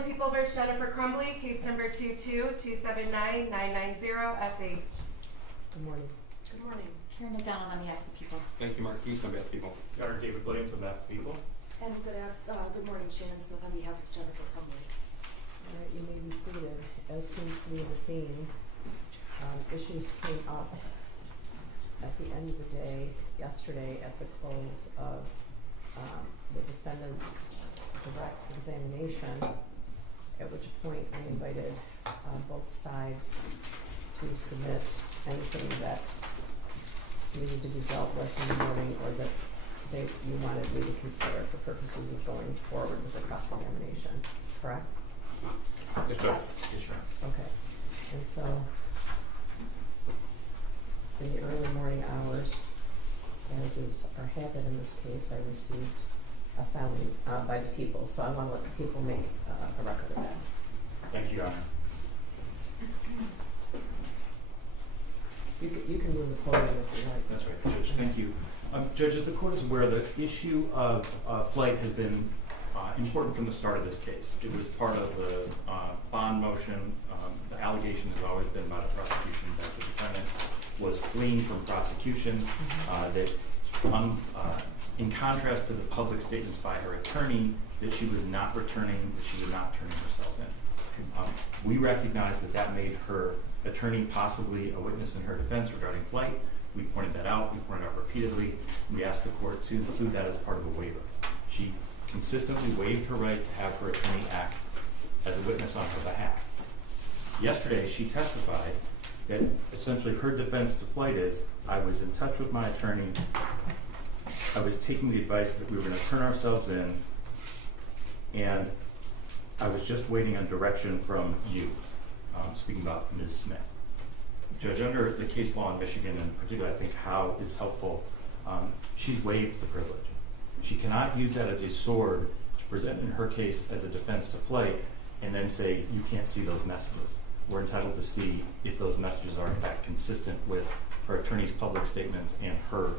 the People versus Jennifer Crumbley, case number 222799990FH. Good morning. Good morning. Karen McDonald on behalf of the people. Thank you, Mark East on behalf of people. Governor David Williams on behalf of the people. And good morning, Shannon Smith on behalf of Jennifer Crumbley. All right, you may be seated. As seems to be the theme, issues came up at the end of the day yesterday at the close of the defendant's direct examination, at which point I invited both sides to submit anything that needed to be dealt with in the morning or that you wanted me to consider for purposes of going forward with the cross-examination, correct? Yes, Yes. Okay. And so, in the early morning hours, as is our habit in this case, I received a filing by the people. So I want to let the people make a record of that. Thank you, Your Honor. You can move the podium if you like. That's right, Judge. Thank you. Judge, as the court is aware, the issue of flight has been important from the start of this case. It was part of the bond motion. The allegation has always been by the prosecution that the defendant was fleeing from prosecution, that in contrast to the public statements by her attorney, that she was not returning, that she was not turning herself in. We recognize that that made her attorney possibly a witness in her defense regarding flight. We pointed that out. We pointed out repeatedly. We asked the court to include that as part of the waiver. She consistently waived her right to have her attorney act as a witness on her behalf. Yesterday, she testified that essentially her defense to flight is, I was in touch with my attorney. I was taking the advice that we were going to turn ourselves in, and I was just waiting on direction from you. Speaking about Ms. Smith. Judge, under the case law in Michigan, in particular, I think how is helpful, she's waived the privilege. She cannot use that as a sword to present in her case as a defense to flight and then say, you can't see those messages. We're entitled to see if those messages are in fact consistent with her attorney's public statements and her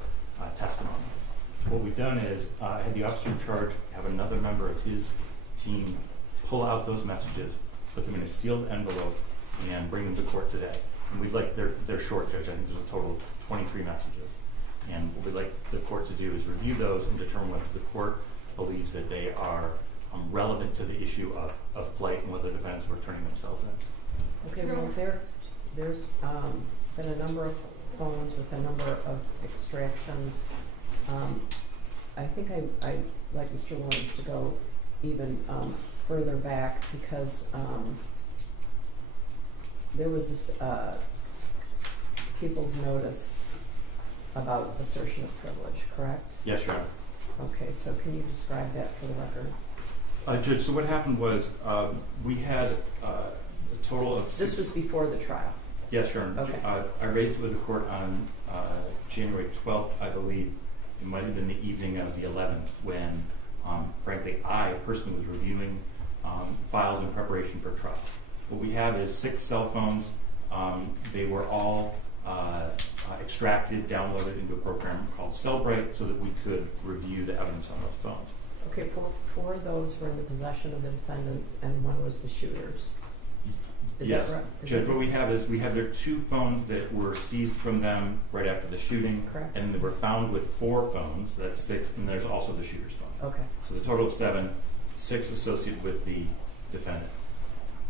testimony. What we've done is had the officer in charge have another member of his team pull out those messages, put them in a sealed envelope, and bring them to court today. And we'd like, they're short, Judge. I think there's a total of 23 messages. And what we'd like the court to do is review those and determine whether the court believes that they are relevant to the issue of flight and whether the defendants were turning themselves in. Okay, well, there's been a number of phones with a number of extractions. I think I'd like Mr. Williams to go even further back because there was this people's notice about assertion of privilege, correct? Yes, Your Honor. Okay, so can you describe that for the record? Judge, so what happened was we had a total of This was before the trial. Yes, Your Honor. Okay. I raised it with the court on January 12th, I believe. It might have been the evening of the 11th when, frankly, I personally was reviewing files in preparation for trial. What we have is 6 cell phones. They were all extracted, downloaded into a program called Cellbrite so that we could review the evidence on those phones. Okay, 4 of those were in the possession of the defendants and 1 was the shooter's. Is Yes, that right? Judge, what we have is we have their 2 phones that were seized from them right after the shooting. Correct. And they were found with 4 phones, that's 6, and there's also the shooter's phone. Okay. So the total of 7, 6 associated with the defendant.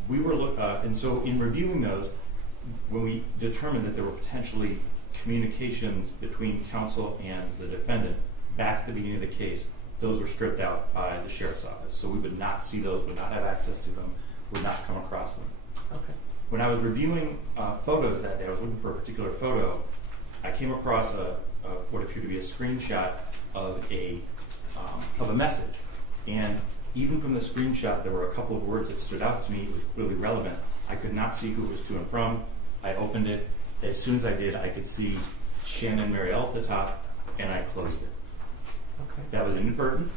We were, and so in reviewing those, when we determined that there were potentially communications between counsel and the defendant back at the beginning of the case, those were stripped out by the sheriff's office. So we would not see those, would not have access to them, would not come across them. Okay. When I was reviewing photos that day, I was looking for a particular photo. I came across what appeared to be a screenshot of a message, and even from the screenshot, there were a couple of words that stood out to me. It was clearly relevant. I could not see who it was to and from. I opened it. As soon as I did, I could see Shannon Marielle at the top, and I closed it. Okay. That was inadvertent,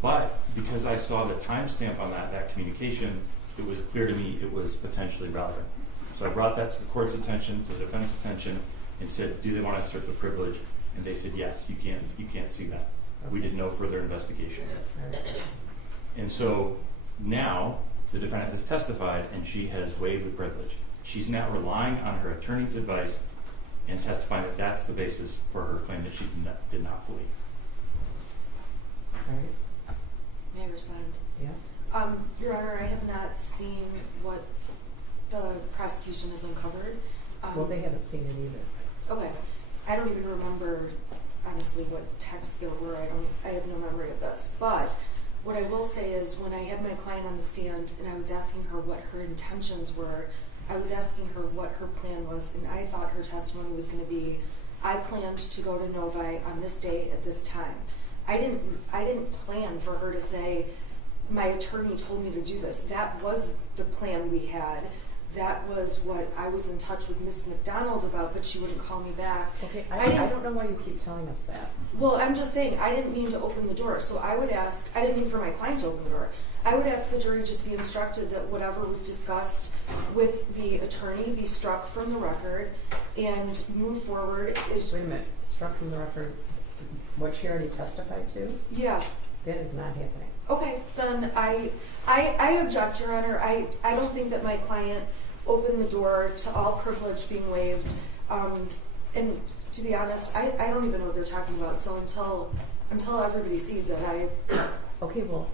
but because I saw the timestamp on that communication, it was clear to me it was potentially relevant. So I brought that to the court's attention, to the defense attention, and said, do they want to assert the privilege? And they said, yes, you can't see that. Okay. We did no further investigation. Right. And so now the defendant has testified and she has waived the privilege. She's now relying on her attorney's advice and testifying that that's the basis for her claim that she did not flee. Right? May I respond? Yeah. Your Honor, I have not seen what the prosecution has uncovered. Well, they haven't seen it either. Okay. I don't even remember, honestly, what texts there were. I have no memory of this. But what I will say is when I had my client on the stand and I was asking her what her intentions were, I was asking her what her plan was, and I thought her testimony was going to be, I planned to go to Novi on this day at this time. I didn't plan for her to say, my attorney told me to do this. That was the plan we had. That was what I was in touch with Ms. McDonald about, but she wouldn't call me back. Okay, I don't know why you keep telling us that. Well, I'm just saying, I didn't mean to open the door. So I would ask, I didn't mean for my client to open the door. I would ask the jury just be instructed that whatever was discussed with the attorney be struck from the record and move forward. Wait a minute, struck from the record what she already testified to? Yeah. That is not happening. Okay, then I object, Your Honor. I don't think that my client opened the door to all privilege being waived. And to be honest, I don't even know what they're talking about. So until everybody sees it, Okay, well,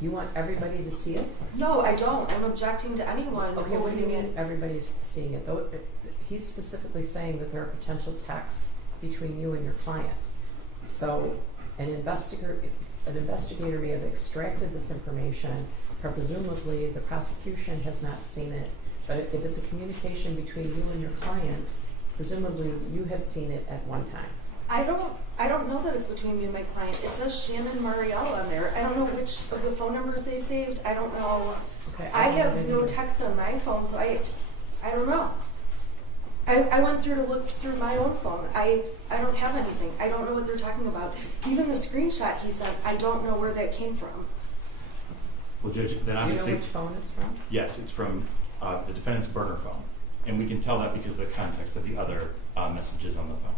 you want everybody to see it? No, I don't. I'm objecting to anyone Okay, what do you opening mean it. everybody's seeing it? Though he's specifically saying that there are potential texts between you and your client. So an investigator may have extracted this information, or presumably the prosecution has not seen it. But if it's a communication between you and your client, presumably you have seen it at one time. I don't know that it's between me and my client. It says Shannon Marielle on there. I don't know which of the phone numbers they saved. I don't know. Okay, I have don't know no either. text on my phone, so I don't know. I went through to look through my own phone. I don't have anything. I don't know what they're talking about. Even the screenshot he sent, I don't know where that came from. Well, Judge, then Do you know obviously, which phone it's from? yes, it's from the defendant's burner phone. And we can tell that because of the context of the other messages on the phone.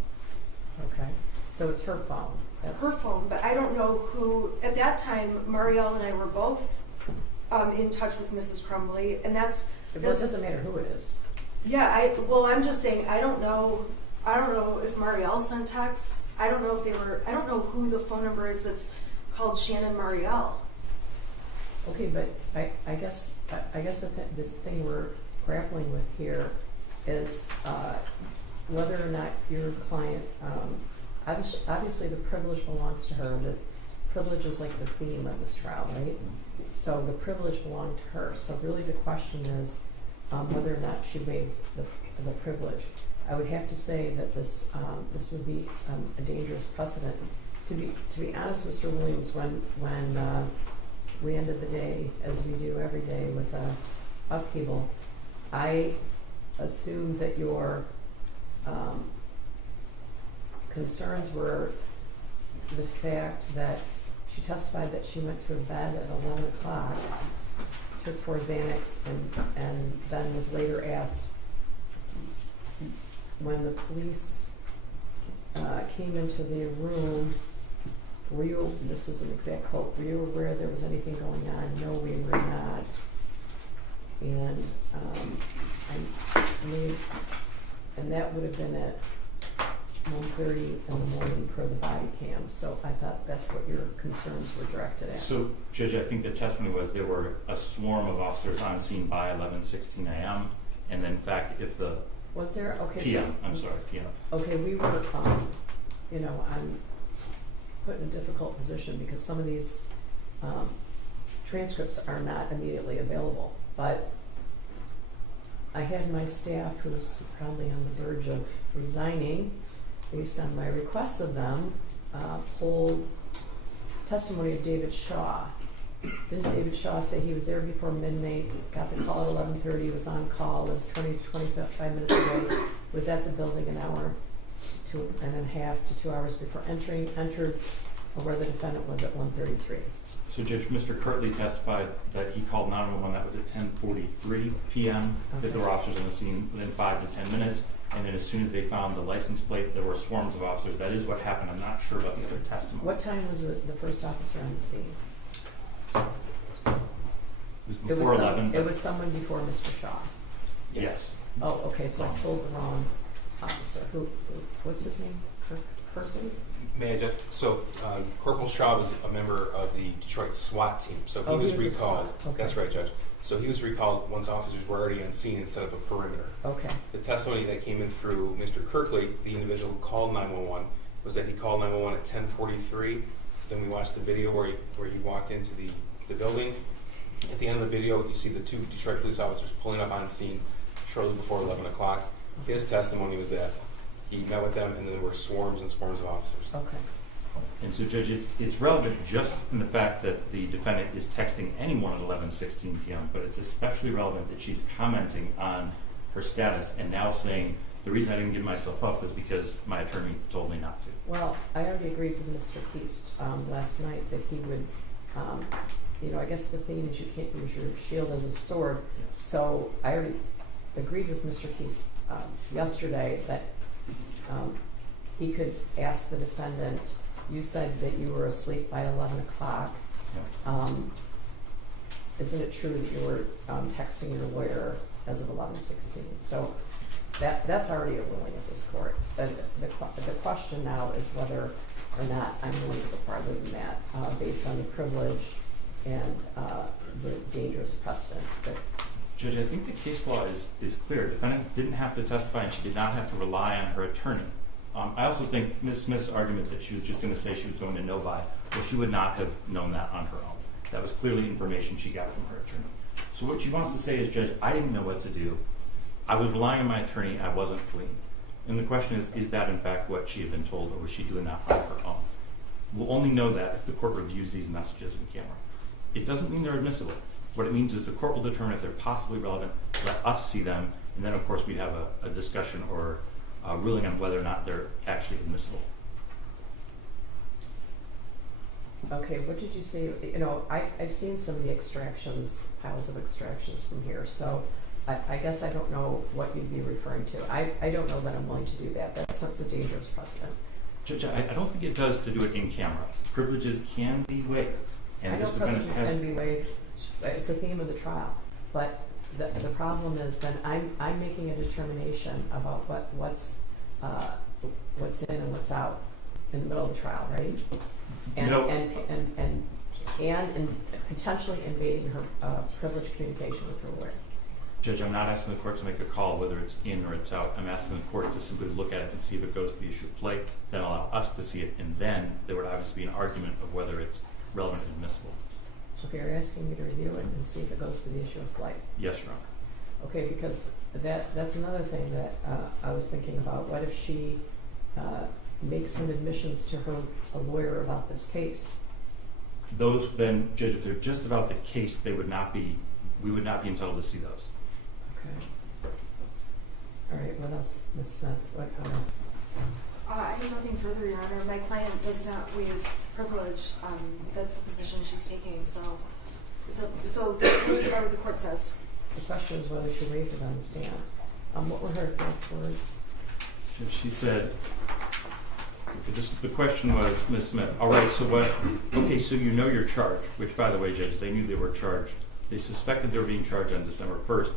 Okay, so it's her phone. That's Her phone, but I don't know who. At that time, Marielle and I were both in touch with Mrs. Crumbley, and that's well, it doesn't matter who it is. yeah. I'm just saying I don't know if Marielle sent texts. I don't know if they were. I don't know who the phone number is that's called Shannon Marielle. Okay, but I guess the thing we're grappling with here is whether or not your client, obviously the privilege belongs to her. The privilege is like the theme of this trial, right? So the privilege belonged to her. So really the question is whether or not she waived the privilege. I would have to say that this would be a dangerous precedent. To be honest, Mr. Williams, when we ended the day, as we do every day, with upheaval, I assumed that your concerns were the fact that she testified that she went to bed at 11 o'clock, took 4 Xanax, and then was later asked when the police came into the room, were you, this is an exact quote, were you aware there was anything going on? No, we were not. And and that would have been at 1:30 in the morning per the body cam. So I thought that's what your concerns were directed at. So, Judge, I think the testimony was there were a swarm of officers on scene by 11:16 a.m. And then, in fact, if the Was there? Okay. PM, I'm sorry, PM. Okay, we were, I'm put in a difficult position because some of these transcripts are not immediately available. But I had my staff, who's probably on the verge of resigning, based on my requests of them, pull testimony of David Shaw. Didn't David Shaw say he was there before midnight, got the call at 11:30, was on call, was 20 to 25 minutes away, was at the building an hour and a half to 2 hours before entered where the defendant was at 1:33. So, Judge, Mr. Kirtley testified that he called 911, that was at 10:43 p.m., that there were officers on the scene within 5 to 10 minutes, and then as soon as they found the license plate, there were swarms of officers. That is what happened. I'm not sure about the other testimony. What time was the first officer on the scene? was It before was 11. it was someone before Mr. Shaw. Yes. Oh, okay, so I pulled the wrong officer. What's his name? Kirkley? May I just, so Corporal Shaw was a member of the Detroit SWAT team, so he Oh, was he was a recalled. SWAT, okay. That's right, Judge. So he was recalled once officers were already on scene and set up a perimeter. Okay. The testimony that came in through Mr. Kirkley, the individual who called 911, was that he called 911 at 10:43. Then we watched the video where he walked into the building. At the end of the video, you see the two Detroit police officers pulling up on scene shortly before 11 o'clock. His testimony was that he met with them, and then there were swarms and swarms of officers. Okay. And so, Judge, it's relevant just in the fact that the defendant is texting anyone at 11:16 p.m., but it's especially relevant that she's commenting on her status and now saying, the reason I didn't give myself up was because my attorney told me not to. Well, I already agreed with Mr. Keast last night that he would, I guess the theme is you can't use your shield as a sword. Yes. So I already agreed with Mr. Keast yesterday that he could ask the defendant, you said that you were asleep by 11 o'clock. Yeah. Isn't it true that you were texting your lawyer as of 11:16? So that's already a ruling of this court. The question now is whether or not I'm willing to go farther than that based on the privilege and the dangerous precedent. Judge, I think the case law is clear. Defendant didn't have to testify and she did not have to rely on her attorney. I also think Ms. Smith's argument that she was just going to say she was going to know by, well, she would not have known that on her own. That was clearly information she got from her attorney. So what she wants to say is, Judge, I didn't know what to do. I was relying on my attorney. I wasn't fleeing. And the question is that in fact what she had been told, or was she doing that on her own? We'll only know that if the court reviews these messages in camera. It doesn't mean they're admissible. What it means is the court will determine if they're possibly relevant, let us see them, and then of course we'd have a discussion or a ruling on whether or not they're actually admissible. Okay, what did you say? I've seen some of the extractions, piles of extractions from here, so I guess I don't know what you'd be referring to. I don't know that I'm willing to do that. That sets a dangerous precedent. Judge, I don't think it does to do it in camera. Privileges can be waived. And I know this defendant privileges has... can be waived. It's the theme of the trial. But the problem is then I'm making a determination about what's in and what's out in the middle of the trial, right? And No. and potentially invading her privileged communication with her lawyer. Judge, I'm not asking the court to make a call whether it's in or it's out. I'm asking the court to simply look at it and see if it goes to the issue of flight, then allow us to see it, and then there would obviously be an argument of whether it's relevant and admissible. Okay, you're asking me to review it and see if it goes to the issue of flight. Yes, Your Honor. Okay, because that's another thing that I was thinking about. What if she makes some admissions to her lawyer about this case? Those then, Judge, if they're just about the case, we would not be entitled to see those. Okay. All right, what else, Ms. Smith? What else? I have nothing further, Your Honor. My client does not waive privilege. That's the position she's taking. So whatever the court says. The question is whether she waived it on the stand. What were her exact words? Judge, she said, the question was, Ms. Smith, all right, so what, okay, so you know you're charged, which by the way, Judge, they knew they were charged. They suspected they were being charged on December 1st.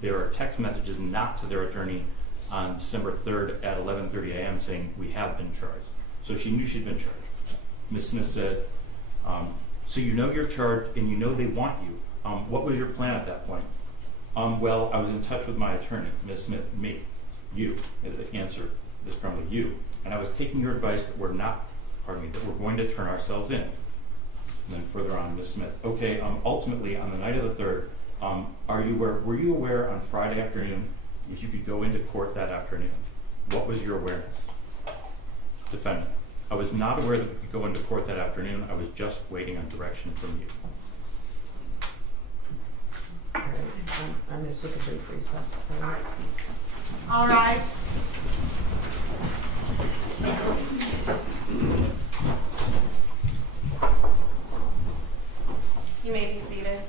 There are text messages not to their attorney on December 3rd at 11:30 a.m. saying we have been charged. So she knew she'd been charged. Ms. Smith said, so you know you're charged and you know they want you. What was your plan at that point? Well, I was in touch with my attorney, Ms. Smith, me, you, the answer, Ms. Crumbley, you. And I was taking your advice that we're going to turn ourselves in. And then further on, Ms. Smith, okay, ultimately on the night of the 3rd, were you aware on Friday afternoon if you could go into court that afternoon? What was your awareness? Defendant, I was not aware that we could go into court that afternoon. I was just waiting on direction from you. All right, I'm going to take a brief recess. All right. All rise. You may be seated.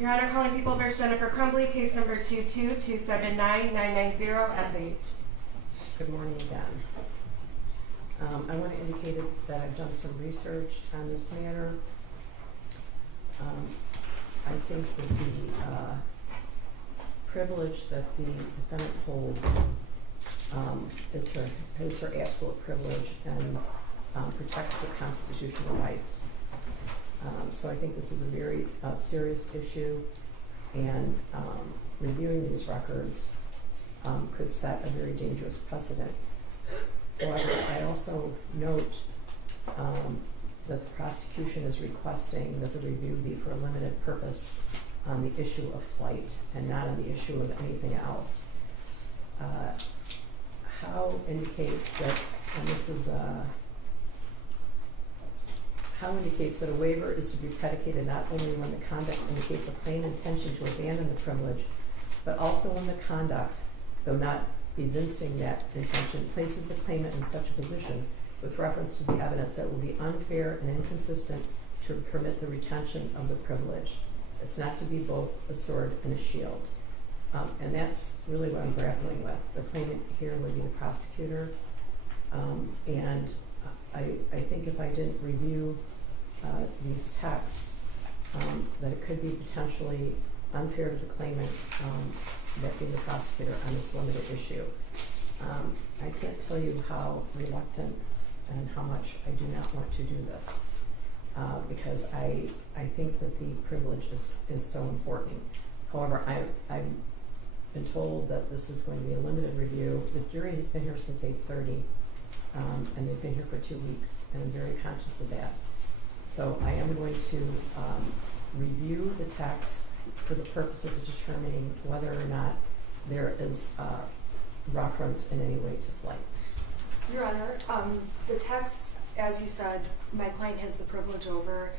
Your Honor, calling People v. Jennifer Crumbley, case number 222799990 FH. Good morning again. I want to indicate that I've done some research on this matter. I think that the privilege that the defendant holds is her absolute privilege and protects her constitutional rights. So I think this is a very serious issue, and reviewing these records could set a very dangerous precedent. However, I also note that the prosecution is requesting that the review be for a limited purpose on the issue of flight and not on the issue of anything else. How indicates that, and this is how indicates that a waiver is to be predicated not only when the conduct indicates a plain intention to abandon the privilege, but also when the conduct, though not evincing that intention, places the claimant in such a position with reference to the evidence that will be unfair and inconsistent to permit the retention of the privilege. It's not to be both a sword and a shield. And that's really what I'm grappling with. The claimant here would be the prosecutor. And I think if I didn't review these texts, that it could be potentially unfair to the claimant, that being the prosecutor, on this limited issue. I can't tell you how reluctant and how much I do not want to do this, because I think that the privilege is so important. However, I've been told that this is going to be a limited review. The jury has been here since 8:30, and they've been here for 2 weeks, and I'm very conscious of that. So I am going to review the text for the purpose of determining whether or not there is reference in any way to flight. Your Honor, the text, as you said, my client has the privilege over.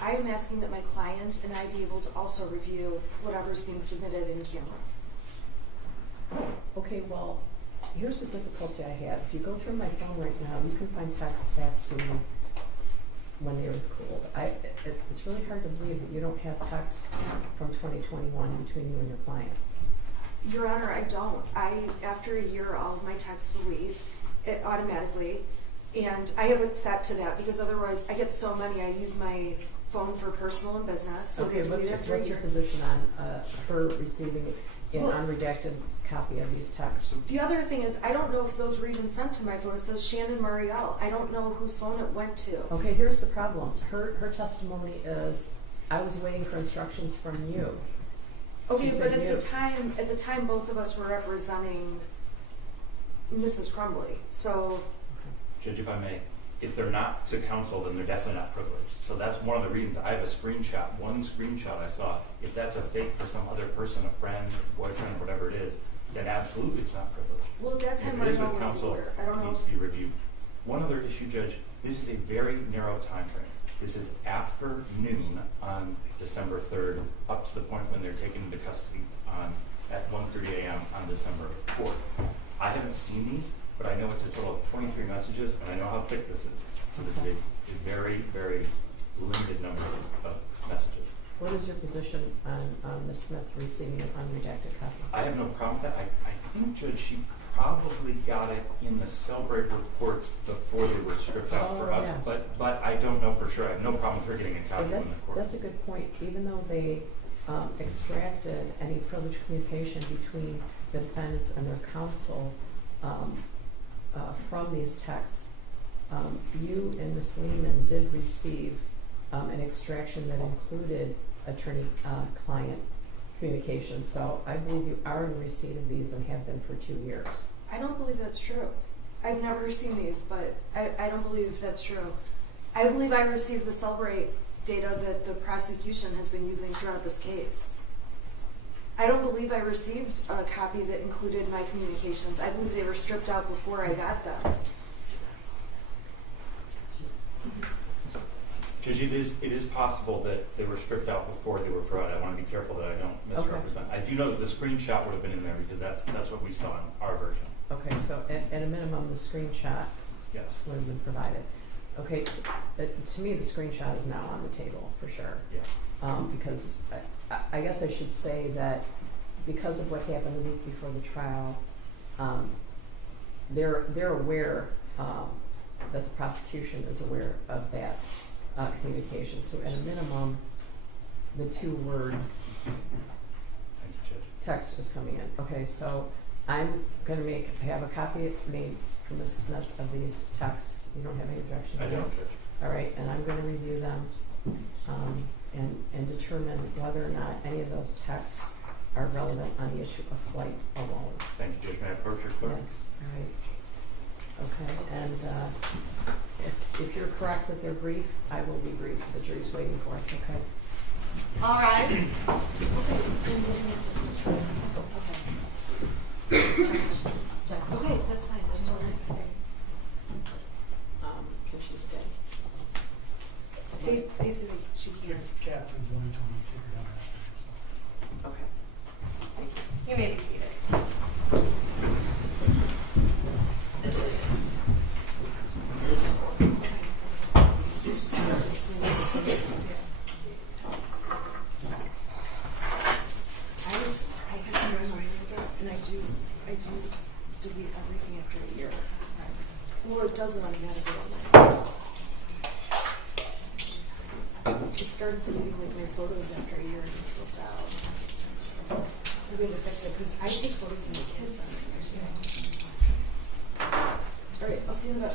I'm asking that my client and I be able to also review whatever's being submitted in camera. Okay, well, here's the difficulty I have. If you go through my phone right now, you can find texts back to when the earth cooled. It's really hard to believe that you don't have texts from 2021 between you and your client. Your Honor, I don't. After a year, all of my texts delete it automatically, and I have it set to that because otherwise I get so many. I use my phone for personal and business. So Okay, they delete after a what's your year. position on her receiving an unredacted copy of these texts? The other thing is, I don't know if those were even sent to my phone. It says Shannon Marielle. I don't know whose phone it went to. Okay, here's the problem. Her testimony is, I was waiting for instructions from you. Okay, She but said at the time, both of us were representing Mrs. Crumbley. So, Judge, if I may, if they're not to counsel, then they're definitely not privileged. So that's one of the reasons. I have a screenshot, one screenshot I saw. If that's a fake for some other person, a friend, boyfriend, whatever it is, then absolutely it's not privileged. well, at that time, If it is Marielle with was counsel, aware. I don't it know. needs to be reviewed. One other issue, Judge, this is a very narrow time frame. This is after noon on December 3rd, up to the point when they're taken into custody at 1:30 a.m. on December 4th. I haven't seen these, but I know it's a total of 23 messages, and I know how thick this is. So this is a very, very limited number of messages. What is your position on Ms. Smith receiving an unredacted copy? I have no problem with that. I think, Judge, she probably got it in the Celebrate reports before they were stripped out for us, yeah. but I don't know for sure. I have no problem with her getting a copy And when the court. that's a good point. Even though they extracted any privileged communication between the defendants and their counsel from these texts, you and Ms. Lehman did receive an extraction that included attorney-client communication. So I believe you are in receipt of these and have been for 2 years. I don't believe that's true. I've never seen these, but I don't believe that's true. I believe I received the Celebrate data that the prosecution has been using throughout this case. I don't believe I received a copy that included my communications. I believe they were stripped out before I got them. Judge, it is possible that they were stripped out before they were provided. I want to be careful that I don't misrepresent. Okay. I do know that the screenshot would have been in there because that's what we saw in our version. Okay, so at a minimum, the screenshot Yes. would have been provided. Okay, to me, the screenshot is now on the table for sure. Yeah. Because I guess I should say that because of what happened the week before the trial, they're aware that the prosecution is aware of that communication. So at a minimum, the 2-word Thank you, Judge. text is coming in. Okay, so I'm going to have a copy made for Ms. Smith of these texts. You don't have any objection to I that? don't, Judge. All right, and I'm going to review them and determine whether or not any of those texts are relevant on the issue of flight alone. Thank you, Judge. May I approach your clerk? Yes, all right. Okay, and if you're correct with their brief, I will be brief. The jury's waiting for us, okay? All right. Okay, that's fine, that's all right. Can she stay? Basically, she can't. Captain's one told me to take her downstairs. Okay. Thank you. You may be seated. I have to know my again, and I do delete everything after a year. Well, it doesn't automatically online. It started deleting like my photos after a year and it flipped out. I'm going to fix it because I take photos of my kids on it. All right, I'll see you in about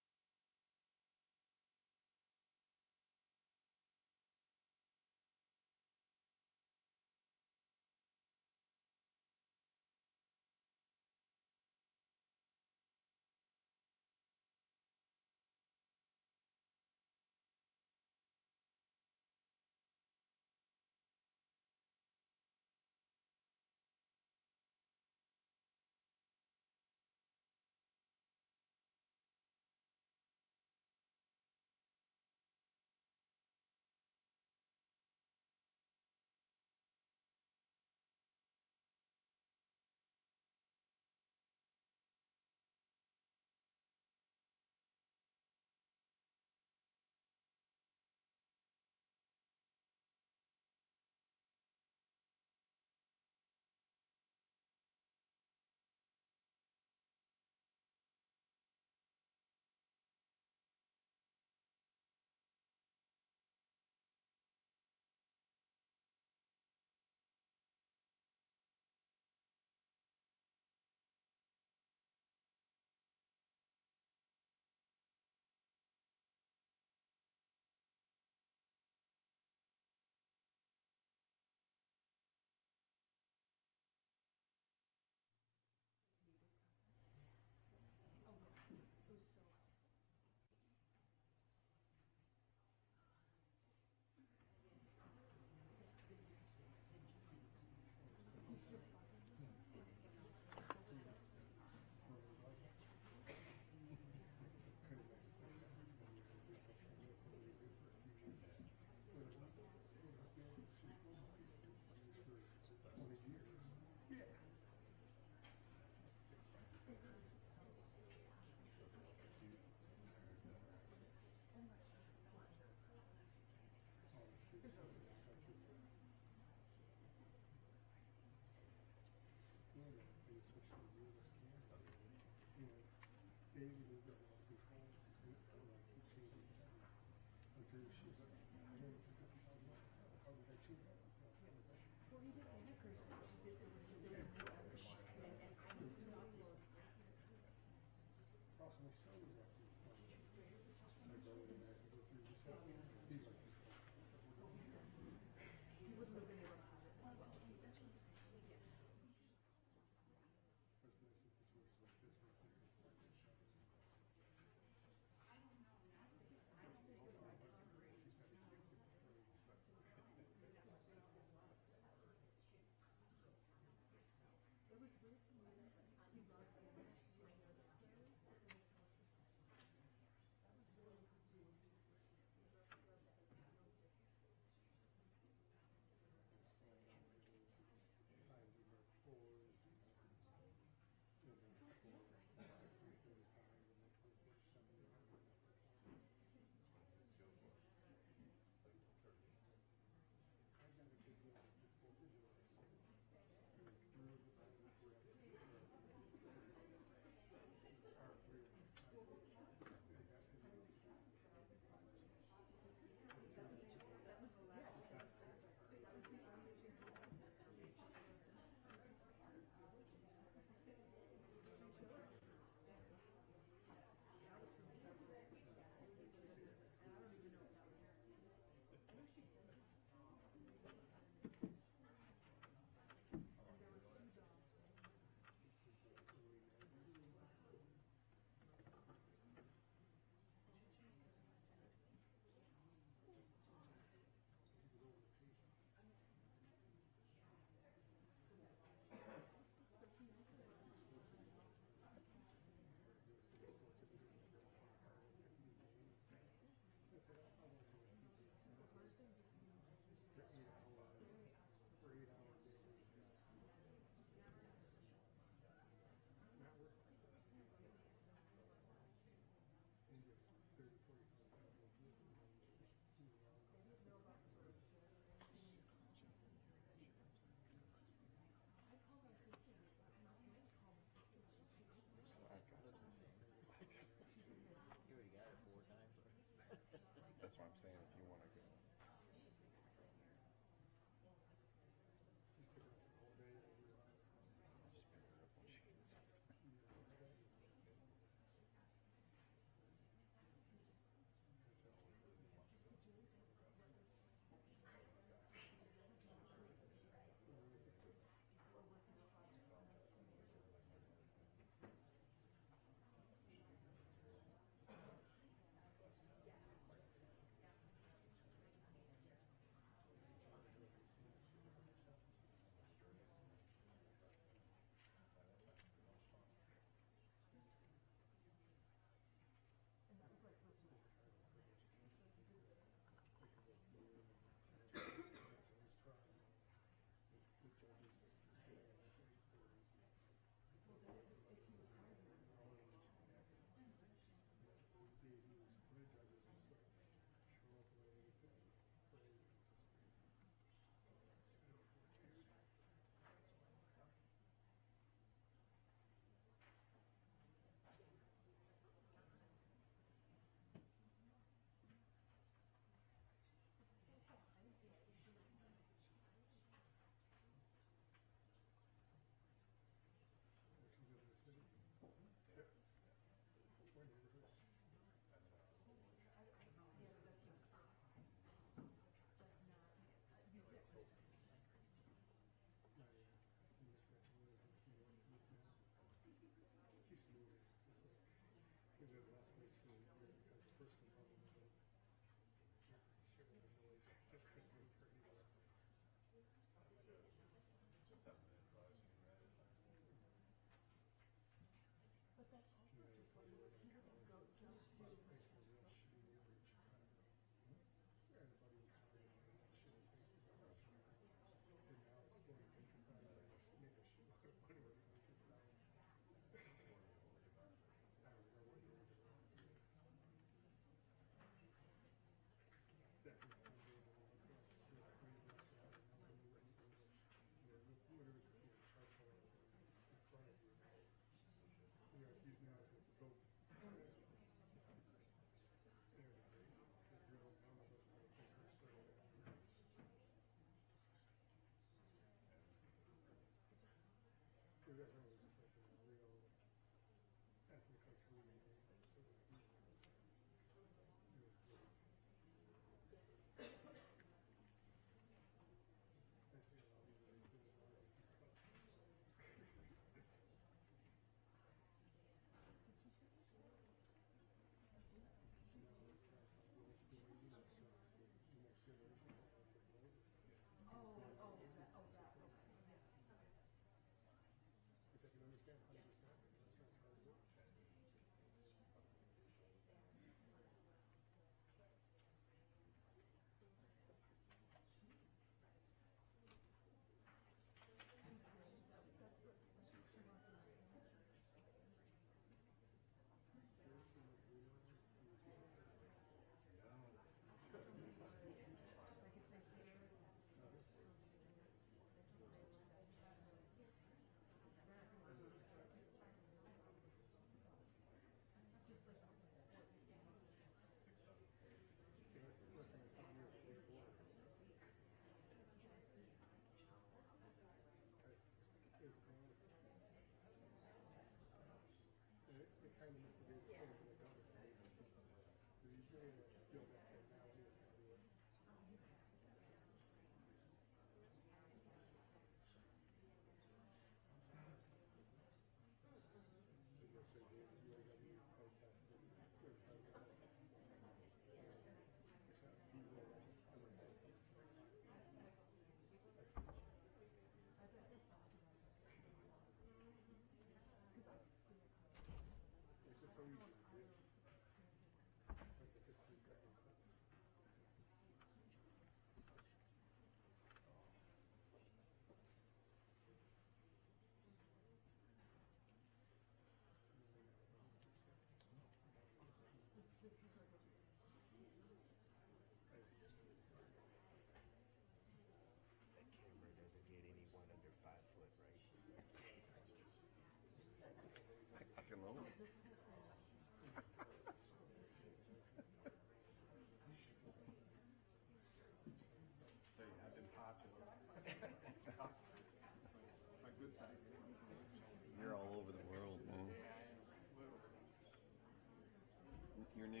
Your new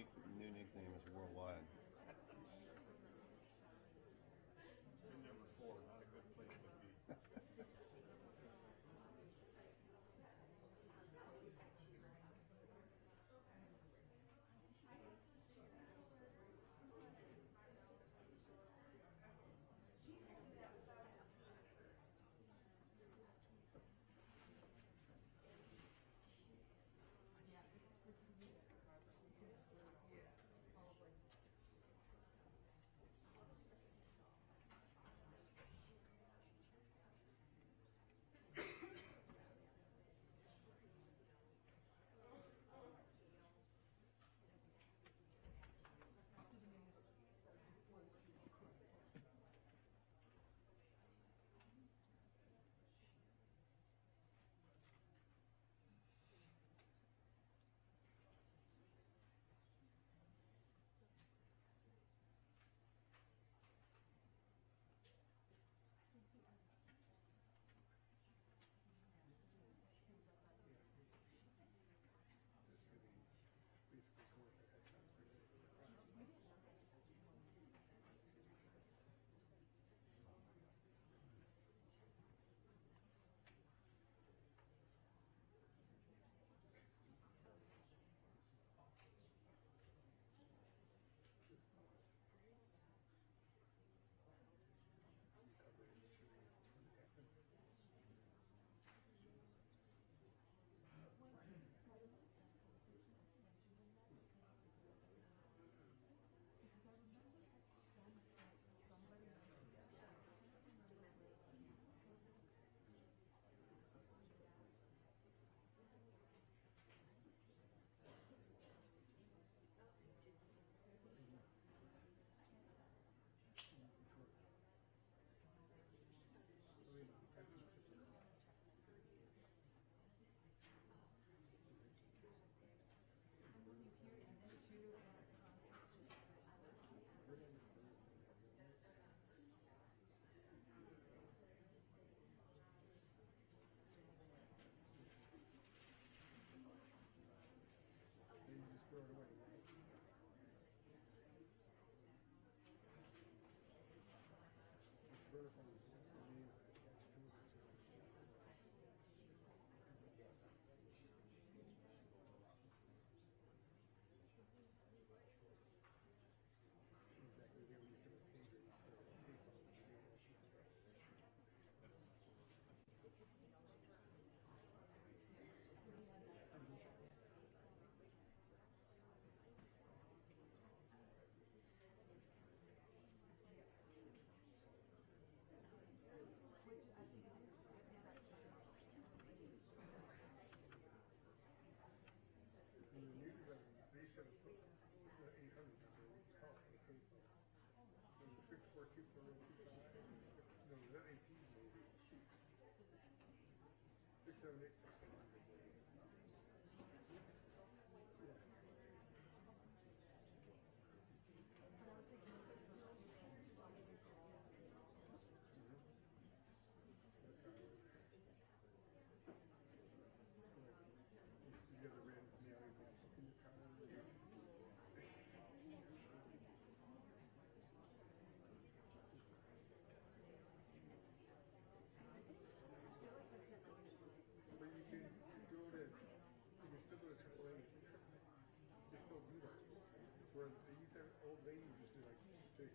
nickname is Worldwide. Been there before, not a good place to be. throw it away. Vertical is the name of that chemical system. Back in the day when you said a pager, you said a paper. And the new they used to have the 800 number, we call it the paper. And the 6424025, no, that AP maybe. 6786100. Yeah. You got a random mailing in the car. But you can go to, you can still go to AAA. They still do that. Where they used to have old ladies used to like, they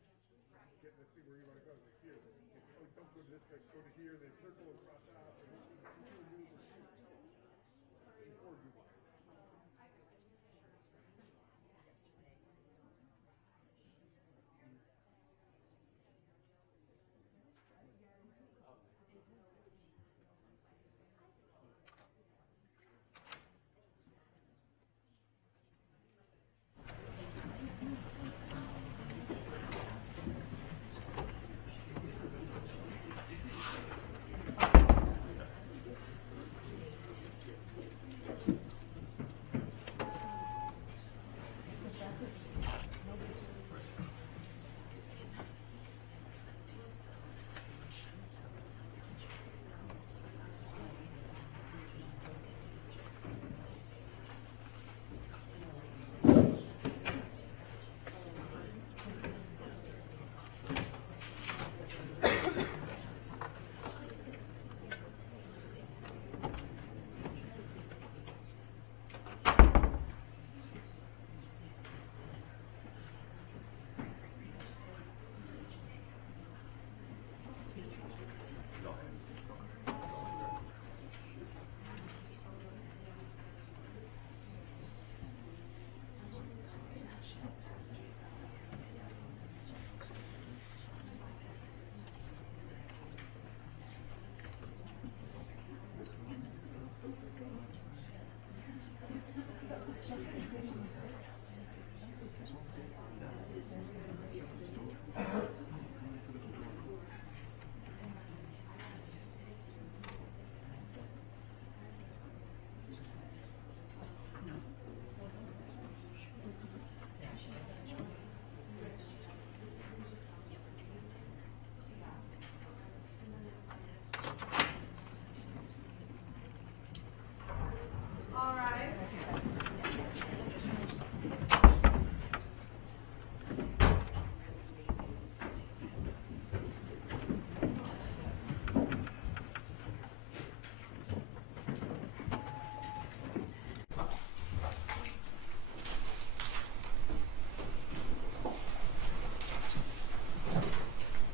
get the thing where you want to go, like here. Like, oh, don't go to this place, go to here, then circle across out. And you do a move before you want.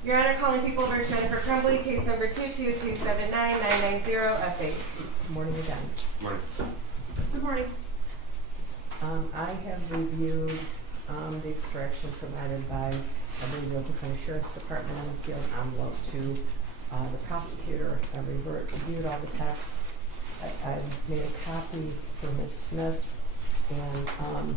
Your Honor, calling people over Jennifer Crumbley, case number 222799990, F8. Good morning again. Morning. Good morning. I have reviewed the extraction provided by the Yoga County Sheriff's Department and sealed envelope to the prosecutor. I reviewed all the text. I made a copy for Ms. Smith, and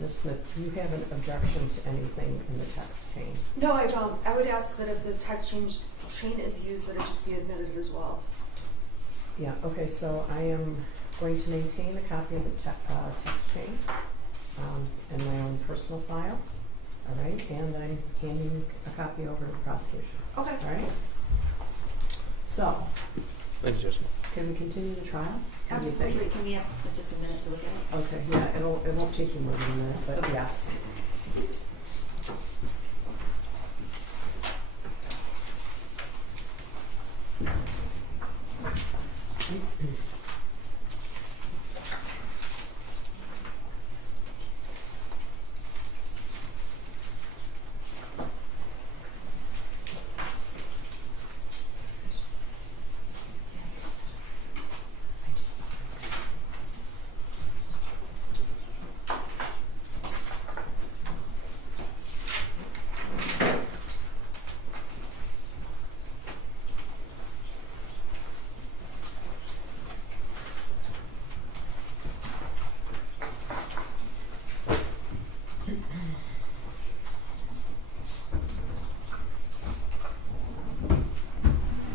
Ms. Smith, do you have an objection to anything in the text chain? No, I don't. I would ask that if the text chain is used, that it just be admitted as well. Yeah, okay, so I am going to maintain a copy of the text chain in my own personal file, all right? And I'm handing a copy over to the prosecution, Okay. all right? So, Thank you, Judge. can we continue the trial? What do you think? Absolutely. Can we have just a minute to look at it? Okay, yeah, it won't take you more than a minute, but Okay. yes.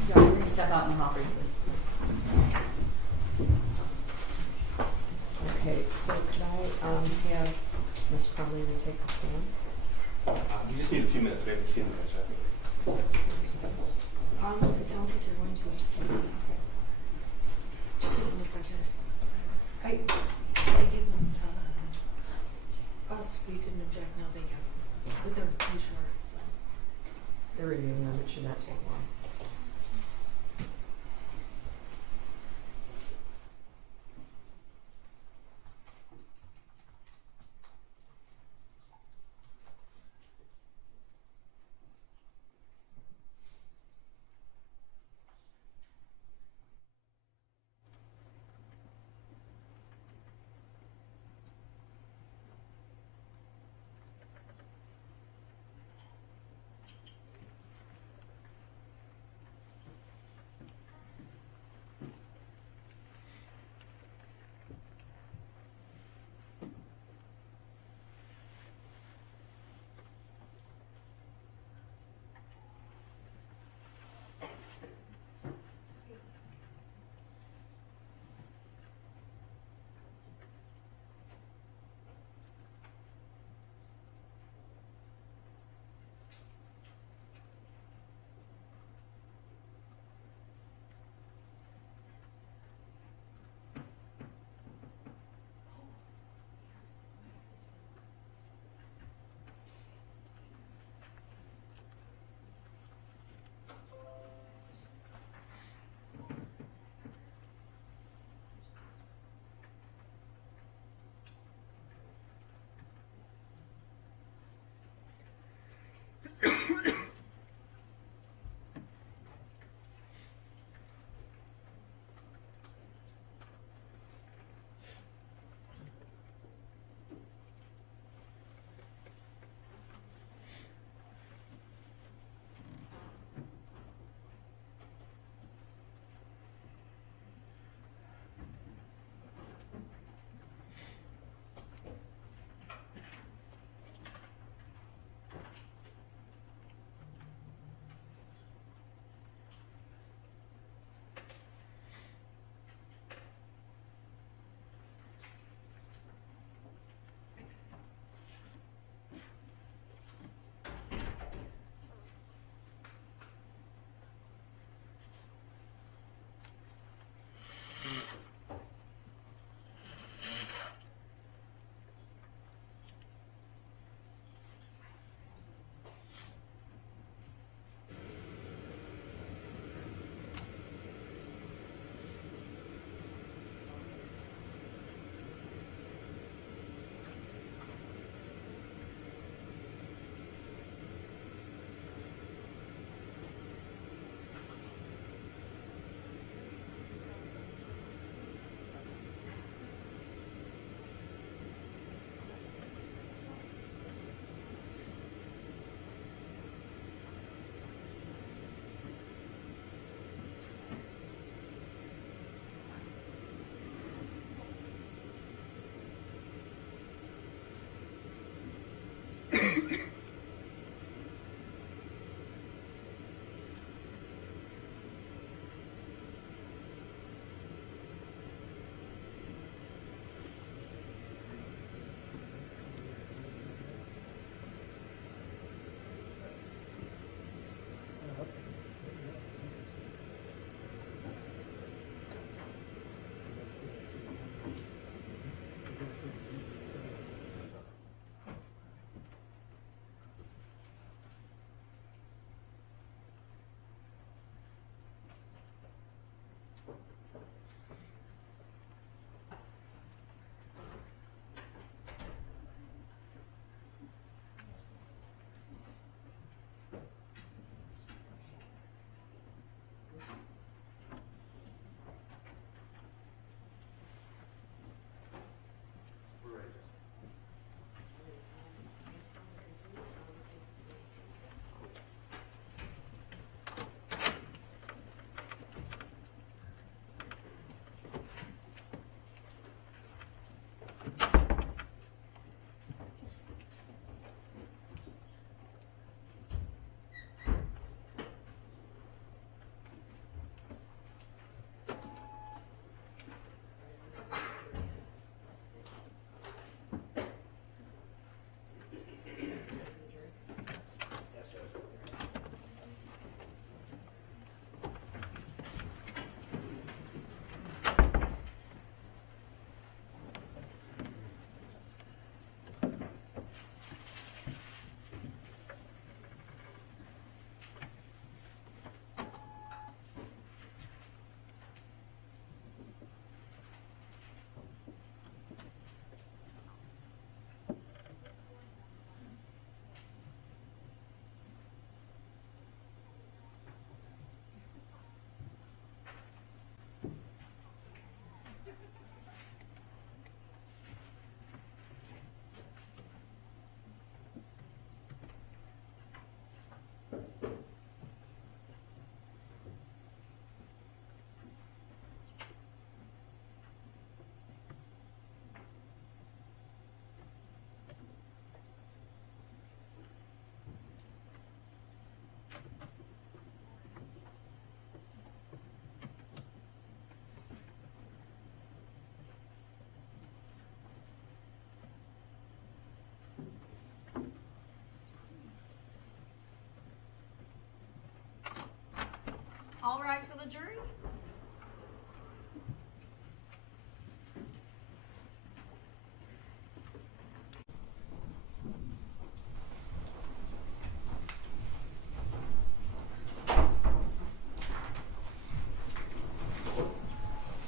Yeah, we're gonna step out in the hall briefly. Okay, so could I have Ms. Crumbley to take the stand? We just need a few minutes. We haven't seen the judge. It sounds like you're going to. Just give them a second. I gave them to us. We didn't object. Now they have. But they're pretty sure. So. They're reviewing them, it should not take long.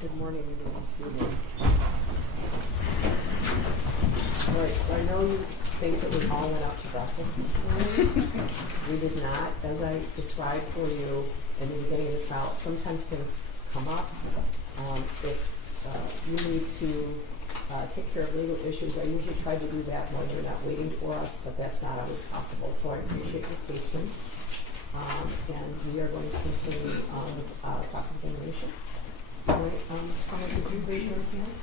Good morning, you may be seated. All right, so I know you think that we all went out to breakfast this morning. We did not. As I described for you in the beginning of the trial, sometimes things come up. If you need to take care of legal issues, I usually try to do that when you're not waiting for us, but that's not always possible. So I appreciate your patience. And we are going to continue with cross-examination. All right, Ms. Crumbley, could you raise your hand?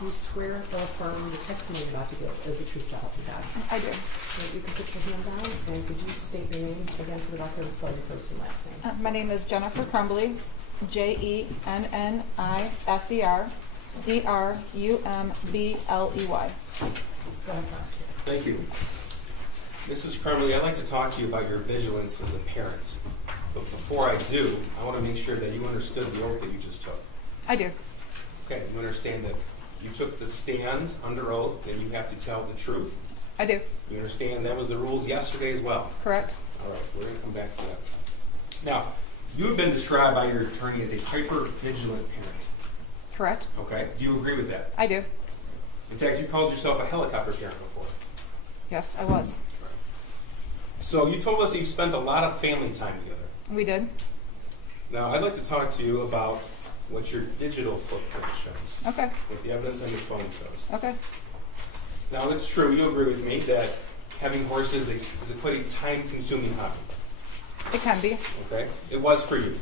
Do you swear or affirm the testimony you're about to give is the truth, so help you God? I do. Right, you can put your hand down, and could you state your name again for the record and spell your first and last name? My name is Jennifer Crumbley, Jennifer Crumbley. Go ahead, prosecutor. Thank you. Mrs. Crumbley, I'd like to talk to you about your vigilance as a parent. But before I do, I want to make sure that you understood the oath that you just took. I do. Okay, you understand that you took the stand under oath and you have to tell the truth? I do. You understand that was the rules yesterday as well? Correct. All right, we're going to come back to that. Now, you have been described by your attorney as a hyper-vigilant parent. Correct. Okay, do you agree with that? I do. In fact, you called yourself a helicopter parent before. Yes, I was. So you told us that you spent a lot of family time together. We did. Now, I'd like to talk to you about what your digital footprint shows, Okay. what the evidence on your phone shows. Okay. Now, it's true, you agree with me that having horses is quite a time-consuming hobby. It can be. Okay? It was for you,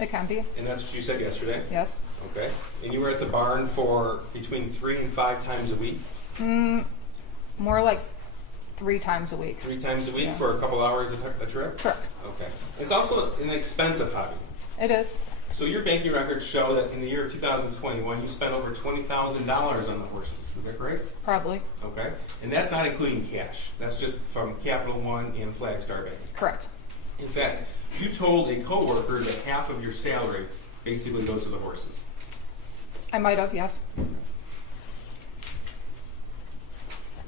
It can be. and that's what you said yesterday. Yes. Okay? And you were at the barn for between 3 and 5 times a week? More like 3 times a week. 3 times a week Yeah. for a couple hours a trip? Correct. Okay. It's also an expensive hobby. It is. So your banking records show that in the year of 2021, you spent over $20,000 on the horses. Is that correct? Probably. Okay. And that's not including cash. That's just from Capital One and Flagstar Bank. Correct. In fact, you told a coworker that half of your salary basically goes to the horses. I might have, yes.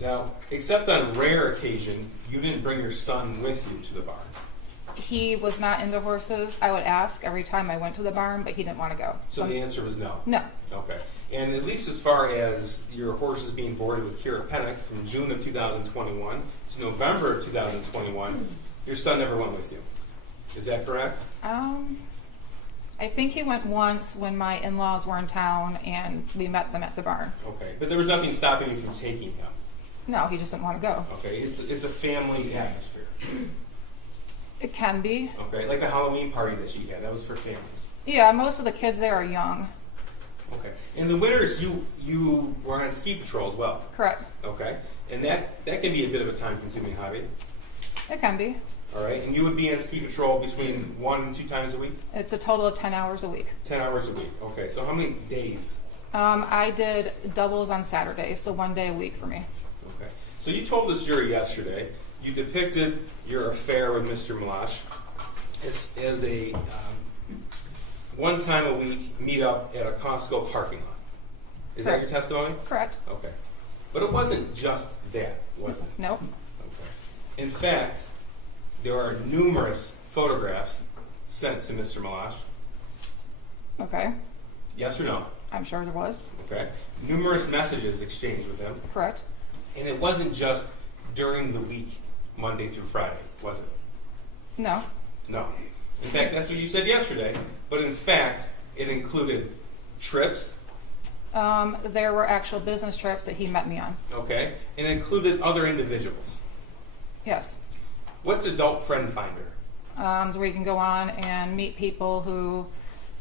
Now, except on rare occasion, you didn't bring your son with you to the barn. He was not into horses. I would ask every time I went to the barn, but he didn't want to go. So the answer was no. No. Okay. And at least as far as your horses being boarded with Kira Pennock from June of 2021 to November of 2021, your son never went with you. Is that correct? I think he went once when my in-laws were in town and we met them at the barn. Okay. But there was nothing stopping you from taking him. No, he just didn't want to go. Okay. It's a family atmosphere. It can be. Okay. Like the Halloween party that she had. That was for families. Yeah, most of the kids there are young. Okay. In the winters, you were on ski patrol as well. Correct. Okay. And that can be a bit of a time-consuming hobby. It can be. All right. And you would be on ski patrol between 1 and 2 times a week? It's a total of 10 hours a week. 10 hours a week. Okay. So how many days? I did doubles on Saturdays, so 1 day a week for me. Okay. So you told this jury yesterday, you depicted your affair with Mr. Malash as a one time a week meet up at a Costco parking lot. Is that your testimony? Correct. Okay. But it wasn't just that, was it? Nope. Okay. In fact, there are numerous photographs sent to Mr. Malash. Okay. Yes or no? I'm sure there was. Okay. Numerous messages exchanged with him. Correct. And it wasn't just during the week, Monday through Friday, was it? No. No. In fact, that's what you said yesterday. But in fact, it included trips. There were actual business trips that he met me on. Okay. And it included other individuals. Yes. What's Adult Friend Finder? So where you can go on and meet people who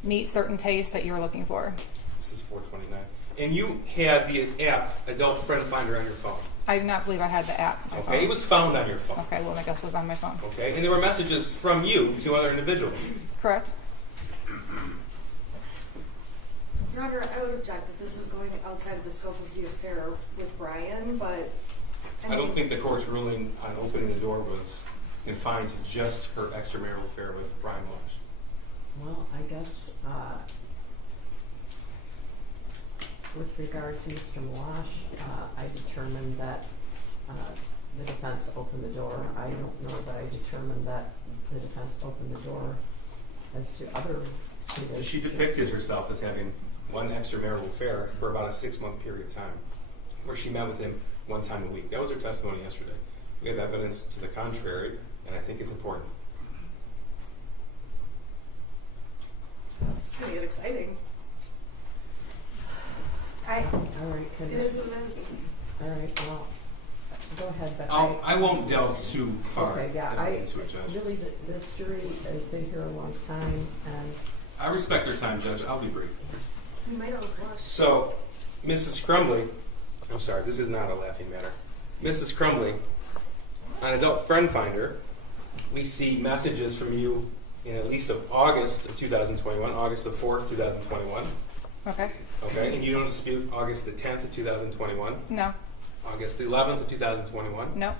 meet certain tastes that you're looking for. This is 429. And you had the app, Adult Friend Finder, on your phone. I do not believe I had the app on my Okay. phone. It was found on your phone. Okay, well, I guess it was on my phone. Okay. And there were messages from you to other individuals. Correct. Your Honor, I would object that this is going outside of the scope of the affair with Brian, but I don't think the court's ruling on opening the door was confined to just her extramarital affair with Brian Walsh. Well, I guess with regard to Mr. Malash, I determined that the defense opened the door. I don't know that I determined that the defense opened the door as to other She depicted herself as having one extramarital affair for about a 6-month period of time, where she met with him one time a week. That was her testimony yesterday. We have evidence to the contrary, and I think it's important. It's gonna get exciting. All right, It is what it is. all right, well, go ahead, but I won't delve too far okay, yeah, into it, Judge. really, this jury has been here a long time, and I respect their time, Judge. I'll be brief. We might all blush. So, Mrs. Crumbley, I'm sorry, this is not a laughing matter. Mrs. Crumbley, on Adult Friend Finder, we see messages from you in at least of August of 2021, August the 4th, 2021. Okay. Okay, and you don't dispute August the 10th of 2021, No. August the 11th of 2021, No.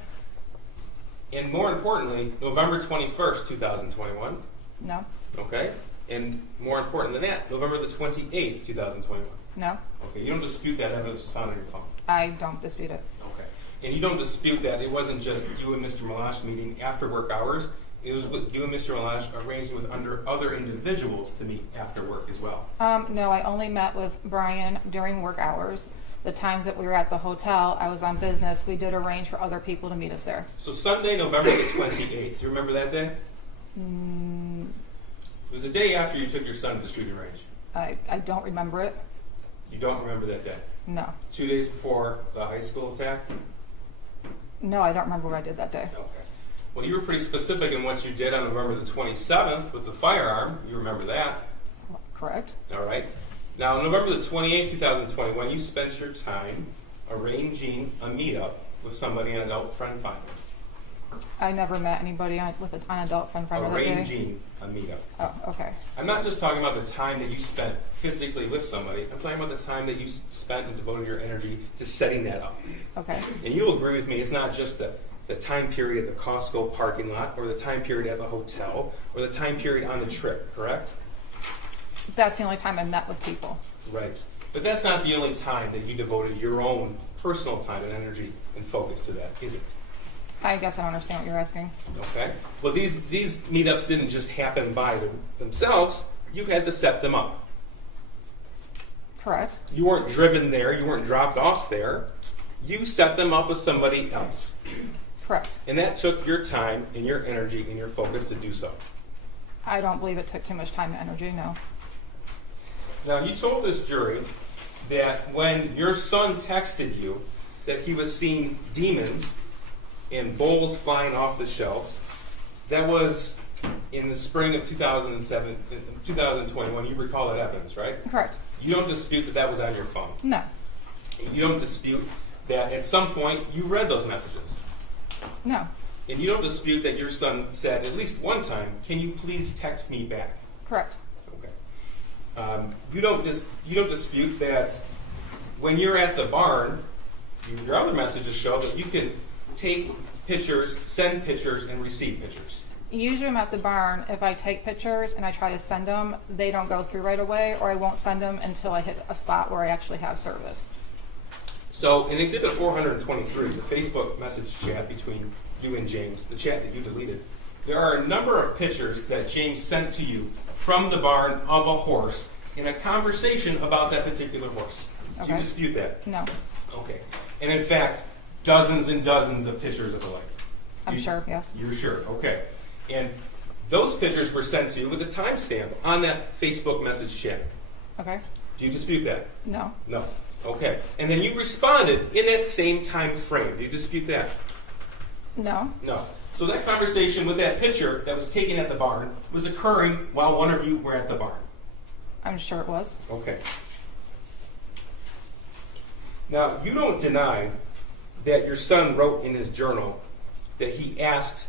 and more importantly, November 21st, 2021. No. Okay, and more important than that, November the 28th, 2021. No. Okay, you don't dispute that evidence was found on your phone. I don't dispute it. Okay. And you don't dispute that it wasn't just you and Mr. Malash meeting after work hours. It was with you and Mr. Malash arranging with other individuals to meet after work as well. No, I only met with Brian during work hours. The times that we were at the hotel, I was on business. We did arrange for other people to meet us there. So Sunday, November the 28th. You remember that day? It was the day after you took your son to the shooting range. I don't remember it. You don't remember that day? No. 2 days before the high school attack? No, I don't remember what I did that day. Okay. Well, you were pretty specific in what you did on November the 27th with the firearm. You remember that? Correct. All right. Now, November the 28th, 2021, you spent your time arranging a meetup with somebody on Adult Friend Finder. I never met anybody with an adult friend finder that day. Arranging a meetup. Oh, okay. I'm not just talking about the time that you spent physically with somebody. I'm talking about the time that you spent and devoted your energy to setting that up. Okay. And you'll agree with me, it's not just the time period at the Costco parking lot or the time period at the hotel or the time period on the trip, correct? That's the only time I met with people. Right. But that's not the only time that you devoted your own personal time and energy and focus to that, is it? I guess I don't understand what you're asking. Okay. Well, these meetups didn't just happen by themselves. You had to set them up. Correct. You weren't driven there. You weren't dropped off there. You set them up with somebody else. Correct. And that took your time and your energy and your focus to do so. I don't believe it took too much time and energy, no. Now, you told this jury that when your son texted you that he was seeing demons and bowls flying off the shelves, that was in the spring of 2021. You recall that evidence, right? Correct. You don't dispute that that was on your phone. No. You don't dispute that at some point you read those messages. No. And you don't dispute that your son said at least one time, "Can you please text me back?" Correct. Okay. You don't dispute that when you're at the barn, your other messages show that you can take pictures, send pictures, and receive pictures. Usually I'm at the barn. If I take pictures and I try to send them, they don't go through right away, or I won't send them until I hit a spot where I actually have service. So in Exhibit 423, the Facebook message chat between you and James, the chat that you deleted, there are a number of pictures that James sent to you from the barn of a horse in a conversation about that particular horse. Do you Okay. dispute that? No. Okay. And in fact, dozens and dozens of pictures of the like. I'm sure, yes. You're sure, okay. And those pictures were sent to you with a timestamp on that Facebook message chat. Okay. Do you dispute that? No. No. Okay. And then you responded in that same time frame. Do you dispute that? No. No. So that conversation with that picture that was taken at the barn was occurring while one of you were at the barn. I'm sure it was. Okay. Now, you don't deny that your son wrote in his journal that he asked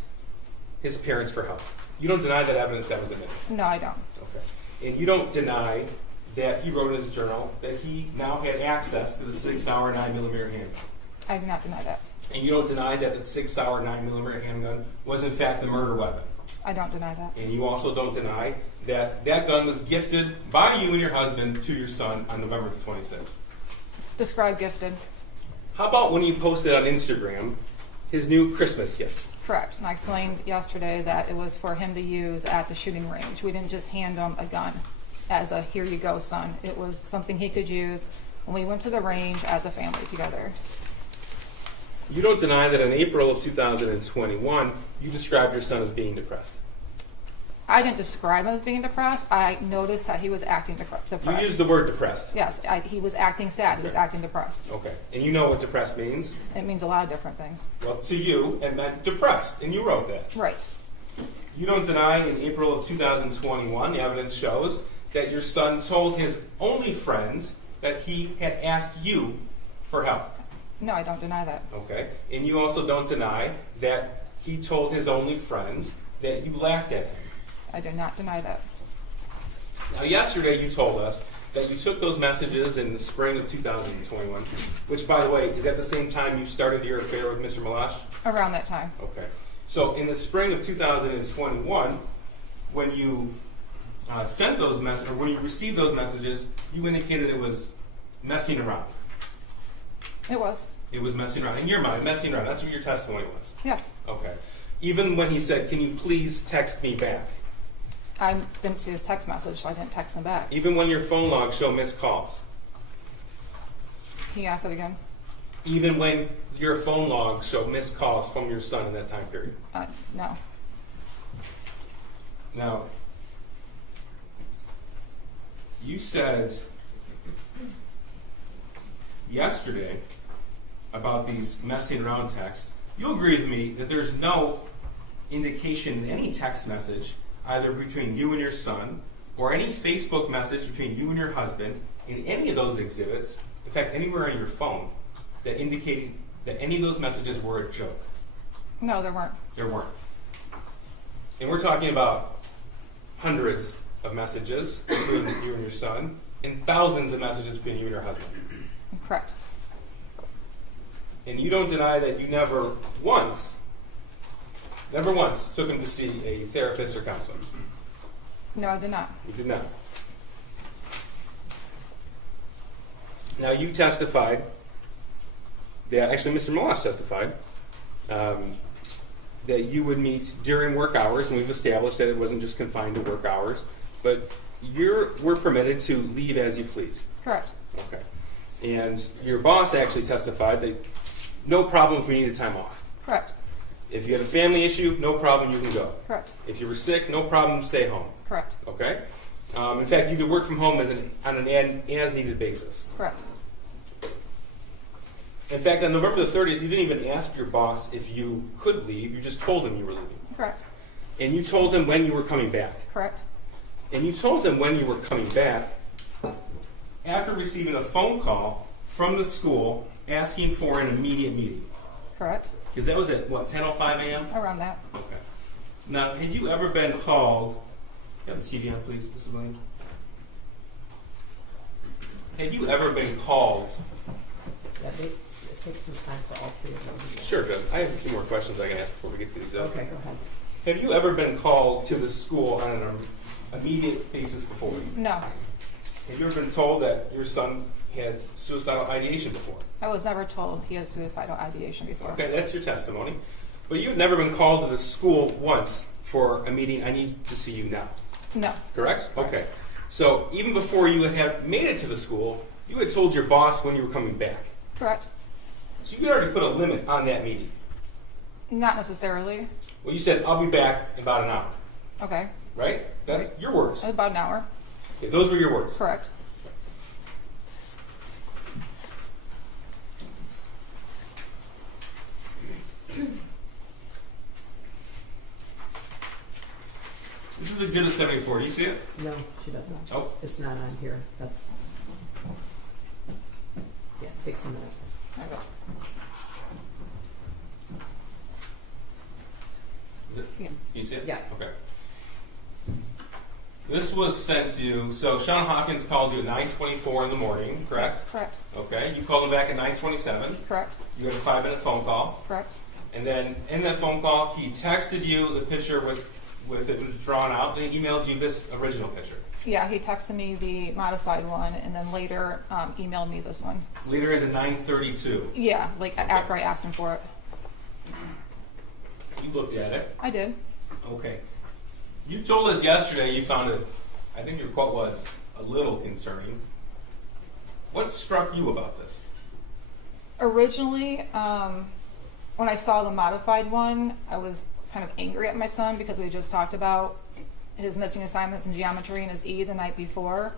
his parents for help. You don't deny that evidence that was admitted. No, I don't. Okay. And you don't deny that he wrote in his journal that he now had access to the 6-hour 9mm handgun. I do not deny that. And you don't deny that the 6-hour 9mm handgun was in fact the murder weapon. I don't deny that. And you also don't deny that that gun was gifted by you and your husband to your son on November the 26th. Describe gifted. How about when you posted on Instagram his new Christmas gift? Correct. And I explained yesterday that it was for him to use at the shooting range. We didn't just hand him a gun. as a here you go, son. It was something he could use when we went to the range as a family together. You don't deny that in April of 2021, you described your son as being depressed. I didn't describe him as being depressed. I noticed that he was acting depressed. You used the word depressed. Yes, he was acting sad. He was acting depressed. Okay. And you know what depressed means? It means a lot of different things. Well, to you, it meant depressed, and you wrote that. Right. You don't deny in April of 2021, the evidence shows that your son told his only friend that he had asked you for help. No, I don't deny that. Okay. And you also don't deny that he told his only friend that you laughed at him. I do not deny that. Now, yesterday you told us that you took those messages in the spring of 2021, which, by the way, is at the same time you started your affair with Mr. Malash? Around that time. Okay. So in the spring of 2021, when you sent those messages, or when you received those messages, you indicated it was messing around. It was. It was messing around. In your mind, messing around. That's what your testimony was. Yes. Okay. Even when he said, can you please text me back? I didn't see his text message, so I didn't text him back. Even when your phone logs show missed calls? Can you ask that again? Even when your phone logs show missed calls from your son in that time period? No. Now, you said yesterday about these messing around texts. You agree with me that there's no indication in any text message, either between you and your son, or any Facebook message between you and your husband, in any of those exhibits, in fact, anywhere on your phone, that indicated that any of those messages were a joke? No, there weren't. There weren't. And we're talking about hundreds of messages between you and your son, and thousands of messages between you and your husband. Correct. And you don't deny that you never once took him to see a therapist or counselor? No, I did not. You did not. Now, you testified that, actually Mr. Malash testified, that you would meet during work hours, and we've established that it wasn't just confined to work hours, but we're permitted to leave as you please. Correct. Okay. And your boss actually testified that no problem if we needed time off. Correct. If you had a family issue, no problem, you can go. Correct. If you were sick, no problem, stay home. Correct. Okay? In fact, you could work from home on an as-needed basis. Correct. In fact, on November the 30th, you didn't even ask your boss if you could leave. You just told him you were leaving. Correct. And you told him when you were coming back. Correct. And you told him when you were coming back after receiving a phone call from the school asking for an immediate meeting. Correct. Because that was at, 10:05 a.m.? Around that. Okay. Now, had you ever been called... You have the TV on, please, Mrs. Williams. Had you ever been called... Yeah, it takes some time for all three of them to get. Sure, Judge. I have a few more questions I can ask before we get to these other. Okay, go ahead. Have you ever been called to the school on an immediate basis before? No. Have you ever been told that your son had suicidal ideation before? I was never told he had suicidal ideation before. Okay, that's your testimony. But you've never been called to the school once for a meeting, I need to see you now. No. Correct? Okay. So even before you had made it to the school, you had told your boss when you were coming back. Correct. So you could already put a limit on that meeting. Not necessarily. Well, you said, I'll be back in about an hour. Okay. Right? That's your words. About an hour. Okay, those were your words. Correct. This is Exhibit 74. Do you see it? No, she doesn't. Oh. It's not on here. That's, yeah, it takes a minute. Okay. Is it? Yeah. Can you see it? Yeah. Okay. This was sent to you. So Sean Hopkins called you at 9:24 in the morning, correct? Correct. Okay. You called him back at 9:27. Correct. You had a 5-minute phone call. Correct. And then in that phone call, he texted you the picture with it was drawn out, and he emailed you this original picture. Yeah, he texted me the modified one, and then later emailed me this one. Later is at 9:32. Yeah, like after I asked him for it. You looked at it. I did. Okay. You told us yesterday you found it I think your quote was a little concerning. What struck you about this? Originally, when I saw the modified one, I was kind of angry at my son because we just talked about his missing assignments in geometry and his E the night before.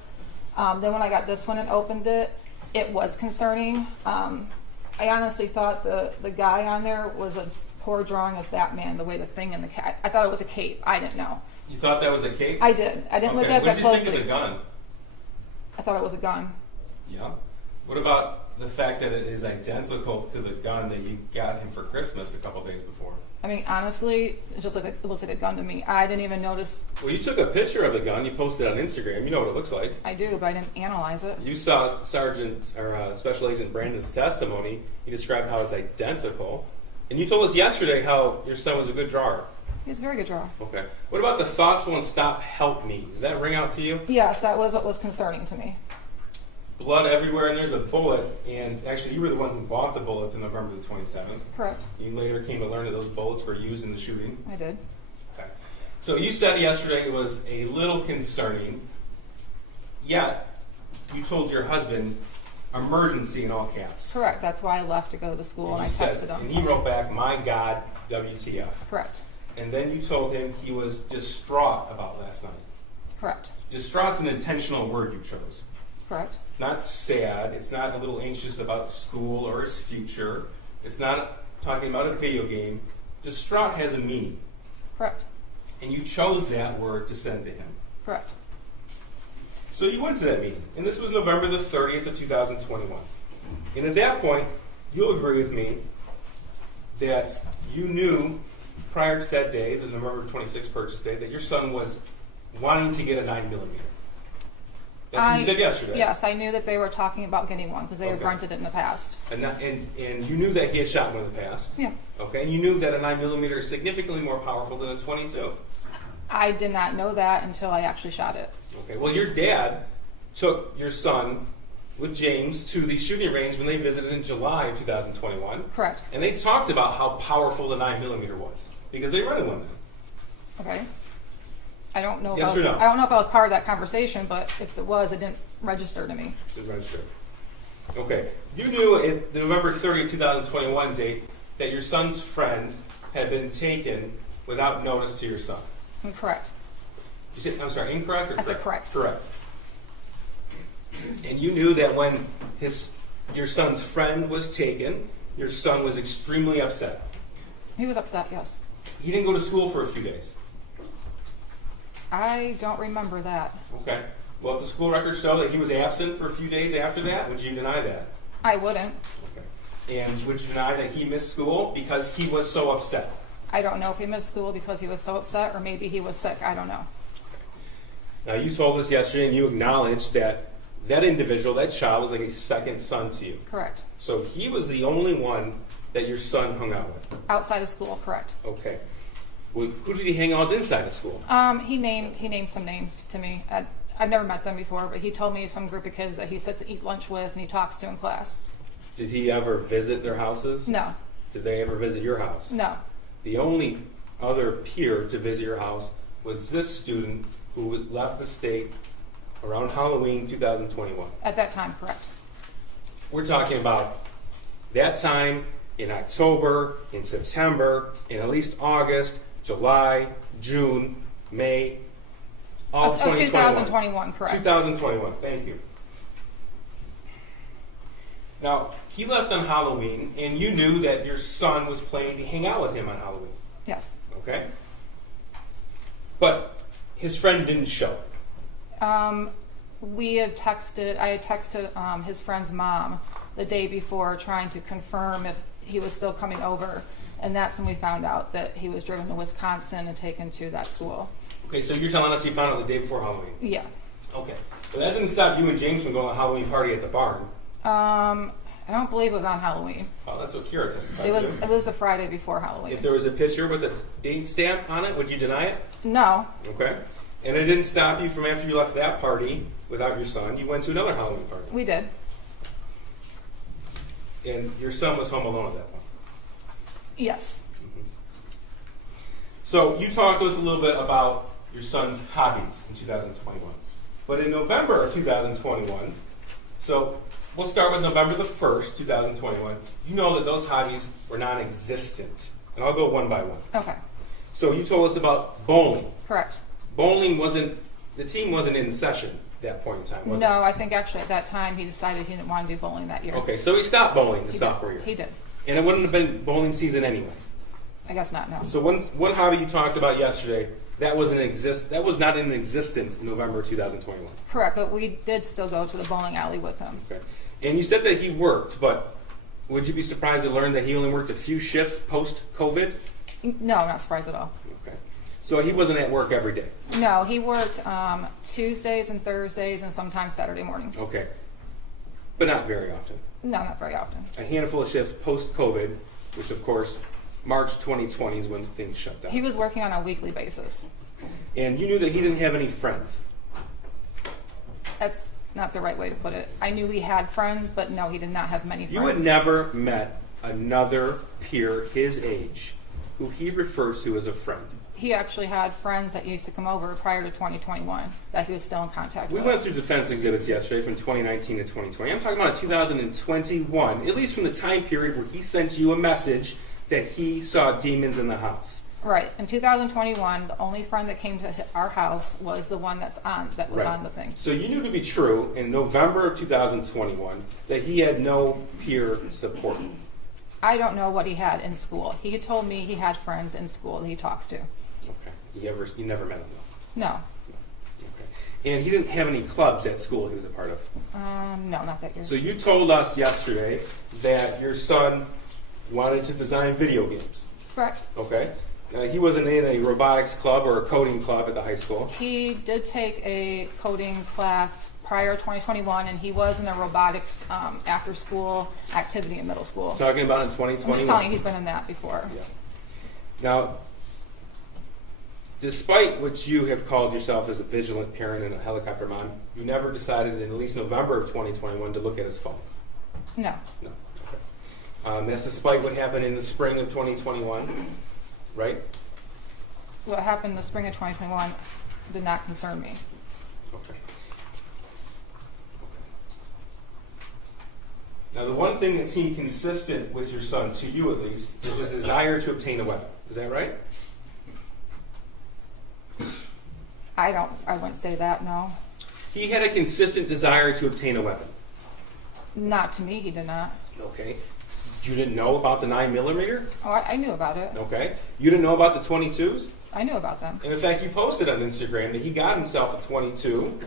Then when I got this one and opened it, it was concerning. I honestly thought the guy on there was a poor drawing of Batman, the way the thing in the cat. I thought it was a cape. I didn't know. You thought that was a cape? I did. I didn't look at What that did you closely. think of the gun? I thought it was a gun. Yeah. What about the fact that it is identical to the gun that you got him for Christmas a couple days before? I mean, honestly, it looks like a gun to me. I didn't even notice. Well, you took a picture of the gun. You posted it on Instagram. You know what it looks like. I do, but I didn't analyze it. You saw Special Agent Brandon's testimony. He described how it's identical. And you told us yesterday how your son was a good drawer. He's a very good drawer. Okay. What about the thoughts won't stop, help me? Did that ring out to you? Yes, that was what was concerning to me. Blood everywhere, and there's a bullet. And actually, you were the one who bought the bullets on November the 27th. Correct. You later came to learn that those bullets were used in the shooting. I did. Okay. So you said yesterday it was a little concerning, yet you told your husband emergency in all caps. Correct. That's why I left to go to the school, and I texted him. And he wrote back, "My God, WTF." Correct. And then you told him he was distraught about last night. Correct. Distraught's an intentional word you chose. Correct. Not sad. It's not a little anxious about school or his future. It's not talking about a video game. Distraught has a meaning. Correct. And you chose that word to send to him. Correct. So you went to that meeting, and this was November the 30th of 2021. And at that point, you'll agree with me that you knew prior to that day, the November 26th purchase day, that your son was wanting to get a 9mm. That's what you said yesterday. Yes, I knew that they were talking about getting one because they had Okay. rented it in the past. And you knew that he had shot one in the past. Yeah. Okay, and you knew that a 9mm is significantly more powerful than a 22. I did not know that until I actually shot it. Okay, well, your dad took your son with James to the shooting range when they visited in July of 2021. Correct. And they talked about how powerful the 9mm was because they rented one then. Okay. I don't know. Yes if I was, or no? I don't know if I was part of that conversation, but if it was, it didn't register to me. Didn't register. Okay. You knew at the November 30th, 2021 date that your son's friend had been taken without notice to your son. Correct. You said, I'm sorry, incorrect or correct? I said correct. Correct. And you knew that when your son's friend was taken, your son was extremely upset. He was upset, yes. He didn't go to school for a few days. I don't remember that. Okay. Well, if the school records show that he was absent for a few days after that, would you deny that? I wouldn't. Okay. And would you deny that he missed school because he was so upset? I don't know if he missed school because he was so upset or maybe he was sick. I don't know. Now, you told us yesterday and you acknowledged that that individual, that child, was like a second son to you. Correct. So he was the only one that your son hung out with? Outside of school, correct. Okay. Well, who did he hang out with inside of school? He named some names to me. I've never met them before, but he told me some group of kids that he sits and eats lunch with and he talks to in class. Did he ever visit their houses? No. Did they ever visit your house? No. The only other peer to visit your house was this student who left the state around Halloween 2021. At that time, correct. We're talking about that time in October, in September, in at least August, July, June, May, all of 2021, correct. 2021, thank you. Now, he left on Halloween, and you knew that your son was planning to hang out with him on Halloween. Yes. Okay? But his friend didn't show. I had texted his friend's mom the day before trying to confirm if he was still coming over, and that's when we found out that he was driven to Wisconsin and taken to that school. Okay, so you're telling us you found out the day before Halloween? Yeah. Okay. But that didn't stop you and James from going to a Halloween party at the barn. I don't believe it was on Halloween. Oh, that's what Kira testified It to. was the Friday before Halloween. If there was a picture with a date stamp on it, would you deny it? No. Okay. And it didn't stop you from after you left that party without your son, you went to another Halloween party. We did. And your son was home alone at that point. Yes. So you talked to us a little bit about your son's hobbies in 2021. But in November of 2021, so we'll start with November the 1st, 2021, you know that those hobbies were non-existent. And I'll go one by one. Okay, So you told us about bowling. correct. Bowling the team wasn't in session at that point in time, was it? No, I think actually at that time he decided he didn't want to do bowling that year. Okay, so he stopped bowling the He sophomore did. year. He did. And it wouldn't have been bowling season anyway. I guess not, no. So one hobby you talked about yesterday, that was not in existence in November 2021. Correct, but we did still go to the bowling alley with him. Okay. And you said that he worked, but would you be surprised to learn that he only worked a few shifts post-COVID? No, not surprised at all. Okay. So he wasn't at work every day? No, he worked Tuesdays and Thursdays and sometimes Saturday mornings. Okay. But not very often. No, not very often. A handful of shifts post-COVID, which of course, March 2020 is when things shut down. He was working on a weekly basis. And you knew that he didn't have any friends. That's not the right way to put it. I knew he had friends, but no, he did not have many friends. You had never met another peer his age who he refers to as a friend. He actually had friends that used to come over prior to 2021 that he was still in contact We with. went through defense exhibits yesterday from 2019 to 2020. I'm talking about 2021, at least from the time period where he sent you a message that he saw demons in the house. Right. In 2021, the only friend that came to our house was the one that was Right. on the thing. So you knew to be true in November of 2021 that he had no peer support. I don't know what he had in school. He had told me he had friends in school that he talks to. Okay. You never met him though? No. Okay. And he didn't have any clubs at school he was a part of? No, not that year. So you told us yesterday that your son wanted to design video games. Correct. Okay. He wasn't in a robotics club or a coding club at the high school. He did take a coding class prior to 2021, and he was in a robotics after-school activity in middle school. Talking about in 2021. I'm just telling you, he's been in that before. Yeah. Now, despite what you have called yourself as a vigilant parent and a helicopter mom, you never decided in at least November of 2021 to look at his phone. No. No. Okay. That's despite what happened in the spring of 2021, right? What happened in the spring of 2021 did not concern me. Okay. Now, the one thing that seemed consistent with your son, to you at least, is his desire to obtain a weapon. Is that right? I wouldn't say that, no. He had a consistent desire to obtain a weapon. Not to me, he did not. Okay. You didn't know about the 9mm? Oh, I knew about it. Okay. You didn't know about the 22s? I knew about them. And in fact, you posted on Instagram that he got himself a 22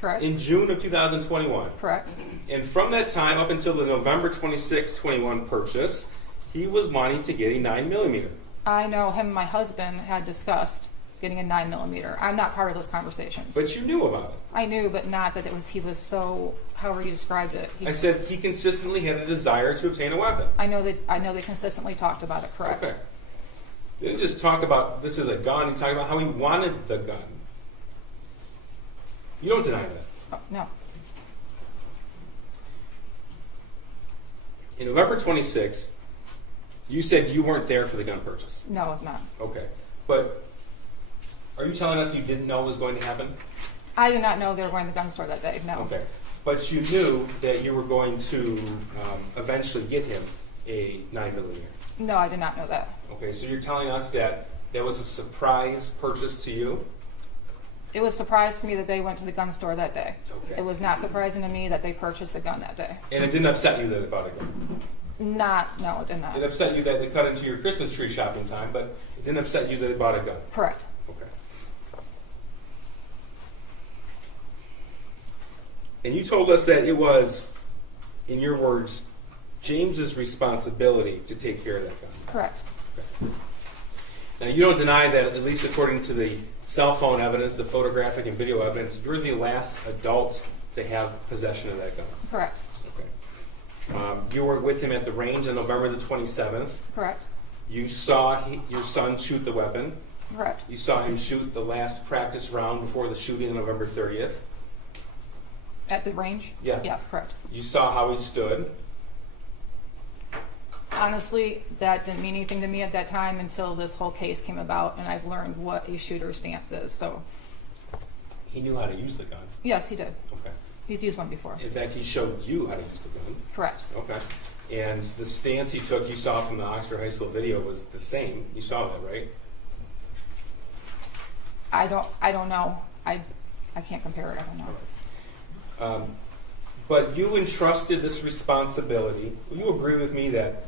Correct. in June of 2021. Correct. And from that time up until the November 26, 21 purchase, he was wanting to get a 9mm. I know him and my husband had discussed getting a 9mm. I'm not part of those conversations. But you knew about it. I knew, but not that he was so, however you described it. I said he consistently had a desire to obtain a weapon. I know they consistently talked about it, correct. Okay. They didn't just talk about this is a gun, he talked about how he wanted the gun. You don't deny that. Oh, no. In November 26, you said you weren't there for the gun purchase. No, it's not. Okay. But are you telling us you didn't know it was going to happen? I did not know they were going to the gun store that day, no. Okay. But you knew that you were going to eventually get him a 9mm. No, I did not know that. Okay, so you're telling us that that was a surprise purchase to you? It was a surprise to me that they went to the gun store that day. Okay. It was not surprising to me that they purchased a gun that day. And it didn't upset you that they bought a gun? No, it did not. It upset you that they cut into your Christmas tree shopping time, but it didn't upset you that they bought a gun? Correct. Okay. And you told us that it was, in your words, James's responsibility to take care of that gun. Correct. Okay. Now, you don't deny that, at least according to the cell phone evidence, the photographic and video evidence, you're the last adult to have possession of that gun. Correct. Okay. You were with him at the range on November the 27th. Correct. You saw your son shoot the weapon. Correct. You saw him shoot the last practice round before the shooting on November 30th. At the range? Yeah. Yes, correct. You saw how he stood. Honestly, that didn't mean anything to me at that time until this whole case came about, and I've learned what a shooter's stance is. So He knew how to use the gun. Yes, he did. Okay. He's used one before. In fact, he showed you how to use the gun. Correct. Okay. And the stance he took, you saw from the Oxford High School video, was the same. You saw that, right? I don't know. I can't compare it. I don't know. But you entrusted this responsibility. Will you agree with me that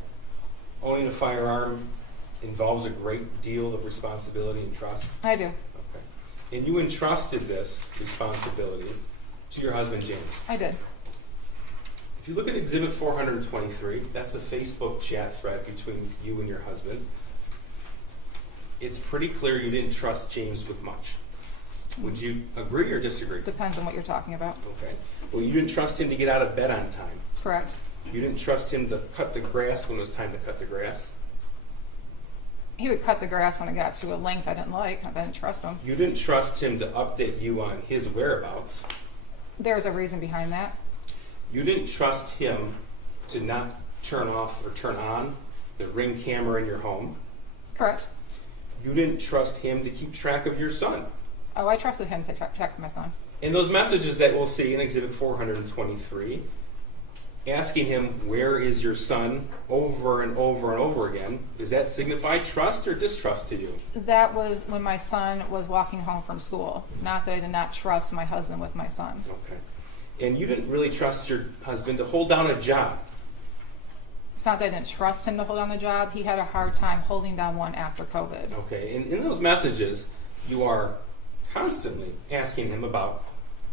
owning a firearm involves a great deal of responsibility and trust? I do. Okay. And you entrusted this responsibility to your husband, James. I did. If you look at Exhibit 423, that's the Facebook chat thread between you and your husband. It's pretty clear you didn't trust James with much. Would you agree or disagree? Depends on what you're talking about. Okay. Well, you didn't trust him to get out of bed on time. Correct. You didn't trust him to cut the grass when it was time to cut the grass. He would cut the grass when it got to a length I didn't like. I didn't trust him. You didn't trust him to update you on his whereabouts. There's a reason behind that. You didn't trust him to not turn off or turn on the Ring camera in your home. Correct. You didn't trust him to keep track of your son. Oh, I trusted him to check my son. In those messages that we'll see in Exhibit 423, asking him, where is your son, over and over and over again, does that signify trust or distrust to you? That was when my son was walking home from school. Not that I did not trust my husband with my son. Okay. And you didn't really trust your husband to hold down a job. It's not that I didn't trust him to hold down the job. He had a hard time holding down one after COVID. Okay. And in those messages, you are constantly asking him about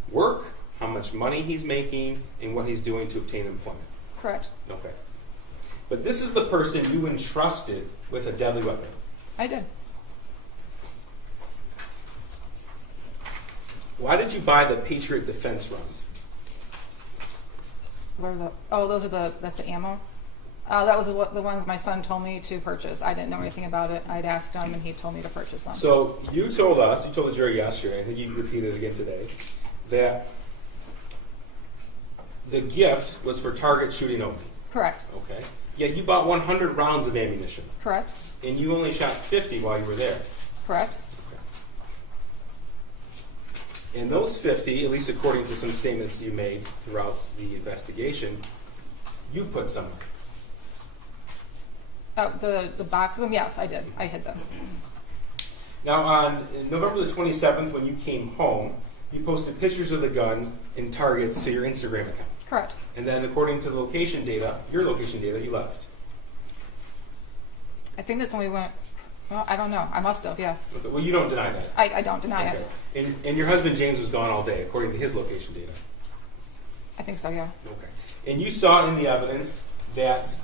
work, how much money he's making, and what he's doing to obtain employment. Correct. Okay. But this is the person you entrusted with a deadly weapon. I did. Why did you buy the Patriot defense rounds? What are the? Oh, those are that's the ammo. That was the ones my son told me to purchase. I didn't know anything about it. I'd asked him, and he told me to purchase them. So you told the jury yesterday, I think you repeated it again today, that the gift was for target shooting only. Correct. Okay. Yet you bought 100 rounds of ammunition. Correct. And you only shot 50 while you were there. Correct. Okay. And those 50, at least according to some statements you made throughout the investigation, you put somewhere. The box of them, yes, I did. I hid them. Now, on November the 27th, when you came home, you posted pictures of the gun and targets to your Instagram account. Correct. And then, according to the location data, your location data, you left. I think that's when we went. Well, I don't know. I must have, yeah. Okay. Well, you don't deny that. I don't deny Okay. it. And your husband James was gone all day, according to his location data. I think so, yeah. Okay. And you saw in the evidence that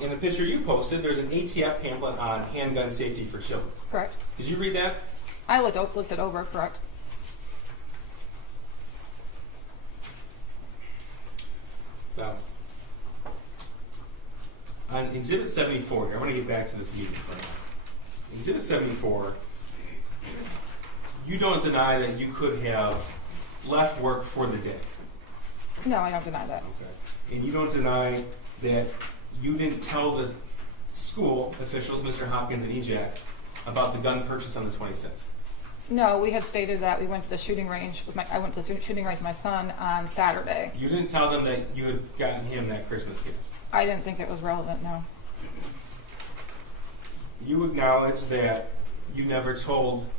in the picture you posted, there's an ATF pamphlet on handgun safety for children. Correct. Did you read that? I looked it over, correct. Now, on Exhibit 74, I'm going to get back to this meeting for now. Exhibit 74, you don't deny that you could have left work for the day. No, I don't deny that. Okay. And you don't deny that you didn't tell the school officials, Mr. Hopkins and EJAC, about the gun purchase on the 26th. No, we had stated that we went to the shooting range I went to the shooting range with my son on Saturday. You didn't tell them that you had gotten him that Christmas gift. I didn't think it was relevant, no. You acknowledge that you never told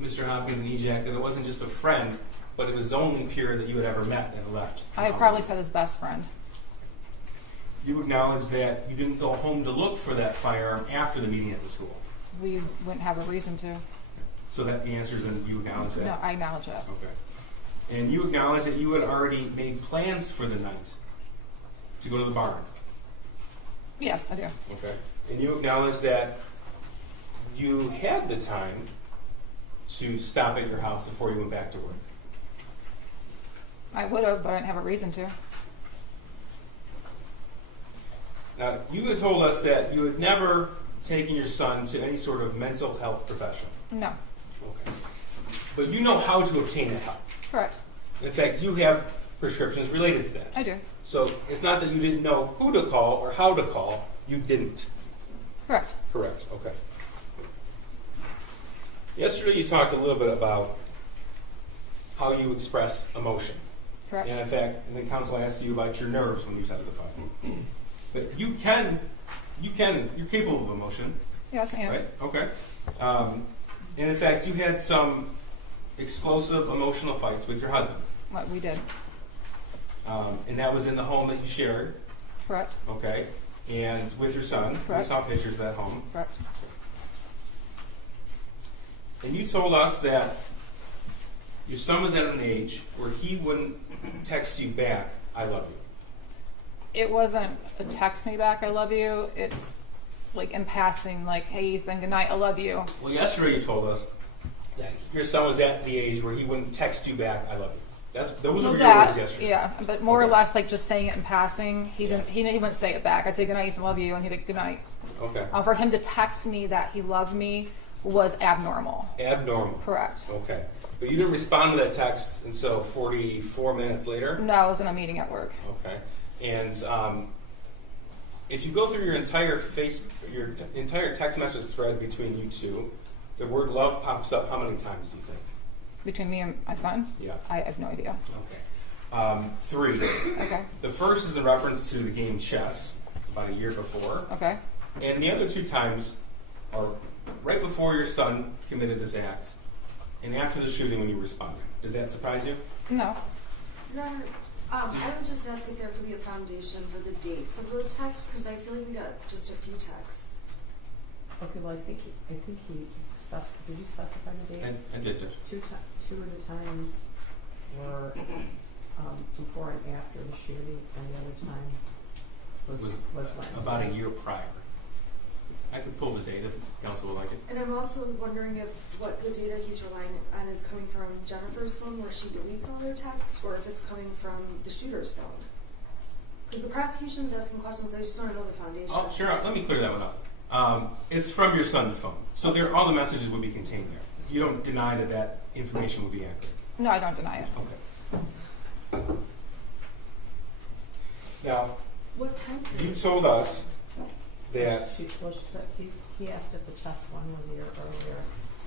Mr. Hopkins and EJAC that it wasn't just a friend, but it was the only peer that you had ever met that left. I had probably said his best friend. You acknowledge that you didn't go home to look for that firearm after the meeting at the school. We wouldn't have a reason to. So that the answer is that you acknowledge that? No, I acknowledge that. Okay. And you acknowledge that you had already made plans for the night to go to the barn? Yes, I do. Okay. And you acknowledge that you had the time to stop at your house before you went back to work? I would have, but I didn't have a reason to. Now, you had told us that you had never taken your son to any sort of mental health professional. No. Okay. But you know how to obtain that help. Correct. In fact, you have prescriptions related to that. I do. So it's not that you didn't know who to call or how to call. You didn't. Correct. Correct. Okay. Yesterday you talked a little bit about how you express emotion. Correct. And in fact, and then counsel asked you about your nerves when you testify. But you're capable of emotion, Yes, I am. right? Okay. And in fact, you had some explosive emotional fights with your husband. What we did. And that was in the home that you shared, Correct. okay? And with your son. Correct. We saw pictures of that home. Correct. And you told us that your son was at an age where he wouldn't text you back, I love you. It wasn't a text me back, I love you. It's like in passing, like, hey, Ethan, good night, I love you. Well, yesterday you told us that your son was at the age where he wouldn't text you back, I love you. Those were your words yesterday. Yeah, but more or Okay. less like just saying it in passing. He wouldn't say it back. I'd say good night, Ethan, love you, and he'd be good night. Okay. For him to text me that he loved me was abnormal. Abnormal. Correct. Okay. But you didn't respond to that text until 44 minutes later? No, I was in a meeting at work. Okay. And if you go through your entire text message thread between you two, the word love pops up how many times do you think? Between me and my son? Yeah. I have no idea. Okay. 3. Okay. The first is in reference to the game chess about a year before. Okay. And the other 2 times are right before your son committed this act and after the shooting when you responded. Does that surprise you? No. Your Honor, I would just ask if there could be a foundation for the dates of those texts, because I feel like we got just a few texts. Okay, well, I think he did you specify the date? I did, Judge. Two of the times were before and after the shooting, and the other time was when? About a year prior. I could pull the date if counsel would like it. And I'm also wondering if what the data he's relying on is coming from Jennifer's phone, where she deletes all her texts, or if it's coming from the shooter's phone. Because the prosecution's asking questions, I just want to know the foundation. Oh, sure. Let me clear that one up. It's from your son's phone. So all the messages would be contained there. You don't deny that information would be accurate. No, I don't deny it. Okay. Now, What time you period? told us that He asked if the chess one was a year earlier,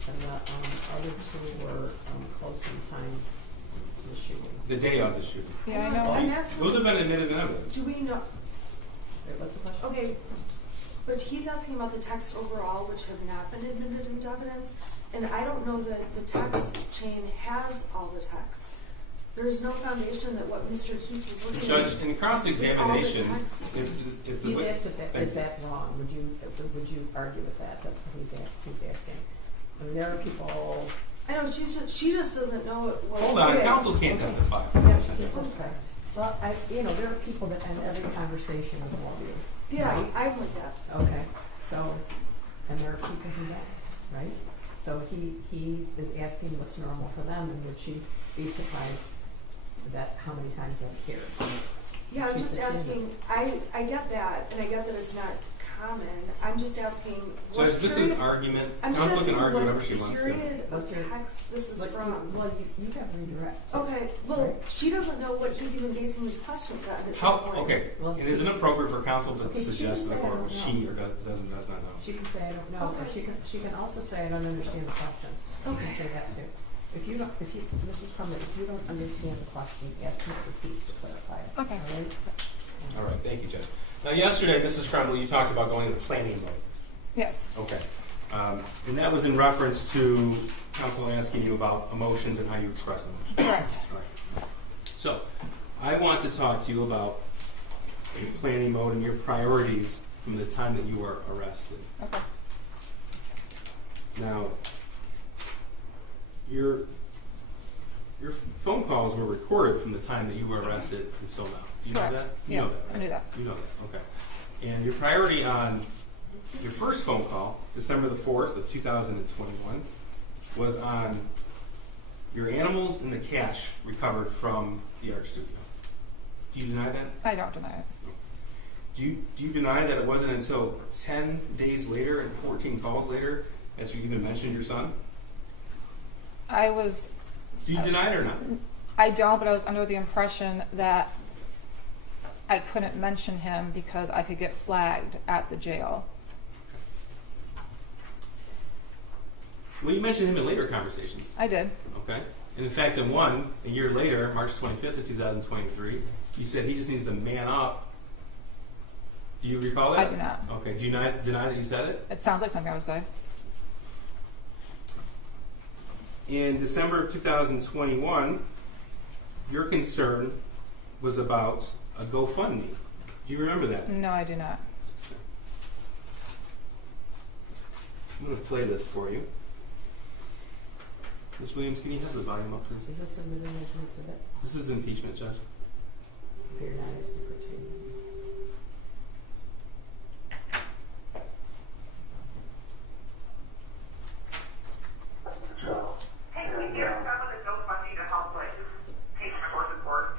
and the other 2 were close in time to the shooting. the day of the shooting. Yeah, I know. I'm asking, Those have been admitted in evidence. do we know? Wait, what's the question? Okay, but he's asking about the texts overall, which have not been admitted into evidence, and I don't know that the text chain has all the texts. There is no foundation that what Mr. Heese is looking Judge, at. in cross-examination, All the texts. if the He's wit- asked if that, Thank is you. that wrong? Would you argue with that? That's what he's asking. I mean, there are people. I know she just doesn't know what. Hold on, yeah. counsel can't testify. Yeah, she can't testify. Well, there are people that end every conversation with love you. Yeah, Right? I'm with that. Okay, so, and there are people who don't, right? So he is asking what's normal for them, and would she be surprised that how many times they've cared? Yeah, I'm She's just a kid. asking. I get that, and I get that it's not common. I'm just asking. What Judge, this is period- argument. I'm just Counsel can asking argue what whatever she wants to. period of Okay. text this is But from. you have redirect. Okay, well, Right. she doesn't know what he's even basing these questions on. It's How, not point. okay, Well, it is inappropriate for counsel to Okay, she suggest to the said, court I what don't she know. or does not know. She can say I don't know, or Okay. she can also say I don't understand the question. She Okay. can say that too. Mrs. Crumbley, if you don't understand the question, ask Mr. Peace to clarify it. Okay. All right? All right, thank you, Judge. Now, yesterday, Mrs. Crumbley, you talked about going into planning mode. Yes. Okay. And that was in reference to counsel asking you about emotions and how you express emotions. Correct. All right. So, I want to talk to you about your planning mode and your priorities from the time that you were arrested. Okay. Now, your phone calls were recorded from the time that you were arrested until now. Do you know Correct. that? You Yeah, know that, right? I knew that. You know that, okay. And your priority on your first phone call, December the 4th of 2021, was on your animals and the cash recovered from the art studio. Do you deny that? I don't deny it. Do you deny that it wasn't until 10 days later and 14 calls later that you even mentioned your son? Do you deny it or not? I don't, but I was under the impression that I couldn't mention him because I could get flagged at the jail. Well, you mentioned him in later conversations, I did. okay? And in fact, in one, a year later, March 25th of 2023, you said he just needs to man up. Do you recall that? I do not. Okay. Do you not deny that you said it? It sounds like something I would say. In December of 2021, your concern was about a GoFundMe. Do you remember that? No, I do not. I'm going to play this for you. Ms. Williams, can you have the volume up, please? Is this submitted as an exhibit? This is impeachment, Judge. You're not asking for change. Hey, can you have a GoFundMe to help, like, pay for support?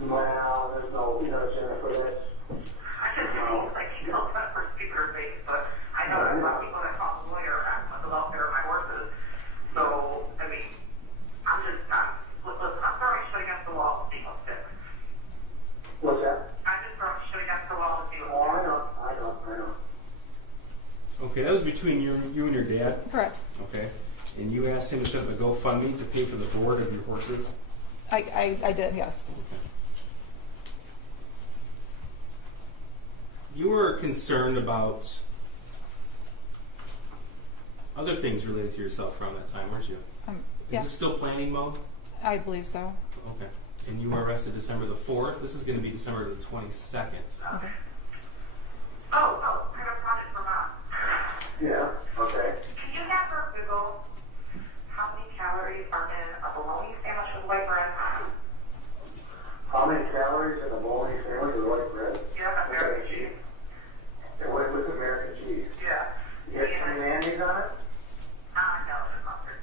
Well, there's no, Jennifer, that's, I just think, like, you know, that's for speaker base, but I know there's a lot of people that call the lawyer about the welfare of my horses. So, I mean, I'm throwing shit against the wall to see what's fixed. what's that? I'm just throwing shit against the wall to see what's Oh, fixed. I know. Okay, that was between you and your dad. Correct. Okay. And you asked him to set up a GoFundMe to pay for the board of your horses? I did, yes. Okay. You were concerned about other things related to yourself around that time, weren't you? Is Yeah, this still planning mode? I believe so. Okay. And you were arrested December the 4th. This is going to be December the 22nd. Okay. Oh, I have a project for Mom. Yeah, okay. Can you have her Google how many calories are in a bologna sandwich with white bread? How many calories in a bologna sandwich with white bread? Yeah, that's American cheese. And what with American cheese? Yeah. You get some mayonnaise on it? No, there's mustard.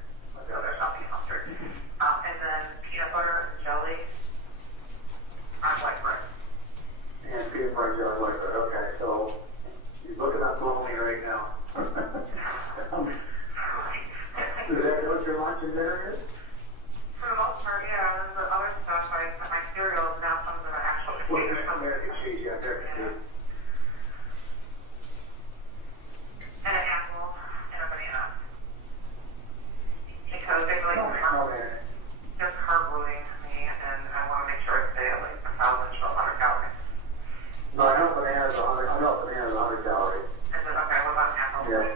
No, there's not beef mustard. And then peanut butter and jelly on white bread. And peanut butter and jelly white bread, okay, so you're looking up bologna right now. Is that what your lunch and dinner is? For the most part, yeah. And then the other stuff, my cereals now comes in an actual Well, container. there's American cheese, yeah, American cheese. And an apple and a banana. Because they like they're carb loading me, and I want to make sure I stay at like 1,000 to 100 calories. No, I know bananas are 100 calories. Is it okay? What about an apple? Yeah.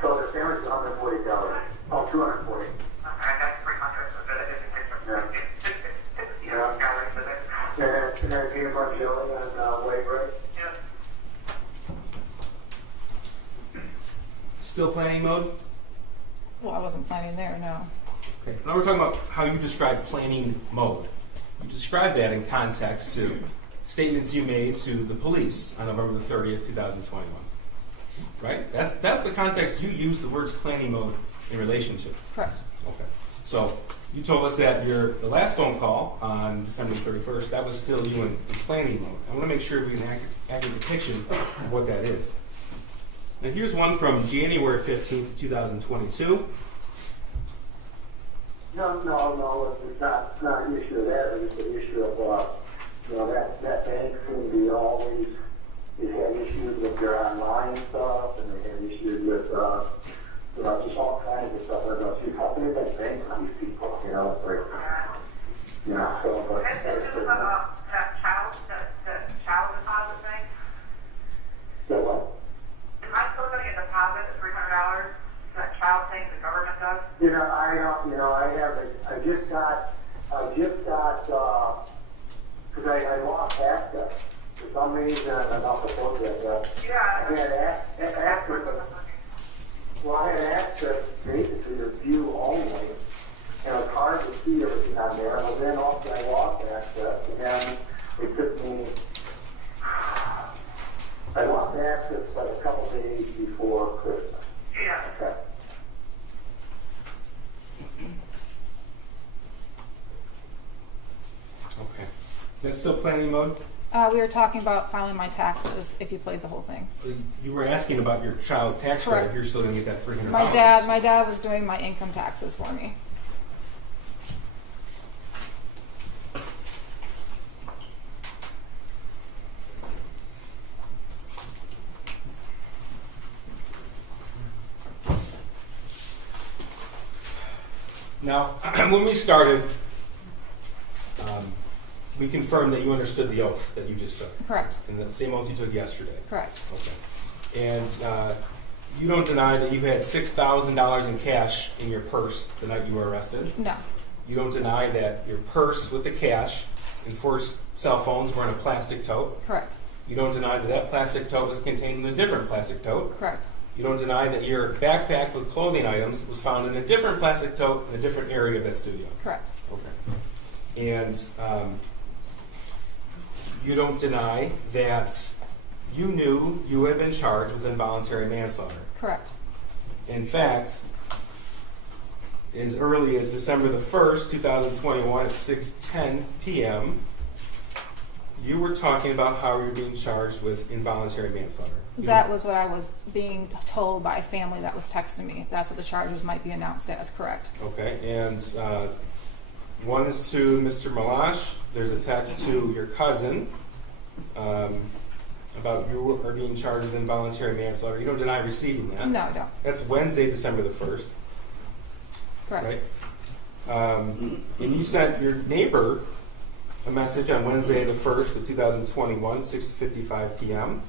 So the sandwich is 140 calories. Oh, 240. Okay, I got 300, so that it isn't Yeah. calories in it. And then peanut butter jelly and white bread. Yep. Still planning mode? Well, I wasn't planning there, no. Okay. Now we're talking about how you describe planning mode. You describe that in context to statements you made to the police on November the 30th, 2021. Right? That's the context you use the words planning mode in relation to. Correct. Okay. So you told us that the last phone call on December 31st, that was still you in planning mode. I want to make sure we can accurate depiction of what that is. Now here's one from January 15th, 2022. No, it's not an issue of that, it's an issue of, that bank seemed to be always, it had issues with their online stuff, and they had issues with, just all kinds of stuff. I go, see, how can they bank on these people, it's like, so, but. This is that child deposit thing. So what? Am I still going to get a deposit of $300? That child thing the government does? I just got, because I lost access. For some reason, I'm not supposed to have Yeah. I had access. Well, I had access basically to view only, and it's hard to see everything on there. But then also I lost access, and then it took me. I lost access like a couple days before Christmas. Yeah. Okay. Okay. Is that still planning mode? We were talking about filing my taxes if you played the whole thing. You were asking about your child tax credit. Correct. You're still going to get that $300. My dad was doing my income taxes for me. Now, when we started, we confirmed that you understood the oath that you just took. Correct. And the same oath you took yesterday. Correct. Okay. And you don't deny that you had $6,000 in cash in your purse the night you were arrested? No. You don't deny that your purse with the cash and 4 cell phones were in a plastic tote? Correct. You don't deny that that plastic tote was contained in a different plastic tote? Correct. You don't deny that your backpack with clothing items was found in a different plastic tote in a different area of that studio? Correct. Okay. And you don't deny that you knew you had been charged with involuntary manslaughter? Correct. In fact, as early as December the 1st, 2021 at 6:10 p.m., you were talking about how you were being charged with involuntary manslaughter. That was what I was being told by a family that was texting me. That's what the charges might be announced as. Correct. Okay, and one is to Mr. Malash. There's a text to your cousin about you are being charged with involuntary manslaughter. You don't deny receiving that? No, I don't. That's Wednesday, December the 1st. Correct. Right? And you sent your neighbor a message on Wednesday the 1st of 2021, 6:55 p.m.,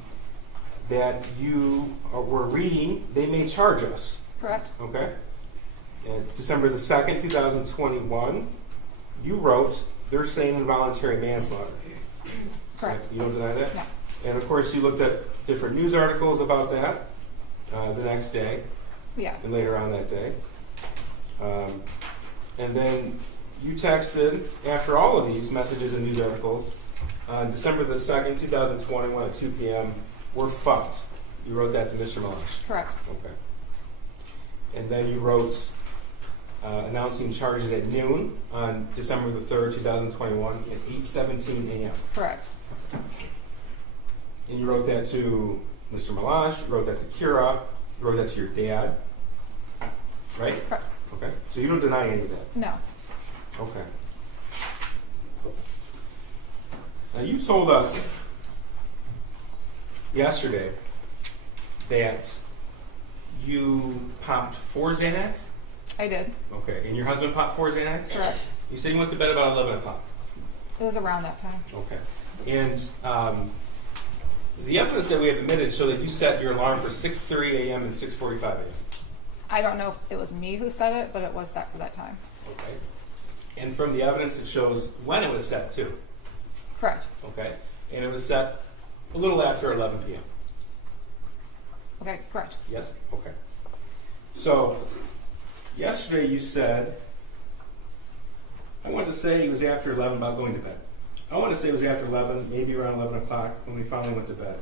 that you were reading, they may charge us. Correct. Okay? And December the 2nd, 2021, you wrote, they're saying involuntary manslaughter. Correct. You don't deny that? No. And of course, you looked at different news articles about that the next day Yeah. and later on that day. And then you texted, after all of these messages and news articles, on December the 2nd, 2021 at 2 p.m., we're fucked. You wrote that to Mr. Malash. Correct. Okay. And then you wrote announcing charges at noon on December the 3rd, 2021 at 8:17 a.m. Correct. And you wrote that to Mr. Malash, you wrote that to Kira, you wrote that to your dad, right? Correct. Okay. So you don't deny any of that? No. Okay. Now you told us yesterday that you popped 4 Xanax? I did. Okay. And your husband popped 4 Xanax? Correct. You said you went to bed about 11 o'clock. It was around that time. Okay. And the evidence that we have admitted show that you set your alarm for 6:30 a.m. and 6:45 a.m. I don't know if it was me who set it, but it was set for that time. Okay. And from the evidence, it shows when it was set, too. Correct. Okay. And it was set a little after 11 p.m. Okay, correct. Yes? Okay. So, yesterday you said, I want to say it was after 11 about going to bed. I want to say it was after 11, maybe around 11 o'clock when we finally went to bed.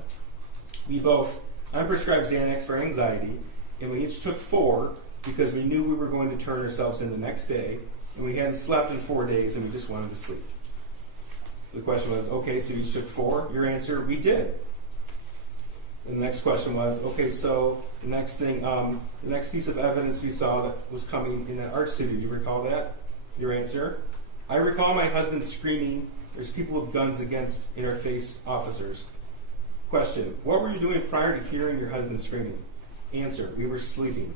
We both unprescribed Xanax for anxiety, and we each took 4 because we knew we were going to turn ourselves in the next day, and we hadn't slept in 4 days, and we just wanted to sleep. The question was, okay, so you each took 4? Your answer, we did. And the next question was, okay, so the next thing, the next piece of evidence we saw that was coming in that art studio, do you recall that? Your answer, I recall my husband screaming, "There's people with guns against interface officers." Question, what were you doing prior to hearing your husband screaming? Answer, we were sleeping.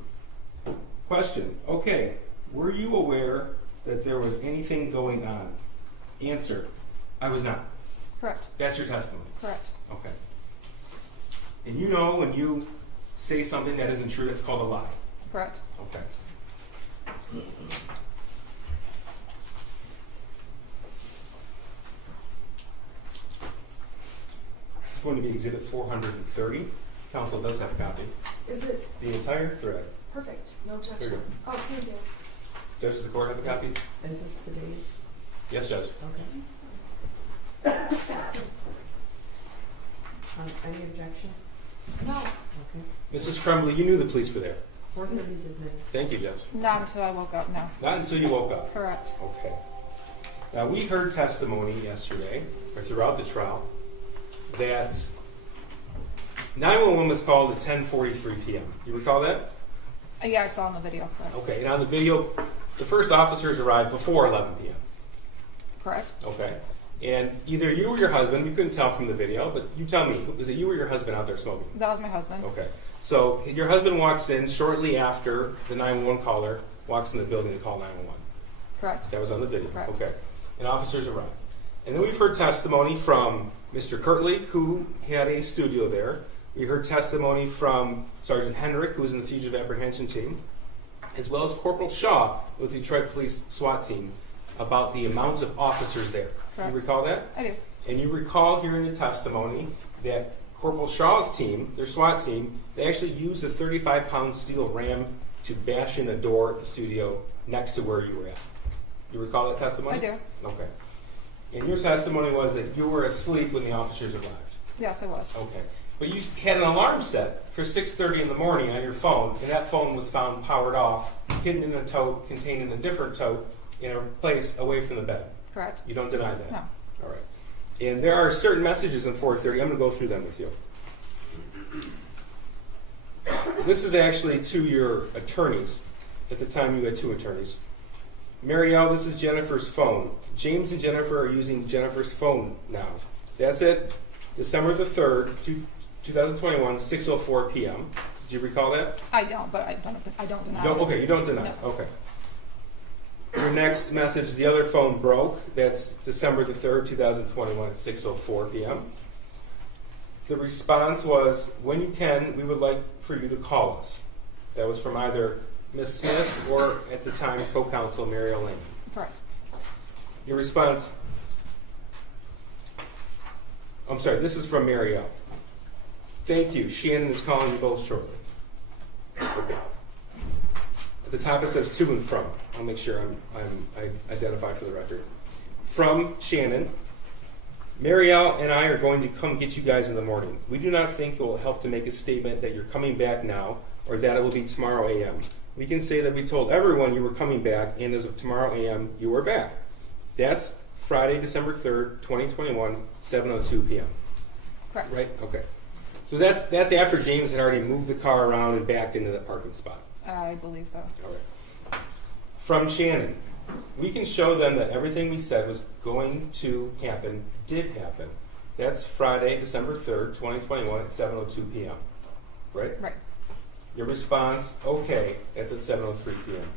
Question, okay, were you aware that there was anything going on? Answer, I was not. Correct. That's your testimony. Correct. Okay. And you know when you say something that isn't true, that's called a lie. Correct. Okay. This is going to be Exhibit 430. Council does have a copy. Is it The entire thread. perfect? No There you objection. go. Oh, thank you. Judges of the court have a copy? Is this today's? Yes, Judge. Okay. Any objection? No. Okay. Mrs. Crumbley, you knew the police were there. 430 is admitted. Thank you, Judge. Not until I woke up, no. Not until you woke up. Correct. Okay. Now, we heard testimony yesterday, or throughout the trial, that 911 was called at 10:43 p.m. You recall that? Yeah, I saw in the video. Correct. Okay. And on the video, the first officers arrived before 11 p.m. Correct. Okay. And either you or your husband, we couldn't tell from the video, but you tell me, was it you or your husband out there smoking? That was my husband. Okay. So your husband walks in shortly after the 911 caller walks in the building to call 911. Correct. That was on the video. Correct. Okay. And officers arrived. And then we've heard testimony from Mr. Kirtley, who had a studio there. We heard testimony from Sergeant Hendrick, who was in the fugitive apprehension team, as well as Corporal Shaw with the Detroit Police SWAT team, about the amount of officers there. Correct. You recall that? I do. And you recall hearing the testimony that Corporal Shaw's team, their SWAT team, they actually used a 35-pound steel ram to bash in a door at the studio next to where you were at. You recall that testimony? I do. Okay. And your testimony was that you were asleep when the officers arrived. Yes, I was. Okay. But you had an alarm set for 6:30 in the morning on your phone, and that phone was found powered off, hidden in a tote, contained in a different tote, in a place away from the bed. Correct. You don't deny that? No. All right. And there are certain messages in 430. I'm going to go through them with you. This is actually to your attorneys. At the time, you had 2 attorneys. Marielle, this is Jennifer's phone. James and Jennifer are using Jennifer's phone now. That's it. December the 3rd, 2021, 6:04 p.m. Did you recall that? I don't, but I don't deny it. Okay, you don't deny No. it. Okay. Your next message, the other phone broke. That's December the 3rd, 2021 at 6:04 p.m. The response was, when you can, we would like for you to call us. That was from either Ms. Smith or, at the time, co-counsel Marielle Lane. Correct. Your response, I'm sorry, this is from Marielle. Thank you. Shannon is calling you both shortly. Okay. At the top it says to and from. I'll make sure I identify for the record. From Shannon, Marielle and I are going to come get you guys in the morning. We do not think it will help to make a statement that you're coming back now or that it will be tomorrow a.m. We can say that we told everyone you were coming back, and as of tomorrow a.m., you were back. That's Friday, December 3rd, 2021, 7:02 p.m. Correct. Right? Okay. So that's after James had already moved the car around and backed into the parking spot. I believe so. All right. From Shannon, we can show them that everything we said was going to happen did happen. That's Friday, December 3rd, 2021 at 7:02 p.m. Right? Right. Your response, okay, that's at 7:03 p.m.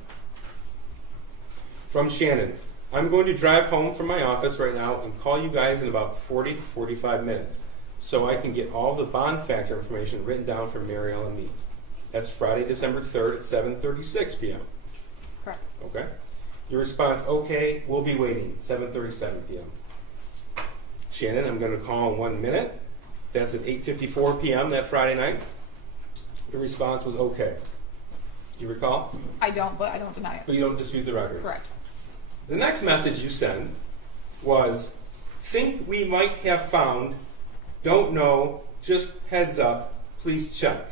From Shannon, I'm going to drive home from my office right now and call you guys in about 40 to 45 minutes so I can get all the bond factor information written down from Marielle and me. That's Friday, December 3rd at 7:36 p.m. Correct. Okay? Your response, okay, we'll be waiting, 7:37 p.m. Shannon, I'm going to call in 1 minute. That's at 8:54 p.m. that Friday night. Your response was okay. Do you recall? I don't, but I don't deny it. But you don't dispute the records. Correct. The next message you send was, think we might have found, don't know, just heads up, please check.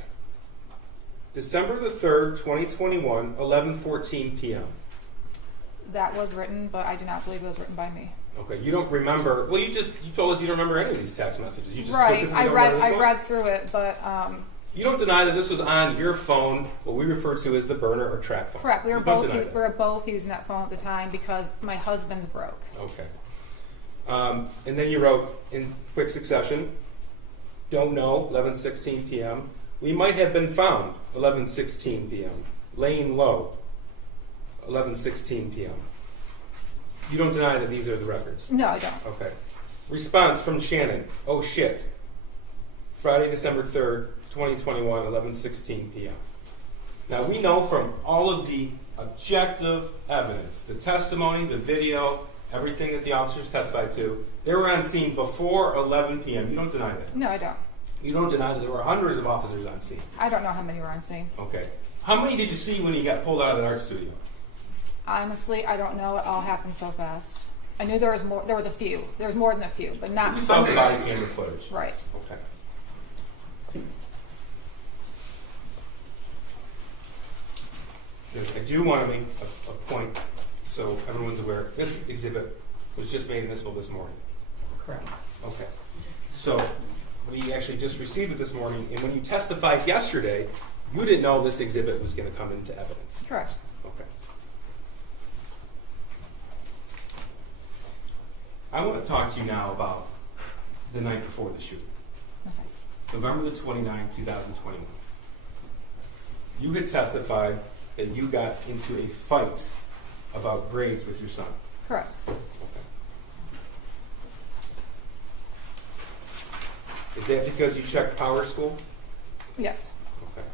December the 3rd, 2021, 11:14 p.m. That was written, but I do not believe it was written by me. Okay, you don't remember. Well, you told us you don't remember any of these text messages. You just Right. specifically don't remember this I one? read through it, but You don't deny that this was on your phone, what we refer to as the burner or track phone. correct. We You were don't both deny that. we were both using that phone at the time because my husband's broke. Okay. And then you wrote in quick succession, don't know, 11:16 p.m. We might have been found, 11:16 p.m. Laying low, 11:16 p.m. You don't deny that these are the records? No, I don't. Okay. Response from Shannon, oh shit. Friday, December 3rd, 2021, 11:16 p.m. Now we know from all of the objective evidence, the testimony, the video, everything that the officers testified to, they were on scene before 11 p.m. You don't deny that? No, I don't. You don't deny that there were hundreds of officers on scene? I don't know how many were on scene. Okay. How many did you see when you got pulled out of the art studio? Honestly, I don't know. It all happened so fast. I knew there was more. There was a few. There was more than a few, but not. You saw the body hundreds. camera footage. Right. Okay. I do want to make a point so everyone's aware. This exhibit was just made admissible this morning. Correct. Okay. So we actually just received it this morning, and when you testified yesterday, you didn't know this exhibit was going to come into evidence. Correct. Okay. I want to talk to you now about the night before the shooting. Okay. November the 29th, 2021. You had testified that you got into a fight about grades with your son. Correct. Is that because you checked Power School? Yes. Okay.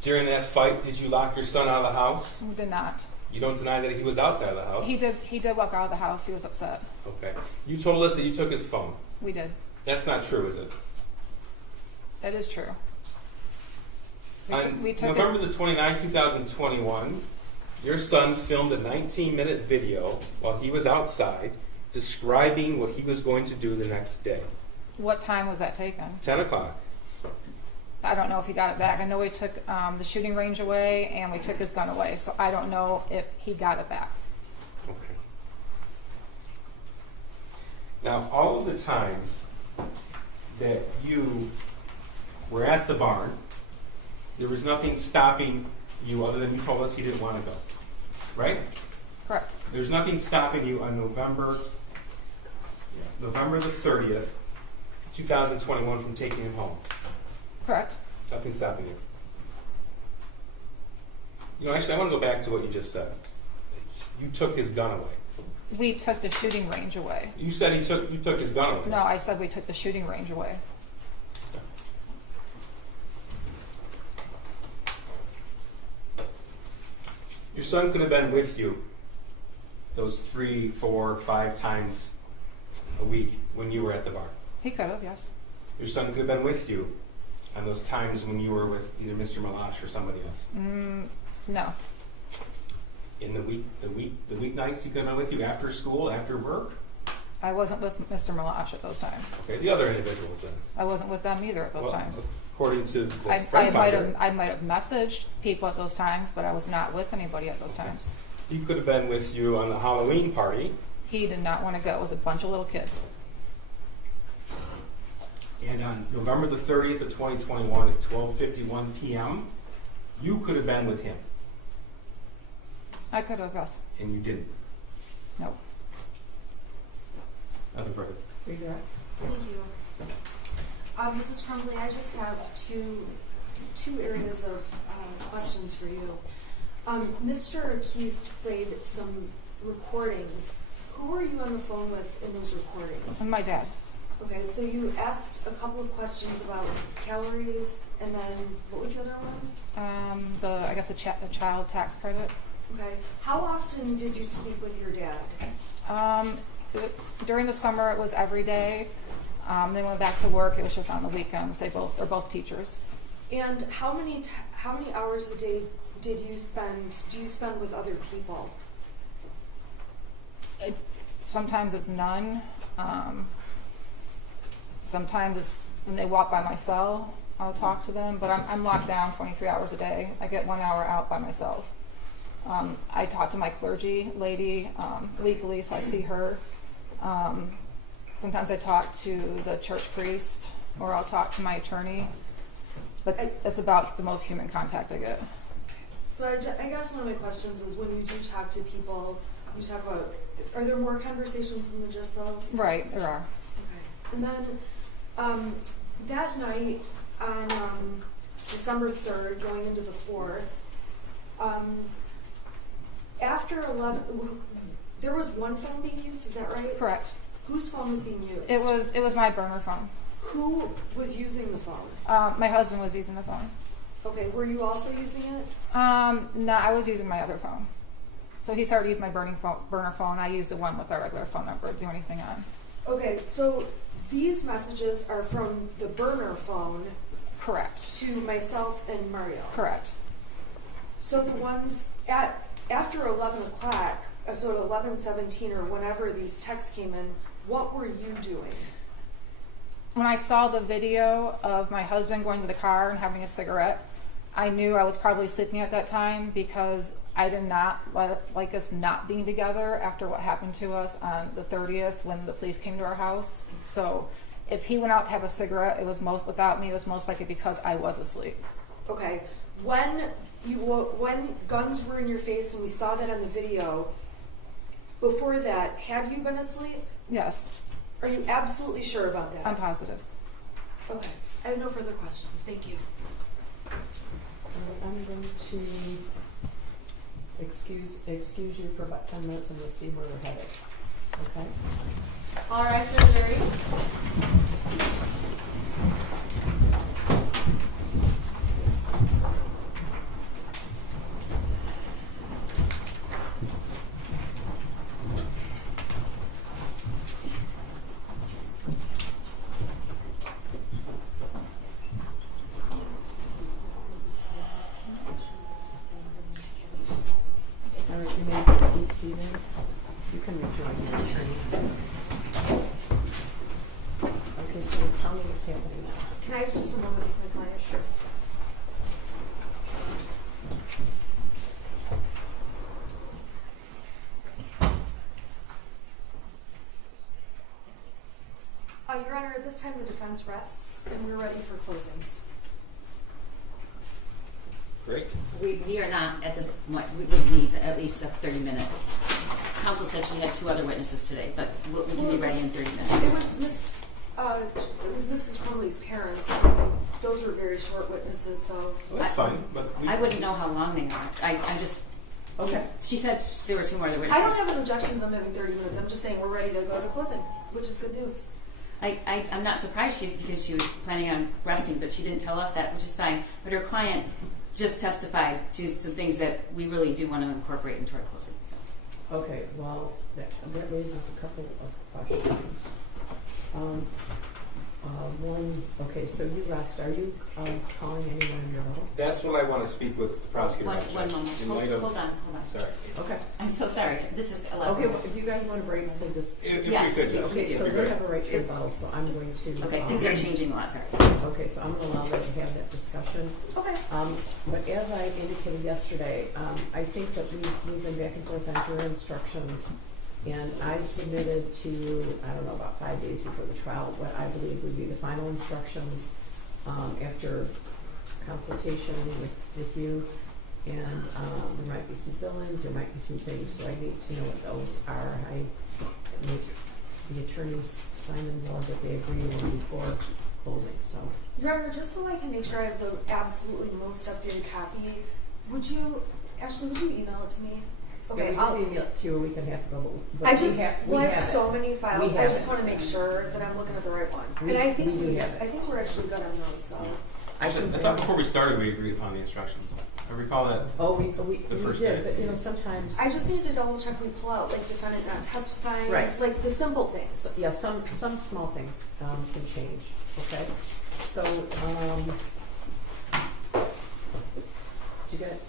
During that fight, did you lock your son out of the house? We did not. You don't deny that he was outside of the house? He did walk out of the house. He was upset. Okay. You told us that you took his phone. We did. That's not true, is it? That is true. On We took November the 29th, 2021, your son filmed a 19-minute video while he was outside describing what he was going to do the next day. What time was that taken? 10 o'clock. I don't know if he got it back. I know we took the shooting range away and we took his gun away, so I don't know if he got it back. Okay. Now, all of the times that you were at the barn, there was nothing stopping you other than you told us he didn't want to go, right? Correct. There's nothing stopping you on November the 30th, 2021 from taking him home. Correct. Nothing stopping you. You know, actually, I want to go back to what you just said. You took his gun away. We took the shooting range away. You said you took his gun away. No, I said we took the shooting range away. Your son could have been with you those 3, 4, 5 times a week when you were at the bar. He could have, yes. Your son could have been with you on those times when you were with either Mr. Malash or somebody else. No. In the weeknights, he could have been with you after school, after work. I wasn't with Mr. Malash at those times. Okay, the other individuals then. I wasn't with them either at those times. According to the I friend might finder, have messaged people at those times, but I was not with anybody at those times. he could have been with you on the Halloween party. He did not want to go. It was a bunch of little kids. And on November the 30th of 2021 at 12:51 p.m., you could have been with him, I could have, yes. and you didn't. No. Nothing further. Regret? Thank you. Mrs. Crumbley, I just have two areas of questions for you. Mr. Keys played some recordings. Who were you on the phone with in those recordings? And my dad. Okay, so you asked a couple of questions about calories, and then what was the other one? The child tax credit. Okay. How often did you speak with your dad? During the summer, it was every day. They went back to work. It was just on the weekends. They're both teachers. And how many hours a day do you spend with other people? Sometimes it's none. Sometimes it's when they walk by my cell, I'll talk to them. But I'm locked down 23 hours a day. I get 1 hour out by myself. I talk to my clergy lady weekly, so I see her. Sometimes I talk to the church priest, or I'll talk to my attorney. But it's about the most human contact I get. So I guess one of my questions is, when you do talk to people, you talk about, are there more conversations than just those? Right, there are. Okay. And then that night on December 3rd, going into the 4th, after 11, there was one phone being used, is that right? Correct. Whose phone was being used? It was my burner phone. Who was using the phone? My husband was using the phone. Okay, were you also using it? No, I was using my other phone. So he started using my burner phone. I used the one with our regular phone number to do anything on. Okay, so these messages are from the burner phone. Correct. To myself and Mario. Correct. So the ones after 11 o'clock, so at 11:17 or whenever these texts came in, what were you doing? When I saw the video of my husband going to the car and having a cigarette, I knew I was probably sleeping at that time, because I did not like us not being together after what happened to us on the 30th when the police came to our house. So if he went out to have a cigarette, it was without me, it was most likely because I was asleep. Okay, when guns were in your face and we saw that on the video, before that, had you been asleep? Yes. Are you absolutely sure about that? I'm positive. Okay, I have no further questions. Thank you. I'm going to excuse you for about 10 minutes and we'll see where we're headed. Okay? All rise for the jury. All right, you may be seated. You can rejoin your attorney. Okay, so tell me what's happening now. Can I have just a moment with my client? Sure. Your Honor, at this time the defense rests and we're ready for closings. Great. We are not at this point. We would need at least a 30-minute. Counsel said she had 2 other witnesses today, but we can be ready in 30 minutes. It was Mrs. Crumbley's parents. Those were very short witnesses, so. Well, that's fine, but I wouldn't know how long they are. I just. Okay. She said there were 2 more other witnesses. I don't have an objection to them having 30 minutes. I'm just saying we're ready to go to closing, which is good news. I'm not surprised because she was planning on resting, but she didn't tell us that, which is fine. But her client just testified to some things that we really do want to incorporate into our closing. So. Okay, well, that raises a couple of questions. One, okay, so you rest. Are you calling anyone in your middle? that's what I want to speak with the prosecutor about. One Judge. moment. In light of- Hold on. Sorry. Okay. I'm so sorry. This is 11. Okay, well, if you guys want to break to just... If Yes, we could, we Judge. Okay, do. so they have a right to rebuttal, so I'm going to... Okay, things are changing a lot. Sorry. Okay, so I'm going to allow them to have that discussion. Okay. But as I indicated yesterday, I think that we've been back and forth on jury instructions, and I submitted to, I don't know, about 5 days before the trial, what I believe would be the final instructions after consultation with you. And there might be some fill-ins, there might be some things, so I need to know what those are. I make the attorneys sign in law that they agree with before closing, so. Your Honor, just so I can make sure I have the absolutely most updated copy, Ashley, would you email it to me? Okay, yeah, we can email it to you a week and a half ago, but I we have have so it. many files. We I have just it. want to make sure that I'm looking at the right one. We And I think do have it. I think we're actually good on those. So I thought before we started we agreed upon the instructions. I recall that. Oh, we The first did, day. but you know, sometimes... I just need to double check we pull out like defendant not testifying, Right. like the simple things. Yeah, some small things can change, okay? So, did you get it?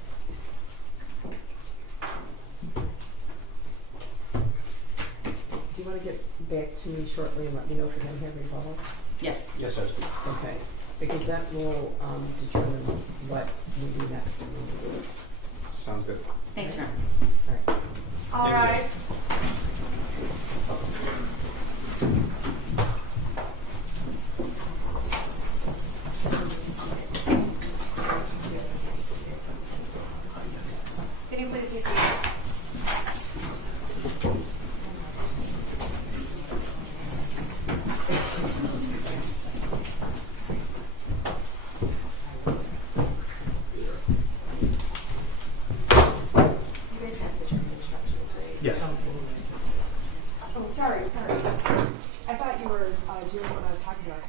Do you want to get back to me shortly and let me know if you're going to have rebuttal? Yes. Yes, Judge. Okay, because that will determine what we do next and when we do it. Sounds good. Thanks, Ron. All right. All Thank you. right. Can you please be seated? You guys have the jury instructions, right? Yes. Oh, sorry. I thought you were doing what I was talking about.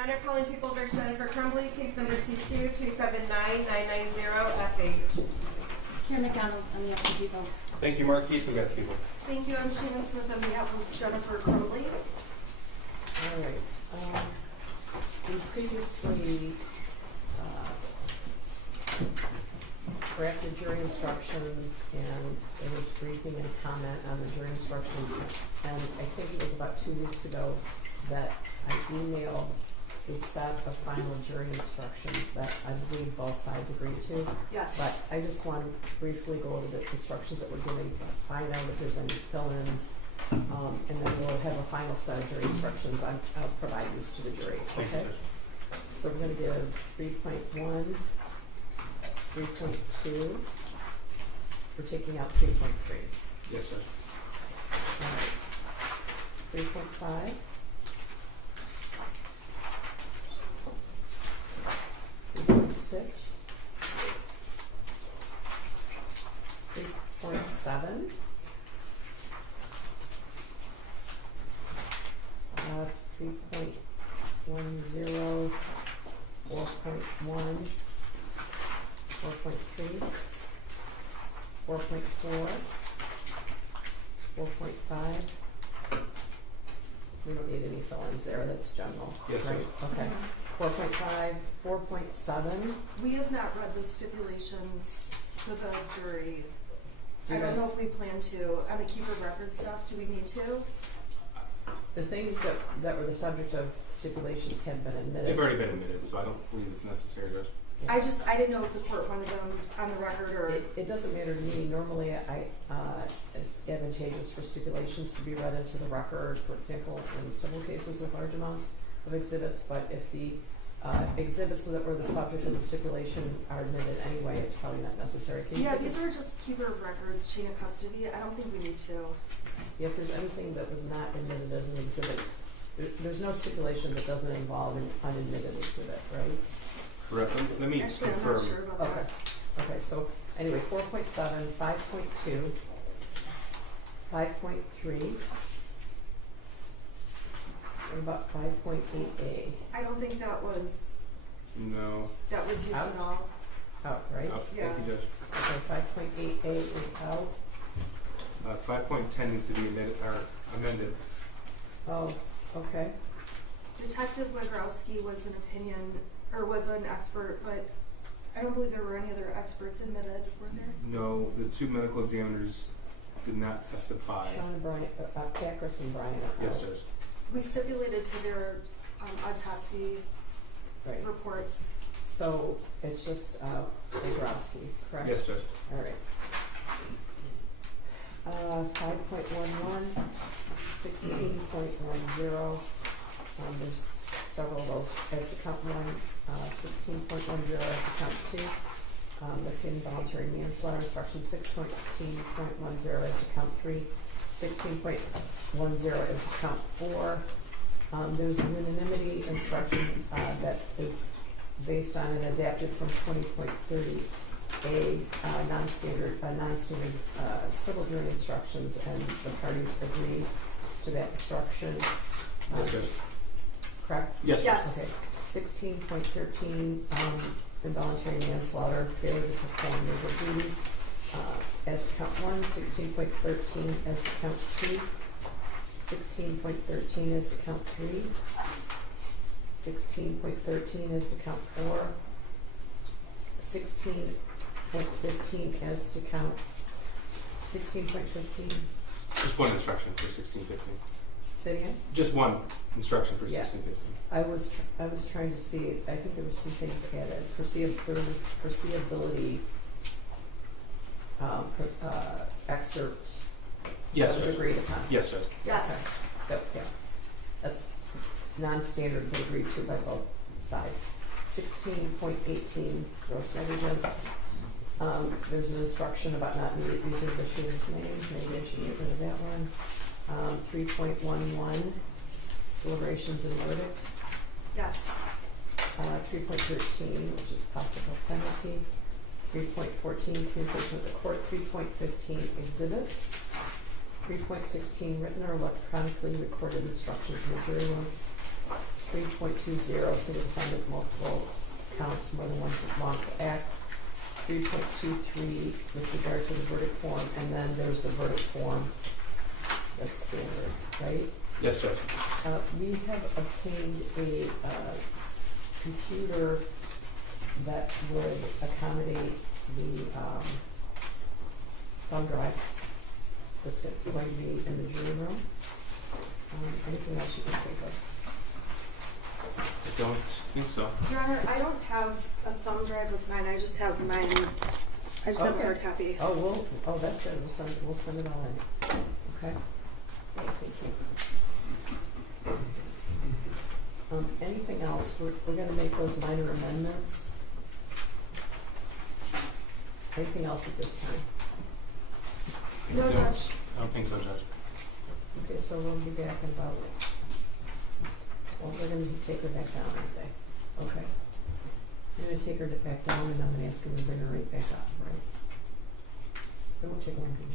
Your Honor, calling People versus Jennifer Crumbley, case number T2-279990FH. Karen McDonald on behalf of the people. Thank you, Marquise. We got the people. Thank you. I'm Shannon Smith on behalf of Jennifer Crumbley. All right. We previously drafted jury instructions, and there was briefing and comment on the jury instructions. And I think it was about 2 weeks ago that I emailed a set of final jury instructions that I believe both sides agreed to. Yes. But I just want to briefly go over the instructions that we're giving, find out if there's any fill-ins, and then we'll have a final set of jury instructions. I'll provide these to the jury, Thank okay? you, So we're gonna give 3.1, 3.2, we're taking out 3.3. Yes, sir. All right. 3.5. 3.6. 3.7. 3.10. 4.1. 4.3. 4.4. 4.5. We don't need any fill-ins there, that's general. Yes, sir. Right, okay. 4.5, 4.7. We have not read the stipulations to the jury. Do I you don't guys- know if we plan to. On the keeper record stuff, do we need to? The things that were the subject of stipulations have been admitted. They've already been admitted, so I don't believe it's necessary, Judge. Yeah. I didn't know if the court wanted them on the record or. It doesn't matter to me. Normally, it's advantageous for stipulations to be read into the record, for example, in civil cases with large amounts of exhibits. But if the exhibits that were the subject of the stipulation are admitted anyway, it's probably not necessary. Can you Yeah, take these are just keeper of records, chain of custody. I don't think we need to. If there's anything that was not admitted as an exhibit, there's no stipulation that doesn't involve an unadmitted exhibit, right? Correct. Let me Actually, I'm confirm. not sure about Okay. that. Okay, so anyway, 4.7, 5.2, 5.3, what about 5.8A? I don't think that was No. used Out? at all. Out, right? Oh, Yeah. Thank you, Judge. Okay, 5.8A is out. 5.10 needs to be amended. Oh, okay. Detective Wagrowski was an expert, but I don't believe there were any other experts admitted, were there? No, the two medical examiners did not testify. Sean and Brian, Pacris and Brian are Yes, out. Judge. We stipulated to their autopsy Right. reports. So it's just Wagrowski, correct? Yes, Judge. All right. 5.11, 16.10. There's several of those. As to count 1, 16.10 as to count 2. That's involuntary manslaughter. Instruction 16.10 as to count 3. 16.10 as to count 4. There's a unanimity instruction that is based on and adapted from 20.30A non-standard civil jury instructions, and the parties agree to that instruction. Yes, Judge. Correct? Yes, Judge. Yes. Okay. 16.13 involuntary manslaughter, failure to perform legal duty. As to count 1, 16.13 as to count 2. 16.13 as to count 3, 16.13 as to count 4, 16.15 as to count 16.15. Just one instruction for 1615. Say it again? Just one instruction for Yeah. 1615. I was trying to see. I think there were some things added. There was a foreseeability excerpt. Yes, that was Judge. agreed upon. Yes, Judge. Yes. Okay. Yeah, that's non-standard, but agreed to by both sides. 16.18 gross negligence. There's an instruction about not using the shooter's name. Maybe I should get rid of that one. 3.11 deliberations and verdict. Yes. 3.13, which is possible penalty. 3.14 communication with the court. 3.15 exhibits. 3.16 written or electronically recorded instructions in the jury room. 3.20, single defendant, multiple counts, more than one wrongful act. 3.23 with regard to the verdict form, and then there's the verdict form that's standard, right? Yes, Judge. We have obtained a computer that would accommodate the thumb drives that's going to be in the jury room. Anything else you can think of? I don't think so. Your Honor, I don't have a thumb drive with mine. I just have mine. I just have a Okay. hard copy. Oh, that's good. We'll send it all in. Okay. Thank you. Anything else? We're gonna make those minor amendments. Anything else at this time? No, I Judge. don't think so, Judge. Okay, so we'll be back in about, well, we're gonna take her back down, aren't they? Okay. I'm gonna take her back down and I'm gonna ask him to bring her right back up, right? It won't take long to do.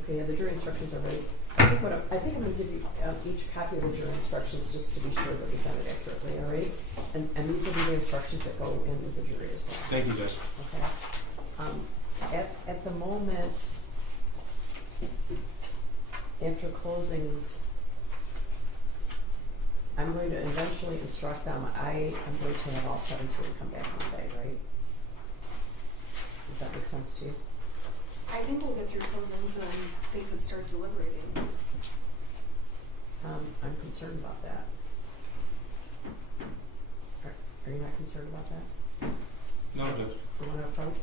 Okay, yeah, the jury instructions are ready. I think I'm gonna give you each copy of the jury instructions just to be sure that we've done it accurately, all right? And these will be the instructions that go in with the jury as well. Thank you, Judge. Okay. At the moment, after closings, I'm going to eventually instruct them. I am going to have all 17 come back on the day, right? Does that make sense to you? I think we'll get through closings and they could start deliberating. I'm concerned about that. Are you not concerned about that? No, Judge. You want to approach?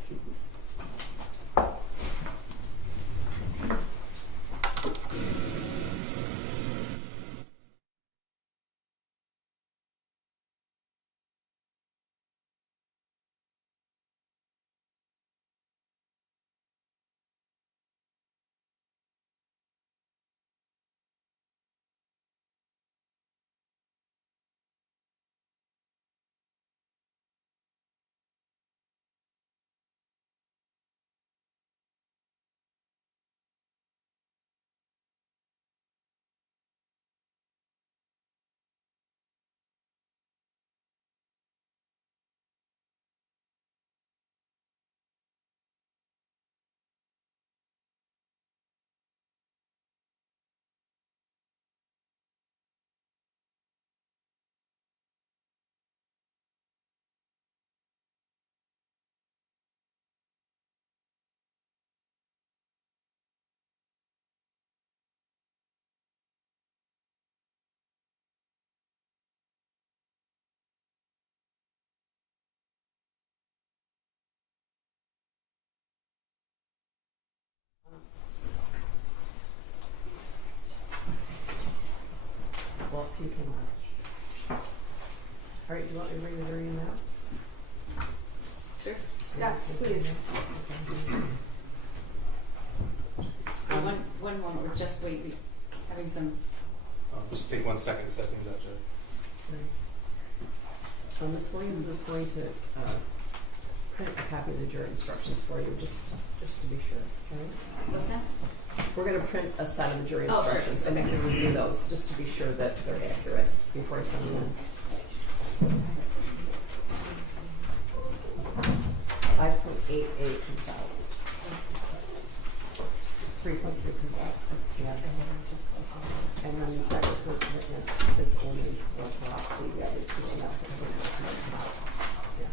Well, if you can watch. All right, do you want me to bring the jury in now? Sure. Yes, please. One moment, we're just waiting, having some. Just take 1 second to set things up, Judge. Right. Ms. Williams is going to print a copy of the jury instructions for you, just to be sure. Okay? What's that? We're going to print a set of the jury Oh, sure. instructions, and then we can review those just to be sure that they're accurate before I send them in. 5.88 comes out. 3.3 comes out. Yeah. And then the expert witness is only one philosophy. Yeah, it's teaching out. Yeah.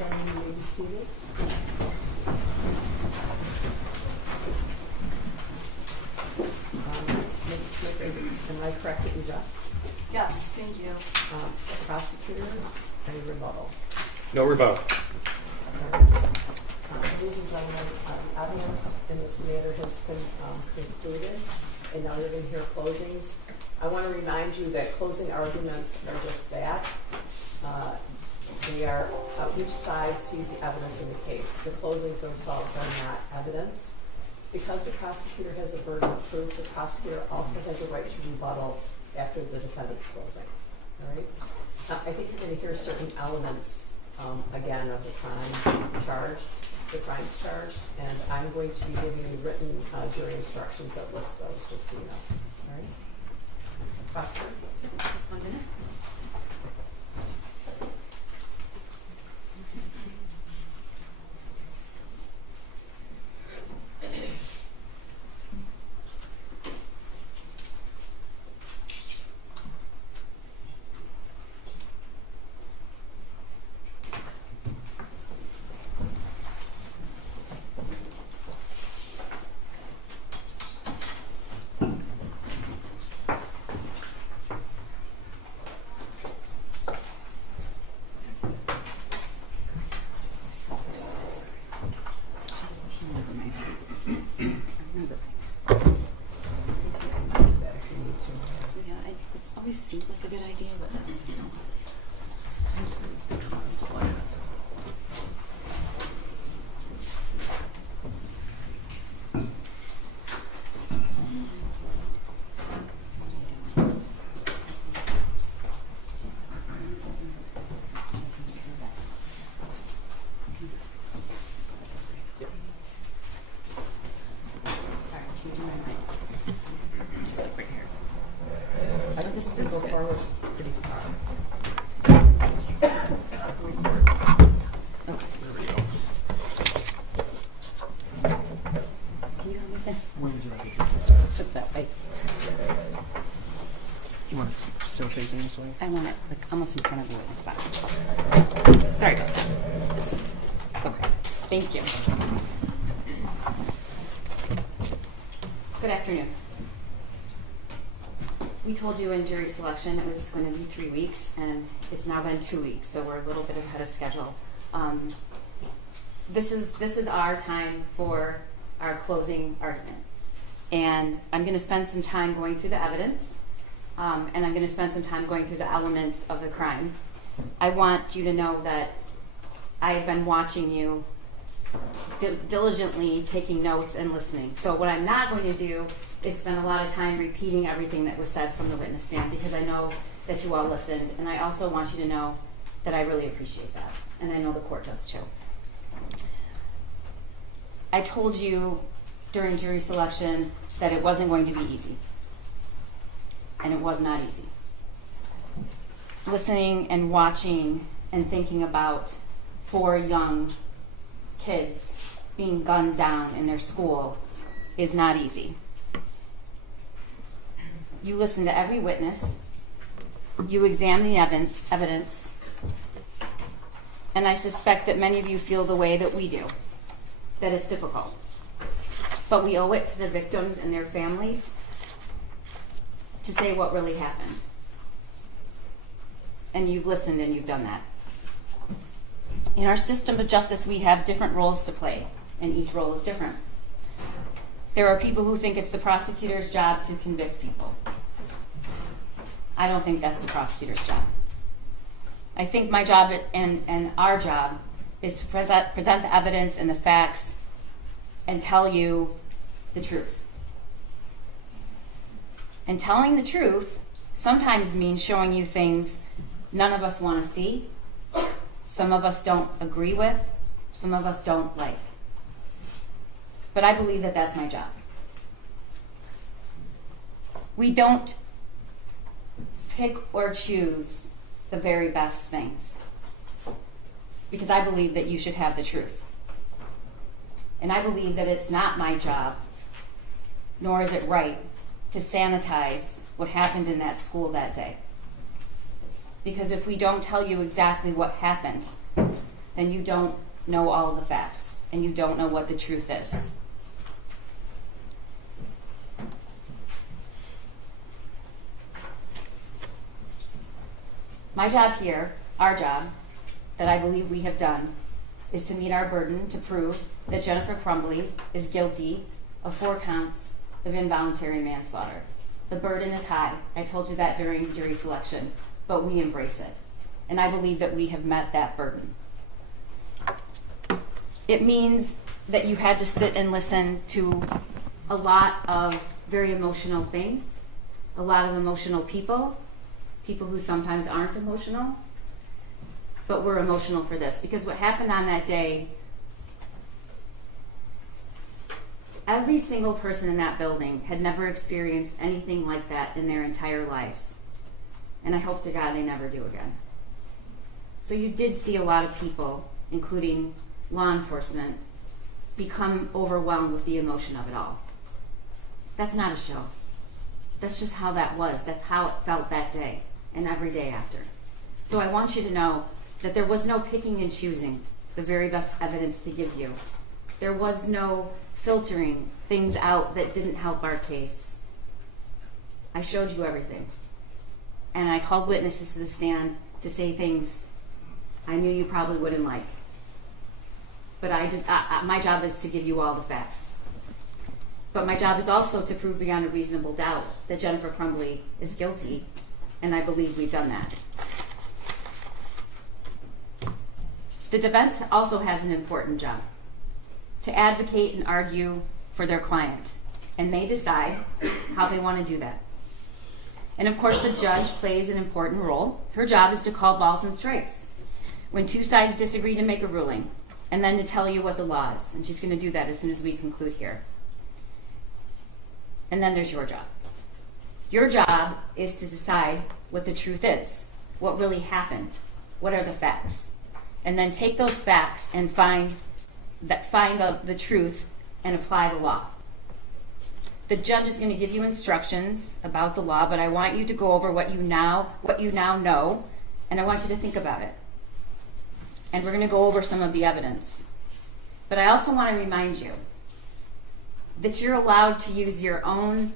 gentlemen, you may be seated. Ms. Smith, am I correct that you just? Yes, thank you. Prosecutor, any rebuttal? No rebuttal. Ladies and gentlemen, the evidence in this matter has been concluded, and now you're going to hear closings. I want to remind you that closing arguments are just that. They are, each side sees the evidence in the case. The closings themselves are not evidence. Because the prosecutor has a burden of proof, the prosecutor also has a right to rebuttal after the defendant's closing. All right? I think you're going to hear certain elements, again, of the crime charged, the crimes charged, and I'm going to be giving you written jury instructions that list those, just so you know. All right? Prosecutor. Just 1 minute. Seems like a good idea, but I just don't. Sometimes things become unemployment. Sorry, can you do my mic? Just like right here. I think this is forward pretty far. Can you help me there? Where would you like it? Just that way. You want it still facing this way? I want it like almost in front of the witness box. Sorry about that. Okay. Thank you. Good afternoon. We told you in jury selection it was going to be 3 weeks, and it's now been 2 weeks, so we're a little bit ahead of schedule. This is our time for our closing argument, and I'm going to spend some time going through the evidence, and I'm going to spend some time going through the elements of the crime. I want you to know that I have been watching you diligently, taking notes and listening. So what I'm not going to do is spend a lot of time repeating everything that was said from the witness stand, because I know that you all listened, and I also want you to know that I really appreciate that, and I know the court does too. I told you during jury selection that it wasn't going to be easy, and it was not easy. Listening and watching and thinking about 4 young kids being gunned down in their school is not easy. You listen to every witness, you examine the evidence, and I suspect that many of you feel the way that we do, that it's difficult. But we owe it to the victims and their families to say what really happened. And you've listened and you've done that. In our system of justice, we have different roles to play, and each role is different. There are people who think it's the prosecutor's job to convict people. I don't think that's the prosecutor's job. I think my job and our job is to present the evidence and the facts and tell you the truth. And telling the truth sometimes means showing you things none of us want to see, some of us don't agree with, some of us don't like. But I believe that that's my job. We don't pick or choose the very best things, because I believe that you should have the truth. And I believe that it's not my job, nor is it right, to sanitize what happened in that school that day. Because if we don't tell you exactly what happened, then you don't know all the facts and you don't know what the truth is. My job here, our job, that I believe we have done, is to meet our burden to prove that Jennifer Crumbley is guilty of 4 counts of involuntary manslaughter. The burden is high. I told you that during jury selection, but we embrace it. And I believe that we have met that burden. It means that you had to sit and listen to a lot of very emotional things, a lot of emotional people who sometimes aren't emotional, but we're emotional for this. Because what happened on that day, every single person in that building had never experienced anything like that in their entire lives. And I hope to God they never do again. So you did see a lot of people, including law enforcement, become overwhelmed with the emotion of it all. That's not a show. That's just how that was. That's how it felt that day and every day after. So I want you to know that there was no picking and choosing the very best evidence to give you. There was no filtering things out that didn't help our case. I showed you everything. And I called witnesses to the stand to say things I knew you probably wouldn't like. But my job is to give you all the facts. But my job is also to prove beyond a reasonable doubt that Jennifer Crumbley is guilty, and I believe we've done that. The defense also has an important job, to advocate and argue for their client, and they decide how they want to do that. And of course, the judge plays an important role. Her job is to call balls and strikes when 2 sides disagree, to make a ruling, and then to tell you what the law is. And she's going to do that as soon as we conclude here. And then there's your job. Your job is to decide what the truth is, what really happened, what are the facts, and then take those facts and find the truth and apply the law. The judge is going to give you instructions about the law, but I want you to go over what you now know, and I want you to think about it. And we're going to go over some of the evidence. But I also want to remind you that you're allowed to use your own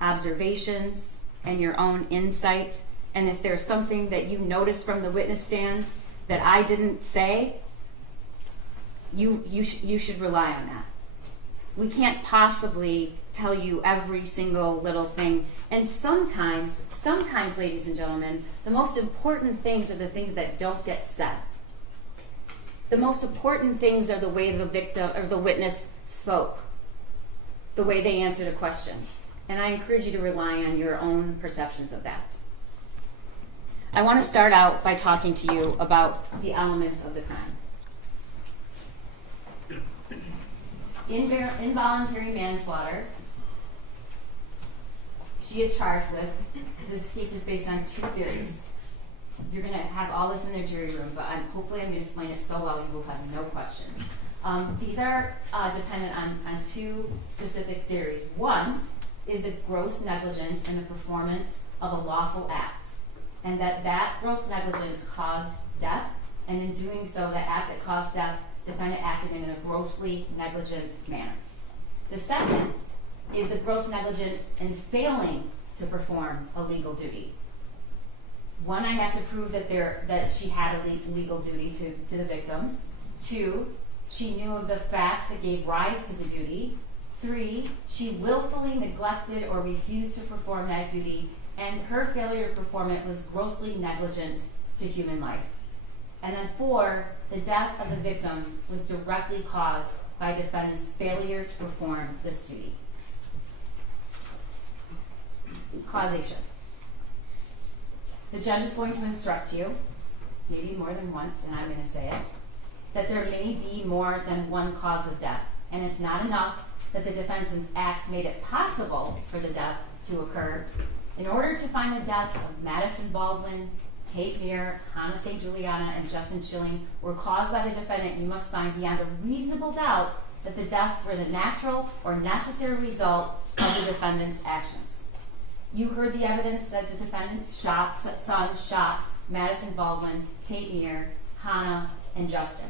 observations and your own insight. And if there's something that you notice from the witness stand that I didn't say, you should rely on that. We can't possibly tell you every single little thing. And sometimes, ladies and gentlemen, the most important things are the things that don't get said. The most important things are the way the victim or the witness spoke, the way they answered a question. And I encourage you to rely on your own perceptions of that. I want to start out by talking to you about the elements of the crime. Involuntary manslaughter, she is charged with. This case is based on 2 theories. You're going to have all this in their jury room, but hopefully I'm going to explain it so well you will have no questions. These are dependent on 2 specific theories. One is the gross negligence in the performance of a lawful act, and that gross negligence caused death, and in doing so, the act that caused death, defendant acted in a grossly negligent manner. The second is the gross negligence in failing to perform a legal duty. One, I have to prove that she had a legal duty to the victims. 2, she knew of the facts that gave rise to the duty. 3, she willfully neglected or refused to perform that duty, and her failure to perform it was grossly negligent to human life. And then 4, the death of the victims was directly caused by defendant's failure to perform this duty. Causation. The judge is going to instruct you, maybe more than once, and I'm going to say it, that there may be more than one cause of death. And it's not enough that the defendant's acts made it possible for the death to occur. In order to find the deaths of Madison Baldwin, Tate Muir, Hannah St. Juliana, and Justin Schilling were caused by the defendant, you must find beyond a reasonable doubt that the deaths were the natural or necessary result of the defendant's actions. You heard the evidence that the defendant's son shot Madison Baldwin, Tate Muir, Hannah, and Justin.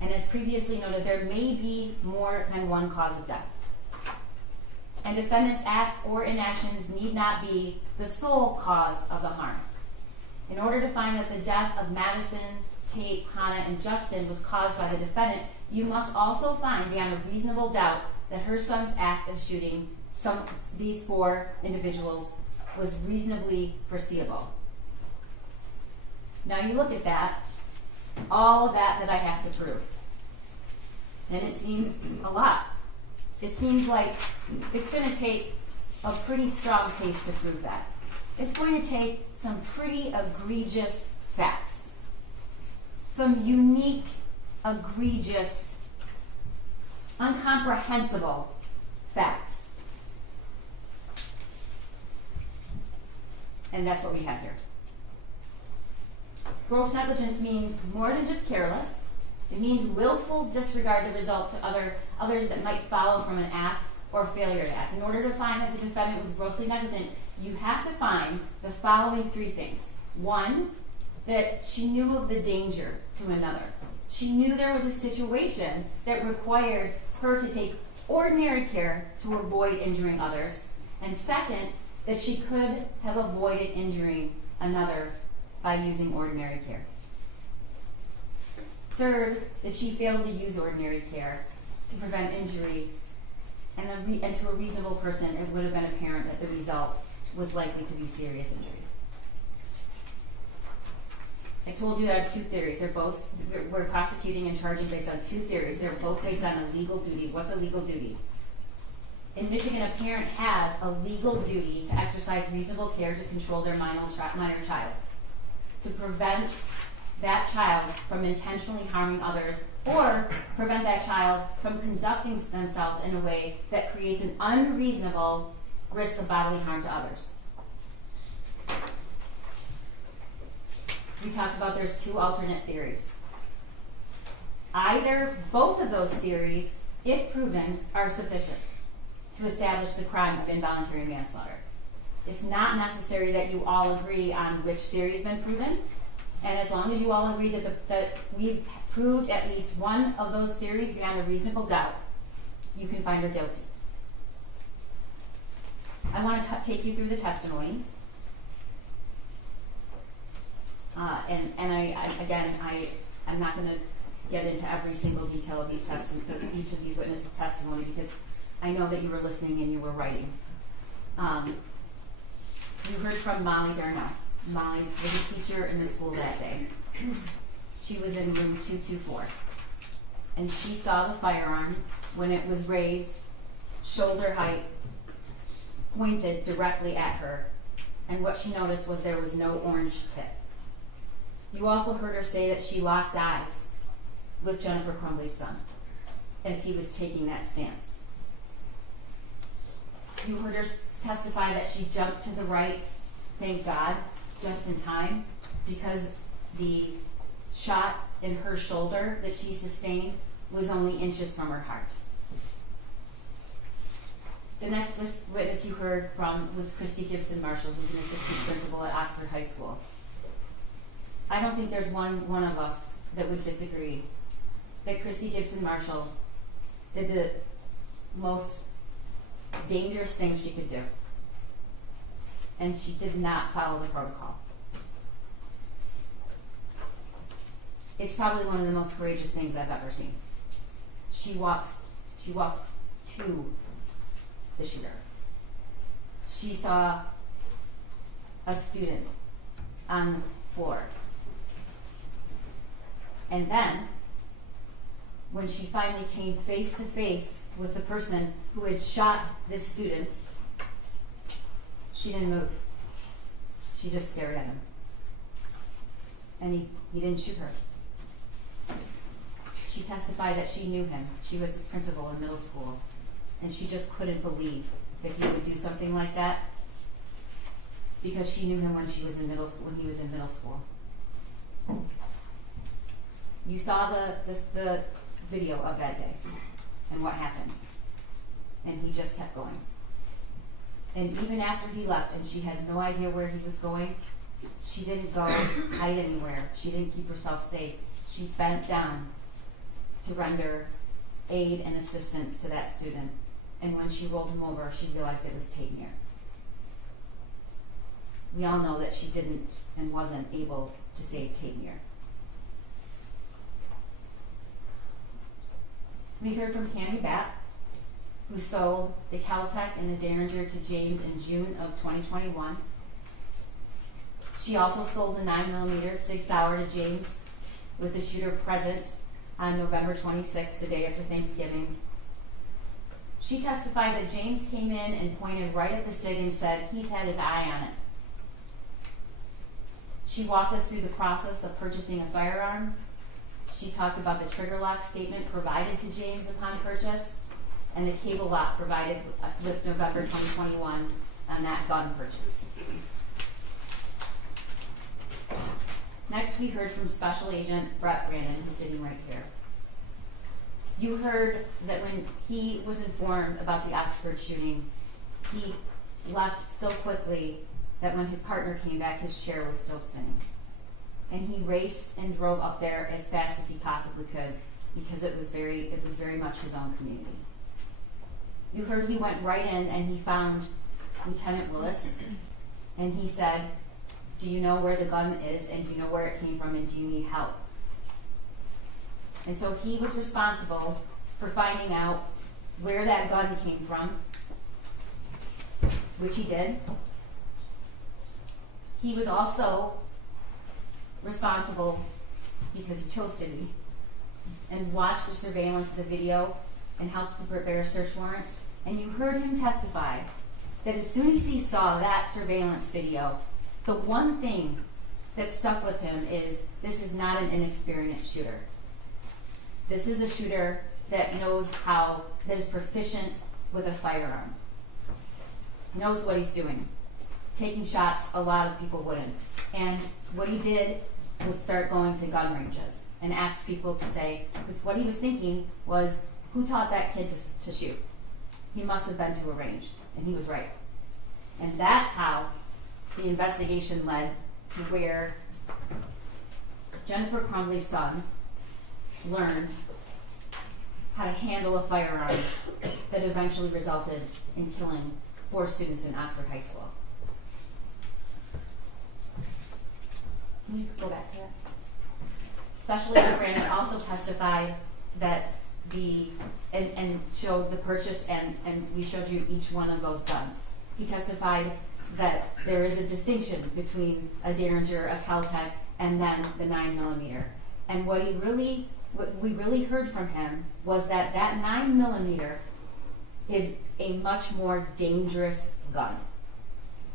And as previously noted, there may be more than one cause of death. And defendant's acts or inactions need not be the sole cause of the harm. In order to find that the death of Madison, Tate, Hannah, and Justin was caused by the defendant, you must also find beyond a reasonable doubt that her son's act of shooting these 4 individuals was reasonably foreseeable. Now you look at that, all of that I have to prove. And it seems a lot. It seems like it's going to take a pretty strong case to prove that. It's going to take some pretty egregious facts. Some unique, egregious, incomprehensible facts. And that's what we have here. Gross negligence means more than just careless. It means willful disregard the results to others that might follow from an act or failure to act. In order to find that the defendant was grossly negligent, you have to find the following 3 things. 1, that she knew of the danger to another. She knew there was a situation that required her to take ordinary care to avoid injuring others. And second, that she could have avoided injuring another by using ordinary care. Third, that she failed to use ordinary care to prevent injury, and to a reasonable person, it would have been apparent that the result was likely to be serious injury. I told you there are 2 theories. We're prosecuting and charging based on 2 theories. They're both based on a legal duty. What's a legal duty? In Michigan, a parent has a legal duty to exercise reasonable care to control their minor child, to prevent that child from intentionally harming others, or prevent that child from conducting themselves in a way that creates an unreasonable risk of bodily harm to others. We talked about there's 2 alternate theories. Both of those theories, if proven, are sufficient to establish the crime of involuntary manslaughter. It's not necessary that you all agree on which theory has been proven, and as long as you all agree that we've proved at least one of those theories beyond a reasonable doubt, you can find her guilty. I want to take you through the testimony. I'm not going to get into every single detail of each of these witnesses' testimony, because I know that you were listening and you were writing. You heard from Molly Darnell. Molly was a teacher in the school that day. She was in room 224. And she saw the firearm when it was raised, shoulder height, pointed directly at her. And what she noticed was there was no orange tip. You also heard her say that she locked eyes with Jennifer Crumbley's son as he was taking that stance. You heard her testify that she jumped to the right, thank God, just in time, because the shot in her shoulder that she sustained was only inches from her heart. The next witness you heard from was Christy Gibson Marshall, who's an assistant principal at Oxford High School. I don't think there's one of us that would disagree that Christy Gibson Marshall did the most dangerous thing she could do. And she did not follow the protocol. It's probably one of the most courageous things I've ever seen. She walked to the shooter. She saw a student on the floor. And then, when she finally came face to face with the person who had shot this student, she didn't move. She just stared at him. And he didn't shoot her. She testified that she knew him. She was his principal in middle school. And she just couldn't believe that he would do something like that, because she knew him when he was in middle school. You saw the video of that day and what happened. And he just kept going. And even after he left and she had no idea where he was going, she didn't go hide anywhere. She didn't keep herself safe. She bent down to render aid and assistance to that student. And when she rolled him over, she realized it was Taymir. We all know that she didn't and wasn't able to save Taymir. We heard from Cammy Batt, who sold the Caltech and the Derringer to James in June of 2021. She also sold the 9mm Sig Sauer to James, with the shooter present on November 26th, the day after Thanksgiving. She testified that James came in and pointed right at the Sig and said he's had his eye on it. She walked us through the process of purchasing a firearm. She talked about the trigger lock statement provided to James upon purchase and the cable lock provided with November 2021 on that gun purchase. Next, we heard from Special Agent Brett Brandon, who's sitting right here. You heard that when he was informed about the Oxford shooting, he left so quickly that when his partner came back, his chair was still spinning. And he raced and drove up there as fast as he possibly could because it was very much his own community. You heard he went right in and he found Lieutenant Willis, and he said, do you know where the gun is, and do you know where it came from, and do you need help? And so he was responsible for finding out where that gun came from, which he did. He was also responsible, because he chose to be, and watched the surveillance of the video and helped to prepare search warrants. And you heard him testify that as soon as he saw that surveillance video, the one thing that stuck with him is this is not an inexperienced shooter. This is a shooter that that is proficient with a firearm, knows what he's doing. Taking shots, a lot of people wouldn't. And what he did was start going to gun ranges and ask people to say, because what he was thinking was, who taught that kid to shoot? He must have been to a range, and he was right. And that's how the investigation led to where Jennifer Crumbley's son learned how to handle a firearm that eventually resulted in killing 4 students in Oxford High School. Can you go back to that? Special Agent Brandon also testified that and showed the purchase, and we showed you each one of those guns. He testified that there is a distinction between a Derringer, a Caltech, and then the 9mm. And what we really heard from him was that 9mm is a much more dangerous gun.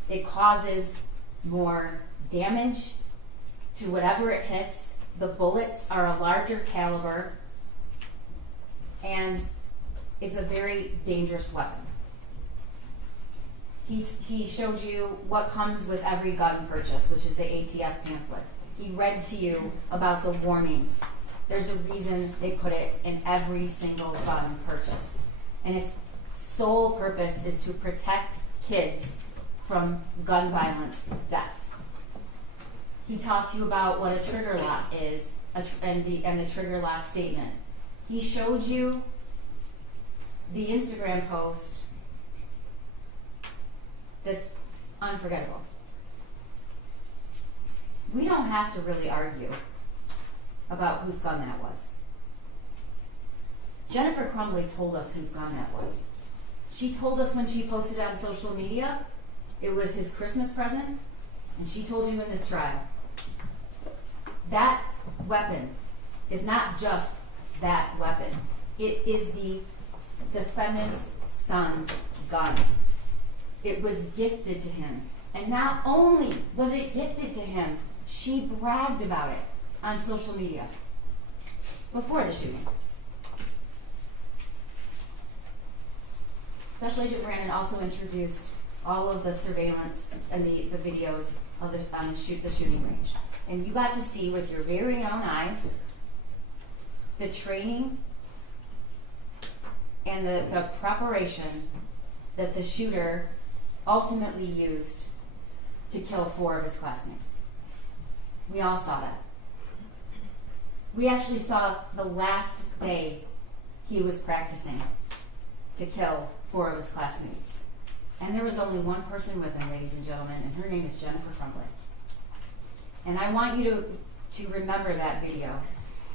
It causes more damage to whatever it hits. The bullets are a larger caliber, and it's a very dangerous weapon. He showed you what comes with every gun purchase, which is the ATF pamphlet. He read to you about the warnings. There's a reason they put it in every single gun purchase. And its sole purpose is to protect kids from gun violence deaths. He talked to you about what a trigger lock is and the trigger lock statement. He showed you the Instagram post that's unforgettable. We don't have to really argue about whose gun that was. Jennifer Crumbley told us whose gun that was. She told us when she posted it on social media, it was his Christmas present, and she told you in this trial. That weapon is not just that weapon. It is the defendant's son's gun. It was gifted to him. And not only was it gifted to him, she bragged about it on social media before the shooting. Special Agent Brandon also introduced all of the surveillance and the videos of the shooting range. And you got to see with your very own eyes the training and the preparation that the shooter ultimately used to kill 4 of his classmates. We all saw that. We actually saw the last day he was practicing to kill 4 of his classmates. And there was only one person with him, ladies and gentlemen, and her name is Jennifer Crumbley. And I want you to remember that video.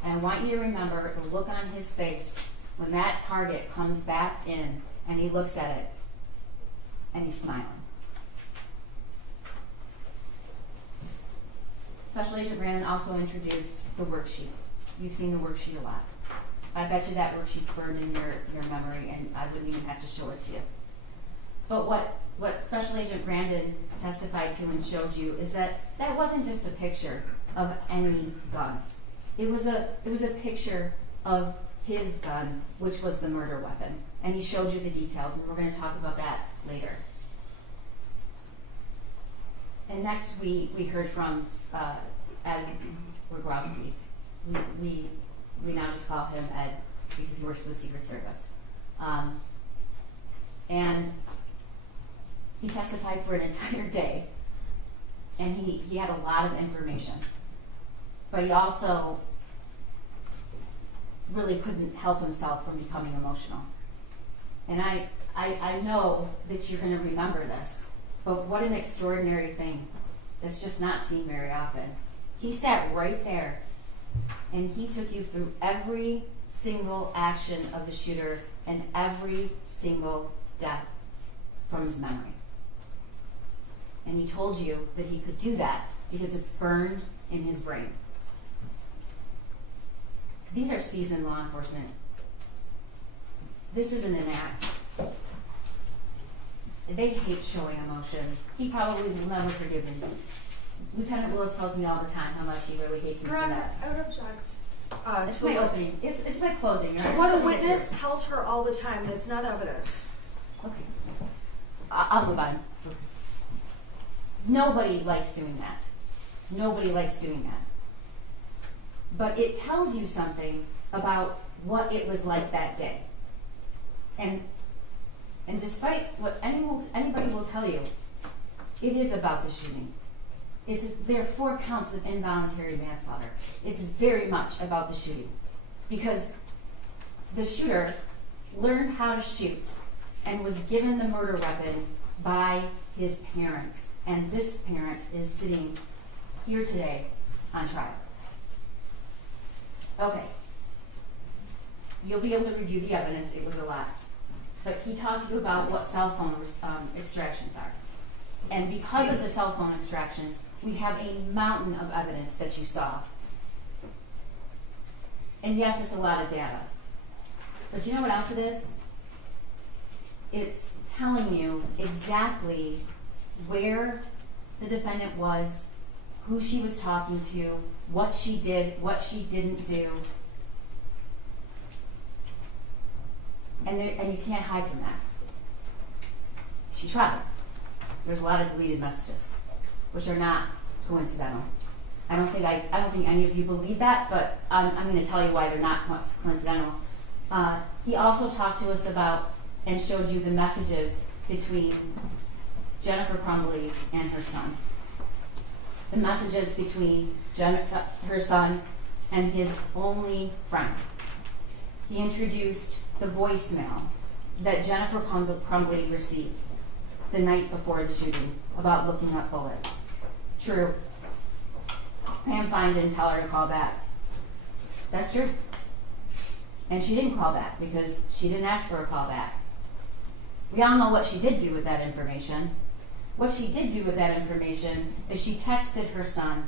And I want you to remember the look on his face when that target comes back in and he looks at it and he's smiling. Special Agent Brandon also introduced the worksheet. You've seen the worksheet a lot. I bet you that worksheet's burned in your memory and I wouldn't even have to show it to you. But what Special Agent Brandon testified to and showed you is that wasn't just a picture of any gun. It was a picture of his gun, which was the murder weapon. And he showed you the details, and we're going to talk about that later. And next we heard from Ed Wygowski. We now just call him Ed because he works for the Secret Service. And he testified for an entire day, and he had a lot of information. But he also really couldn't help himself from becoming emotional. And I know that you're going to remember this, but what an extraordinary thing that's just not seen very often. He sat right there, and he took you through every single action of the shooter and every single death from his memory. And he told you that he could do that because it's burned in his brain. These are seasoned law enforcement. This isn't an act. They hate showing emotion. He probably will never forgive me. Lieutenant Willis tells me all the time how much he really hates me for that. I would object. It's my opening. It's my closing. To what a witness tells her all the time. That's not evidence. Okay. I'll move on. Nobody likes doing that. Nobody likes doing that. But it tells you something about what it was like that day. And despite what anybody will tell you, it is about the shooting. There are 4 counts of involuntary manslaughter. It's very much about the shooting. Because the shooter learned how to shoot and was given the murder weapon by his parents. And this parent is sitting here today on trial. Okay. You'll be able to review the evidence. It was a lot. But he talked to you about what cell phone extractions are. And because of the cell phone extractions, we have a mountain of evidence that you saw. And yes, it's a lot of data. But you know what else it is? It's telling you exactly where the defendant was, who she was talking to, what she did, what she didn't do. And you can't hide from that. She tried. There's a lot of deleted messages, which are not coincidental. I don't think any of you believe that, but I'm going to tell you why they're not coincidental. He also talked to us about and showed you the messages between Jennifer Crumbley and her son. The messages between her son and his only friend. He introduced the voicemail that Jennifer Crumbley received the night before the shooting about looking up bullets. True. Pam Fine didn't tell her to call back. That's true. And she didn't call back because she didn't ask for a call back. We all know what she did do with that information. What she did do with that information is she texted her son,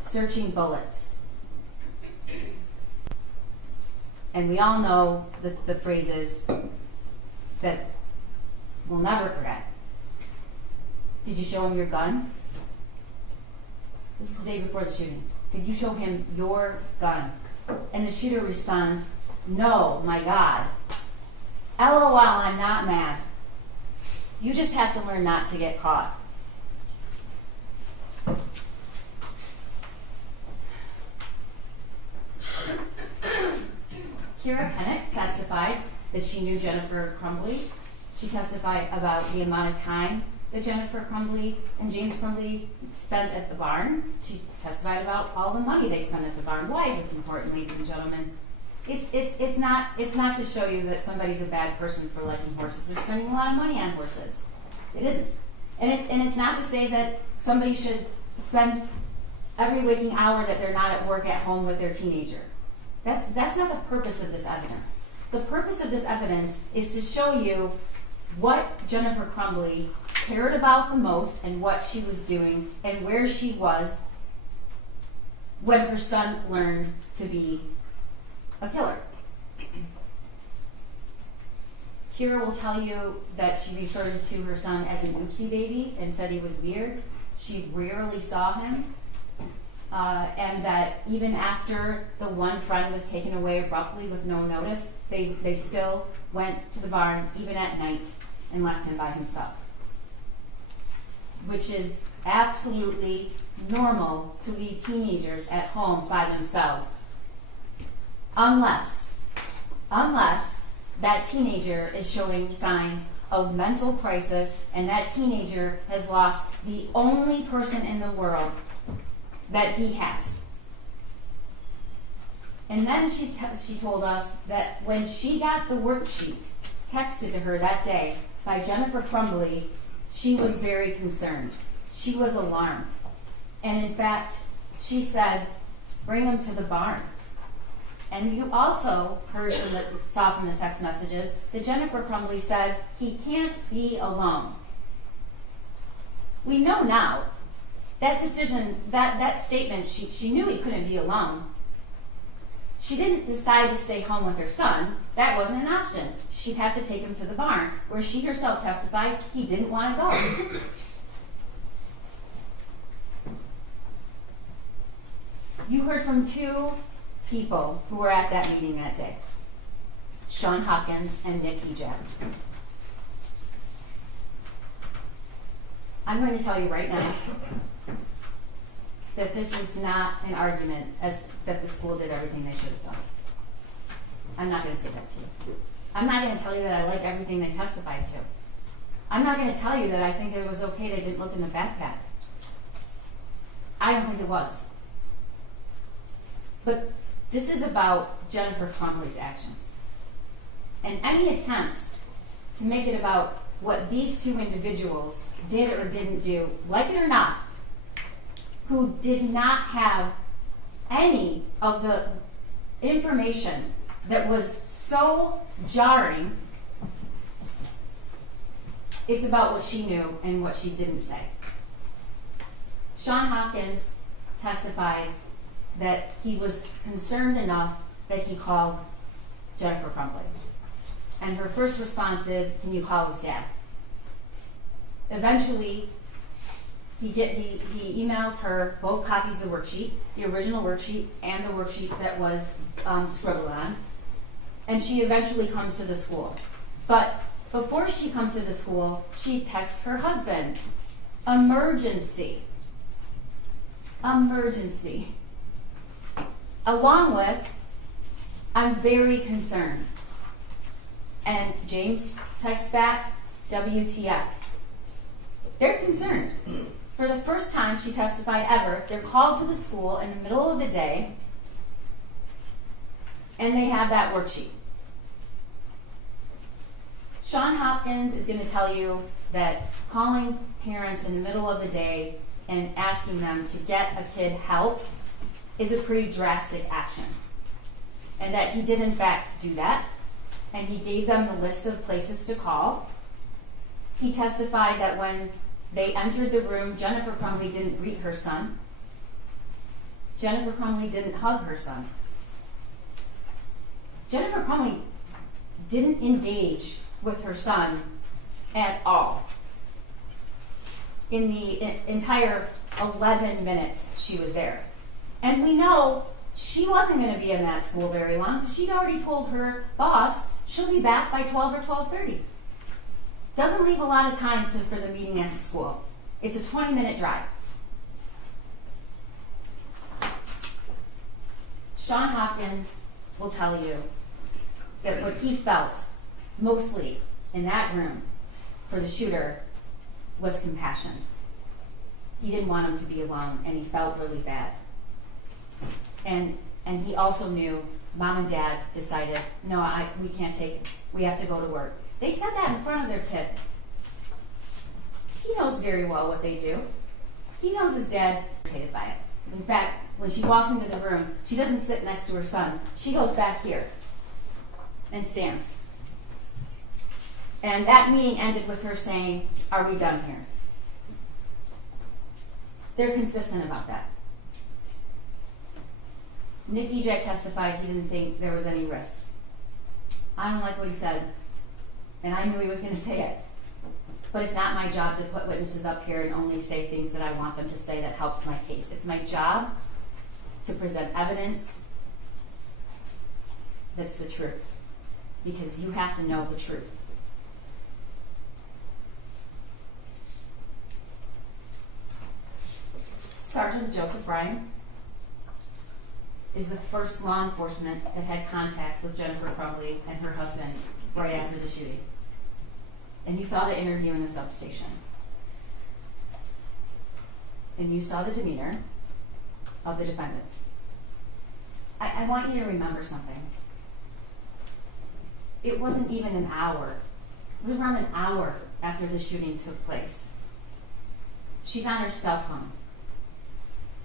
searching bullets. And we all know the phrases that we'll never forget. Did you show him your gun? This is the day before the shooting. Did you show him your gun? And the shooter responds, no, my God. LOL, I'm not mad. You just have to learn not to get caught. Kira Penick testified that she knew Jennifer Crumbley. She testified about the amount of time that Jennifer Crumbley and James Crumbley spent at the barn. She testified about all the money they spent at the barn. Why is this important, ladies and gentlemen? It's not to show you that somebody's a bad person for liking horses or spending a lot of money on horses. It isn't. And it's not to say that somebody should spend every waking hour that they're not at work at home with their teenager. That's not the purpose of this evidence. The purpose of this evidence is to show you what Jennifer Crumbley cared about the most and what she was doing and where she was when her son learned to be a killer. Kira will tell you that she referred to her son as an oopsie baby and said he was weird. She rarely saw him. And that even after the one friend was taken away abruptly with no notice, they still went to the barn, even at night, and left him by himself. Which is absolutely normal to leave teenagers at home by themselves. Unless that teenager is showing signs of mental crisis and that teenager has lost the only person in the world that he has. And then she told us that when she got the worksheet texted to her that day by Jennifer Crumbley, she was very concerned. She was alarmed. And in fact, she said, bring him to the barn. And you also saw from the text messages that Jennifer Crumbley said, he can't be alone. We know now that decision, that statement, she knew he couldn't be alone. She didn't decide to stay home with her son. That wasn't an option. She'd have to take him to the barn, where she herself testified he didn't want to go. You heard from two people who were at that meeting that day, Sean Hopkins and Nick Ejab. I'm going to tell you right now that this is not an argument that the school did everything they should have done. I'm not going to say that to you. I'm not going to tell you that I like everything they testified to. I'm not going to tell you that I think it was okay they didn't look in the backpack. I don't think it was. But this is about Jennifer Crumbley's actions. And any attempt to make it about what these two individuals did or didn't do, like it or not, who did not have any of the information that was so jarring, it's about what she knew and what she didn't say. Sean Hopkins testified that he was concerned enough that he called Jennifer Crumbley. And her first response is, can you call his dad? Eventually, he emails her both copies of the worksheet, the original worksheet and the worksheet that was scribbled on. And she eventually comes to the school. But before she comes to the school, she texts her husband, emergency. Emergency. Along with, I'm very concerned. And James texts back, WTF. They're concerned. For the first time she testified ever, they're called to the school in the middle of the day, and they have that worksheet. Sean Hopkins is going to tell you that calling parents in the middle of the day and asking them to get a kid help is a pretty drastic action. And that he did in fact do that, and he gave them the list of places to call. He testified that when they entered the room, Jennifer Crumbley didn't greet her son. Jennifer Crumbley didn't hug her son. Jennifer Crumbley didn't engage with her son at all in the entire 11 minutes she was there. And we know she wasn't going to be in that school very long because she'd already told her boss she'll be back by 12 or 12:30. Doesn't leave a lot of time for the meeting at the school. It's a 20-minute drive. Sean Hopkins will tell you that what he felt mostly in that room for the shooter was compassion. He didn't want him to be alone, and he felt really bad. And he also knew Mom and Dad decided, no, we can't take it. We have to go to work. They said that in front of their kid. He knows very well what they do. He knows his dad is irritated by it. In fact, when she walks into the room, she doesn't sit next to her son. She goes back here and stands. And that meeting ended with her saying, are we done here? They're consistent about that. Nick Ejak testified he didn't think there was any risk. I don't like what he said, and I knew he was going to say it. But it's not my job to put witnesses up here and only say things that I want them to say that helps my case. It's my job to present evidence that's the truth, because you have to know the truth. Sergeant Joseph Bryan is the first law enforcement that had contact with Jennifer Crumbley and her husband right after the shooting. And you saw the interview in the substation. And you saw the demeanor of the defendant. I want you to remember something. It wasn't even an hour. It was around an hour after the shooting took place. She's on her cell phone.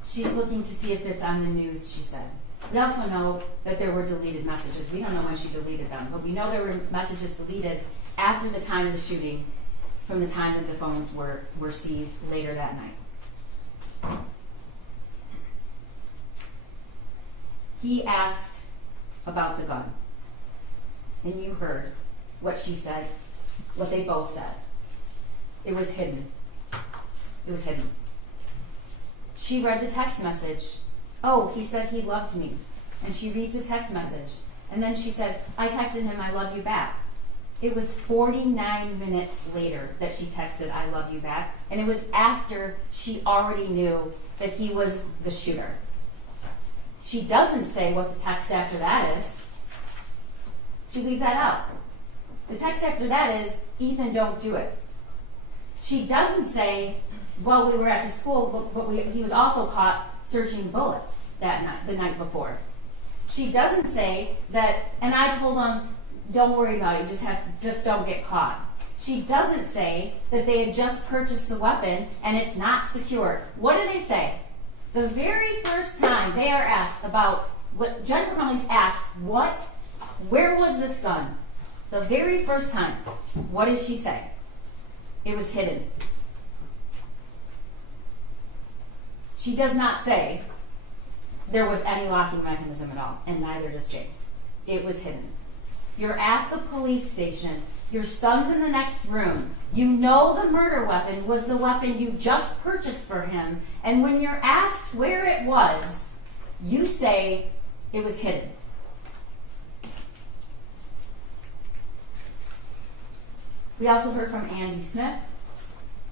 She's looking to see if it's on the news, she said. We also know that there were deleted messages. We don't know when she deleted them, but we know there were messages deleted after the time of the shooting, from the time that the phones were seized later that night. He asked about the gun, and you heard what she said, what they both said. It was hidden. It was hidden. She read the text message. Oh, he said he loved me. And she reads the text message. And then she said, I texted him, I love you back. It was 49 minutes later that she texted, I love you back. And it was after she already knew that he was the shooter. She doesn't say what the text after that is. She leaves that out. The text after that is, Ethan, don't do it. She doesn't say, well, we were at the school, but he was also caught searching bullets that night, the night before. She doesn't say that, and I told him, don't worry about it, just don't get caught. She doesn't say that they had just purchased the weapon and it's not secure. What do they say? The very first time they are asked about, what Jennifer Crumbley's asked, where was this gun? The very first time, what does she say? It was hidden. She does not say there was any locking mechanism at all, and neither does James. It was hidden. You're at the police station. Your son's in the next room. You know the murder weapon was the weapon you just purchased for him, and when you're asked where it was, you say it was hidden. We also heard from Andy Smith,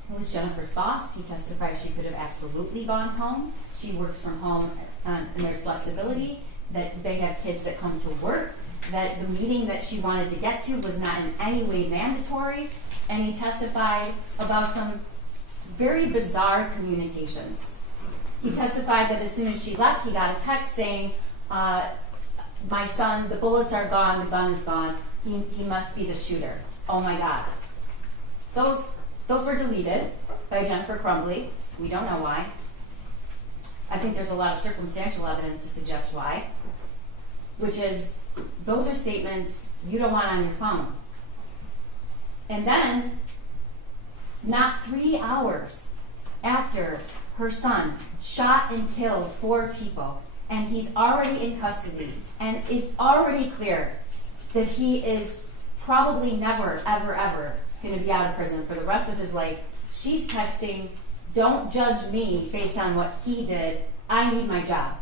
who was Jennifer's boss. He testified she could have absolutely gone home. She works from home, and there's flexibility, that they have kids that come to work, that the meeting that she wanted to get to was not in any way mandatory, and he testified about some very bizarre communications. He testified that as soon as she left, he got a text saying, my son, the bullets are gone, the gun is gone, he must be the shooter. Oh my God. Those were deleted by Jennifer Crumbley. We don't know why. I think there's a lot of circumstantial evidence to suggest why, which is those are statements you don't want on your phone. And then, not 3 hours after her son shot and killed 4 people, and he's already in custody, and it's already clear that he is probably never, ever, ever going to be out of prison for the rest of his life, she's texting, don't judge me based on what he did. I need my job.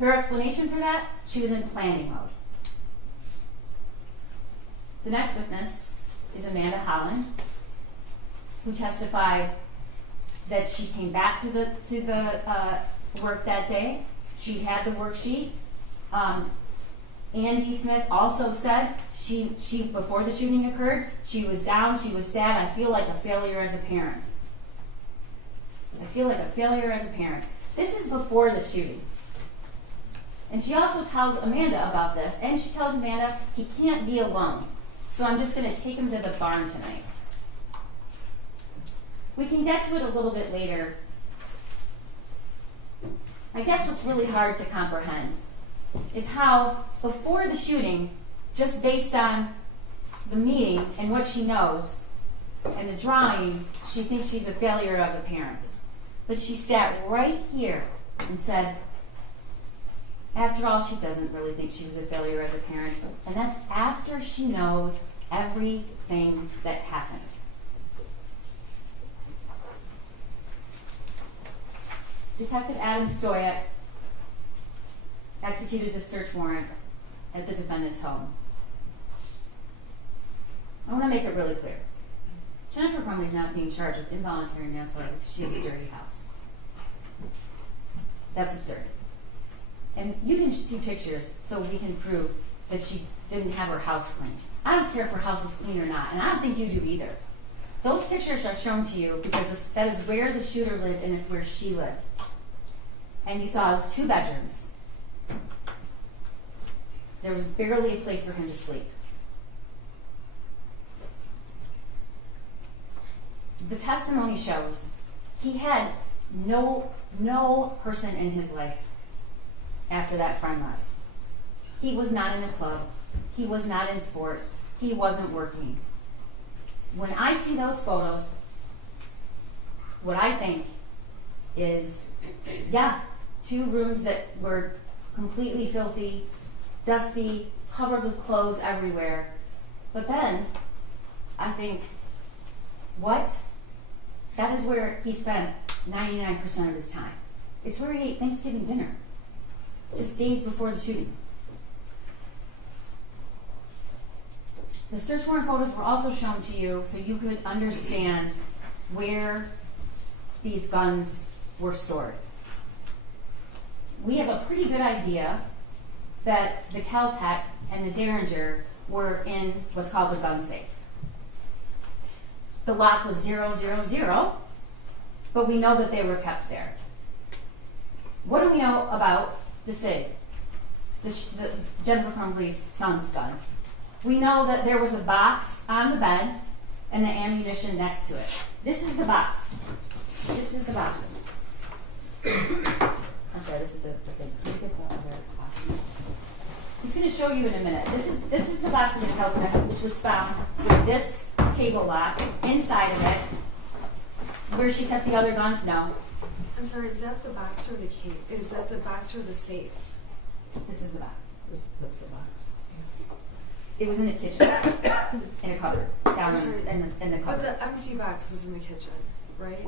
Her explanation for that, she was in planning mode. The next witness is Amanda Holland, who testified that she came back to the work that day. She had the worksheet. Andy Smith also said she before the shooting occurred, she was down, she was sad. I feel like a failure as a parent. I feel like a failure as a parent. This is before the shooting. And she also tells Amanda about this, and she tells Amanda he can't be alone. So I'm just going to take him to the barn tonight. We can get to it a little bit later. I guess what's really hard to comprehend is how before the shooting, just based on the meeting and what she knows and the drawing, she thinks she's a failure of a parent. But she sat right here and said, after all, she doesn't really think she was a failure as a parent. And that's after she knows everything that happened. Detective Adam Stoyak executed the search warrant at the defendant's home. I want to make it really clear. Jennifer Crumbley is not being charged with involuntary manslaughter because she has a dirty house. That's absurd. And you can see pictures so we can prove that she didn't have her house cleaned. I don't care if her house is clean or not, and I don't think you do either. Those pictures are shown to you because that is where the shooter lived and it's where she lived. And you saw his 2 bedrooms. There was barely a place for him to sleep. The testimony shows he had no person in his life after that friend left. He was not in a club. He was not in sports. He wasn't working. When I see those photos, what I think is, 2 rooms that were completely filthy, dusty, covered with clothes everywhere. But then, I think, what? That is where he spent 99% of his time. It's where he ate Thanksgiving dinner, just days before the shooting. The search warrant photos were also shown to you so you could understand where these guns were stored. We have a pretty good idea that the Kel-Tec and the Derringer were in what's called the gun safe. The lock was 000, but we know that they were kept there. What do we know about the SIG, the Jennifer Crumbley's son's gun? We know that there was a box on the bed and the ammunition next to it. This is the box. This is the box. I'm sorry, this is the thing. Can you get the other copy? I'm just going to show you in a minute. This is the box of the Kel-Tec, which was found with this cable lock inside of it. Where she kept the other guns? No. I'm sorry, is that the box or the cake? Is that the box or the safe? This is the box. That's the box. It was in the kitchen, in a cupboard, down I'm sorry, in the cupboard. But the empty box was in the kitchen, right?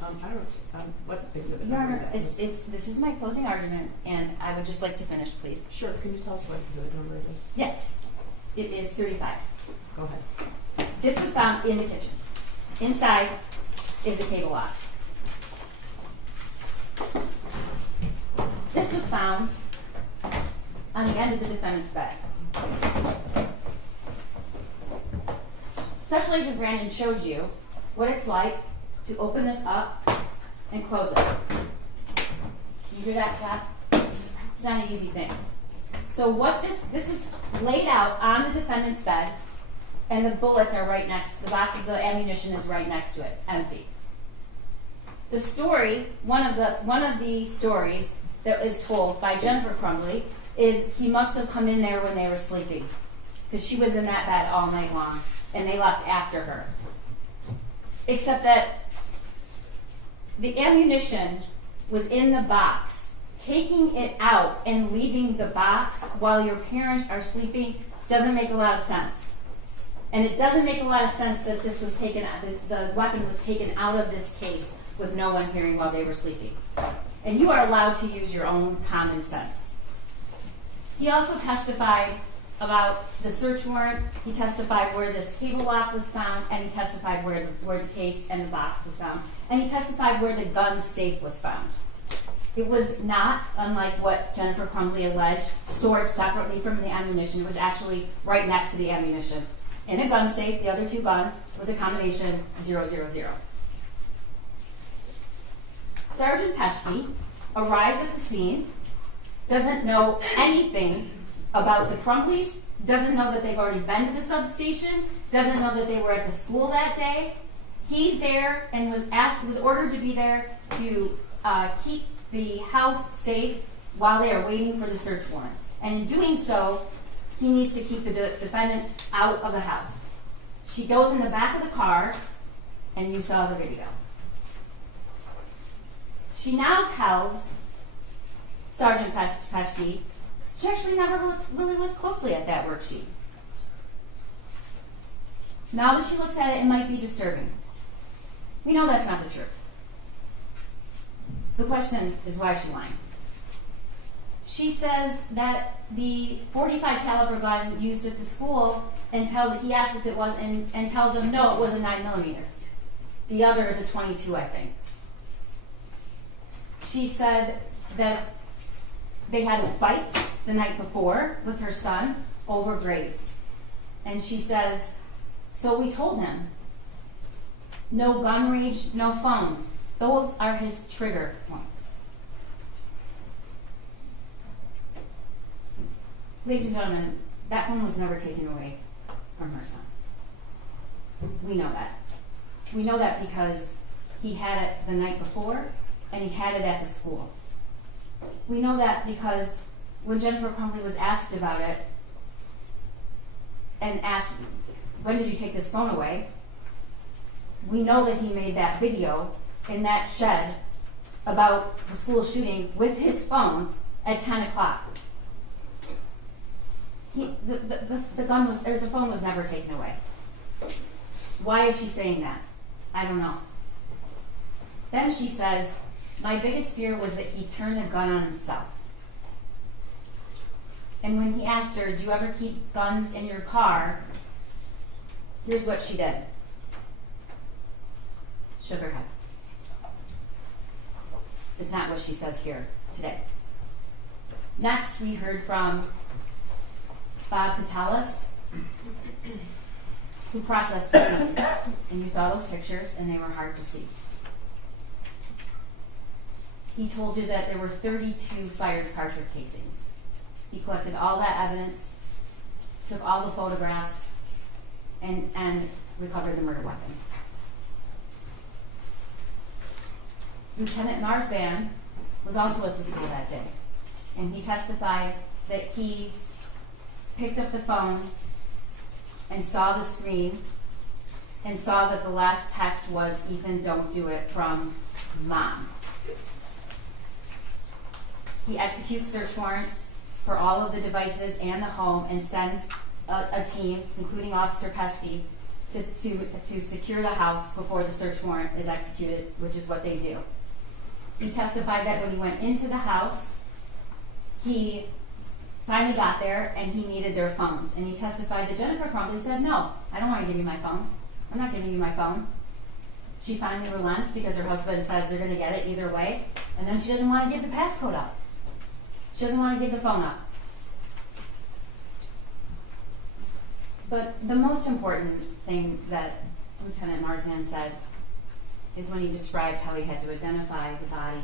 I don't, what exhibit Your number is Honor, that? this is my closing argument, and I would just like to finish, please. Sure, can you tell us what exhibit number it is? Yes, it is 35. Go ahead. This was found in the kitchen. Inside is a cable lock. This was found on the end of the defendant's bed. Special Agent Brandon showed you what it's like to open this up and close it. You hear that clap? It's not an easy thing. So what this is laid out on the defendant's bed, and the bullets are right next, the box of the ammunition is right next to it, empty. The story, one of the stories that is told by Jennifer Crumbley is he must have come in there when they were sleeping, because she was in that bed all night long, and they left after her. Except that the ammunition was in the box. Taking it out and leaving the box while your parents are sleeping doesn't make a lot of sense. And it doesn't make a lot of sense that this was taken, the weapon was taken out of this case with no one hearing while they were sleeping. And you are allowed to use your own common sense. He also testified about the search warrant. He testified where this cable lock was found, and he testified where the case and the box was found. And he testified where the gun safe was found. It was not, unlike what Jennifer Crumbley alleged, stored separately from the ammunition. It was actually right next to the ammunition. In a gun safe, the other two guns with a combination 000. Sergeant Peschke arrives at the scene, doesn't know anything about the Crumbleys, doesn't know that they've already been to the substation, doesn't know that they were at the school that day. He's there and was ordered to be there to keep the house safe while they are waiting for the search warrant. And in doing so, he needs to keep the defendant out of the house. She goes in the back of the car, and you saw the video. She now tells Sergeant Peschke she actually never really looked closely at that worksheet. Now that she looks at it, it might be disturbing. We know that's not the truth. The question is, why is she lying? She says that the .45 caliber gun used at the school, and he asks if it was, and tells him no, it was a 9mm. The other is a .22, I think. She said that they had a fight the night before with her son over grades. And she says, so we told him, no gun range, no phone. Those are his trigger points. Ladies and gentlemen, that phone was never taken away from her son. We know that. We know that because he had it the night before and he had it at the school. We know that because when Jennifer Crumbley was asked about it and asked, when did you take this phone away? We know that he made that video in that shed about the school shooting with his phone at 10 o'clock. The phone was never taken away. Why is she saying that? I don't know. Then she says, my biggest fear was that he turned the gun on himself. And when he asked her, do you ever keep guns in your car? Here's what she did. Shook her head. It's not what she says here today. Next, we heard from Bob Patalis, who processed the scene. And you saw those pictures, and they were hard to see. He told you that there were 32 fired cartridge casings. He collected all that evidence, took all the photographs, and recovered the murder weapon. Lieutenant Marsban was also at the school that day, and he testified that he picked up the phone and saw the screen and saw that the last text was, Ethan, don't do it, from Mom. He executes search warrants for all of the devices and the home and sends a team, including Officer Peschke, to secure the house before the search warrant is executed, which is what they do. He testified that when he went into the house, he finally got there and he needed their phones. And he testified that Jennifer Crumbley said, no, I don't want to give you my phone. I'm not giving you my phone. She finally relents because her husband says they're going to get it either way. And then she doesn't want to give the passcode up. She doesn't want to give the phone up. But the most important thing that Lieutenant Marsman said is when he described how he had to identify the body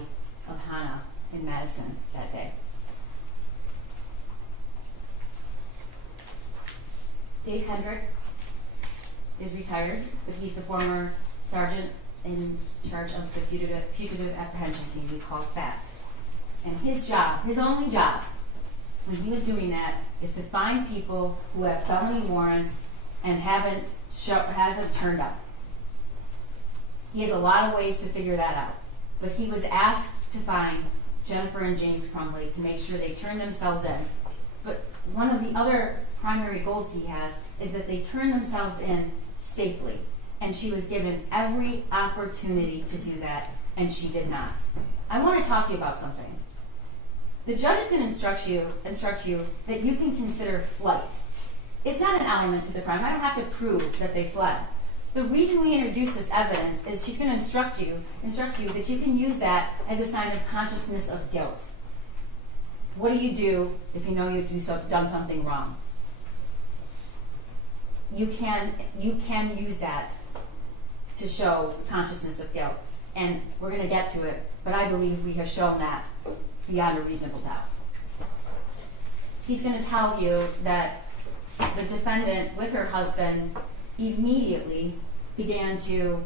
of Hannah in Madison that day. Dave Hendrick is retired, but he's the former sergeant in charge of the fugitive apprehension team we call FAT. And his job, his only job, when he was doing that, is to find people who have felony warrants and haven't turned up. He has a lot of ways to figure that out. But he was asked to find Jennifer and James Crumbley to make sure they turn themselves in. But one of the other primary goals he has is that they turn themselves in safely. And she was given every opportunity to do that, and she did not. I want to talk to you about something. The judge is going to instruct you that you can consider flight. It's not an element to the crime. I don't have to prove that they fled. The reason we introduce this evidence is she's going to instruct you that you can use that as a sign of consciousness of guilt. What do you do if you know you've done something wrong? You can use that to show consciousness of guilt. And we're going to get to it, but I believe we have shown that beyond a reasonable doubt. He's going to tell you that the defendant, with her husband, immediately began to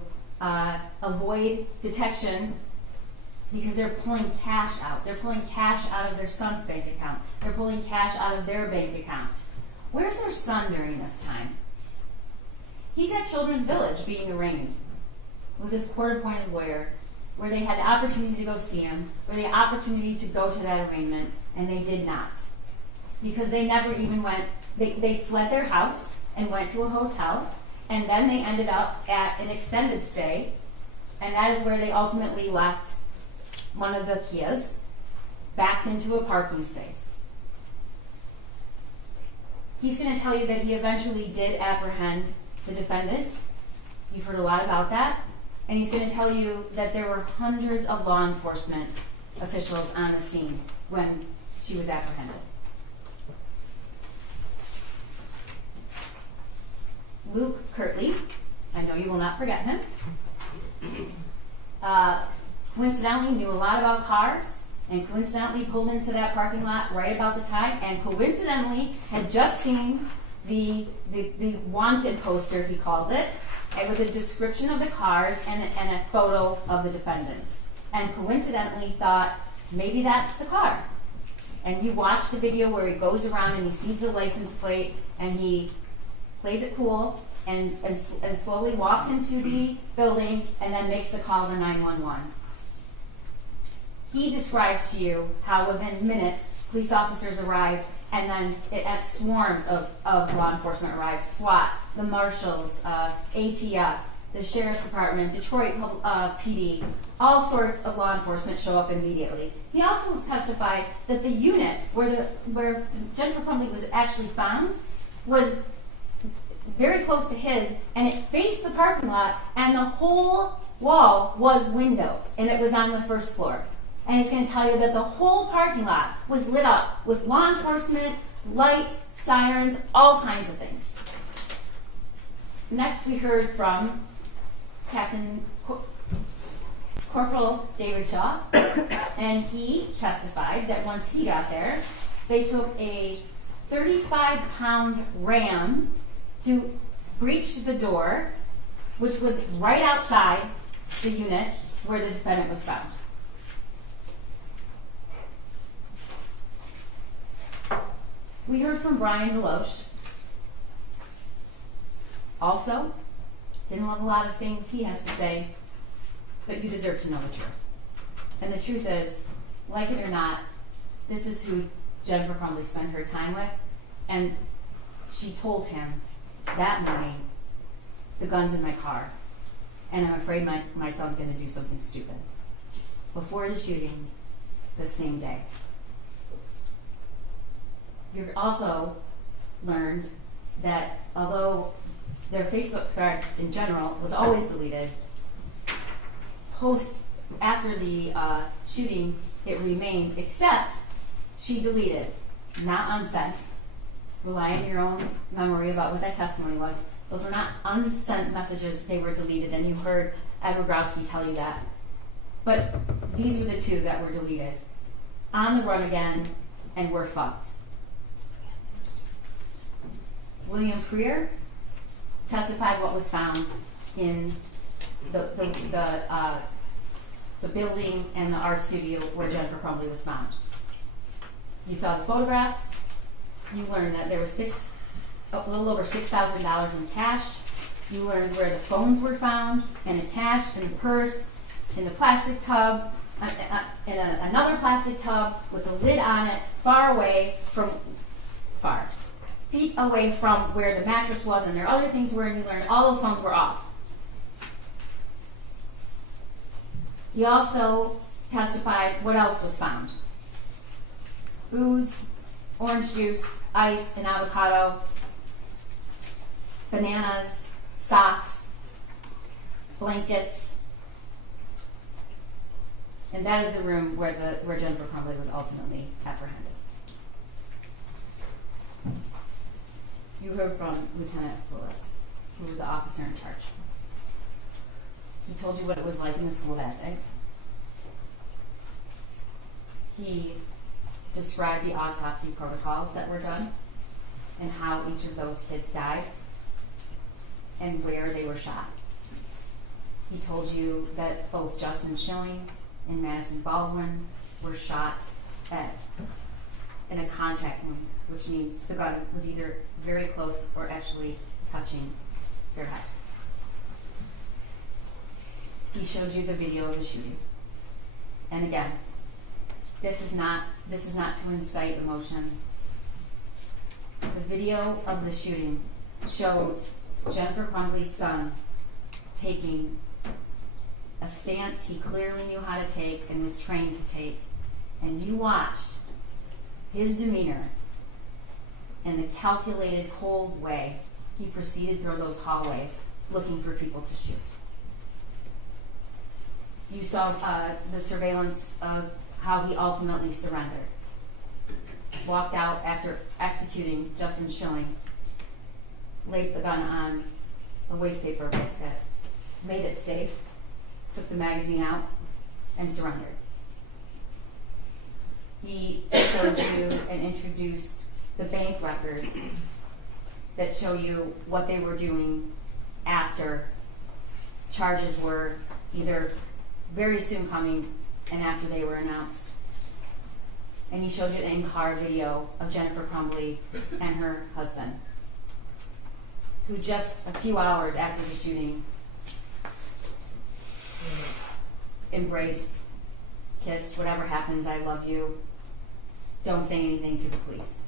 avoid detection because they're pulling cash out. They're pulling cash out of their son's bank account. They're pulling cash out of their bank account. Where's their son during this time? He's at Children's Village being arraigned with this court-appointed lawyer, where they had the opportunity to go see him, where they had the opportunity to go to that arraignment, and they did not. Because they never even went, they fled their house and went to a hotel, and then they ended up at an extended stay, and that is where they ultimately left one of the Kias, backed into a parking space. He's going to tell you that he eventually did apprehend the defendant. You've heard a lot about that. And he's going to tell you that there were hundreds of law enforcement officials on the scene when she was apprehended. Luke Kirtley, I know you will not forget him, coincidentally knew a lot about cars, and coincidentally pulled into that parking lot right about the time, and coincidentally had just seen the wanted poster, he called it, and with a description of the cars and a photo of the defendant. And coincidentally thought, maybe that's the car. And you watch the video where he goes around and he sees the license plate and he plays it cool and slowly walks into the building and then makes the call to 911. He describes to you how within minutes police officers arrived, and then swarms of law enforcement arrived. SWAT, the marshals, ATF, the sheriff's department, Detroit PD, all sorts of law enforcement show up immediately. He also testified that the unit where Jennifer Crumbley was actually found was very close to his, and it faced the parking lot, and the whole wall was windows, and it was on the first floor. And he's going to tell you that the whole parking lot was lit up with law enforcement, lights, sirens, all kinds of things. Next, we heard from Corporal David Shaw, and he testified that once he got there, they took a 35-pound ram to breach the door, which was right outside the unit where the defendant was found. We heard from Brian Deloche. Also, didn't love a lot of things he has to say, but you deserve to know the truth. And the truth is, like it or not, this is who Jennifer Crumbley spent her time with, and she told him that morning, the gun's in my car, and I'm afraid my son's going to do something stupid. Before the shooting, the same day. You've also learned that although their Facebook thread in general was always deleted, after the shooting, it remained, except she deleted, not unsent. Rely on your own memory about what that testimony was. Those were not unsent messages, they were deleted, and you heard Ed Rogrowski tell you that. But these were the two that were deleted. On the run again, and we're fucked. William Freer testified what was found in the building and the art studio where Jennifer Crumbley was found. You saw the photographs. You learned that there was a little over $6,000 in cash. You learned where the phones were found, and the cash, and the purse, in the plastic tub, in another plastic tub with a lid on it, feet away from where the mattress was, and there are other things where you learned all those phones were off. He also testified what else was found. Booze, orange juice, ice, and avocado, bananas, socks, blankets. And that is the room where Jennifer Crumbley was ultimately apprehended. You heard from Lieutenant Willis, who was the officer in charge. He told you what it was like in the school that day. He described the autopsy protocols that were done and how each of those kids died and where they were shot. He told you that both Justin Schilling and Madison Baldwin were shot in a contact wound, which means the gun was either very close or actually touching their head. He showed you the video of the shooting. And again, this is not to incite emotion. The video of the shooting shows Jennifer Crumbley's son taking a stance he clearly knew how to take and was trained to take. And you watched his demeanor and the calculated, cold way he proceeded through those hallways looking for people to shoot. You saw the surveillance of how he ultimately surrendered. Walked out after executing Justin Schilling, laid the gun on a waste paper basket, made it safe, took the magazine out, and surrendered. He showed you and introduced the bank records that show you what they were doing after charges were either very soon coming and after they were announced. And he showed you an in-car video of Jennifer Crumbley and her husband, who just a few hours after the shooting embraced, kissed, whatever happens, I love you, don't say anything to the police.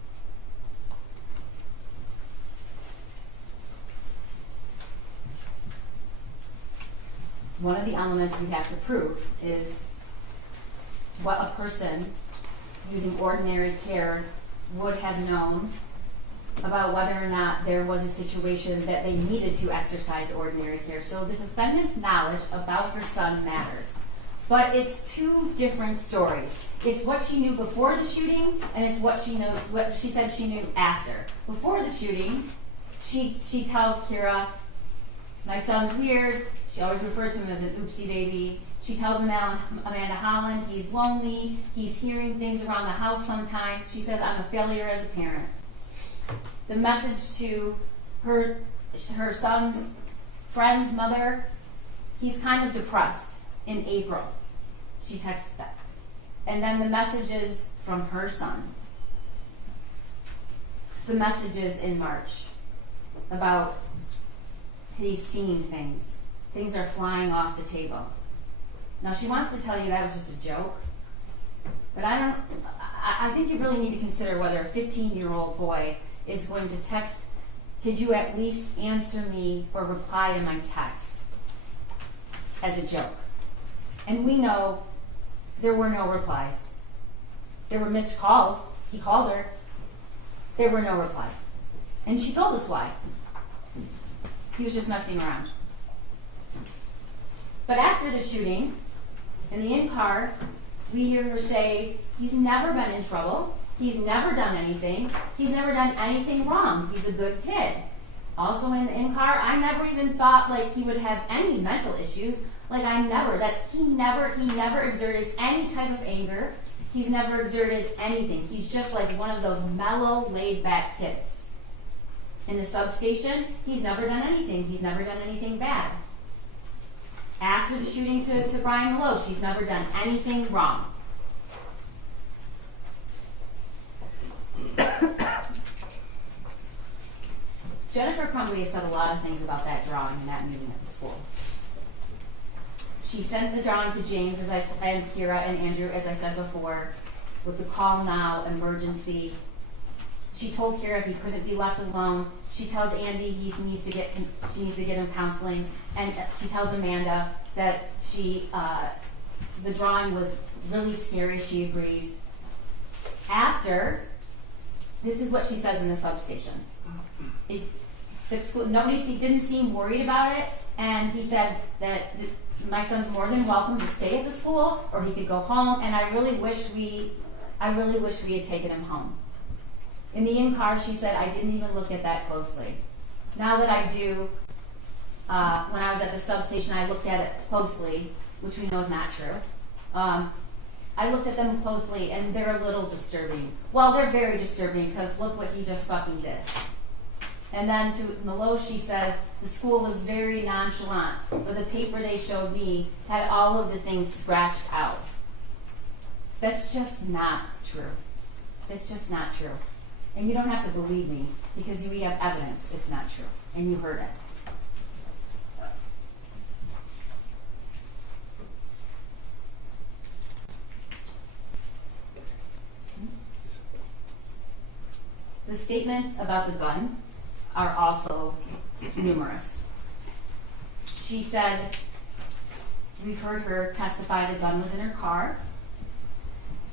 One of the elements we have to prove is what a person using ordinary care would have known about whether or not there was a situation that they needed to exercise ordinary care. So the defendant's knowledge about her son matters. But it's two different stories. It's what she knew before the shooting, and it's what she said she knew after. Before the shooting, she tells Kira, my son's weird. She always refers to him as an oopsie baby. She tells Amanda Holland he's lonely, he's hearing things around the house sometimes. She says, I'm a failure as a parent. The message to her son's friend's mother, he's kind of depressed in April. She texts that. And then the messages from her son. The messages in March about he's seeing things. Things are flying off the table. Now she wants to tell you that was just a joke, but I think you really need to consider whether a 15-year-old boy is going to text, could you at least answer me or reply to my text, as a joke. And we know there were no replies. There were missed calls. He called her. There were no replies. And she told us why. He was just messing around. But after the shooting, in the in-car, we hear her say, he's never been in trouble. He's never done anything. He's never done anything wrong. He's a good kid. Also in the in-car, I never even thought like he would have any mental issues. Like he never exerted any type of anger. He's never exerted anything. He's just like one of those mellow, laid-back kids. In the substation, he's never done anything. He's never done anything bad. After the shooting to Brian Lowe, she's never done anything wrong. Jennifer Crumbley has said a lot of things about that drawing and that meeting at the school. She sent the drawing to James and Kira and Andrew, as I said before, with the call now, emergency. She told Kira he couldn't be left alone. She tells Andy she needs to get him counseling, and she tells Amanda that the drawing was really scary. She agrees. After, this is what she says in the substation. Nobody didn't seem worried about it, and he said that my son's more than welcome to stay at the school, or he could go home. And I really wish we had taken him home. In the in-car, she said, I didn't even look at that closely. Now that I do, when I was at the substation, I looked at it closely, which we know is not true. I looked at them closely, and they're a little disturbing. Well, they're very disturbing, because look what he just fucking did. And then to Meloche, she says, the school was very nonchalant, but the paper they showed me had all of the things scratched out. That's just not true. It's just not true. And you don't have to believe me, because we have evidence it's not true, and you heard it. The statements about the gun are also numerous. She said, we've heard her testify the gun was in her car.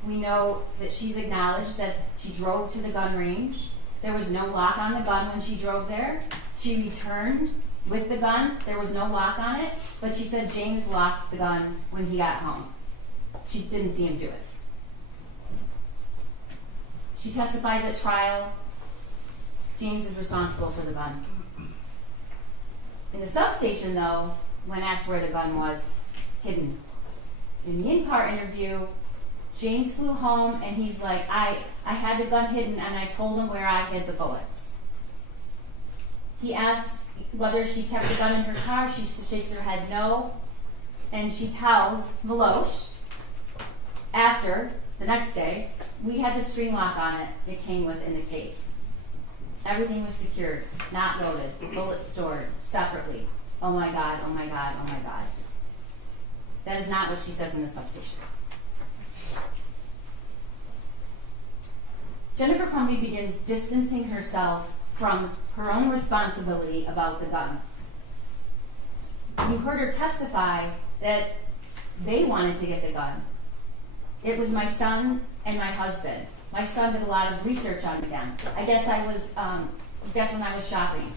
We know that she's acknowledged that she drove to the gun range. There was no lock on the gun when she drove there. She returned with the gun. There was no lock on it, but she said James locked the gun when he got home. She didn't see him do it. She testifies at trial. James is responsible for the gun. In the substation, though, when asked where the gun was, hidden. In the in-car interview, James flew home and he's like, I had the gun hidden and I told him where I hid the bullets. He asked whether she kept the gun in her car. She shakes her head no. And she tells Meloche, after, the next day, we had the string lock on it. It came with in the case. Everything was secured, not loaded, bullets stored separately. Oh my God, oh my God, oh my God. That is not what she says in the substation. Jennifer Crumbley begins distancing herself from her own responsibility about the gun. You heard her testify that they wanted to get the gun. It was my son and my husband. My son did a lot of research on the gun. I guess when I was shopping.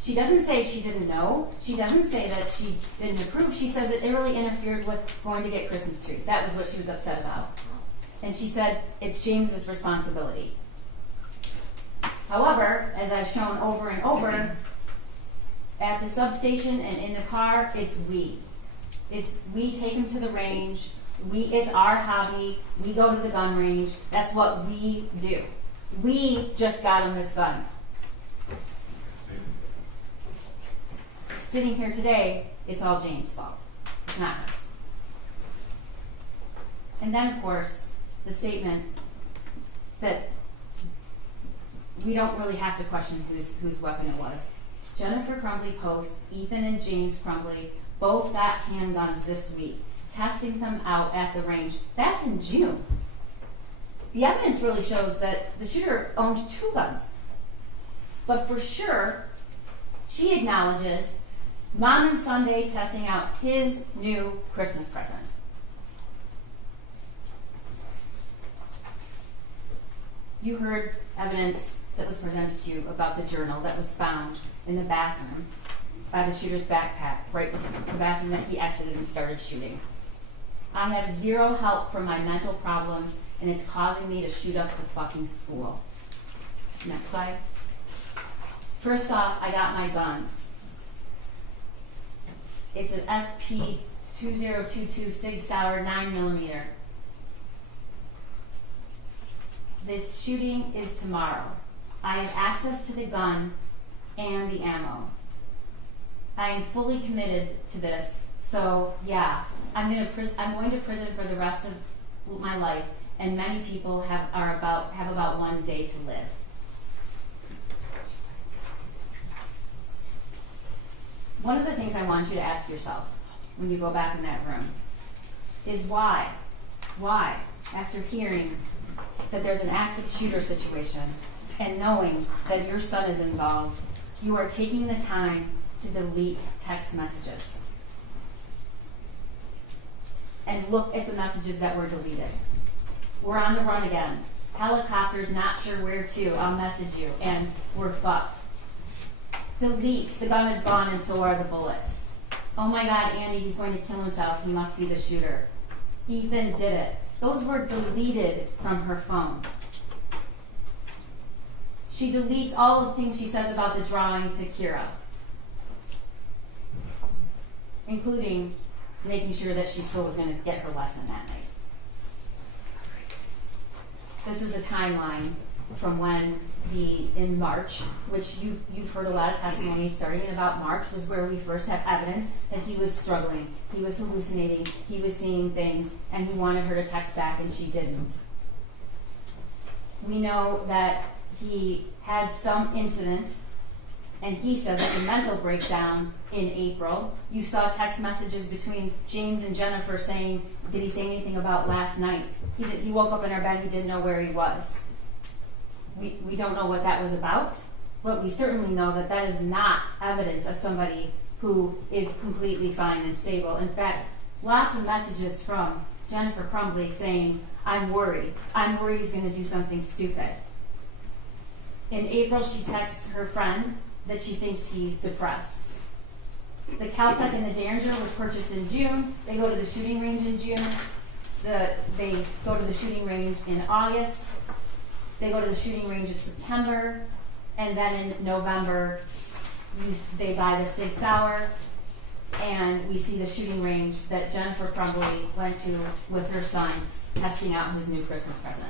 She doesn't say she didn't know. She doesn't say that she didn't approve. She says it really interfered with going to get Christmas trees. That was what she was upset about. And she said it's James's responsibility. However, as I've shown over and over, at the substation and in the car, it's we. It's we take him to the range. It's our hobby. We go to the gun range. That's what we do. We just got him this gun. Sitting here today, it's all James' fault. It's not hers. And then, of course, the statement that we don't really have to question whose weapon it was. Jennifer Crumbley posts, Ethan and James Crumbley both got handguns this week, testing them out at the range. That's in June. The evidence really shows that the shooter owned 2 guns. But for sure, she acknowledges Mom and Sunday testing out his new Christmas present. You heard evidence that was presented to you about the journal that was found in the bathroom by the shooter's backpack, right in the bathroom that he exited and started shooting. I have zero help from my mental problems, and it's causing me to shoot up the fucking school. Next slide. First off, I got my gun. It's an SP 2022 Sig Sauer 9mm. The shooting is tomorrow. I have access to the gun and the ammo. I am fully committed to this. So yeah, I'm going to prison for the rest of my life, and many people have about 1 day to live. One of the things I want you to ask yourself when you go back in that room is why, after hearing that there's an active shooter situation and knowing that your son is involved, you are taking the time to delete text messages and look at the messages that were deleted. We're on the run again. Helicopters, not sure where to. I'll message you, and we're fucked. deletes, the gun is gone and so are the bullets. Oh my God, Andy, he's going to kill himself. He must be the shooter. Ethan did it. Those were deleted from her phone. She deletes all the things she says about the drawing to Kira, including making sure that she still was going to get her lesson that night. This is the timeline from when in March, which you've heard a lot of testimonies starting in about March, was where we first have evidence that he was struggling, he was hallucinating, he was seeing things, and he wanted her to text back and she didn't. We know that he had some incident, and he said that the mental breakdown in April. You saw text messages between James and Jennifer saying, did he say anything about last night? He woke up in our bed, he didn't know where he was. We don't know what that was about, but we certainly know that that is not evidence of somebody who is completely fine and stable. In fact, lots of messages from Jennifer Crumbley saying, I'm worried. I'm worried he's going to do something stupid. In April, she texts her friend that she thinks he's depressed. The Caltech and the Derringer was purchased in June. They go to the shooting range in June. They go to the shooting range in August. They go to the shooting range in September. And then in November, they buy the Sig Sauer. And we see the shooting range that Jennifer Crumbley went to with her son, testing out his new Christmas present.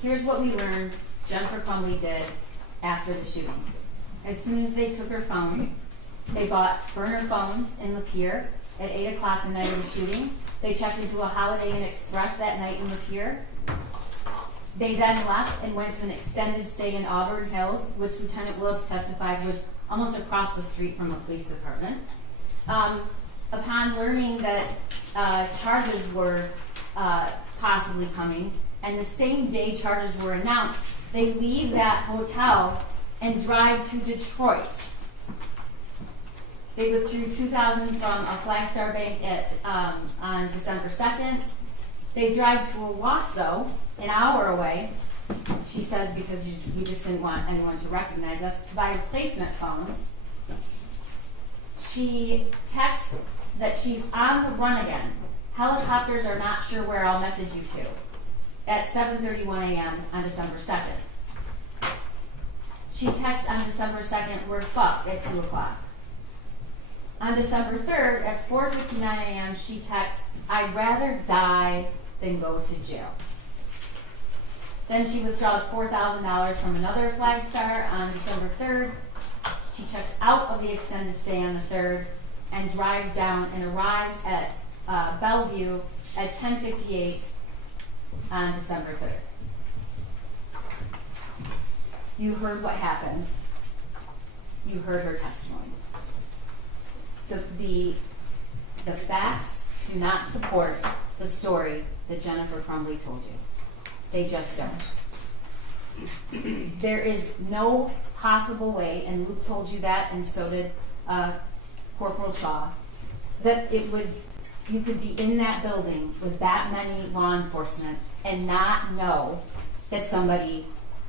Here's what we learned Jennifer Crumbley did after the shooting. As soon as they took her phone, they bought burner phones in Lapeer at 8 o'clock the night of the shooting. They checked into a Holiday Inn Express that night in Lapeer. They then left and went to an extended stay in Auburn Hills, which Lieutenant Willis testified was almost across the street from a police department. Upon learning that charges were possibly coming, and the same day charges were announced, they leave that hotel and drive to Detroit. They withdrew $2,000 from a Flagstar bank on December 2nd. They drive to Owasso, an hour away, she says, because we just didn't want anyone to recognize us, to buy replacement phones. She texts that she's on the run again. Helicopters are not sure where, I'll message you to. At 7:31 a.m. on December 2nd. She texts on December 2nd, we're fucked, at 2 o'clock. On December 3rd, at 4:59 a.m., she texts, I'd rather die than go to jail. Then she withdraws $4,000 from another Flagstar on December 3rd. She checks out of the extended stay on the 3rd and drives down and arrives at Bellevue at 10:58 on December 3rd. You heard what happened. You heard her testimony. The facts do not support the story that Jennifer Crumbley told you. They just don't. There is no possible way, and Luke told you that, and so did Corporal Shaw, that you could be in that building with that many law enforcement and not know that somebody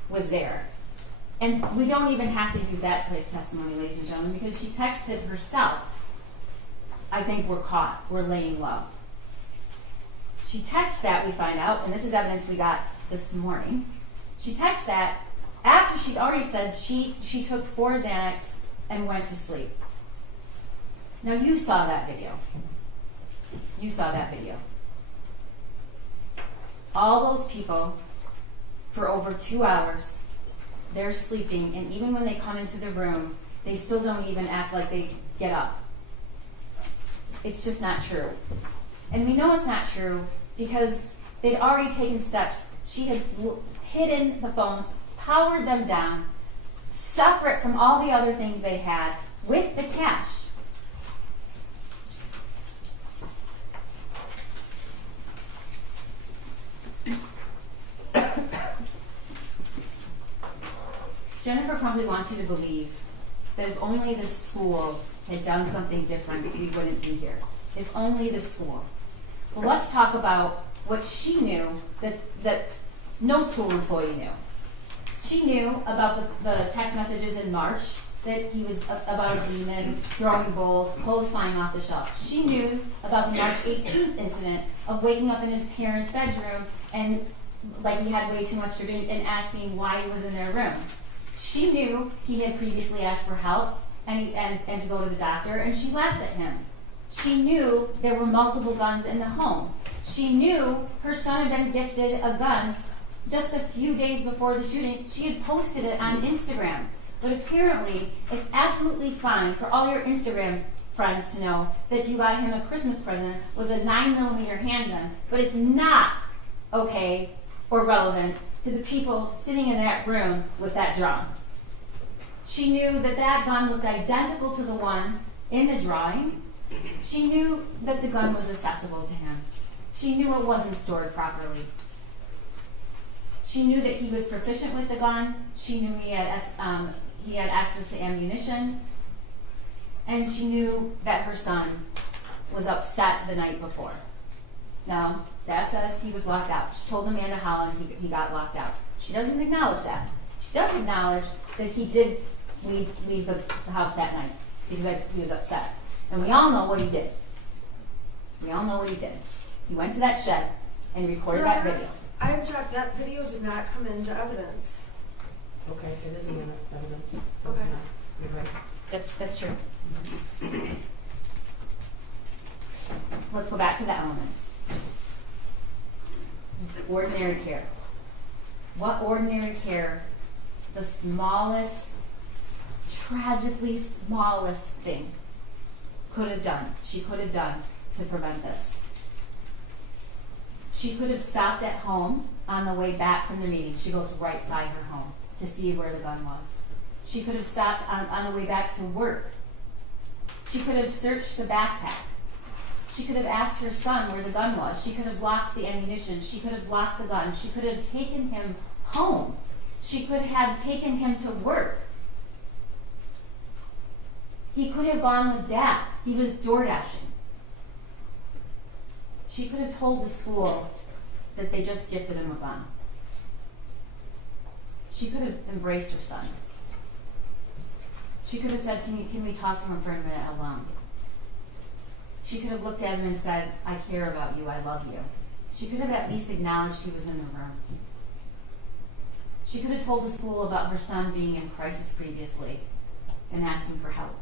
was there. And we don't even have to use that today's testimony, ladies and gentlemen, because she texted herself, I think we're caught, we're laying low. She texts that, we find out, and this is evidence we got this morning. She texts that after she's already said she took 4 Xanax and went to sleep. Now you saw that video. You saw that video. All those people, for over 2 hours, they're sleeping, and even when they come into the room, they still don't even act like they get up. It's just not true. And we know it's not true because they'd already taken steps. She had hidden the phones, powered them down, separate from all the other things they had, with the cash. Jennifer Crumbley wants you to believe that if only the school had done something different, we wouldn't be here. If only the school. Well, let's talk about what she knew that no school employee knew. She knew about the text messages in March that he was about a demon, throwing bowls, clothes flying off the shelf. She knew about the March 18th incident of waking up in his parents' bedroom and like he had way too much to drink and asking why he was in their room. She knew he had previously asked for help and to go to the doctor, and she laughed at him. She knew there were multiple guns in the home. She knew her son had been gifted a gun just a few days before the shooting. She had posted it on Instagram. But apparently, it's absolutely fine for all your Instagram friends to know that you got him a Christmas present with a 9mm handgun, but it's not okay or relevant to the people sitting in that room with that drum. She knew that that gun looked identical to the one in the drawing. She knew that the gun was accessible to him. She knew it wasn't stored properly. She knew that he was proficient with the gun. She knew he had access to ammunition. And she knew that her son was upset the night before. Now, Dad says he was locked out. She told Amanda Holland he got locked out. She doesn't acknowledge that. She does acknowledge that he did leave the house that night because he was upset. And we all know what he did. We all know what he did. He went to that shed and recorded that video. I object. That video did not come into evidence. Okay, it isn't enough evidence. It's Okay. not. You're right. That's true. Let's go back to the elements. Ordinary care. What ordinary care, the smallest, tragically smallest thing she could have done to prevent this? She could have stopped at home on the way back from the meeting. She goes right by her home to see where the gun was. She could have stopped on the way back to work. She could have searched the backpack. She could have asked her son where the gun was. She could have locked the ammunition. She could have locked the gun. She could have taken him home. She could have taken him to work. He could have gone with Dad. He was door dashing. She could have told the school that they just gifted him a gun. She could have embraced her son. She could have said, can we talk to him for a minute alone? She could have looked at him and said, I care about you, I love you. She could have at least acknowledged he was in the room. She could have told the school about her son being in crisis previously and asking for help.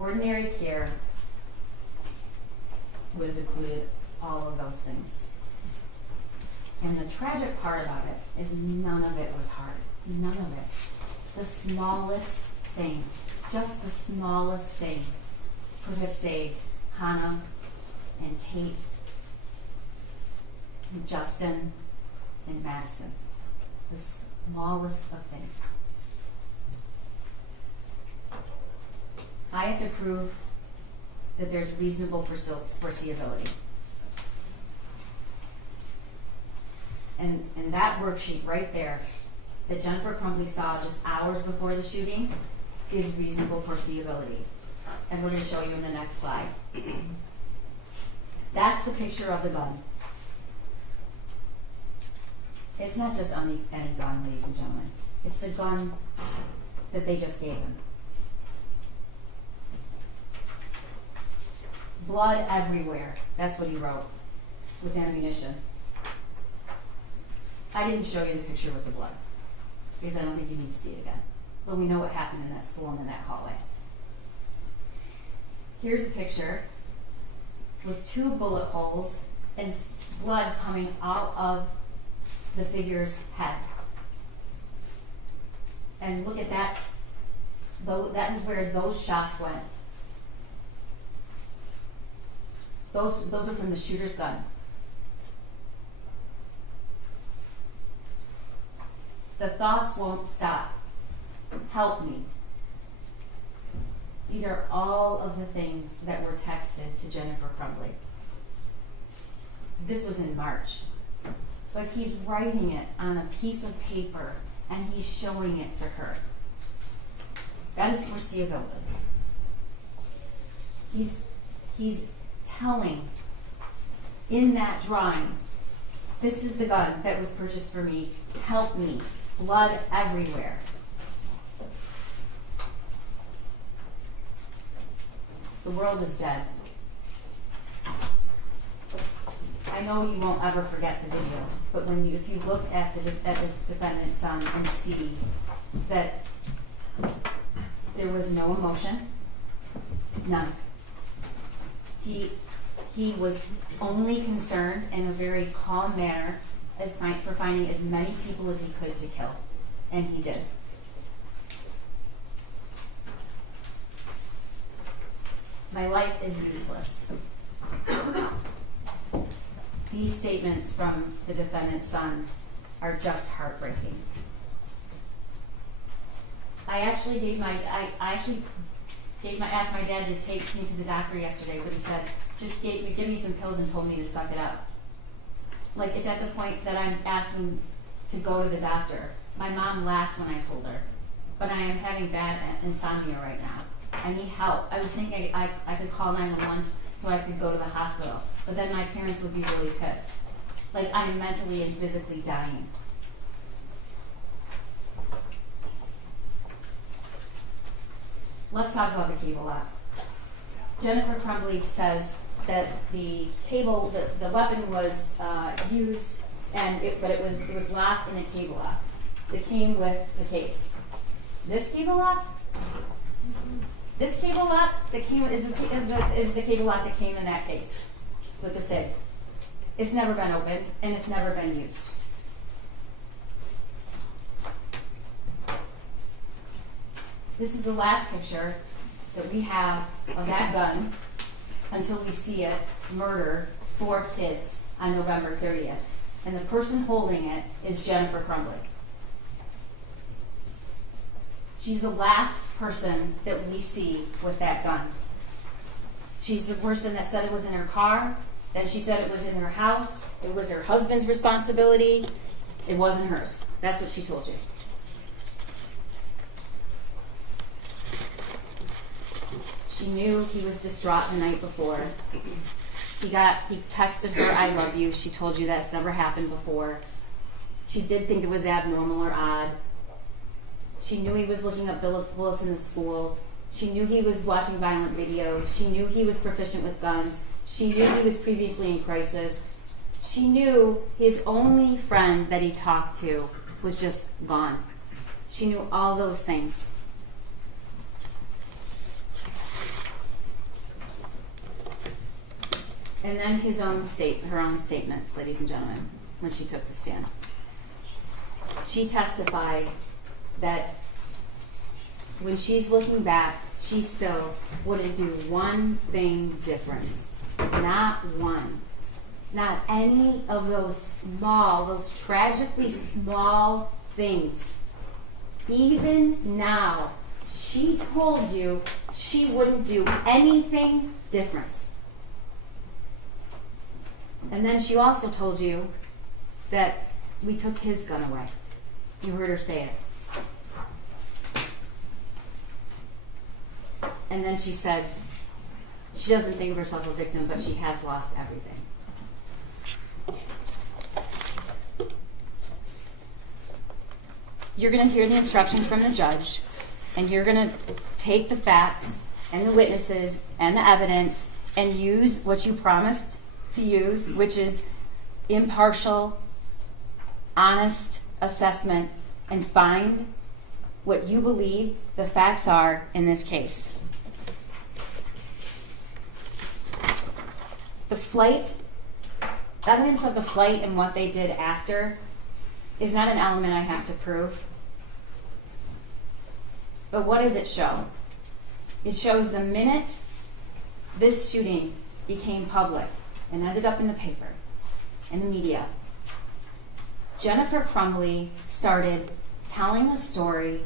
Ordinary care would have included all of those things. And the tragic part about it is none of it was hard. None of it. The smallest thing, just the smallest thing, could have saved Hannah and Tate and Justin and Madison. The smallest of things. I have to prove that there's reasonable foreseeability. And that worksheet right there that Jennifer Crumbley saw just hours before the shooting is reasonable foreseeability. And we're going to show you in the next slide. That's the picture of the gun. It's not just any gun, ladies and gentlemen. It's the gun that they just gave him. Blood everywhere. That's what he wrote with ammunition. I didn't show you the picture with the blood because I don't think you need to see it again. But we know what happened in that school and in that hallway. Here's a picture with 2 bullet holes and blood coming out of the figure's head. And look at that. That is where those shots went. Those are from the shooter's gun. The thoughts won't stop. Help me. These are all of the things that were texted to Jennifer Crumbley. This was in March. But he's writing it on a piece of paper and he's showing it to her. That is foreseeability. He's telling in that drawing, this is the gun that was purchased for me. Help me. Blood everywhere. The world is dead. I know you won't ever forget the video, but if you look at the defendant's son and see that there was no emotion, none. He was only concerned in a very calm manner for finding as many people as he could to kill, and he did. My life is useless. These statements from the defendant's son are just heartbreaking. I asked my dad to take me to the doctor yesterday, but he said, just give me some pills and told me to suck it up. Like, it's at the point that I'm asking to go to the doctor. My mom laughed when I told her, but I am having bad insomnia right now. I need help. I was thinking I could call 911 so I could go to the hospital, but then my parents would be really pissed. Like, I am mentally and physically dying. Let's talk about the cable lock. Jennifer Crumbley says that the weapon was used, but it was locked in a cable lock that came with the case. This cable lock that came is the cable lock that came in that case with the SIG. It's never been opened and it's never been used. This is the last picture that we have of that gun until we see it murder 4 kids on November 30th. And the person holding it is Jennifer Crumbley. She's the last person that we see with that gun. She's the person that said it was in her car, then she said it was in her house, it was her husband's responsibility, it wasn't hers. That's what she told you. She knew he was distraught the night before. He texted her, "I love you." She told you that's never happened before. She did think it was abnormal or odd. She knew he was looking up bullets in the school. She knew he was watching violent videos. She knew he was proficient with guns. She knew he was previously in crisis. She knew his only friend that he talked to was just gone. She knew all those things. And then her own statements, ladies and gentlemen, when she took the stand. She testified that when she's looking back, she still wouldn't do one thing different. Not one. Not any of those tragically small things. Even now, she told you she wouldn't do anything different. And then she also told you that we took his gun away. You heard her say it. And then she said she doesn't think of herself a victim, but she has lost everything. You're going to hear the instructions from the judge, and you're going to take the facts and the witnesses and the evidence and use what you promised to use, which is impartial, honest assessment, and find what you believe the facts are in this case. The flight, evidence of the flight and what they did after is not an element I have to prove. But what does it show? It shows the minute this shooting became public and ended up in the paper and the media, Jennifer Crumbley started telling the story,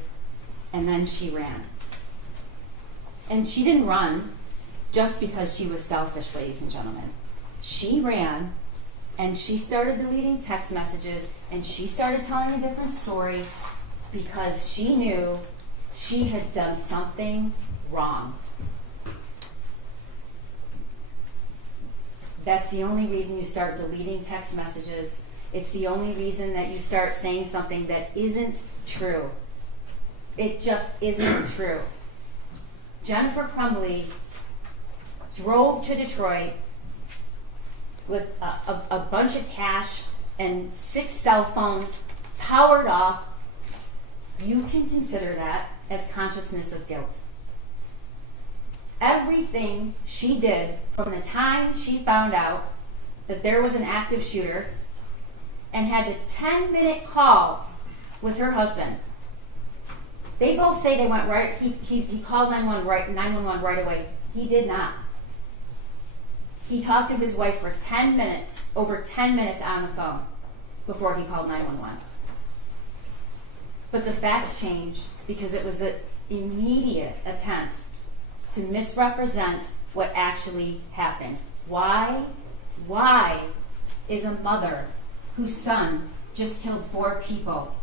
and then she ran. And she didn't run just because she was selfish, ladies and gentlemen. She ran, and she started deleting text messages, and she started telling a different story because she knew she had done something wrong. That's the only reason you start deleting text messages. It's the only reason that you start saying something that isn't true. It just isn't true. Jennifer Crumbley drove to Detroit with a bunch of cash and 6 cell phones powered off. You can consider that as consciousness of guilt. Everything she did from the time she found out that there was an active shooter and had the 10-minute call with her husband. They both say they went right, he called 911 right away. He did not. He talked to his wife for 10 minutes, over 10 minutes on the phone before he called 911. But the facts changed because it was an immediate attempt to misrepresent what actually happened. Why is a mother whose son just killed 4 people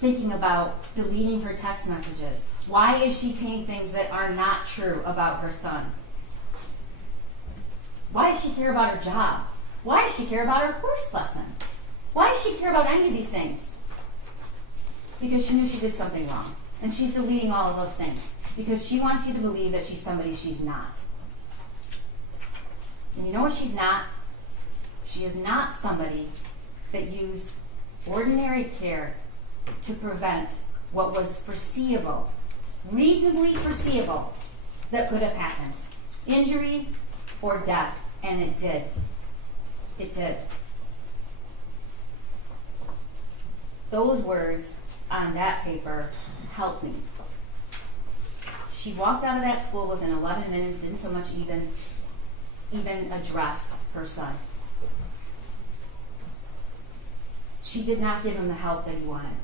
thinking about deleting her text messages? Why is she saying things that are not true about her son? Why does she care about her job? Why does she care about her horse lesson? Why does she care about any of these things? Because she knew she did something wrong. And she's deleting all of those things because she wants you to believe that she's somebody she's not. And you know what she's not? She is not somebody that used ordinary care to prevent what was foreseeable, reasonably foreseeable, that could have happened. Injury or death. And it did. It did. Those words on that paper helped me. She walked out of that school within 11 minutes, didn't so much even address her son. She did not give him the help that he wanted.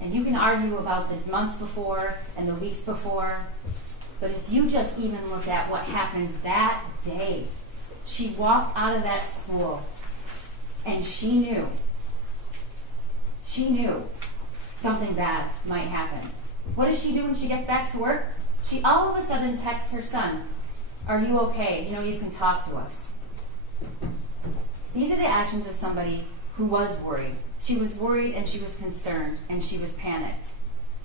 And you can argue about the months before and the weeks before, but if you just even look at what happened that day, she walked out of that school and she knew something bad might happen. What does she do when she gets back to work? She all of a sudden texts her son, "Are you okay? You know, you can talk to us." These are the actions of somebody who was worried. She was worried and she was concerned and she was panicked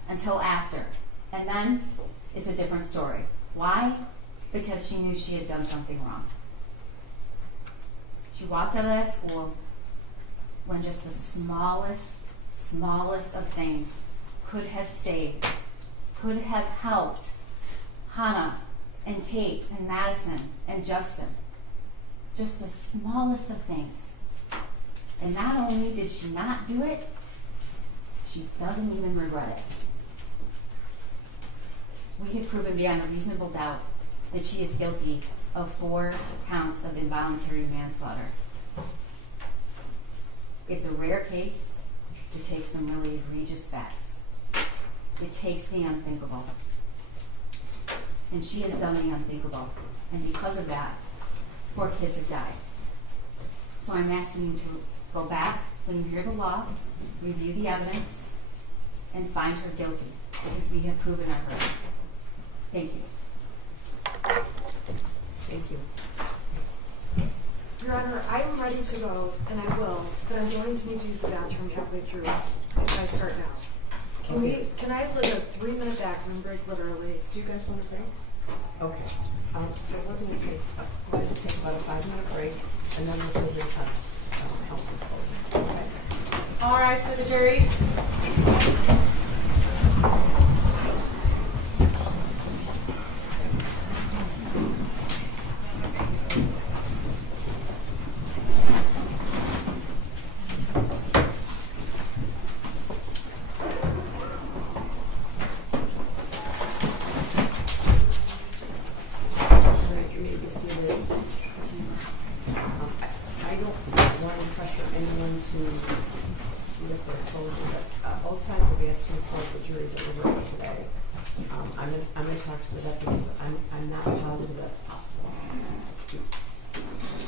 until after. And then it's a different story. Why? Because she knew she had done something wrong. She walked out of that school when just the smallest of things could have saved, could have helped Hannah and Tate and Madison and Justin. Just the smallest of things. And not only did she not do it, she doesn't even regret it. We have proven beyond a reasonable doubt that she is guilty of 4 counts of involuntary manslaughter. It's a rare case. It takes some really egregious facts. It takes the unthinkable. And she has done the unthinkable. And because of that, 4 kids have died. So I'm asking you to go back when you hear the law, review the evidence, and find her guilty, because we have proven her. Thank you. Thank you. Your Honor, I am ready to go, and I will, but I'm going to need to use the bathroom halfway through if I start now. Can I have like a 3-minute bathroom break, literally? Do you guys want a break? Okay. So we're going to take about a 5-minute break, and then we'll do recess. Council closing. Okay. All rise for the jury. I'm going to talk to the deputies. I'm not positive that's possible. I'm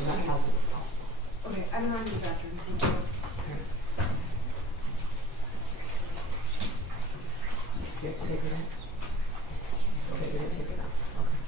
not positive it's possible. Okay, I'm going to run to the bathroom. Thank you. You have to take it out? Okay, you're going to take it out. Okay.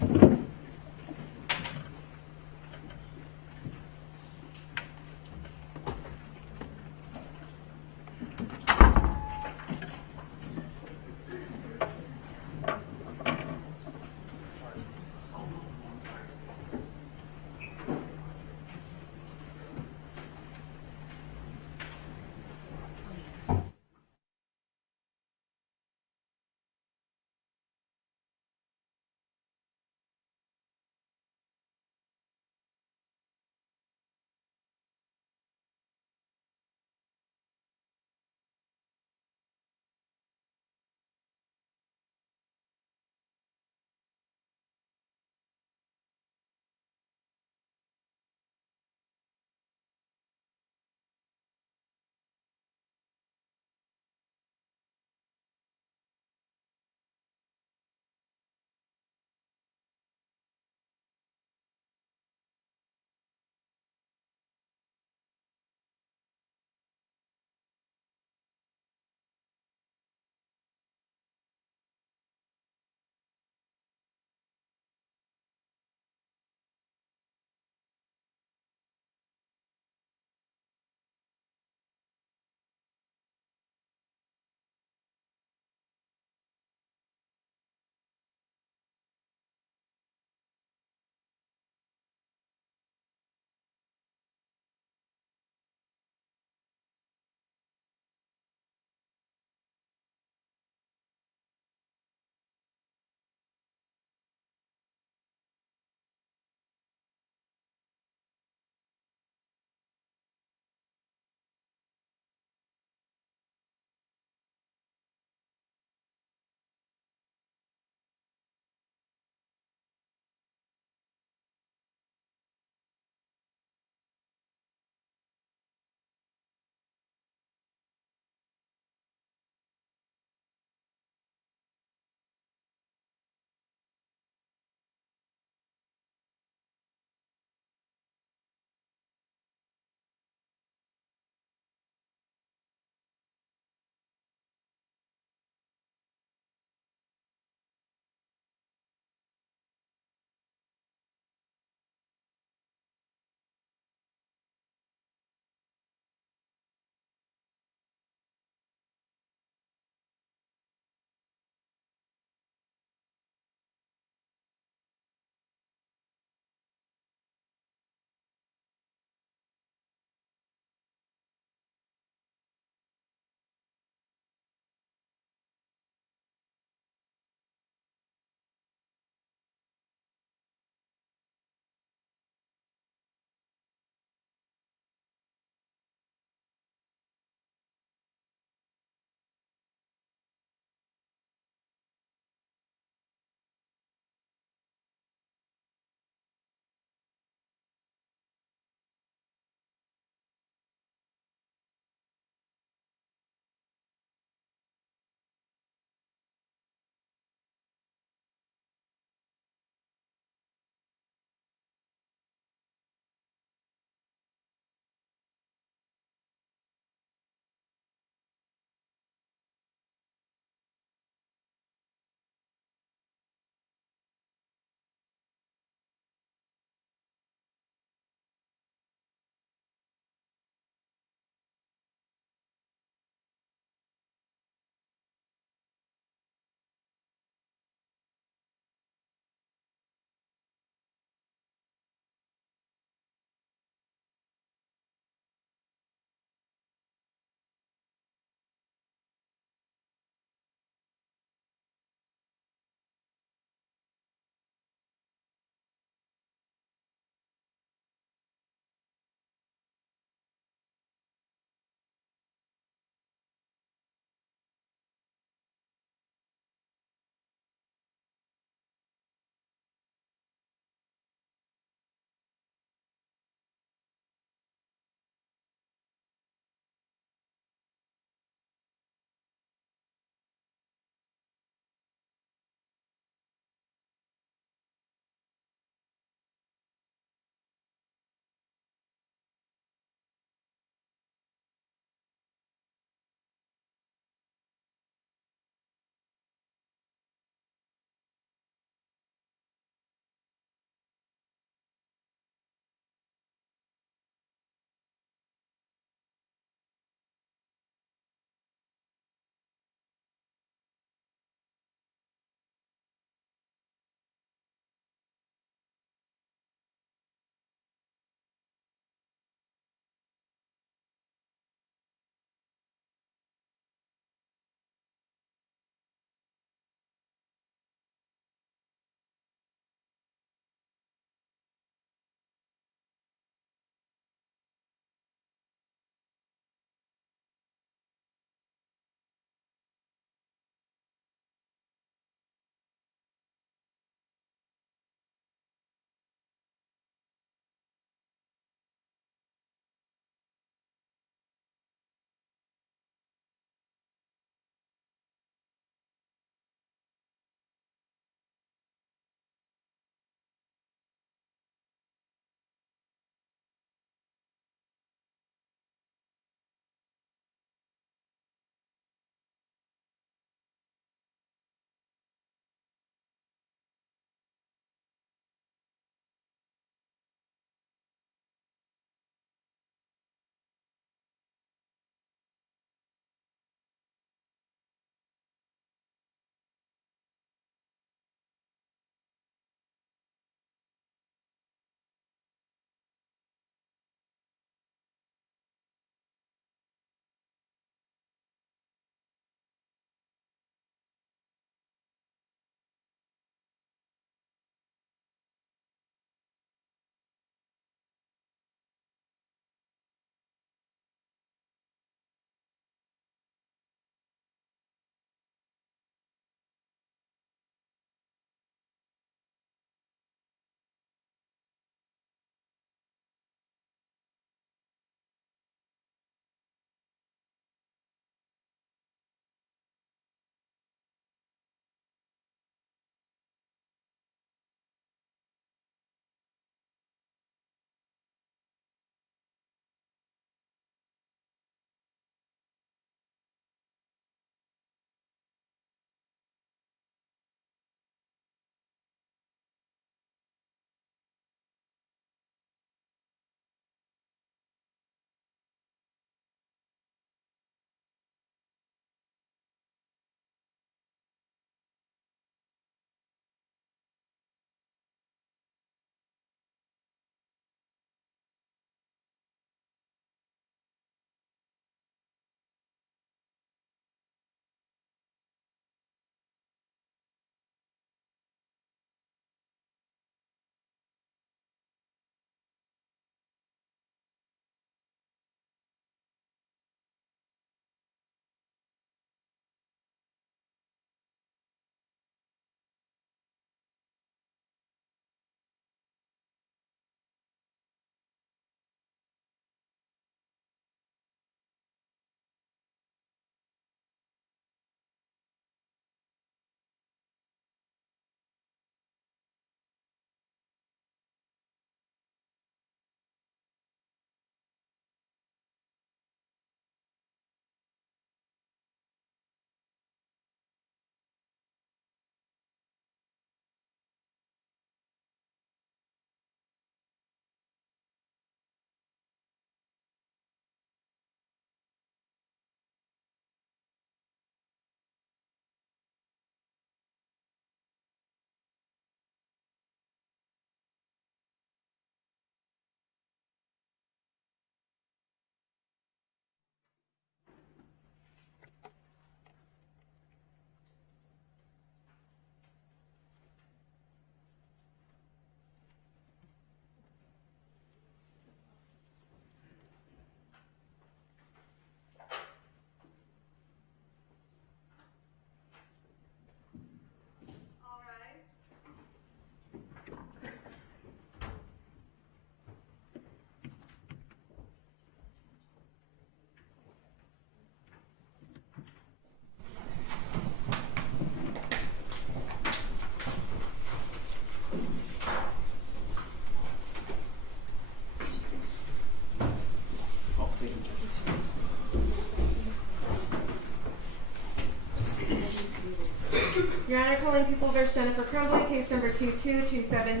Your Honor, calling People v. Jennifer Crumbley, case number 222799990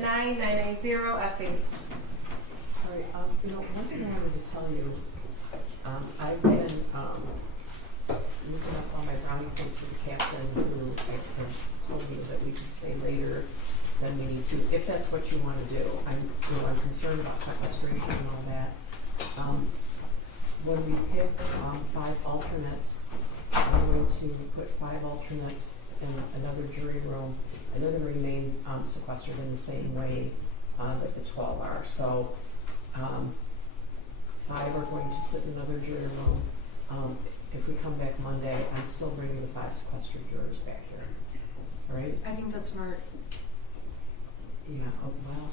F8. Sorry, one thing I wanted to tell you, I've been using up all my brownie points with the captain who has told me that we can stay later than we need to, if that's what you want to do. I'm concerned about sequestration and all that. When we pick 5 alternates, I'm going to put 5 alternates in another jury room. I know they remain sequestered in the same way that the 12 are. So 5 are going to sit in another jury room. If we come back Monday, I'm still bringing the 5 sequestered jurors back here. All right? I think that's smart. Yeah, oh, well.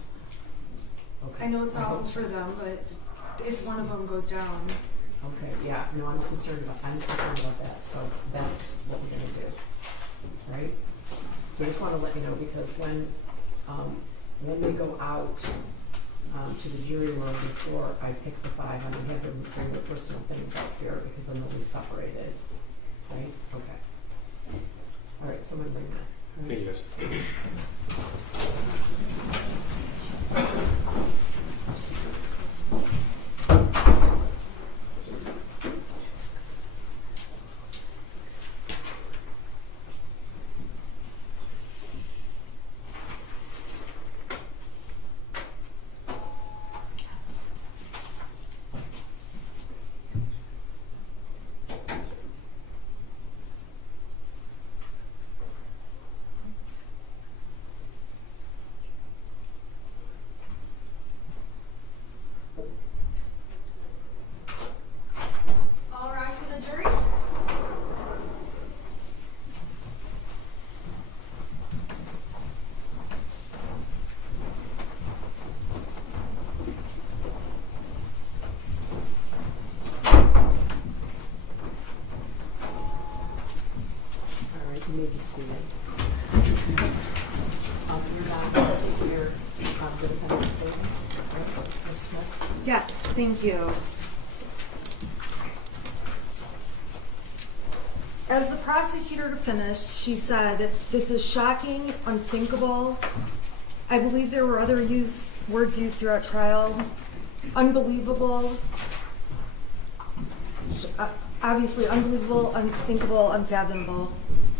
Okay. I know it's awful for them, but if one of them goes down. Okay, yeah, no, I'm concerned about that, so that's what we're gonna do, right? So I just wanna let you know, because when they go out to the jury room before I pick the 5, I'm gonna have them bring their personal things out here, because then they'll be separated, right? Okay. All right, so I'm gonna bring that. All right. Thank you, guys. All rise for the jury. All right, you may be seated. You're not going to take your independence closing, right? Ms. Smith? Yes, thank you. As the prosecutor finished, she said, "This is shocking, unthinkable." I believe there were other words used throughout trial. Unbelievable. Obviously, unbelievable, unthinkable, unfathomable.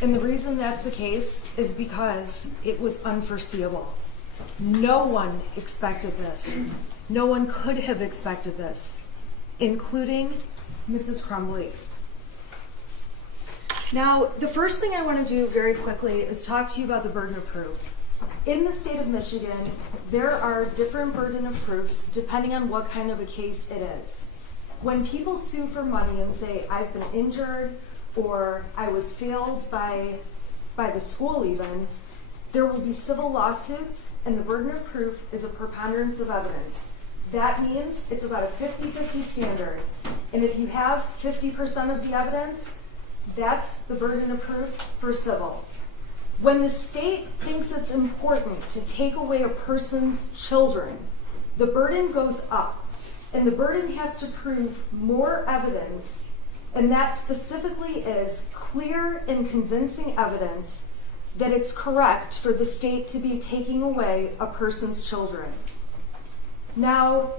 And the reason that's the case is because it was unforeseeable. No one expected this. No one could have expected this, including Mrs. Crumbley. Now, the first thing I want to do very quickly is talk to you about the burden of proof. In the state of Michigan, there are different burden of proofs depending on what kind of a case it is. When people sue for money and say, "I've been injured," or "I was failed by the school even," there will be civil lawsuits, and the burden of proof is a preponderance of evidence. That means it's about a 50-50 standard. And if you have 50% of the evidence, that's the burden of proof for civil. When the state thinks it's important to take away a person's children, the burden goes up. And the burden has to prove more evidence, and that specifically is clear and convincing evidence that it's correct for the state to be taking away a person's children. Now,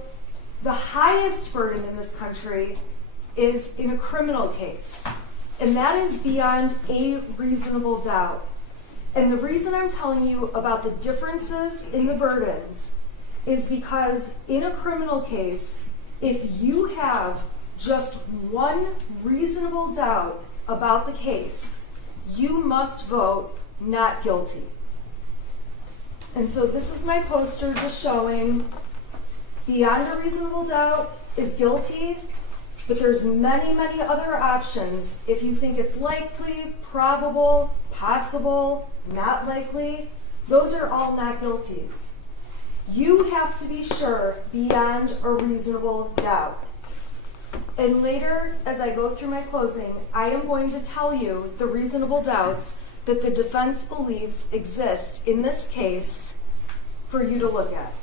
the highest burden in this country is in a criminal case, and that is beyond a reasonable doubt. And the reason I'm telling you about the differences in the burdens is because in a criminal case, if you have just one reasonable doubt about the case, you must vote not guilty. And so this is my poster just showing beyond a reasonable doubt is guilty, but there's many, many other options. If you think it's likely, probable, possible, not likely, those are all not guilties. You have to be sure beyond a reasonable doubt. And later, as I go through my closing, I am going to tell you the reasonable doubts that the defense believes exist in this case for you to look at.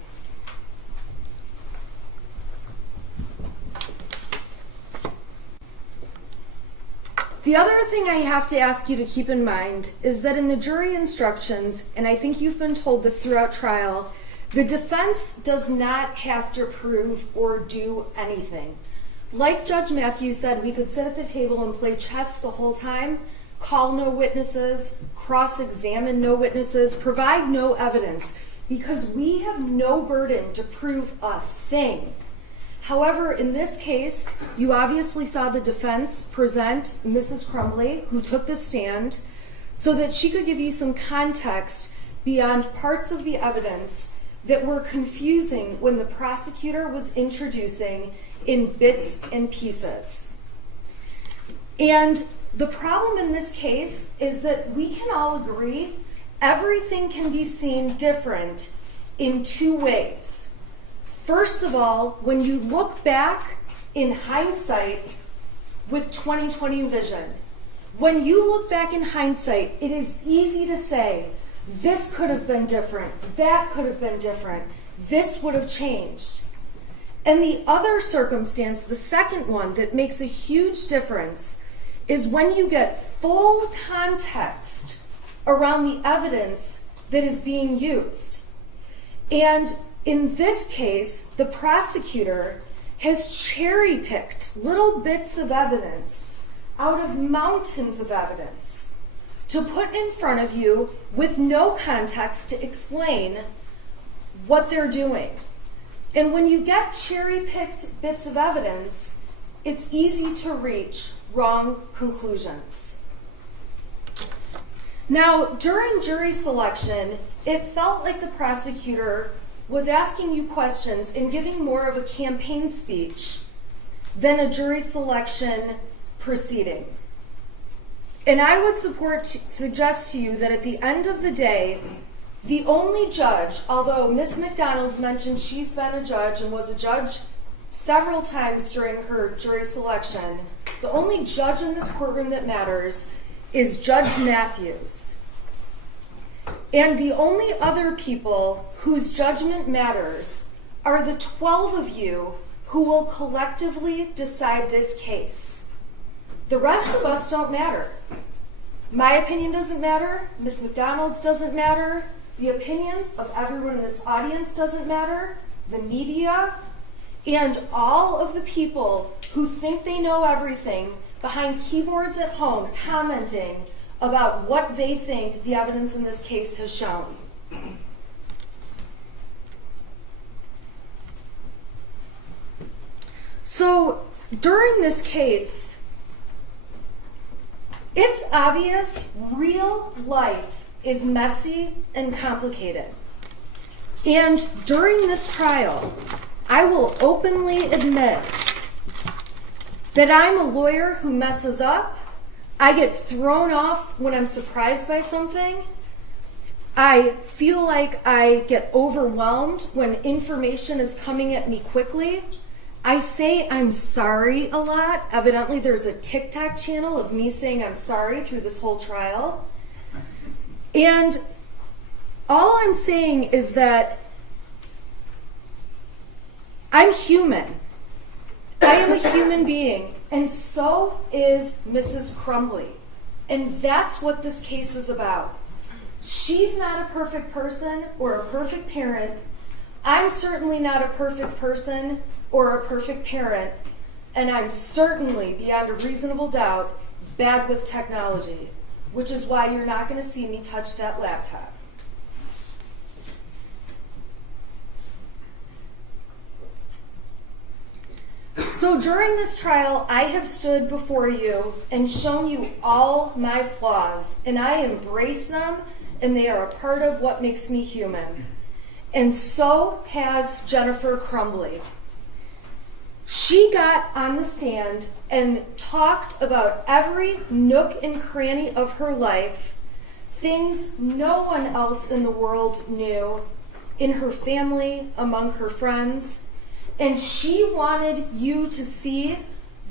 The other thing I have to ask you to keep in mind is that in the jury instructions, and I think you've been told this throughout trial, the defense does not have to prove or do anything. Like Judge Matthews said, we could sit at the table and play chess the whole time, call no witnesses, cross-examine no witnesses, provide no evidence, because we have no burden to prove a thing. However, in this case, you obviously saw the defense present Mrs. Crumbley, who took the stand, so that she could give you some context beyond parts of the evidence that were confusing when the prosecutor was introducing in bits and pieces. And the problem in this case is that we can all agree everything can be seen different in two ways. First of all, when you look back in hindsight with 20/20 vision, when you look back in hindsight, it is easy to say, this could have been different, that could have been different, this would have changed. And the other circumstance, the second one that makes a huge difference, is when you get full context around the evidence that is being used. And in this case, the prosecutor has cherry-picked little bits of evidence out of mountains of evidence to put in front of you with no context to explain what they're doing. And when you get cherry-picked bits of evidence, it's easy to reach wrong conclusions. Now, during jury selection, it felt like the prosecutor was asking you questions and giving more of a campaign speech than a jury selection proceeding. And I would suggest to you that at the end of the day, the only judge, although Ms. McDonald mentioned she's been a judge and was a judge several times during her jury selection, the only judge in this courtroom that matters is Judge Matthews. And the only other people whose judgment matters are the 12 of you who will collectively decide this case. The rest of us don't matter. My opinion doesn't matter. Ms. McDonald's doesn't matter. The opinions of everyone in this audience doesn't matter. The media and all of the people who think they know everything behind keyboards at home commenting about what they think the evidence in this case has shown. So during this case, it's obvious real life is messy and complicated. And during this trial, I will openly admit that I'm a lawyer who messes up. I get thrown off when I'm surprised by something. I feel like I get overwhelmed when information is coming at me quickly. I say I'm sorry a lot. Evidently, there's a TikTok channel of me saying I'm sorry through this whole trial. And all I'm saying is that I'm human. I am a human being, and so is Mrs. Crumbley. And that's what this case is about. She's not a perfect person or a perfect parent. I'm certainly not a perfect person or a perfect parent, and I'm certainly, beyond a reasonable doubt, bad with technology, which is why you're not going to see me touch that laptop. So during this trial, I have stood before you and shown you all my flaws, and I embrace them, and they are a part of what makes me human. And so has Jennifer Crumbley. She got on the stand and talked about every nook and cranny of her life, things no one else in the world knew, in her family, among her friends. And she wanted you to see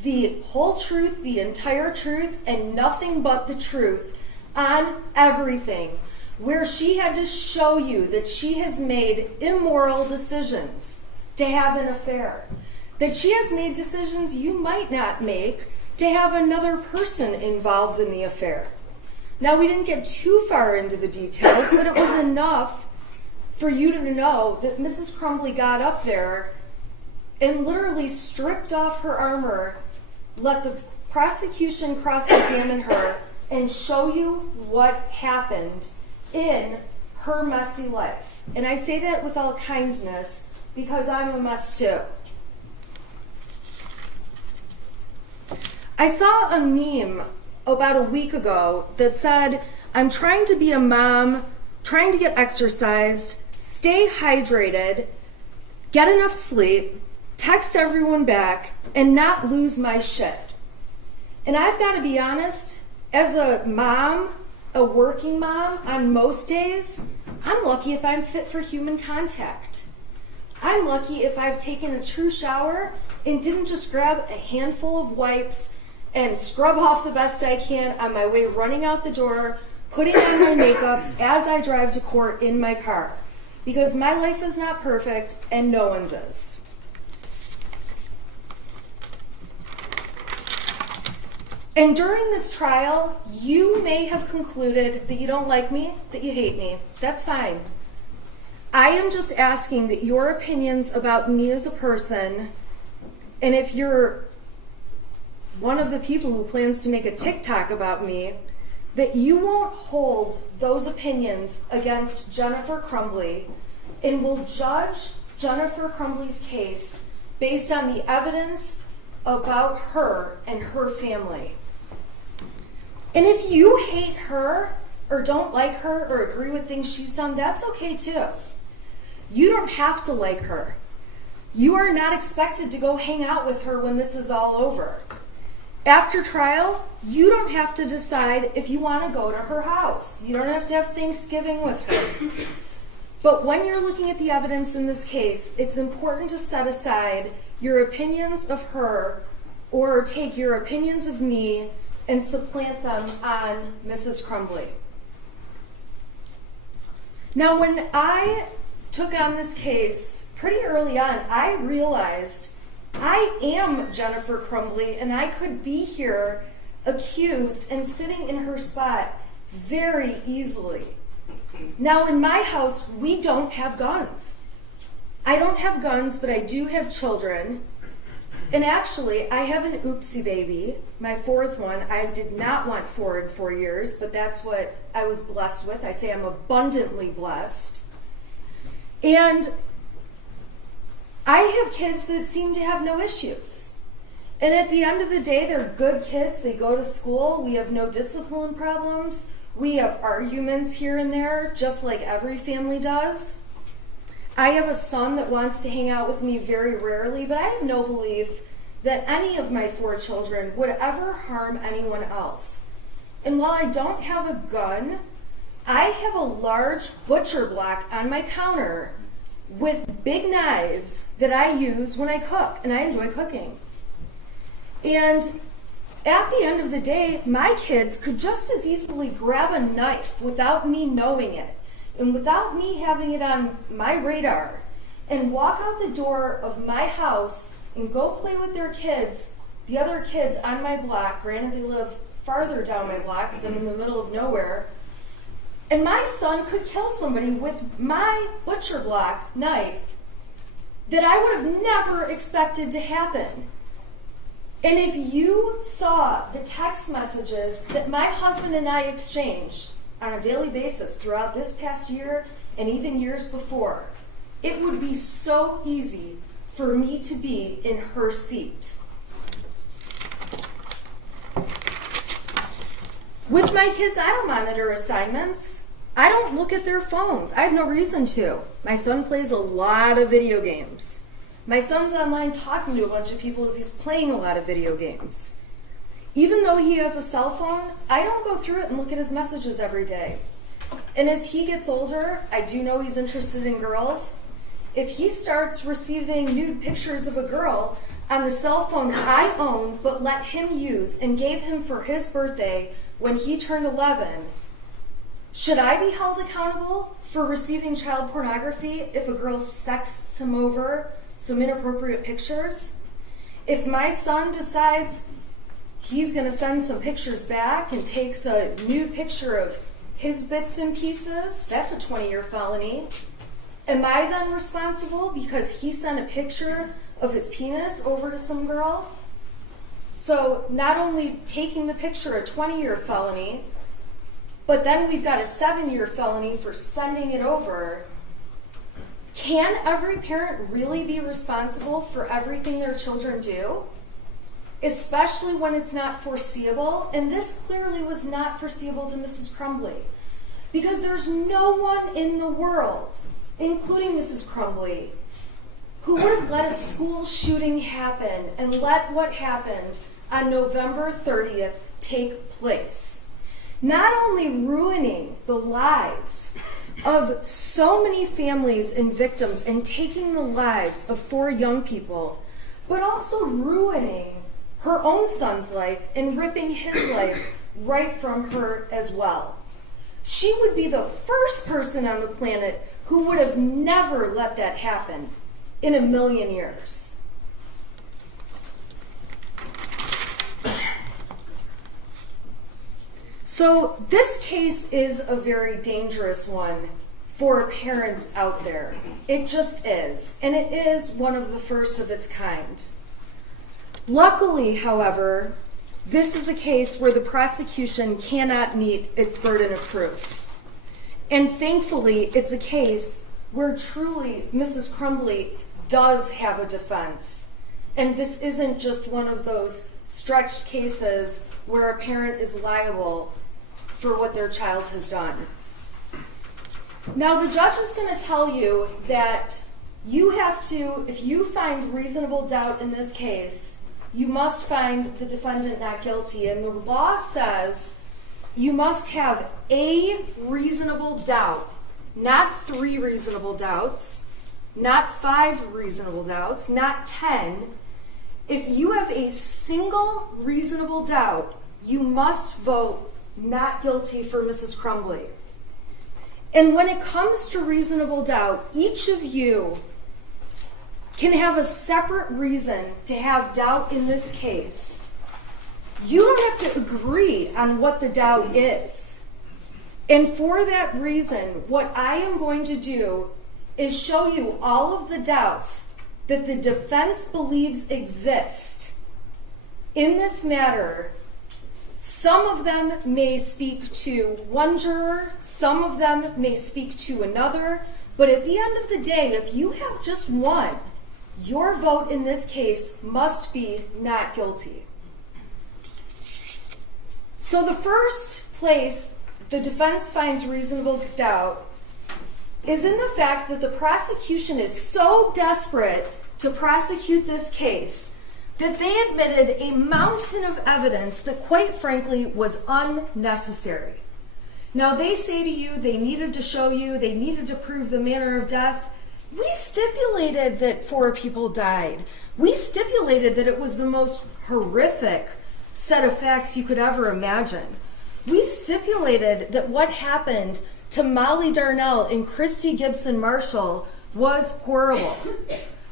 the whole truth, the entire truth, and nothing but the truth on everything, where she had to show you that she has made immoral decisions to have an affair, that she has made decisions you might not make to have another person involved in the affair. Now, we didn't get too far into the details, but it was enough for you to know that Mrs. Crumbley got up there and literally stripped off her armor, let the prosecution cross-examine her, and show you what happened in her messy life. And I say that with all kindness because I'm a mess too. I saw a meme about a week ago that said, I'm trying to be a mom, trying to get exercised, stay hydrated, get enough sleep, text everyone back, and not lose my shit. And I've got to be honest, as a mom, a working mom, on most days, I'm lucky if I'm fit for human contact. I'm lucky if I've taken a true shower and didn't just grab a handful of wipes and scrub off the best I can on my way running out the door, putting on my makeup as I drive to court in my car. Because my life is not perfect and no one's is. And during this trial, you may have concluded that you don't like me, that you hate me. That's fine. I am just asking that your opinions about me as a person, and if you're one of the people who plans to make a TikTok about me, that you won't hold those opinions against Jennifer Crumbley and will judge Jennifer Crumbley's case based on the evidence about her and her family. And if you hate her or don't like her or agree with things she's done, that's okay too. You don't have to like her. You are not expected to go hang out with her when this is all over. After trial, you don't have to decide if you want to go to her house. You don't have to have Thanksgiving with her. But when you're looking at the evidence in this case, it's important to set aside your opinions of her or take your opinions of me and supplant them on Mrs. Crumbley. Now, when I took on this case pretty early on, I realized I am Jennifer Crumbley, and I could be here accused and sitting in her spot very easily. Now, in my house, we don't have guns. I don't have guns, but I do have children. And actually, I have an oopsie baby, my fourth one. I did not want 4 in 4 years, but that's what I was blessed with. I say I'm abundantly blessed. And I have kids that seem to have no issues. And at the end of the day, they're good kids. They go to school. We have no discipline problems. We have arguments here and there, just like every family does. I have a son that wants to hang out with me very rarely, but I have no belief that any of my 4 children would ever harm anyone else. And while I don't have a gun, I have a large butcher block on my counter with big knives that I use when I cook, and I enjoy cooking. And at the end of the day, my kids could just as easily grab a knife without me knowing it, and without me having it on my radar, and walk out the door of my house and go play with their kids, the other kids on my block. Granted, they live farther down my block because I'm in the middle of nowhere. And my son could kill somebody with my butcher block knife that I would have never expected to happen. And if you saw the text messages that my husband and I exchanged on a daily basis throughout this past year and even years before, it would be so easy for me to be in her seat. With my kids, I don't monitor assignments. I don't look at their phones. I have no reason to. My son plays a lot of video games. My son's online talking to a bunch of people as he's playing a lot of video games. Even though he has a cell phone, I don't go through it and look at his messages every day. And as he gets older, I do know he's interested in girls. If he starts receiving nude pictures of a girl on the cell phone I own but let him use and gave him for his birthday when he turned 11, should I be held accountable for receiving child pornography if a girl sexts him over some inappropriate pictures? If my son decides he's going to send some pictures back and takes a new picture of his bits and pieces, that's a 20-year felony. Am I then responsible because he sent a picture of his penis over to some girl? So not only taking the picture, a 20-year felony, but then we've got a 7-year felony for sending it over. Can every parent really be responsible for everything their children do? Especially when it's not foreseeable. And this clearly was not foreseeable to Mrs. Crumbley. Because there's no one in the world, including Mrs. Crumbley, who would have let a school shooting happen and let what happened on November 30th take place. Not only ruining the lives of so many families and victims and taking the lives of 4 young people, but also ruining her own son's life and ripping his life right from her as well. She would be the first person on the planet who would have never let that happen in a million years. So this case is a very dangerous one for parents out there. It just is. And it is one of the first of its kind. Luckily, however, this is a case where the prosecution cannot meet its burden of proof. And thankfully, it's a case where truly Mrs. Crumbley does have a defense. And this isn't just one of those stretched cases where a parent is liable for what their child has done. Now, the judge is going to tell you that you have to, if you find reasonable doubt in this case, you must find the defendant not guilty. And the law says you must have a reasonable doubt, not 3 reasonable doubts, not 5 reasonable doubts, not 10. If you have a single reasonable doubt, you must vote not guilty for Mrs. Crumbley. And when it comes to reasonable doubt, each of you can have a separate reason to have doubt in this case. You don't have to agree on what the doubt is. And for that reason, what I am going to do is show you all of the doubts that the defense believes exist in this matter. Some of them may speak to one juror, some of them may speak to another, but at the end of the day, if you have just one, your vote in this case must be not guilty. So the first place the defense finds reasonable doubt is in the fact that the prosecution is so desperate to prosecute this case that they admitted a mountain of evidence that, quite frankly, was unnecessary. Now, they say to you they needed to show you, they needed to prove the manner of death. We stipulated that 4 people died. We stipulated that it was the most horrific set of facts you could ever imagine. We stipulated that what happened to Molly Darnell and Christy Gibson Marshall was horrible.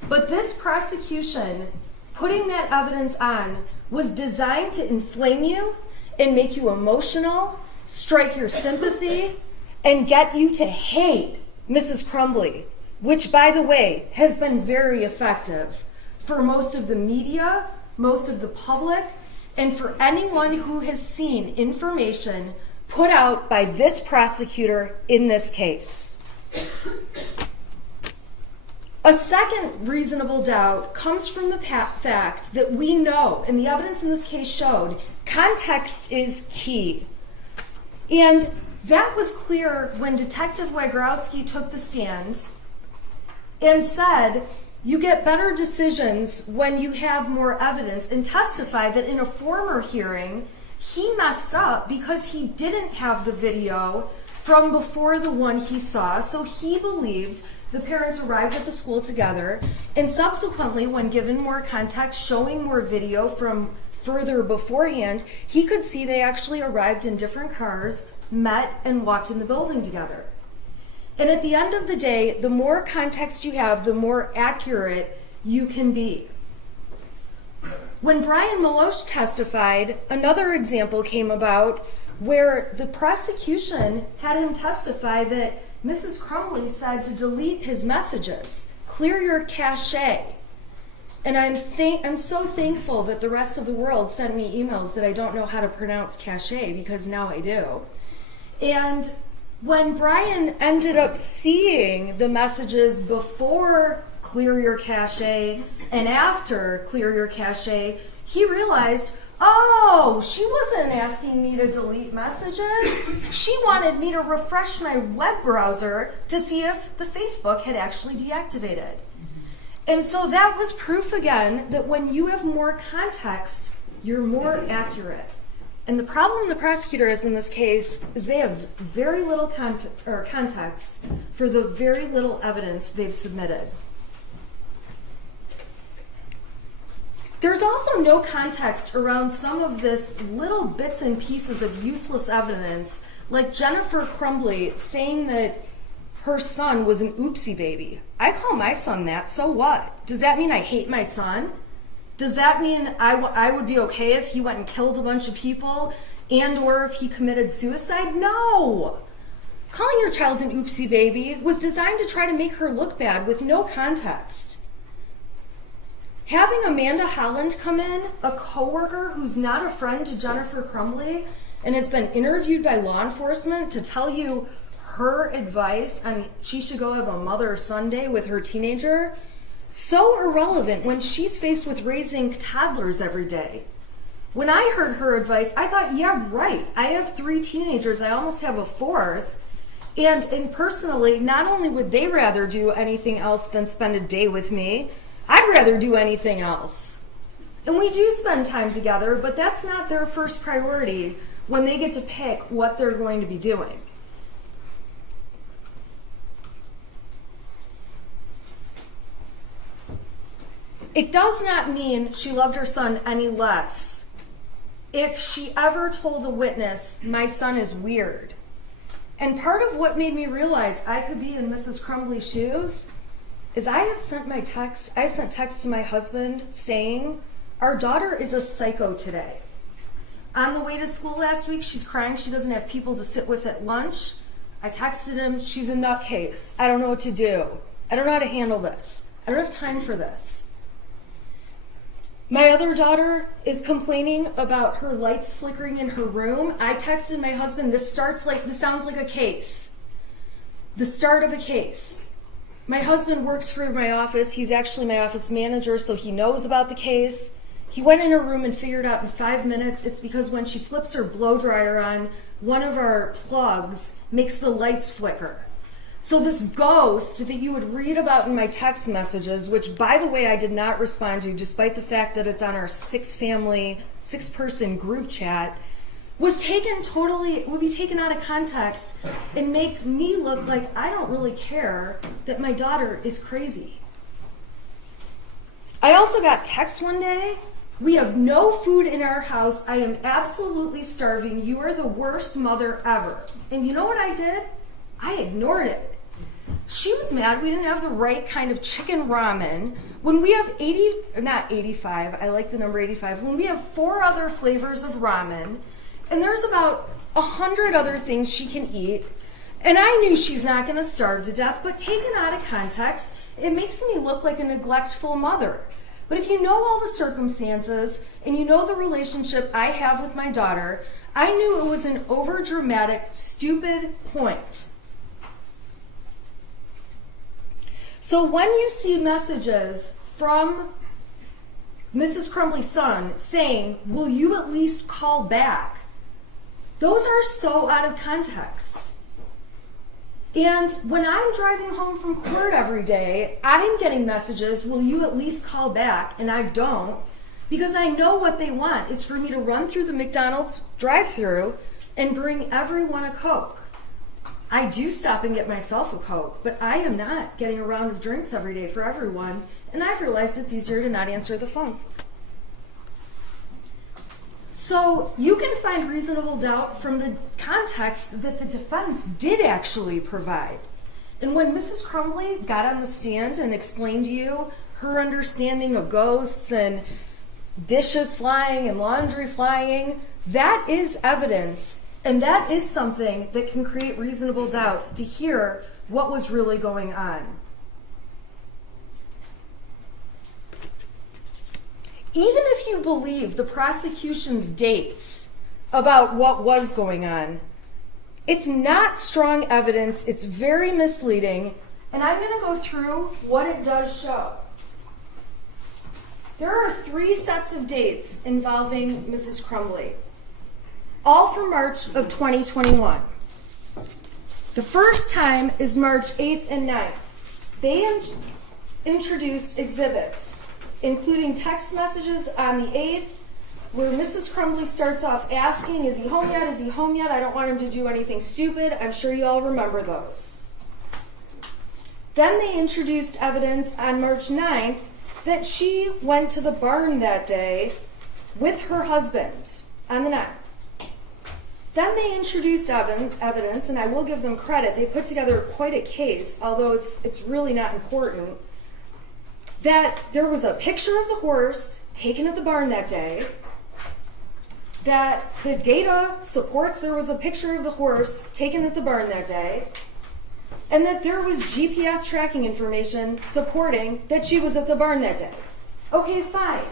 But this prosecution, putting that evidence on, was designed to inflame you and make you emotional, strike your sympathy, and get you to hate Mrs. Crumbley, which, by the way, has been very effective for most of the media, most of the public, and for anyone who has seen information put out by this prosecutor in this case. A second reasonable doubt comes from the fact that we know, and the evidence in this case showed, context is key. And that was clear when Detective Wagrowski took the stand and said, you get better decisions when you have more evidence, and testified that in a former hearing, he messed up because he didn't have the video from before the one he saw, so he believed the parents arrived at the school together, and subsequently, when given more context, showing more video from further beforehand, he could see they actually arrived in different cars, met, and walked in the building together. And at the end of the day, the more context you have, the more accurate you can be. When Brian Maloche testified, another example came about where the prosecution had him testify that Mrs. Crumbley said to delete his messages, clear your cache. And I'm so thankful that the rest of the world sent me emails that I don't know how to pronounce cache, because now I do. And when Brian ended up seeing the messages before clear your cache and after clear your cache, he realized, oh, she wasn't asking me to delete messages. She wanted me to refresh my web browser to see if the Facebook had actually deactivated. And so that was proof again that when you have more context, you're more accurate. And the problem the prosecutor has in this case is they have very little context for the very little evidence they've submitted. There's also no context around some of this little bits and pieces of useless evidence, like Jennifer Crumbley saying that her son was an oopsie baby. I call my son that, so what? Does that mean I hate my son? Does that mean I would be okay if he went and killed a bunch of people and or if he committed suicide? No! Calling your child an oopsie baby was designed to try to make her look bad with no context. Having Amanda Holland come in, a coworker who's not a friend to Jennifer Crumbley and has been interviewed by law enforcement to tell you her advice on she should go have a mother-son day with her teenager, so irrelevant when she's faced with raising toddlers every day. When I heard her advice, I thought, yeah, right. I have 3 teenagers. I almost have a 4th. And personally, not only would they rather do anything else than spend a day with me, I'd rather do anything else. And we do spend time together, but that's not their first priority when they get to pick what they're going to be doing. It does not mean she loved her son any less if she ever told a witness, my son is weird. And part of what made me realize I could be in Mrs. Crumbley's shoes is I've sent texts to my husband saying, our daughter is a psycho today. On the way to school last week, she's crying she doesn't have people to sit with at lunch. I texted him, she's a nutcase. I don't know what to do. I don't know how to handle this. I don't have time for this. My other daughter is complaining about her lights flickering in her room. I texted my husband, this sounds like a case. The start of a case. My husband works for my office. He's actually my office manager, so he knows about the case. He went in her room and figured out in 5 minutes it's because when she flips her blow dryer on, one of our plugs makes the lights flicker. So this ghost that you would read about in my text messages, which by the way I did not respond to despite the fact that it's on our 6-person group chat, would be taken out of context and make me look like I don't really care that my daughter is crazy. I also got text one day, we have no food in our house, I am absolutely starving, you are the worst mother ever. And you know what I did? I ignored it. She was mad we didn't have the right kind of chicken ramen. When we have 85, I like the number 85, when we have 4 other flavors of ramen, and there's about 100 other things she can eat, and I knew she's not going to starve to death, but taken out of context, it makes me look like a neglectful mother. But if you know all the circumstances, and you know the relationship I have with my daughter, I knew it was an overdramatic, stupid point. So when you see messages from Mrs. Crumbley's son saying, will you at least call back? Those are so out of context. And when I'm driving home from court every day, I'm getting messages, will you at least call back? And I don't, because I know what they want is for me to run through the McDonald's drive-thru and bring everyone a Coke. I do stop and get myself a Coke, but I am not getting a round of drinks every day for everyone, and I've realized it's easier to not answer the phone. So you can find reasonable doubt from the context that the defense did actually provide. And when Mrs. Crumbley got on the stand and explained to you her understanding of ghosts and dishes flying and laundry flying, that is evidence, and that is something that can create reasonable doubt to hear what was really going on. Even if you believe the prosecution's dates about what was going on, it's not strong evidence, it's very misleading, and I'm going to go through what it does show. There are 3 sets of dates involving Mrs. Crumbley, all from March of 2021. The first time is March 8th and 9th. They introduced exhibits, including text messages on the 8th, where Mrs. Crumbley starts off asking, is he home yet? Is he home yet? I don't want him to do anything stupid. I'm sure you all remember those. Then they introduced evidence on March 9th that she went to the barn that day with her husband on the 9th. Then they introduced evidence, and I will give them credit, they put together quite a case, although it's really not important, that there was a picture of the horse taken at the barn that day, that the data supports there was a picture of the horse taken at the barn that day, and that there was GPS tracking information supporting that she was at the barn that day. Okay, fine.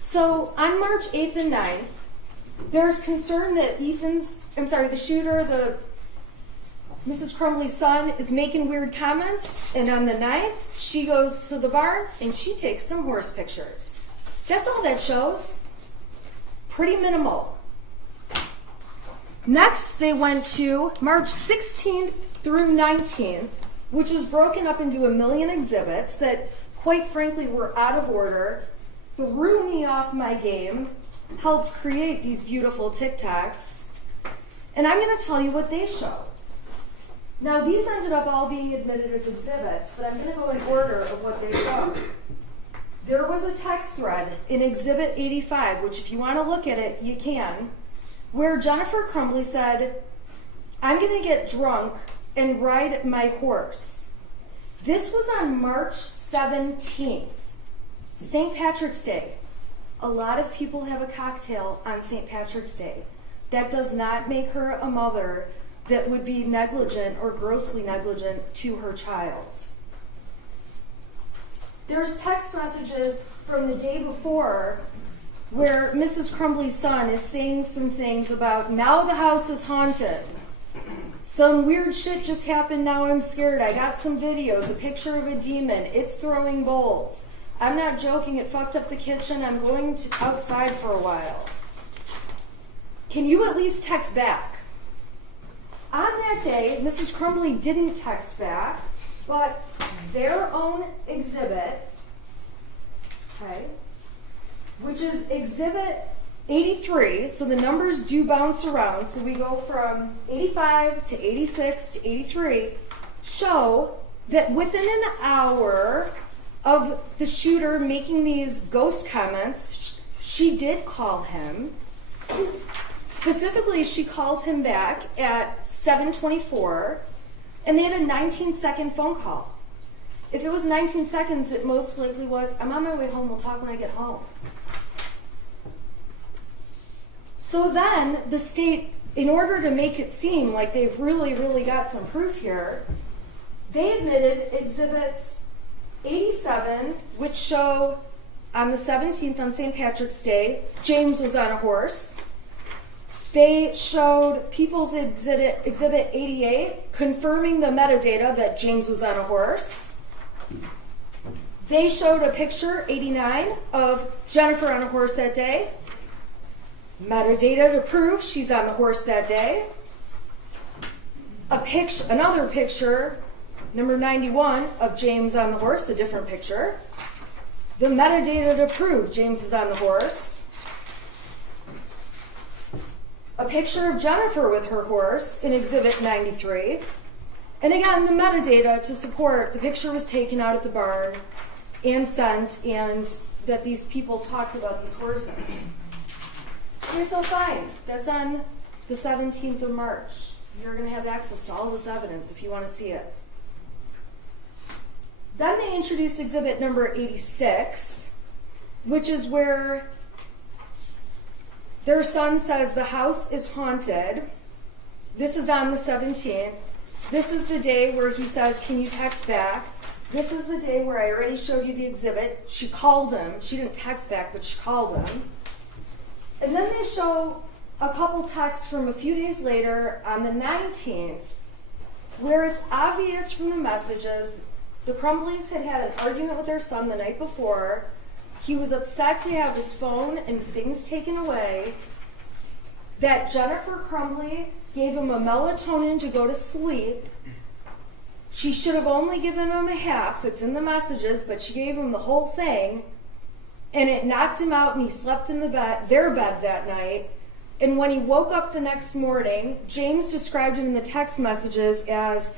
So on March 8th and 9th, there's concern that the shooter, Mrs. Crumbley's son, is making weird comments, and on the 9th, she goes to the barn and she takes some horse pictures. That's all that shows. Pretty minimal. Next, they went to March 16th through 19th, which was broken up into a million exhibits that, quite frankly, were out of order, threw me off my game, helped create these beautiful TikToks, and I'm going to tell you what they show. Now, these ended up all being admitted as exhibits, but I'm going to go in order of what they show. There was a text thread in Exhibit 85, which if you want to look at it, you can, where Jennifer Crumbley said, I'm going to get drunk and ride my horse. This was on March 17th, St. Patrick's Day. A lot of people have a cocktail on St. Patrick's Day. That does not make her a mother that would be negligent or grossly negligent to her child. There's text messages from the day before where Mrs. Crumbley's son is saying some things about, now the house is haunted. Some weird shit just happened, now I'm scared. I got some videos, a picture of a demon. It's throwing bowls. I'm not joking, it fucked up the kitchen. I'm going outside for a while. Can you at least text back? On that day, Mrs. Crumbley didn't text back, but their own exhibit, okay, which is Exhibit 83, so the numbers do bounce around, so we go from 85 to 86 to 83, show that within an hour of the shooter making these ghost comments, she did call him. Specifically, she called him back at 7:24, and they had a 19-second phone call. If it was 19 seconds, it most likely was, I'm on my way home, we'll talk when I get home. So then, the state, in order to make it seem like they've really, really got some proof here, they admitted exhibits 87, which show on the 17th on St. Patrick's Day, James was on a horse. They showed People's Exhibit 88, confirming the metadata that James was on a horse. They showed a picture, 89, of Jennifer on a horse that day. Metadata to prove she's on the horse that day. Another picture, number 91, of James on the horse, a different picture. The metadata to prove James is on the horse. A picture of Jennifer with her horse in Exhibit 93. And again, the metadata to support the picture was taken out at the barn and sent, and that these people talked about these horses. Okay, so fine. That's on the 17th of March. You're going to have access to all this evidence if you want to see it. Then they introduced exhibit number 86, which is where Their son says the house is haunted. This is on the 17th. This is the day where he says, can you text back? This is the day where I already showed you the exhibit. She called him. She didn't text back, but she called him. And then they show a couple texts from a few days later on the 19th, where it's obvious from the messages the Crumbleys had had an argument with their son the night before. He was upset to have his phone and things taken away. That Jennifer Crumbley gave him a melatonin to go to sleep. She should have only given him a half. It's in the messages, but she gave him the whole thing. And it knocked him out, and he slept in their bed that night. And when he woke up the next morning, James described him in the text messages as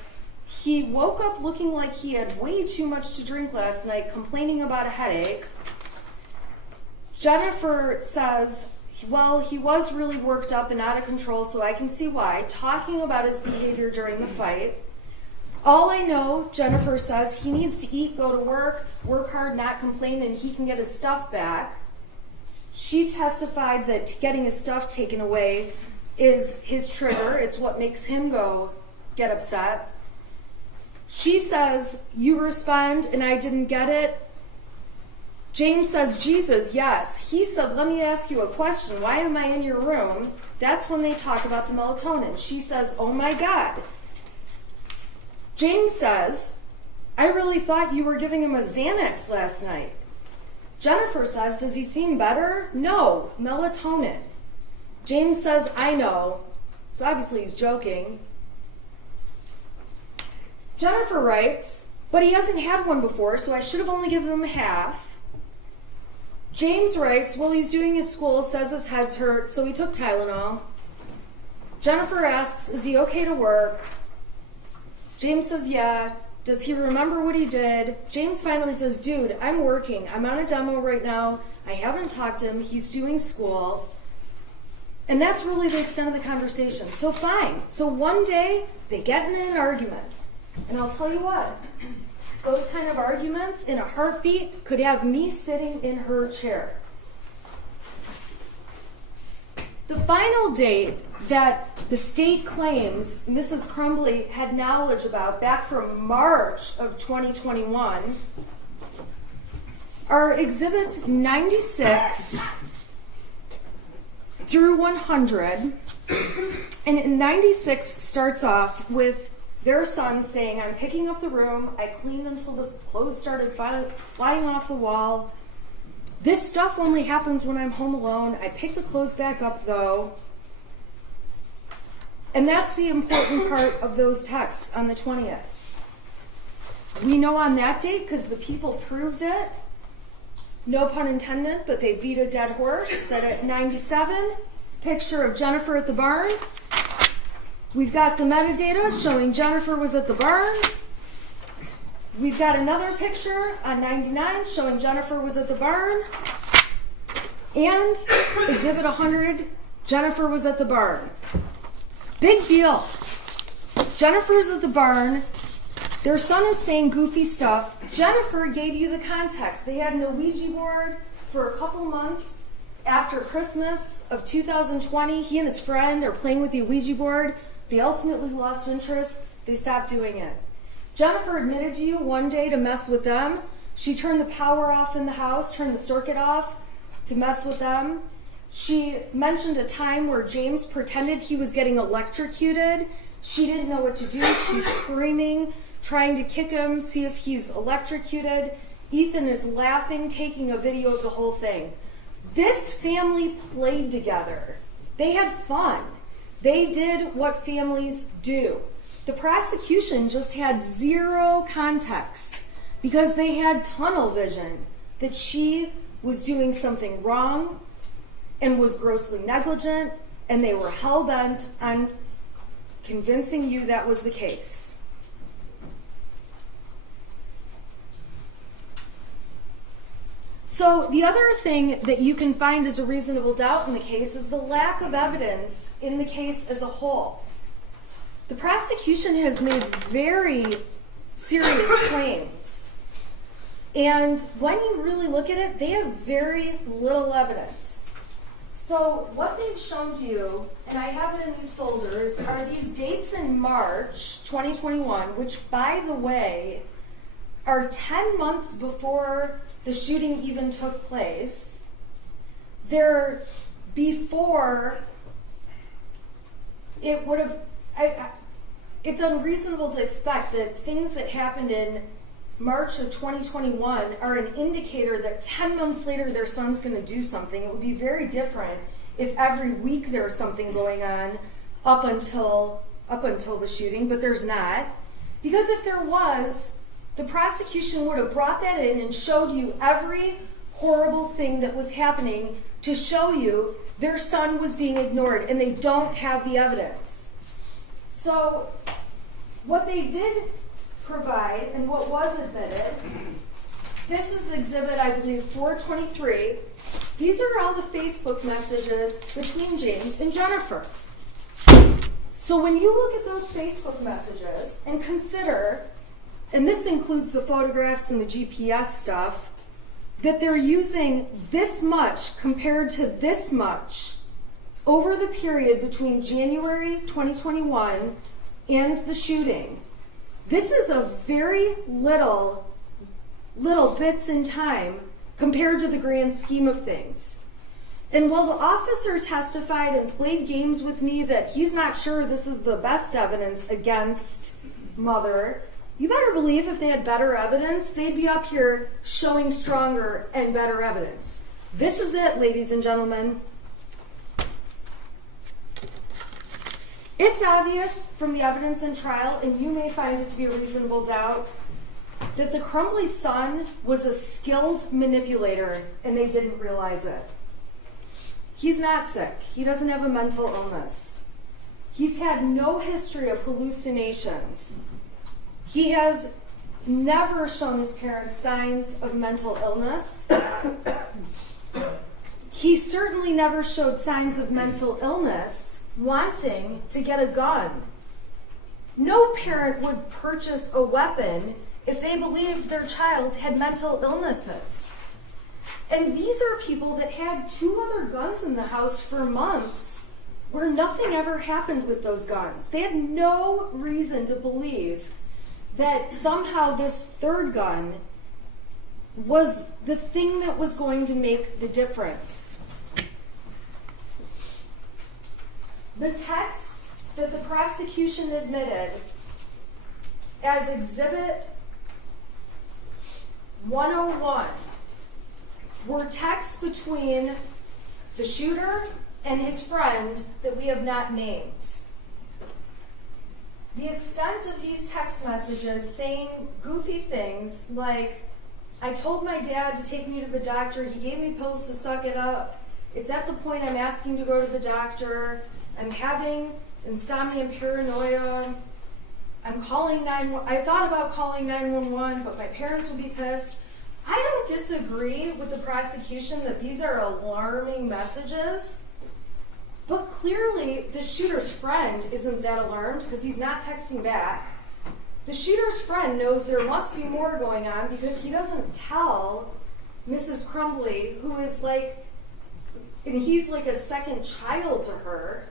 he woke up looking like he had way too much to drink last night, complaining about a headache. Jennifer says, well, he was really worked up and out of control, so I can see why, talking about his behavior during the fight. All I know, Jennifer says, he needs to eat, go to work hard, not complain, and he can get his stuff back. She testified that getting his stuff taken away is his trigger. It's what makes him get upset. She says, you respond, and I didn't get it. James says, Jesus, yes. He said, let me ask you a question. Why am I in your room? That's when they talk about the melatonin. She says, oh my God. James says, I really thought you were giving him a Xanax last night. Jennifer says, does he seem better? No, melatonin. James says, I know. So obviously he's joking. Jennifer writes, but he hasn't had one before, so I should have only given him half. James writes, well, he's doing his school, says his head's hurt, so he took Tylenol. Jennifer asks, is he okay to work? James says, yeah. Does he remember what he did? James finally says, dude, I'm working. I'm on a demo right now. I haven't talked to him. He's doing school. And that's really the extent of the conversation. So fine. So one day, they get in an argument. And I'll tell you what, those kind of arguments in a heartbeat could have me sitting in her chair. The final date that the state claims Mrs. Crumbley had knowledge about back from March of 2021 are exhibits 96 through 100. And 96 starts off with their son saying, I'm picking up the room. I cleaned until the clothes started flying off the wall. This stuff only happens when I'm home alone. I pick the clothes back up, though. And that's the important part of those texts on the 20th. We know on that date, because the people proved it, no pun intended, but they beat a dead horse, that at 97, it's a picture of Jennifer at the barn. We've got the metadata showing Jennifer was at the barn. We've got another picture on 99 showing Jennifer was at the barn. And exhibit 100, Jennifer was at the barn. Big deal. Jennifer's at the barn. Their son is saying goofy stuff. Jennifer gave you the context. They had an Ouija board for a couple months after Christmas of 2020. He and his friend are playing with the Ouija board. They ultimately lost interest. They stopped doing it. Jennifer admitted to you one day to mess with them. She turned the power off in the house, turned the circuit off to mess with them. She mentioned a time where James pretended he was getting electrocuted. She didn't know what to do. She's screaming, trying to kick him, see if he's electrocuted. Ethan is laughing, taking a video of the whole thing. This family played together. They had fun. They did what families do. The prosecution just had zero context because they had tunnel vision that she was doing something wrong and was grossly negligent, and they were hell-bent on convincing you that was the case. So the other thing that you can find as a reasonable doubt in the case is the lack of evidence in the case as a whole. The prosecution has made very serious claims. And when you really look at it, they have very little evidence. So what they've shown to you, and I have it in these folders, are these dates in March 2021, which, by the way, are 10 months before the shooting even took place. They're before it would have... it's unreasonable to expect that things that happened in March of 2021 are an indicator that 10 months later their son's going to do something. It would be very different if every week there's something going on up until the shooting, but there's not. Because if there was, the prosecution would have brought that in and showed you every horrible thing that was happening to show you their son was being ignored, and they don't have the evidence. So what they did provide, and what was admitted, this is exhibit, I believe, 423. These are all the Facebook messages between James and Jennifer. So when you look at those Facebook messages and consider, and this includes the photographs and the GPS stuff, that they're using this much compared to this much over the period between January 2021 and the shooting. This is a very little bits in time compared to the grand scheme of things. And while the officer testified and played games with me that he's not sure this is the best evidence against Mother, you better believe if they had better evidence, they'd be up here showing stronger and better evidence. This is it, ladies and gentlemen. It's obvious from the evidence in trial, and you may find it to be a reasonable doubt, that the Crumbley son was a skilled manipulator, and they didn't realize it. He's not sick. He doesn't have a mental illness. He's had no history of hallucinations. He has never shown his parents signs of mental illness. He certainly never showed signs of mental illness wanting to get a gun. No parent would purchase a weapon if they believed their child had mental illnesses. And these are people that had 2 other guns in the house for months where nothing ever happened with those guns. They had no reason to believe that somehow this 3rd gun was the thing that was going to make the difference. The texts that the prosecution admitted as Exhibit 101 were texts between the shooter and his friend that we have not named. The extent of these text messages saying goofy things like, I told my dad to take me to the doctor, he gave me pills to suck it up, it's at the point I'm asking to go to the doctor, I'm having insomnia and paranoia, I thought about calling 911, but my parents would be pissed. I don't disagree with the prosecution that these are alarming messages, but clearly the shooter's friend isn't that alarmed because he's not texting back. The shooter's friend knows there must be more going on because he doesn't tell Mrs. Crumbley, who is and he's like a second child to her.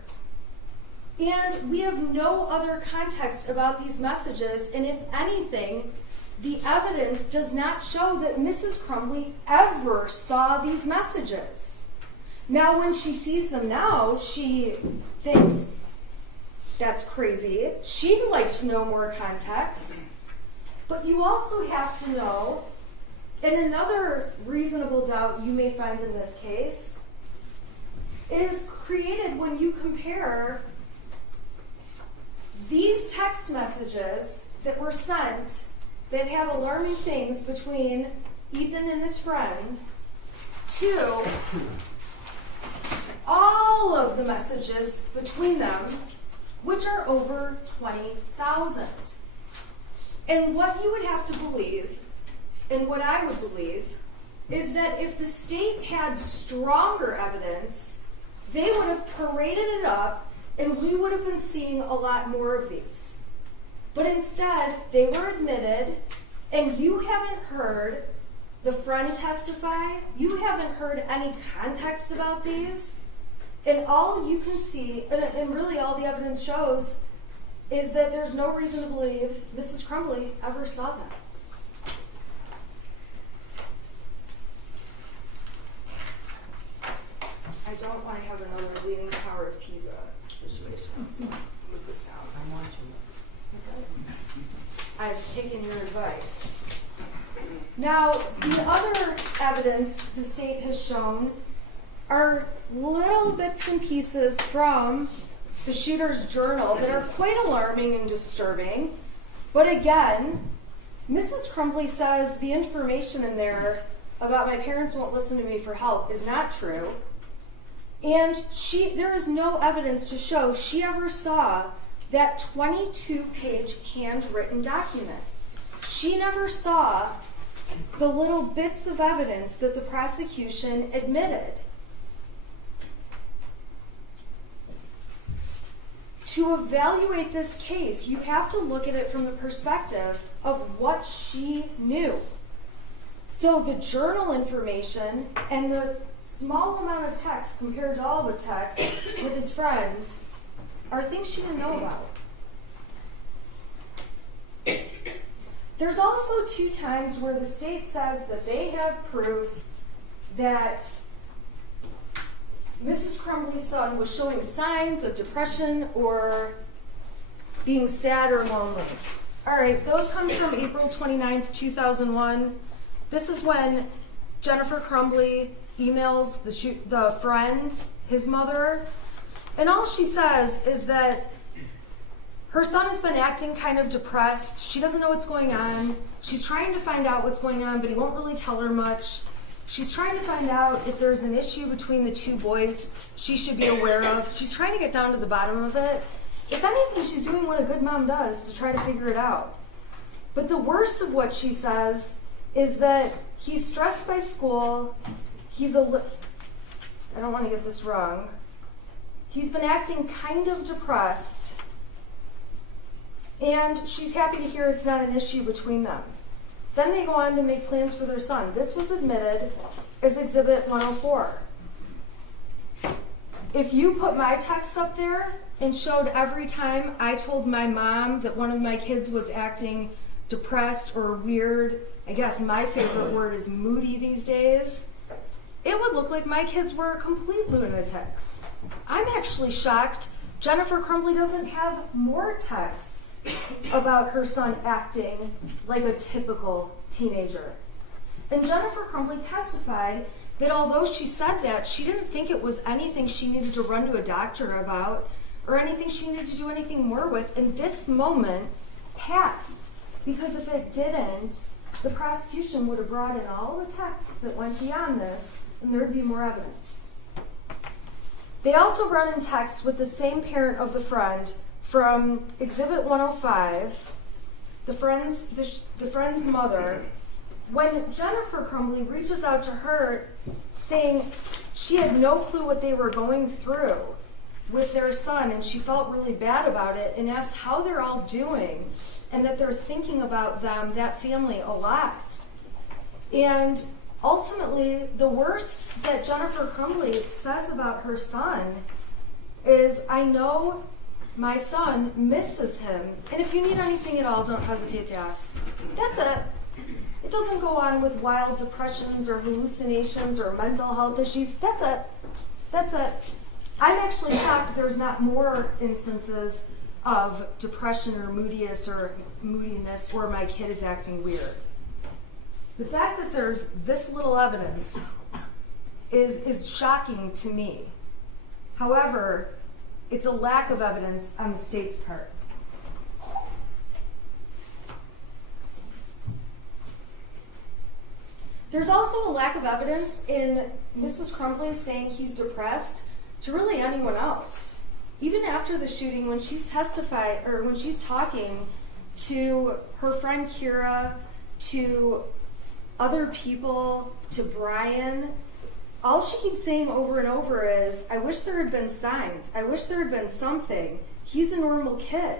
And we have no other context about these messages, and if anything, the evidence does not show that Mrs. Crumbley ever saw these messages. Now, when she sees them now, she thinks, that's crazy. She'd like to know more context. But you also have to know, and another reasonable doubt you may find in this case, is created when you compare these text messages that were sent that have alarming things between Ethan and his friend to all of the messages between them, which are over 20,000. And what you would have to believe, and what I would believe, is that if the state had stronger evidence, they would have paraded it up and we would have been seeing a lot more of these. But instead, they were admitted, and you haven't heard the friend testify, you haven't heard any context about these, And all you can see, and really all the evidence shows, is that there's no reason to believe Mrs. Crumbley ever saw them. I don't want to have another Leaning Tower of Pisa situation. So move this down. I'm watching it. I've taken your advice. Now, the other evidence the state has shown are little bits and pieces from the shooter's journal that are quite alarming and disturbing. But again, Mrs. Crumbley says the information in there about my parents won't listen to me for help is not true. And there is no evidence to show she ever saw that 22-page handwritten document. She never saw the little bits of evidence that the prosecution admitted. To evaluate this case, you have to look at it from the perspective of what she knew. So the journal information and the small amount of text compared to all the text with his friend are things she didn't know about. There's also 2 times where the state says that they have proof that Mrs. Crumbley's son was showing signs of depression or being sad or lonely. All right, those come from April 29th, 2001. This is when Jennifer Crumbley emails the friend, his mother, and all she says is that her son has been acting kind of depressed. She doesn't know what's going on. She's trying to find out what's going on, but he won't really tell her much. She's trying to find out if there's an issue between the 2 boys she should be aware of. She's trying to get down to the bottom of it. If anything, she's doing what a good mom does to try to figure it out. But the worst of what she says is that he's stressed by school. I don't want to get this wrong. He's been acting kind of depressed. And she's happy to hear it's not an issue between them. Then they go on to make plans for their son. This was admitted as Exhibit 104. If you put my texts up there and showed every time I told my mom that one of my kids was acting depressed or weird, I guess my favorite word is moody these days, it would look like my kids were complete lunatics. I'm actually shocked Jennifer Crumbley doesn't have more texts about her son acting like a typical teenager. And Jennifer Crumbley testified that although she said that, she didn't think it was anything she needed to run to a doctor about or anything she needed to do anything more with. And this moment passed, because if it didn't, the prosecution would have brought in all the texts that went beyond this, and there would be more evidence. They also brought in texts with the same parent of the friend from Exhibit 105, the friend's mother, when Jennifer Crumbley reaches out to her saying she had no clue what they were going through with their son, and she felt really bad about it, and asked how they're all doing and that they're thinking about them, that family, a lot. And ultimately, the worst that Jennifer Crumbley says about her son is, I know my son misses him, and if you need anything at all, don't hesitate to ask. That's it. It doesn't go on with wild depressions or hallucinations or mental health issues. That's it. That's it. I'm actually shocked there's not more instances of depression or moodiness where my kid is acting weird. The fact that there's this little evidence is shocking to me. However, it's a lack of evidence on the state's part. There's also a lack of evidence in Mrs. Crumbley saying he's depressed to really anyone else. Even after the shooting, when she's talking to her friend Kira, to other people, to Brian, all she keeps saying over and over is, I wish there had been signs. I wish there had been something. He's a normal kid.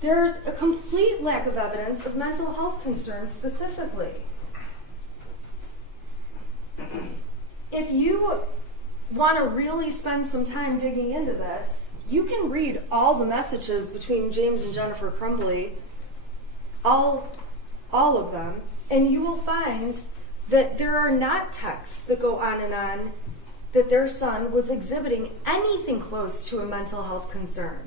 There's a complete lack of evidence of mental health concerns specifically. if you want to really spend some time digging into this, you can read all the messages between James and Jennifer Crumbley, all of them, and you will find that there are not texts that go on that their son was exhibiting anything close to a mental health concern.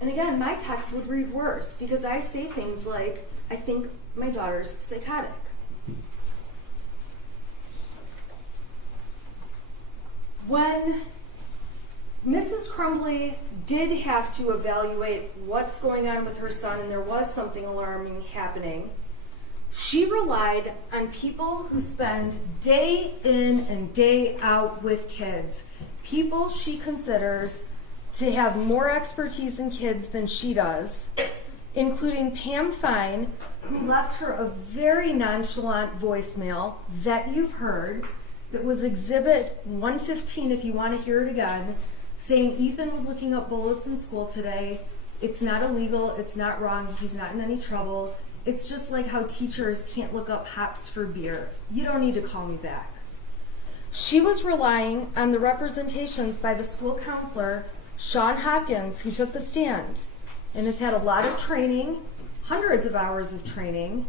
And again, my text would read worse because I say things like, I think my daughter's psychotic. When Mrs. Crumbley did have to evaluate what's going on with her son and there was something alarming happening, she relied on people who spend day in and day out with kids, people she considers to have more expertise in kids than she does, including Pam Fine, who left her a very nonchalant voicemail that you've heard, that was Exhibit 115 if you want to hear it again, saying Ethan was looking up bullets in school today. It's not illegal, it's not wrong, he's not in any trouble. It's just like how teachers can't look up hops for beer. You don't need to call me back. She was relying on the representations by the school counselor, Sean Hopkins, who took the stand and has had a lot of training, hundreds of hours of training,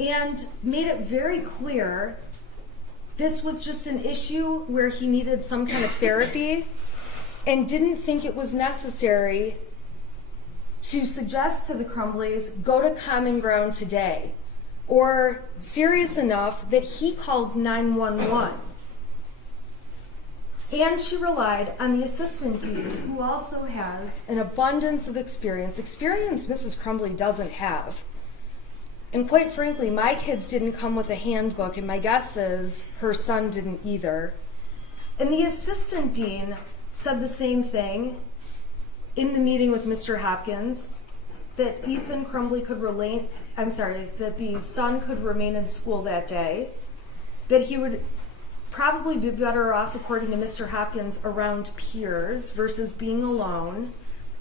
and made it very clear this was just an issue where he needed some kind of therapy and didn't think it was necessary to suggest to the Crumbleys, go to Common Ground today, or serious enough that he called 911. And she relied on the assistant dean, who also has an abundance of experience Mrs. Crumbley doesn't have. And quite frankly, my kids didn't come with a handbook, and my guess is her son didn't either. And the assistant dean said the same thing in the meeting with Mr. Hopkins, that Ethan Crumbley that the son could remain in school that day, that he would probably be better off, according to Mr. Hopkins, around peers versus being alone,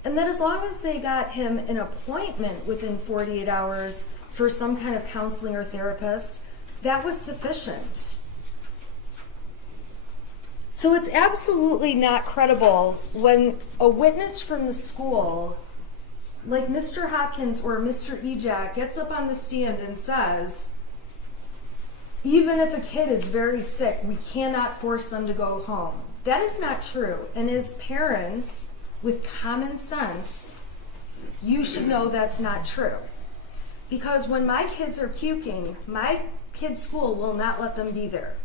and that as long as they got him an appointment within 48 hours for some kind of counseling or therapist, that was sufficient. So it's absolutely not credible when a witness from the school, like Mr. Hopkins or Mr. Ejak, gets up on the stand and says, even if a kid is very sick, we cannot force them to go home. That is not true. And as parents, with common sense, you should know that's not true. Because when my kids are puking, my kids' school will not let them be there.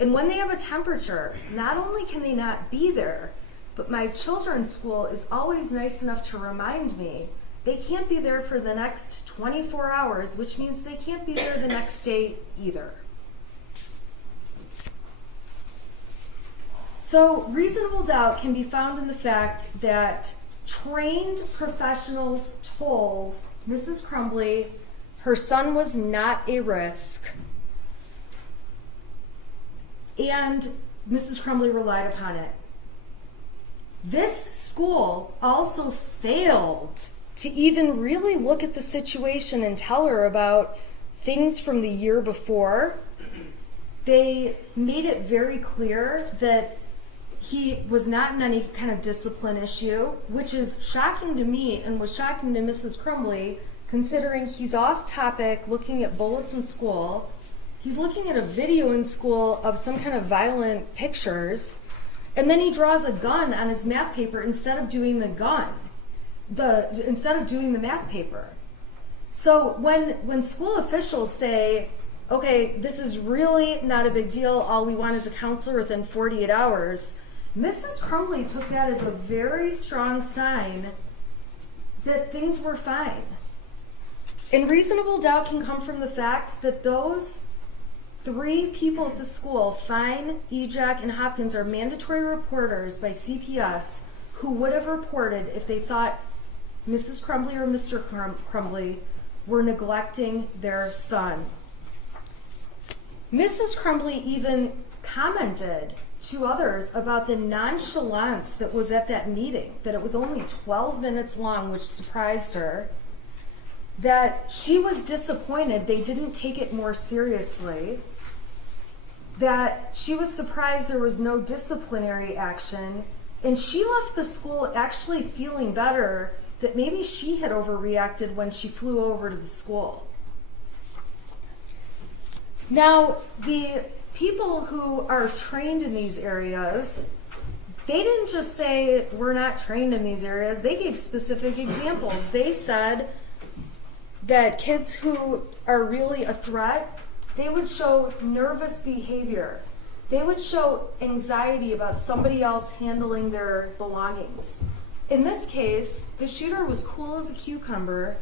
And when they have a temperature, not only can they not be there, but my children's school is always nice enough to remind me they can't be there for the next 24 hours, which means they can't be there the next day either. So reasonable doubt can be found in the fact that trained professionals told Mrs. Crumbley her son was not a risk, and Mrs. Crumbley relied upon it. This school also failed to even really look at the situation and tell her about things from the year before. They made it very clear that he was not in any kind of discipline issue, which is shocking to me and was shocking to Mrs. Crumbley, considering he's off topic looking at bullets in school. He's looking at a video in school of some kind of violent pictures, and then he draws a gun on his math paper instead of doing the math paper. So when school officials say, okay, this is really not a big deal, all we want is a counselor within 48 hours, Mrs. Crumbley took that as a very strong sign that things were fine. And reasonable doubt can come from the fact that those three people at the school, Fine, Ejak, and Hopkins, are mandatory reporters by CPS who would have reported if they thought Mrs. Crumbley or Mr. Crumbley were neglecting their son. Mrs. Crumbley even commented to others about the nonchalance that was at that meeting, that it was only 12 minutes long, which surprised her, that she was disappointed they didn't take it more seriously, that she was surprised there was no disciplinary action, and she left the school actually feeling better that maybe she had overreacted when she flew over to the school. Now, the people who are trained in these areas, they didn't just say, we're not trained in these areas. They gave specific examples. They said that kids who are really a threat, they would show nervous behavior. They would show anxiety about somebody else handling their belongings. In this case, the shooter was cool as a cucumber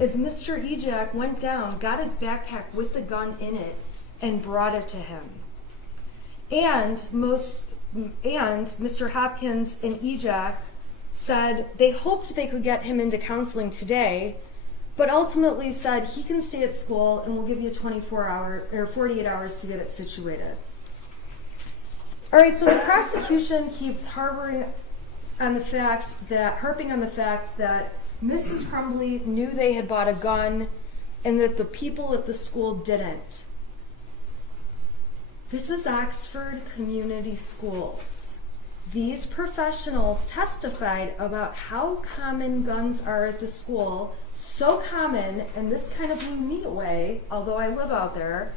as Mr. Ejak went down, got his backpack with the gun in it, and brought it to him. And Mr. Hopkins and Ejak said they hoped they could get him into counseling today, but ultimately said he can stay at school and we'll give you 48 hours to get it situated. All right, so the prosecution keeps harping on the fact that Mrs. Crumbley knew they had bought a gun and that the people at the school didn't. This is Oxford Community Schools. These professionals testified about how common guns are at the school, so common, and this kind of blew me away, although I live out there,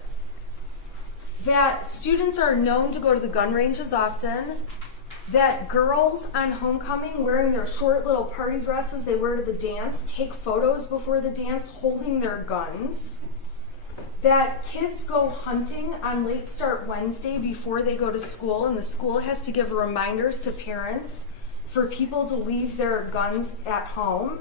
that students are known to go to the gun ranges often, that girls on homecoming wearing their short little party dresses they wear to the dance take photos before the dance holding their guns, that kids go hunting on Late Start Wednesday before they go to school, and the school has to give reminders to parents for people to leave their guns at home.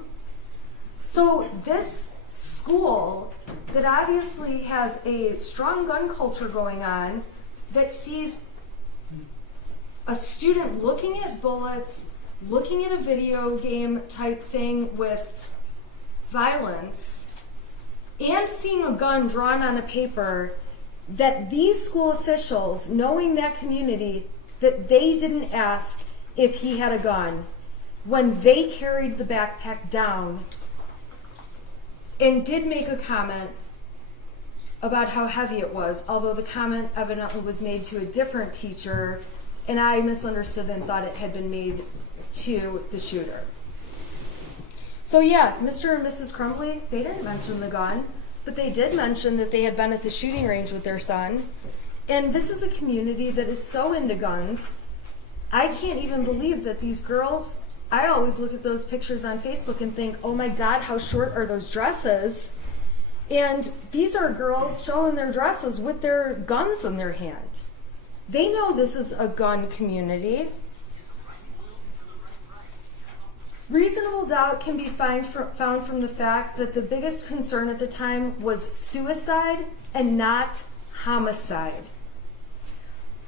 So this school that obviously has a strong gun culture going on, that sees a student looking at bullets, looking at a video game type thing with violence, and seeing a gun drawn on a paper, that these school officials, knowing that community, that they didn't ask if he had a gun when they carried the backpack down and did make a comment about how heavy it was, although the comment evidently was made to a different teacher, and I misunderstood and thought it had been made to the shooter. So yeah, Mr. and Mrs. Crumbley, they didn't mention the gun, but they did mention that they had been at the shooting range with their son. And this is a community that is so into guns. I can't even believe that these girls, I always look at those pictures on Facebook and think, oh my God, how short are those dresses? And these are girls showing their dresses with their guns in their hand. They know this is a gun community. Reasonable doubt can be found from the fact that the biggest concern at the time was suicide and not homicide.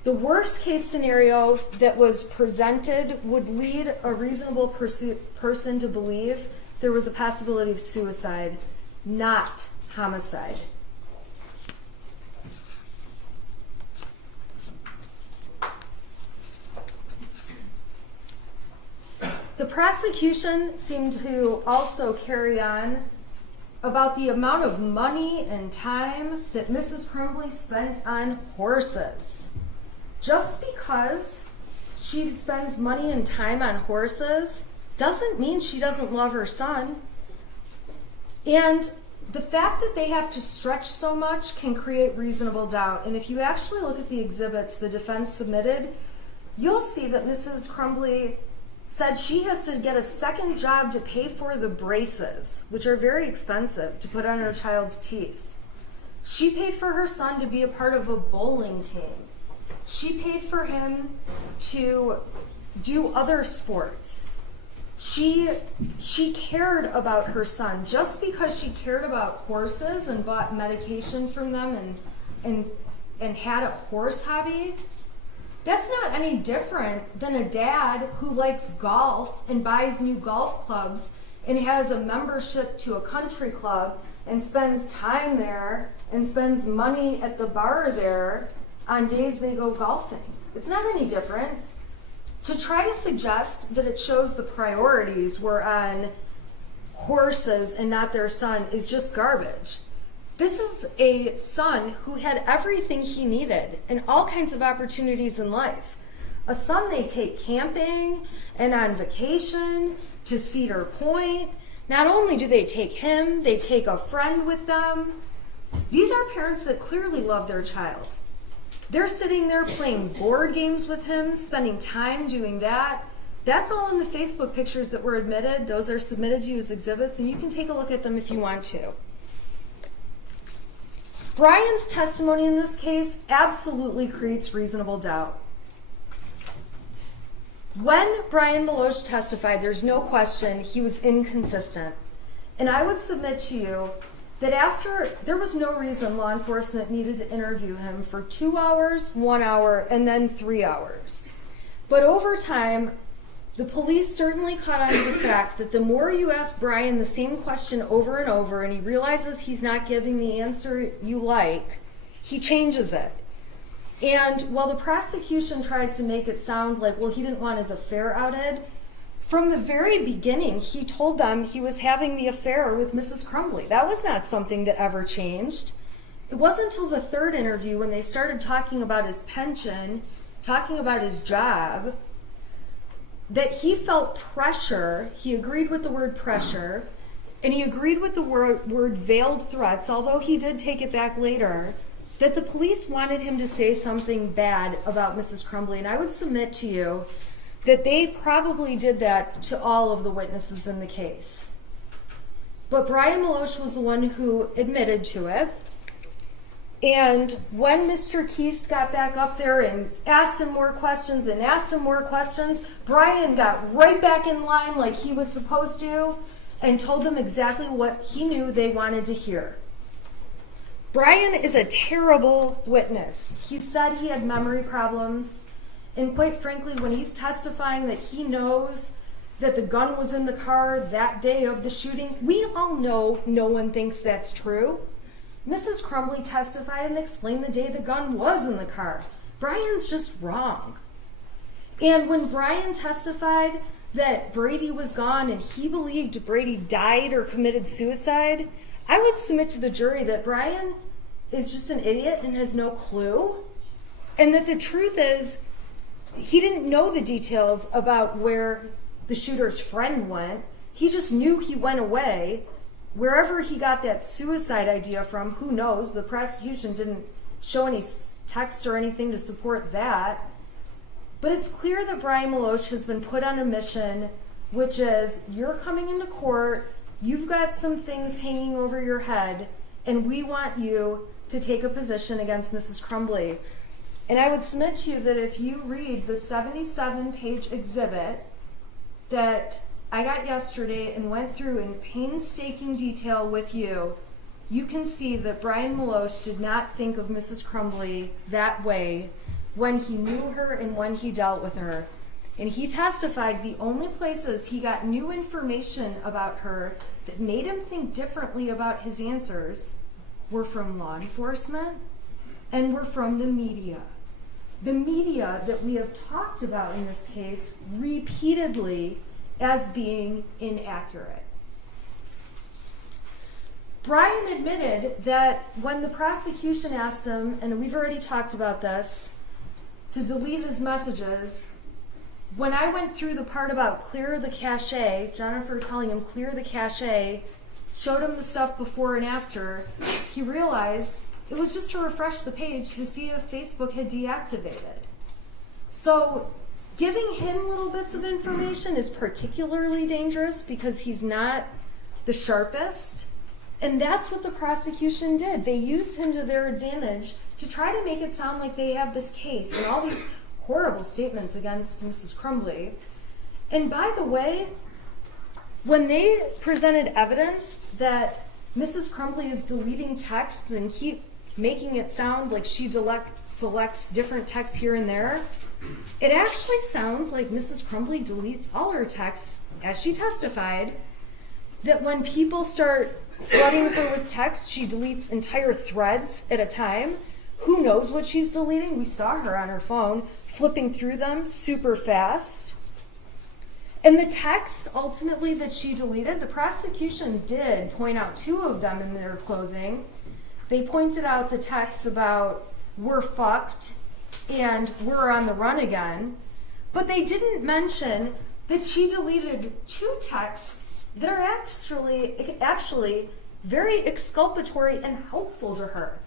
The worst case scenario that was presented would lead a reasonable person to believe there was a possibility of suicide, not homicide. The prosecution seemed to also carry on about the amount of money and time that Mrs. Crumbley spent on horses. Just because she spends money and time on horses doesn't mean she doesn't love her son. And the fact that they have to stretch so much can create reasonable doubt. And if you actually look at the exhibits the defense submitted, you'll see that Mrs. Crumbley said she has to get a second job to pay for the braces, which are very expensive, to put on her child's teeth. She paid for her son to be a part of a bowling team. She paid for him to do other sports. She cared about her son. Just because she cared about horses and bought medication from them and had a horse hobby, that's not any different than a dad who likes golf and buys new golf clubs and has a membership to a country club and spends time there and spends money at the bar there on days they go golfing. It's not any different. To try to suggest that it shows the priorities were on horses and not their son is just garbage. This is a son who had everything he needed and all kinds of opportunities in life. A son they take camping and on vacation to Cedar Point. Not only do they take him, they take a friend with them. These are parents that clearly love their child. They're sitting there playing board games with him, spending time doing that. That's all in the Facebook pictures that were admitted. Those are submitted to you as exhibits, and you can take a look at them if you want to. Brian's testimony in this case absolutely creates reasonable doubt. When Brian Meloche testified, there's no question he was inconsistent. And I would submit to you that after, there was no reason law enforcement needed to interview him for 2 hours, 1 hour, and then 3 hours. But over time, the police certainly caught on to the fact that the more you ask Brian the same question over and over, and he realizes he's not giving the answer you like, he changes it. And while the prosecution tries to make it sound like, well, he didn't want his affair outed, from the very beginning, he told them he was having the affair with Mrs. Crumbley. That was not something that ever changed. It wasn't until the third interview when they started talking about his pension, talking about his job, that he felt pressure. He agreed with the word pressure, and he agreed with the word veiled threats, although he did take it back later, that the police wanted him to say something bad about Mrs. Crumbley. And I would submit to you that they probably did that to all of the witnesses in the case. But Brian Meloche was the one who admitted to it. And when Mr. Keast got back up there and asked him more questions and asked him more questions, Brian got right back in line like he was supposed to and told them exactly what he knew they wanted to hear. Brian is a terrible witness. He said he had memory problems. And quite frankly, when he's testifying that he knows that the gun was in the car that day of the shooting, we all know no one thinks that's true. Mrs. Crumbley testified and explained the day the gun was in the car. Brian's just wrong. And when Brian testified that Brady was gone and he believed Brady died or committed suicide, I would submit to the jury that Brian is just an idiot and has no clue. And that the truth is, he didn't know the details about where the shooter's friend went. He just knew he went away. Wherever he got that suicide idea from, who knows? The prosecution didn't show any texts or anything to support that. But it's clear that Brian Meloche has been put on a mission, which is, you're coming into court, you've got some things hanging over your head, and we want you to take a position against Mrs. Crumbley. And I would submit to you that if you read the 77-page exhibit that I got yesterday and went through in painstaking detail with you, you can see that Brian Meloche did not think of Mrs. Crumbley that way when he knew her and when he dealt with her. And he testified the only places he got new information about her that made him think differently about his answers were from law enforcement and were from the media. The media that we have talked about in this case repeatedly as being inaccurate. Brian admitted that when the prosecution asked him, and we've already talked about this, to delete his messages, when I went through the part about clear the cache, Jennifer telling him clear the cache, showed him the stuff before and after, he realized it was just to refresh the page to see if Facebook had deactivated. So giving him little bits of information is particularly dangerous because he's not the sharpest. And that's what the prosecution did. They used him to their advantage to try to make it sound like they have this case and all these horrible statements against Mrs. Crumbley. And by the way, when they presented evidence that Mrs. Crumbley is deleting texts and keep making it sound like she selects different texts here and there, it actually sounds like Mrs. Crumbley deletes all her texts, as she testified, that when people start flooding her with text, she deletes entire threads at a time. Who knows what she's deleting? We saw her on her phone flipping through them super fast. And the texts ultimately that she deleted, the prosecution did point out 2 of them in their closing. They pointed out the texts about "we're fucked" and "we're on the run again," but they didn't mention that she deleted 2 texts that are actually very exculpatory and helpful to her.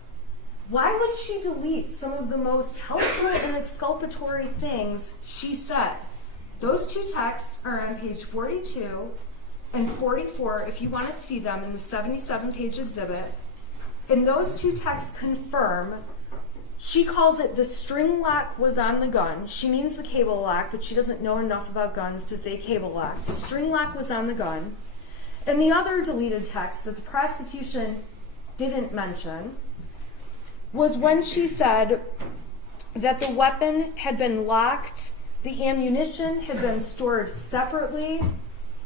Why would she delete some of the most helpful and exculpatory things she said? Those 2 texts are on page 42 and 44 if you want to see them in the 77-page exhibit. And those 2 texts confirm, she calls it the string lock was on the gun. She means the cable lock, but she doesn't know enough about guns to say cable lock. The string lock was on the gun. And the other deleted text that the prosecution didn't mention was when she said that the weapon had been locked, the ammunition had been stored separately,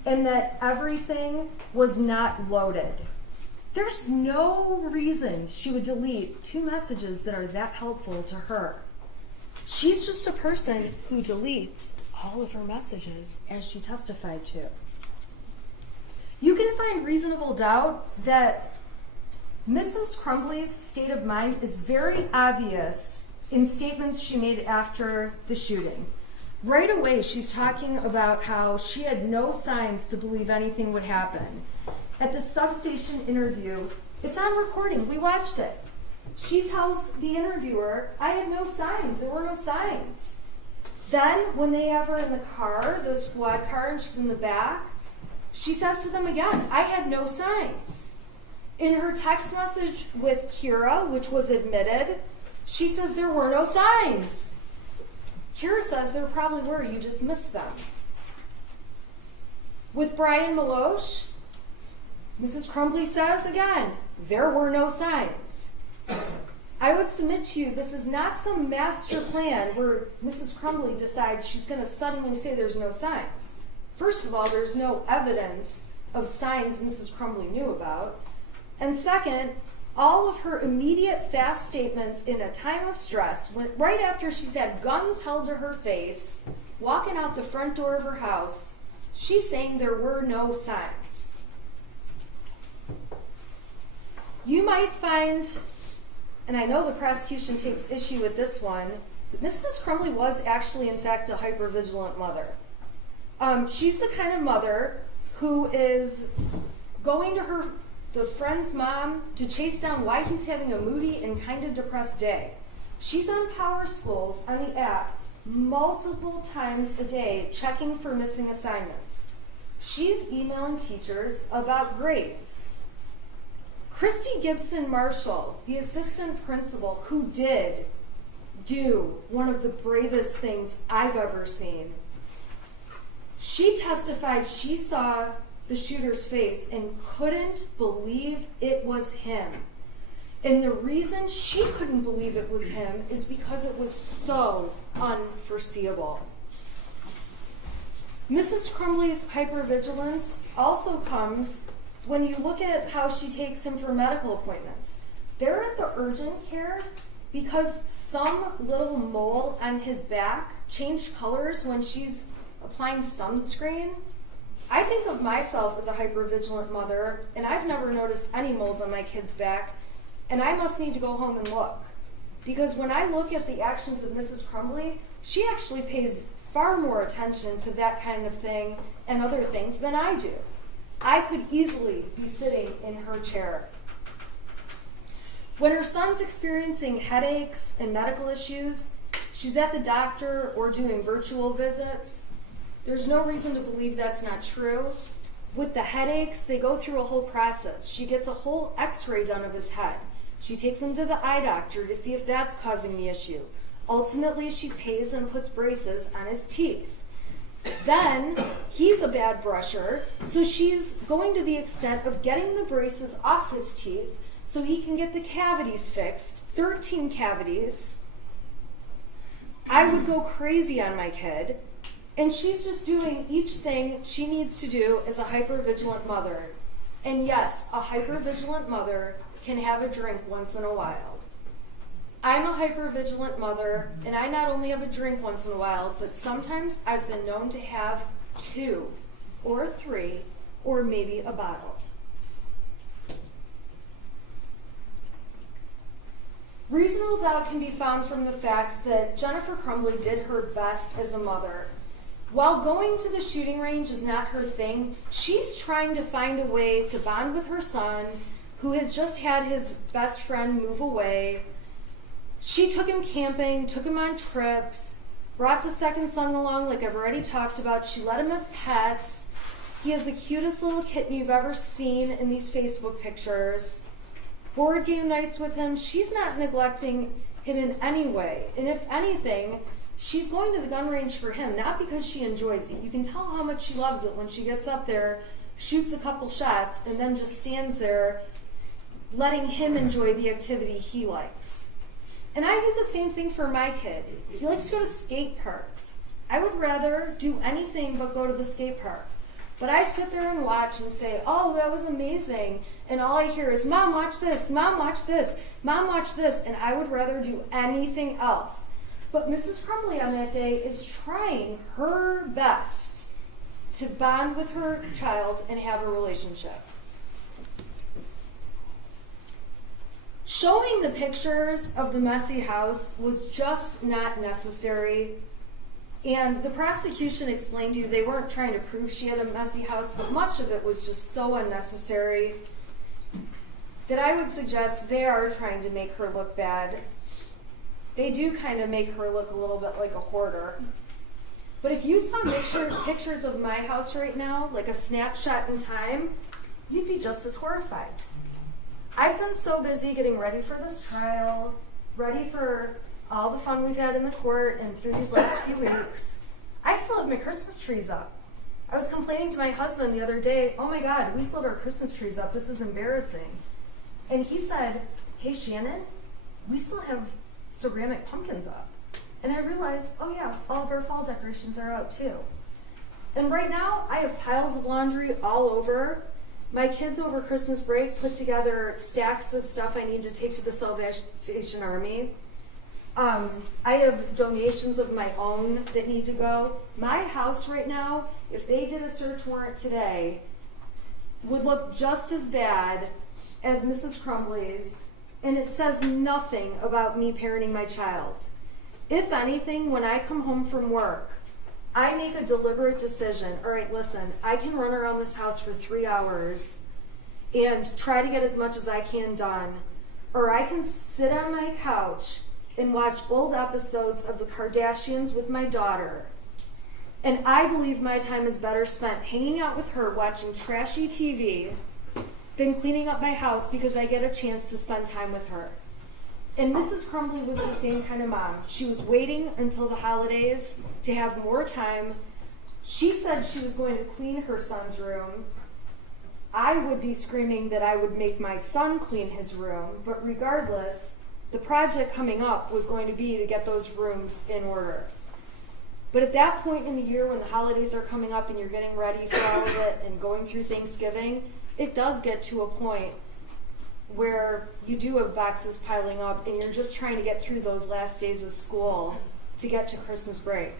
and that everything was not loaded. There's no reason she would delete 2 messages that are that helpful to her. She's just a person who deletes all of her messages, as she testified to. You can find reasonable doubt that Mrs. Crumbley's state of mind is very obvious in statements she made after the shooting. Right away, she's talking about how she had no signs to believe anything would happen. At the substation interview, it's on recording, we watched it. She tells the interviewer, "I had no signs, there were no signs." Then, when they have her in the car, the squad car, and she's in the back, she says to them again, "I had no signs." In her text message with Kira, which was admitted, she says there were no signs. Kira says there probably were, you just missed them. With Brian Maloche, Mrs. Crumbley says again, there were no signs. I would submit to you, this is not some master plan where Mrs. Crumbley decides she's going to suddenly say there's no signs. First of all, there's no evidence of signs Mrs. Crumbley knew about. And second, all of her immediate fast statements in a time of stress, right after she's had guns held to her face, walking out the front door of her house, she's saying there were no signs. You might find, and I know the prosecution takes issue with this one, that Mrs. Crumbley was actually, in fact, a hypervigilant mother. She's the kind of mother who is going to the friend's mom to chase down why he's having a moody and kind of depressed day. She's on Power Schools on the app multiple times a day checking for missing assignments. She's emailing teachers about grades. Christy Gibson Marshall, the assistant principal, who did do one of the bravest things I've ever seen, she testified she saw the shooter's face and couldn't believe it was him. And the reason she couldn't believe it was him is because it was so unforeseeable. Mrs. Crumbley's hypervigilance also comes when you look at how she takes him for medical appointments. They're at the urgent care because some little mole on his back changed colors when she's applying sunscreen. I think of myself as a hypervigilant mother, and I've never noticed any moles on my kid's back, and I must need to go home and look. Because when I look at the actions of Mrs. Crumbley, she actually pays far more attention to that kind of thing and other things than I do. I could easily be sitting in her chair. When her son's experiencing headaches and medical issues, she's at the doctor or doing virtual visits. There's no reason to believe that's not true. With the headaches, they go through a whole process. She gets a whole x-ray done of his head. She takes him to the eye doctor to see if that's causing the issue. Ultimately, she pays and puts braces on his teeth. Then, he's a bad brusher, so she's going to the extent of getting the braces off his teeth so he can get the cavities fixed, 13 cavities. I would go crazy on my kid. And she's just doing each thing she needs to do as a hypervigilant mother. And yes, a hypervigilant mother can have a drink once in a while. I'm a hypervigilant mother, and I not only have a drink once in a while, but sometimes I've been known to have 2 or 3 or maybe a bottle. Reasonable doubt can be found from the fact that Jennifer Crumbley did her best as a mother. While going to the shooting range is not her thing, she's trying to find a way to bond with her son, who has just had his best friend move away. She took him camping, took him on trips, brought the second son along like I've already talked about. She let him have pets. He has the cutest little kitten you've ever seen in these Facebook pictures. Board game nights with him. She's not neglecting him in any way. And if anything, she's going to the gun range for him, not because she enjoys it. You can tell how much she loves it when she gets up there, shoots a couple shots, and then just stands there letting him enjoy the activity he likes. And I do the same thing for my kid. He likes to go to skate parks. I would rather do anything but go to the skate park. But I sit there and watch and say, oh, that was amazing. And all I hear is, Mom, watch this. Mom, watch this. Mom, watch this. And I would rather do anything else. But Mrs. Crumbley on that day is trying her best to bond with her child and have a relationship. Showing the pictures of the messy house was just not necessary. And the prosecution explained to you they weren't trying to prove she had a messy house, but much of it was just so unnecessary that I would suggest they are trying to make her look bad. They do kind of make her look a little bit like a hoarder. But if you saw pictures of my house right now, like a snapshot in time, you'd be just as horrified. I've been so busy getting ready for this trial, ready for all the fun we've had in the court and through these last few weeks. I still have my Christmas trees up. I was complaining to my husband the other day, oh my God, we still have our Christmas trees up. This is embarrassing. And he said, hey, Shannon, we still have ceramic pumpkins up. And I realized, oh yeah, all of our fall decorations are out too. And right now, I have piles of laundry all over. My kids over Christmas break put together stacks of stuff I need to take to the Salvation Army. I have donations of my own that need to go. My house right now, if they did a search warrant today, would look just as bad as Mrs. Crumbley's, and it says nothing about me parenting my child. If anything, when I come home from work, I make a deliberate decision. All right, listen, I can run around this house for 3 hours and try to get as much as I can done, or I can sit on my couch and watch old episodes of the Kardashians with my daughter. And I believe my time is better spent hanging out with her watching trashy TV than cleaning up my house because I get a chance to spend time with her. And Mrs. Crumbley was the same kind of mom. She was waiting until the holidays to have more time. She said she was going to clean her son's room. I would be screaming that I would make my son clean his room, but regardless, the project coming up was going to be to get those rooms in order. But at that point in the year when the holidays are coming up and you're getting ready for all of it and going through Thanksgiving, it does get to a point where you do have boxes piling up and you're just trying to get through those last days of school to get to Christmas break.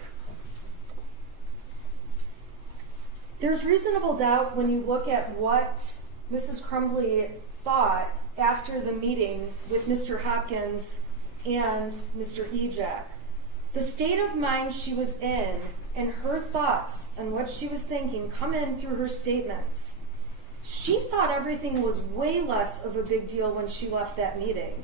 There's reasonable doubt when you look at what Mrs. Crumbley thought after the meeting with Mr. Hopkins and Mr. Ejak. The state of mind she was in and her thoughts and what she was thinking come in through her statements. She thought everything was way less of a big deal when she left that meeting.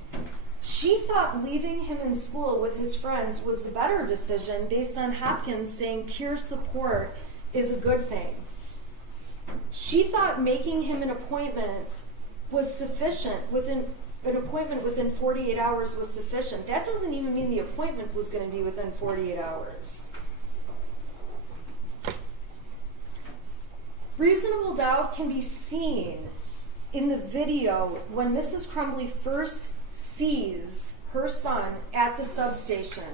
She thought leaving him in school with his friends was the better decision based on Hopkins saying peer support is a good thing. She thought making him an appointment was sufficient, an appointment within 48 hours was sufficient. That doesn't even mean the appointment was going to be within 48 hours. Reasonable doubt can be seen in the video when Mrs. Crumbley first sees her son at the substation.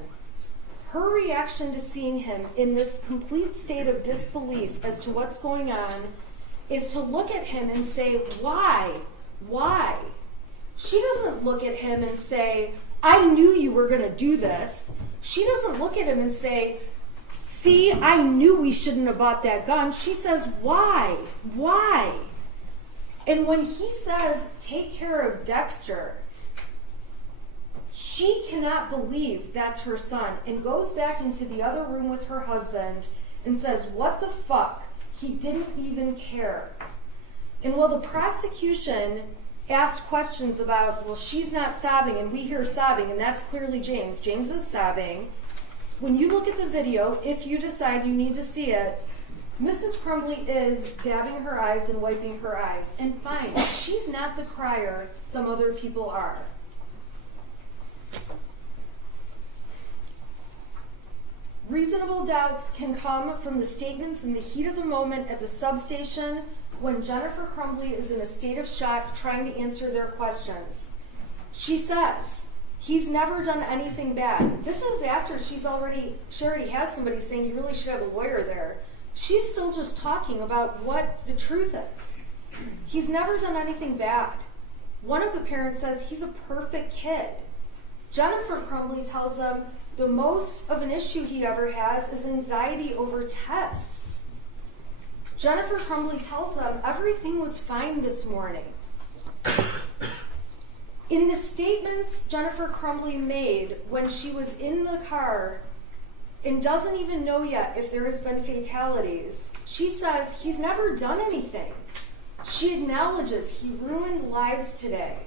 Her reaction to seeing him in this complete state of disbelief as to what's going on is to look at him and say, why? Why? She doesn't look at him and say, I knew you were going to do this. She doesn't look at him and say, see, I knew we shouldn't have bought that gun. She says, why? Why? And when he says, take care of Dexter, She cannot believe that's her son and goes back into the other room with her husband and says, "What the fuck? He didn't even care." And while the prosecution asked questions about, well, she's not sobbing, and we hear sobbing, and that's clearly James. James is sobbing. When you look at the video, if you decide you need to see it, Mrs. Crumbley is dabbing her eyes and wiping her eyes. And fine, she's not the crier some other people are. Reasonable doubts can come from the statements in the heat of the moment at the substation when Jennifer Crumbley is in a state of shock trying to answer their questions. She says, "He's never done anything bad." This is after she already has somebody saying, "You really should have a lawyer there." She's still just talking about what the truth is. He's never done anything bad. One of the parents says he's a perfect kid. Jennifer Crumbley tells them the most of an issue he ever has is anxiety over tests. Jennifer Crumbley tells them everything was fine this morning. In the statements Jennifer Crumbley made when she was in the car and doesn't even know yet if there has been fatalities, she says he's never done anything. She acknowledges he ruined lives today.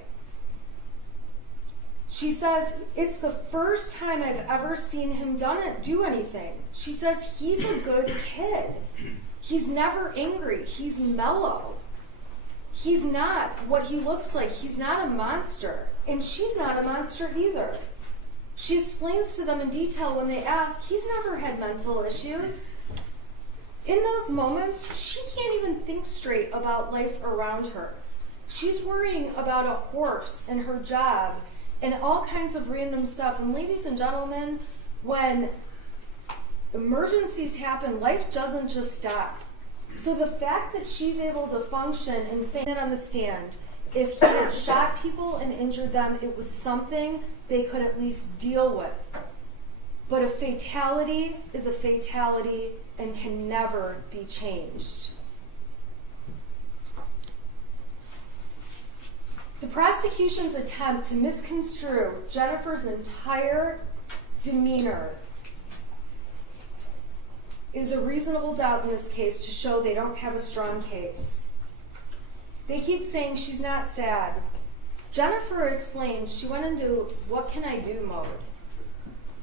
She says, "It's the first time I've ever seen him do anything." She says, "He's a good kid. He's never angry. He's mellow. He's not what he looks like. He's not a monster." And she's not a monster either. She explains to them in detail when they ask, he's never had mental issues. In those moments, she can't even think straight about life around her. She's worrying about a horse and her job and all kinds of random stuff. And ladies and gentlemen, when emergencies happen, life doesn't just stop. So the fact that she's able to function and think on the stand, if he had shot people and injured them, it was something they could at least deal with. But a fatality is a fatality and can never be changed. The prosecution's attempt to misconstrue Jennifer's entire demeanor is a reasonable doubt in this case to show they don't have a strong case. They keep saying she's not sad. Jennifer explains she went into what can I do mode.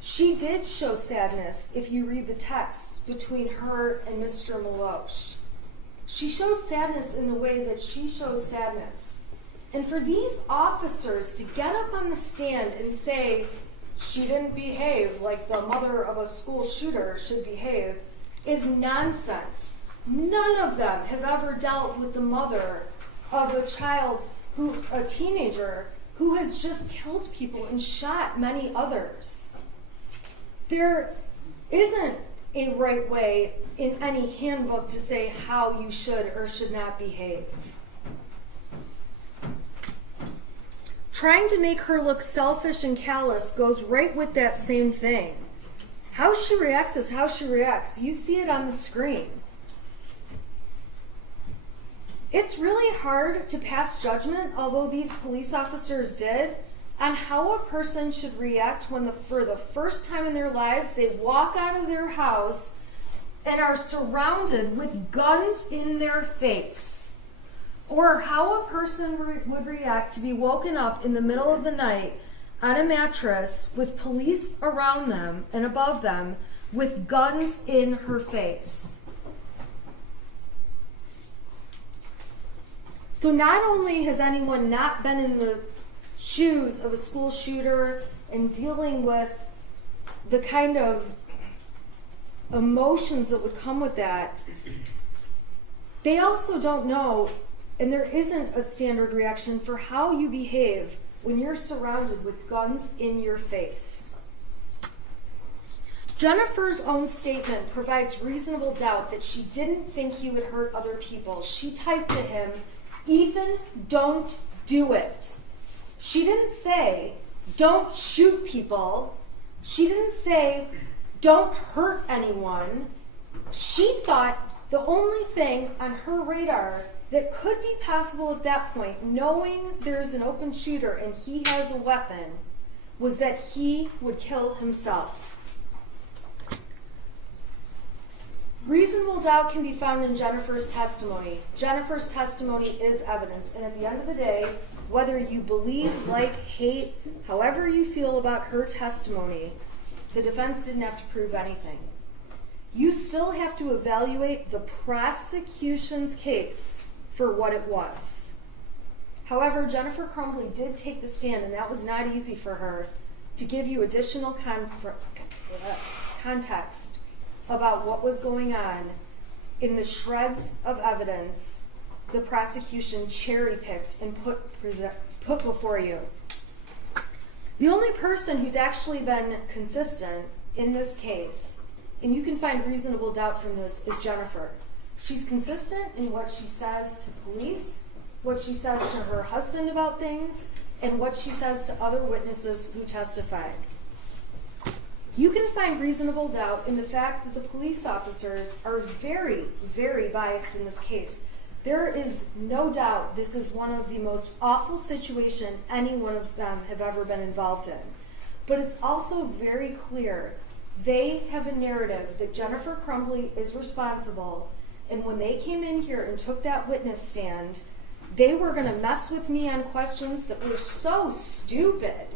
She did show sadness if you read the texts between her and Mr. Maloche. She showed sadness in the way that she shows sadness. And for these officers to get up on the stand and say she didn't behave like the mother of a school shooter should behave is nonsense. None of them have ever dealt with the mother of a teenager who has just killed people and shot many others. There isn't a right way in any handbook to say how you should or should not behave. Trying to make her look selfish and callous goes right with that same thing. How she reacts is how she reacts. You see it on the screen. It's really hard to pass judgment, although these police officers did, on how a person should react when for the first time in their lives they walk out of their house and are surrounded with guns in their face. Or how a person would react to be woken up in the middle of the night on a mattress with police around them and above them with guns in her face. So not only has anyone not been in the shoes of a school shooter and dealing with the kind of emotions that would come with that, they also don't know, and there isn't a standard reaction for how you behave when you're surrounded with guns in your face. Jennifer's own statement provides reasonable doubt that she didn't think he would hurt other people. She typed to him, "Ethan, don't do it." She didn't say, "Don't shoot people." She didn't say, "Don't hurt anyone." She thought the only thing on her radar that could be possible at that point, knowing there's an open shooter and he has a weapon, was that he would kill himself. Reasonable doubt can be found in Jennifer's testimony. Jennifer's testimony is evidence, and at the end of the day, whether you believe, like, hate, however you feel about her testimony, the defense didn't have to prove anything. You still have to evaluate the prosecution's case for what it was. However, Jennifer Crumbley did take the stand, and that was not easy for her, to give you additional context about what was going on in the shreds of evidence the prosecution cherry-picked and put before you. The only person who's actually been consistent in this case, and you can find reasonable doubt from this, is Jennifer. She's consistent in what she says to police, what she says to her husband about things, and what she says to other witnesses who testified. You can find reasonable doubt in the fact that the police officers are very, very biased in this case. There is no doubt this is one of the most awful situations any one of them have ever been involved in. But it's also very clear they have a narrative that Jennifer Crumbley is responsible, and when they came in here and took that witness stand, they were going to mess with me on questions that were so stupid.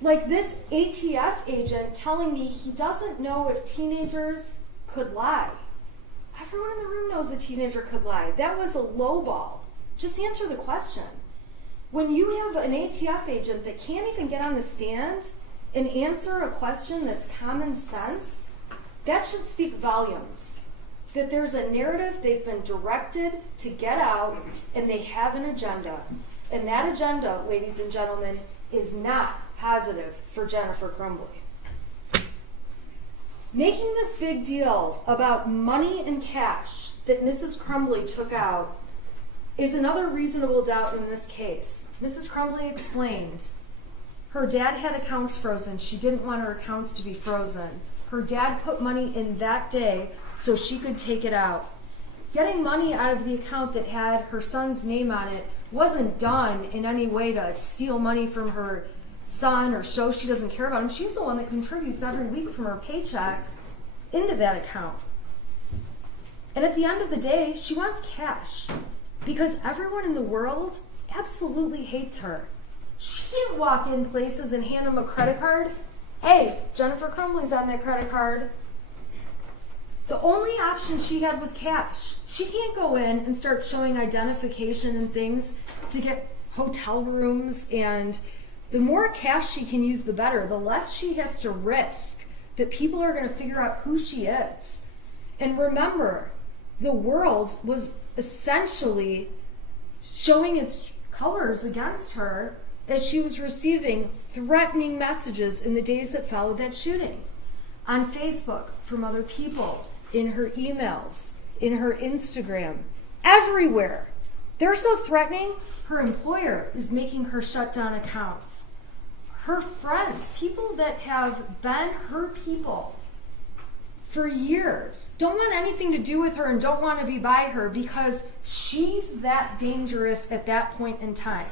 Like this ATF agent telling me he doesn't know if teenagers could lie. Everyone in the room knows a teenager could lie. That was a low ball. Just answer the question. When you have an ATF agent that can't even get on the stand and answer a question that's common sense, that should speak volumes. That there's a narrative they've been directed to get out, and they have an agenda. And that agenda, ladies and gentlemen, is not positive for Jennifer Crumbley. Making this big deal about money and cash that Mrs. Crumbley took out is another reasonable doubt in this case. Mrs. Crumbley explained her dad had accounts frozen. She didn't want her accounts to be frozen. Her dad put money in that day so she could take it out. Getting money out of the account that had her son's name on it wasn't done in any way to steal money from her son or show she doesn't care about him. She's the one that contributes every week from her paycheck into that account. And at the end of the day, she wants cash because everyone in the world absolutely hates her. She can't walk in places and hand them a credit card. Hey, Jennifer Crumbley's on that credit card. The only option she had was cash. She can't go in and start showing identification and things to get hotel rooms, and the more cash she can use, the better. The less she has to risk that people are going to figure out who she is. And remember, the world was essentially showing its colors against her as she was receiving threatening messages in the days that followed that shooting. On Facebook, from other people, in her emails, in her Instagram, everywhere. They're so threatening, her employer is making her shut down accounts. Her friends, people that have been her people for years, don't want anything to do with her and don't want to be by her because she's that dangerous at that point in time.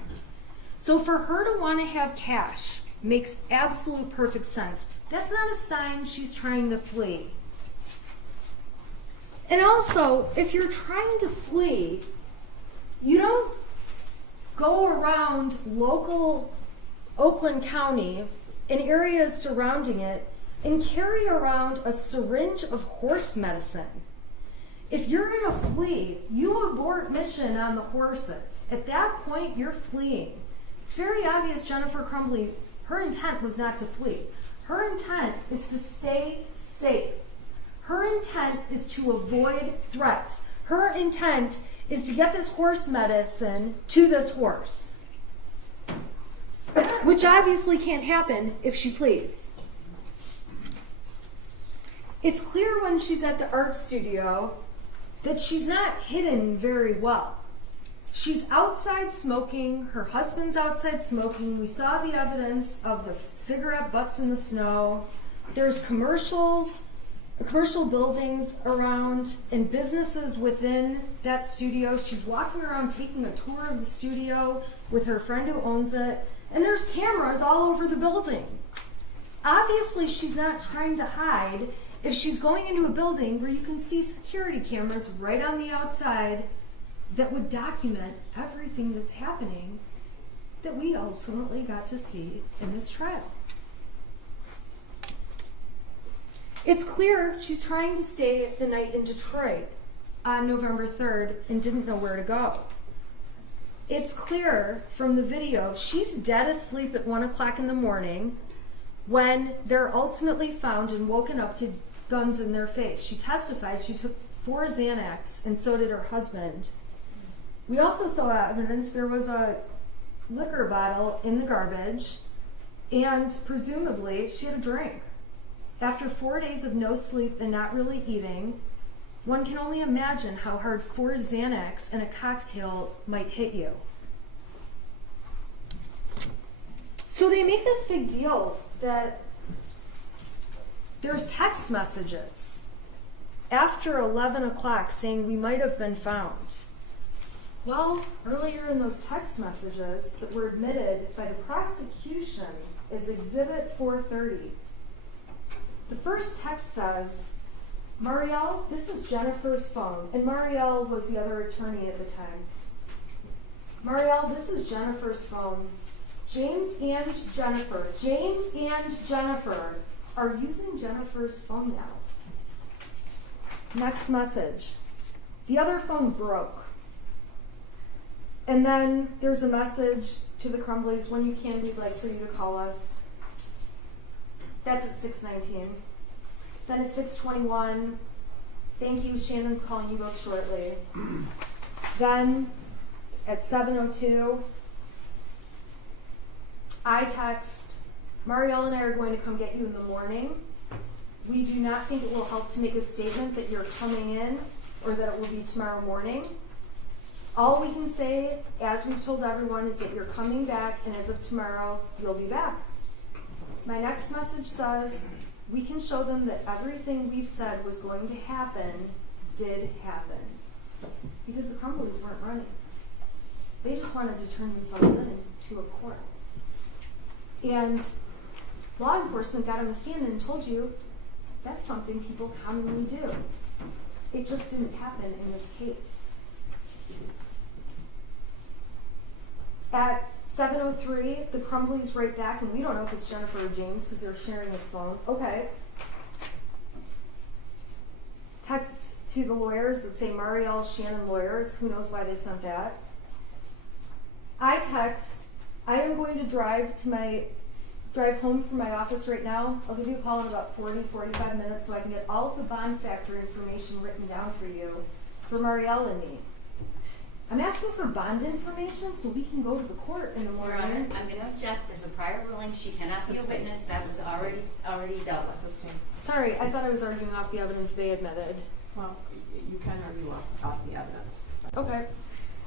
So for her to want to have cash makes absolute perfect sense. That's not a sign she's trying to flee. And also, if you're trying to flee, you don't go around local Oakland County and areas surrounding it and carry around a syringe of horse medicine. If you're going to flee, you abort mission on the horses. At that point, you're fleeing. It's very obvious Jennifer Crumbley, her intent was not to flee. Her intent is to stay safe. Her intent is to avoid threats. Her intent is to get this horse medicine to this horse, which obviously can't happen if she flees. It's clear when she's at the art studio that she's not hidden very well. She's outside smoking, her husband's outside smoking. We saw the evidence of the cigarette butts in the snow. There's commercial buildings around and businesses within that studio. She's walking around taking a tour of the studio with her friend who owns it. And there's cameras all over the building. Obviously, she's not trying to hide if she's going into a building where you can see security cameras right on the outside that would document everything that's happening that we ultimately got to see in this trial. It's clear she's trying to stay the night in Detroit on November 3rd and didn't know where to go. It's clear from the video she's dead asleep at 1 o'clock in the morning when they're ultimately found and woken up to guns in their face. She testified she took 4 Xanax, and so did her husband. We also saw evidence there was a liquor bottle in the garbage, and presumably she had a drink. After 4 days of no sleep and not really eating, one can only imagine how hard 4 Xanax and a cocktail might hit you. So they make this big deal that there's text messages after 11 o'clock saying we might have been found. Well, earlier in those text messages that were admitted by the prosecution as Exhibit 430, the first text says, Marielle, this is Jennifer's phone. And Marielle was the other attorney at the time. Marielle, this is Jennifer's phone. James and Jennifer are using Jennifer's phone now. Next message. The other phone broke. And then there's a message to the Crumbleys, when you can, we'd like for you to call us. That's at 6:19. Then at 6:21, thank you, Shannon's calling you both shortly. Then at 7:02, I text, Marielle and I are going to come get you in the morning. We do not think it will help to make a statement that you're coming in or that it will be tomorrow morning. All we can say, as we've told everyone, is that you're coming back, and as of tomorrow, you'll be back. My next message says, we can show them that everything we've said was going to happen did happen. Because the Crumbleys weren't running. They just wanted to turn themselves into a court. And law enforcement got on the stand and told you that's something people commonly do. It just didn't happen in this case. At 7:03, the Crumbleys write back, and we don't know if it's Jennifer or James because they're sharing his phone. Okay. Text to the lawyers that say Marielle, Shannon lawyers. Who knows why they sent that? I text, I am going to drive home from my office right now. I'll give you a call in about 45 minutes so I can get all of the bond factor information written down for you for Marielle and me. I'm asking for bond information so we can go to the court in the morning. Your Honor, I'm going to object. There's a prior ruling. She cannot be a witness. That was already dealt with. Sorry, I thought I was arguing off the evidence they admitted. Well, you can argue off the evidence. Okay.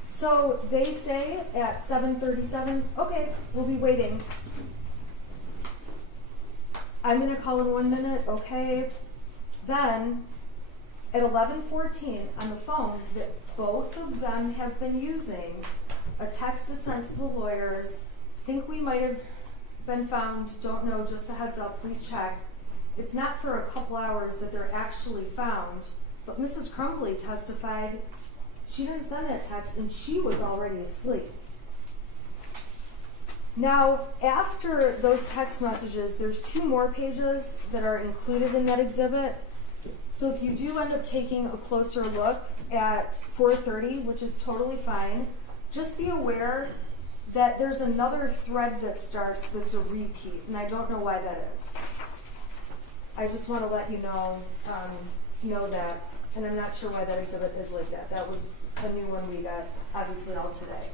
So they say at 7:37, okay, we'll be waiting. I'm going to call in 1 minute, okay. Then at 11:14 on the phone that both of them have been using, a text is sent to the lawyers, think we might have been found, don't know, just a heads up, please check. It's not for a couple hours that they're actually found, but Mrs. Crumbley testified she didn't send that text and she was already asleep. Now, after those text messages, there's 2 more pages that are included in that exhibit. So if you do end up taking a closer look at 4:30, which is totally fine, just be aware that there's another thread that starts that's a repeat, and I don't know why that is. I just want to let you know that, and I'm not sure why that exhibit is like that. That was a new one we got, obviously, all today.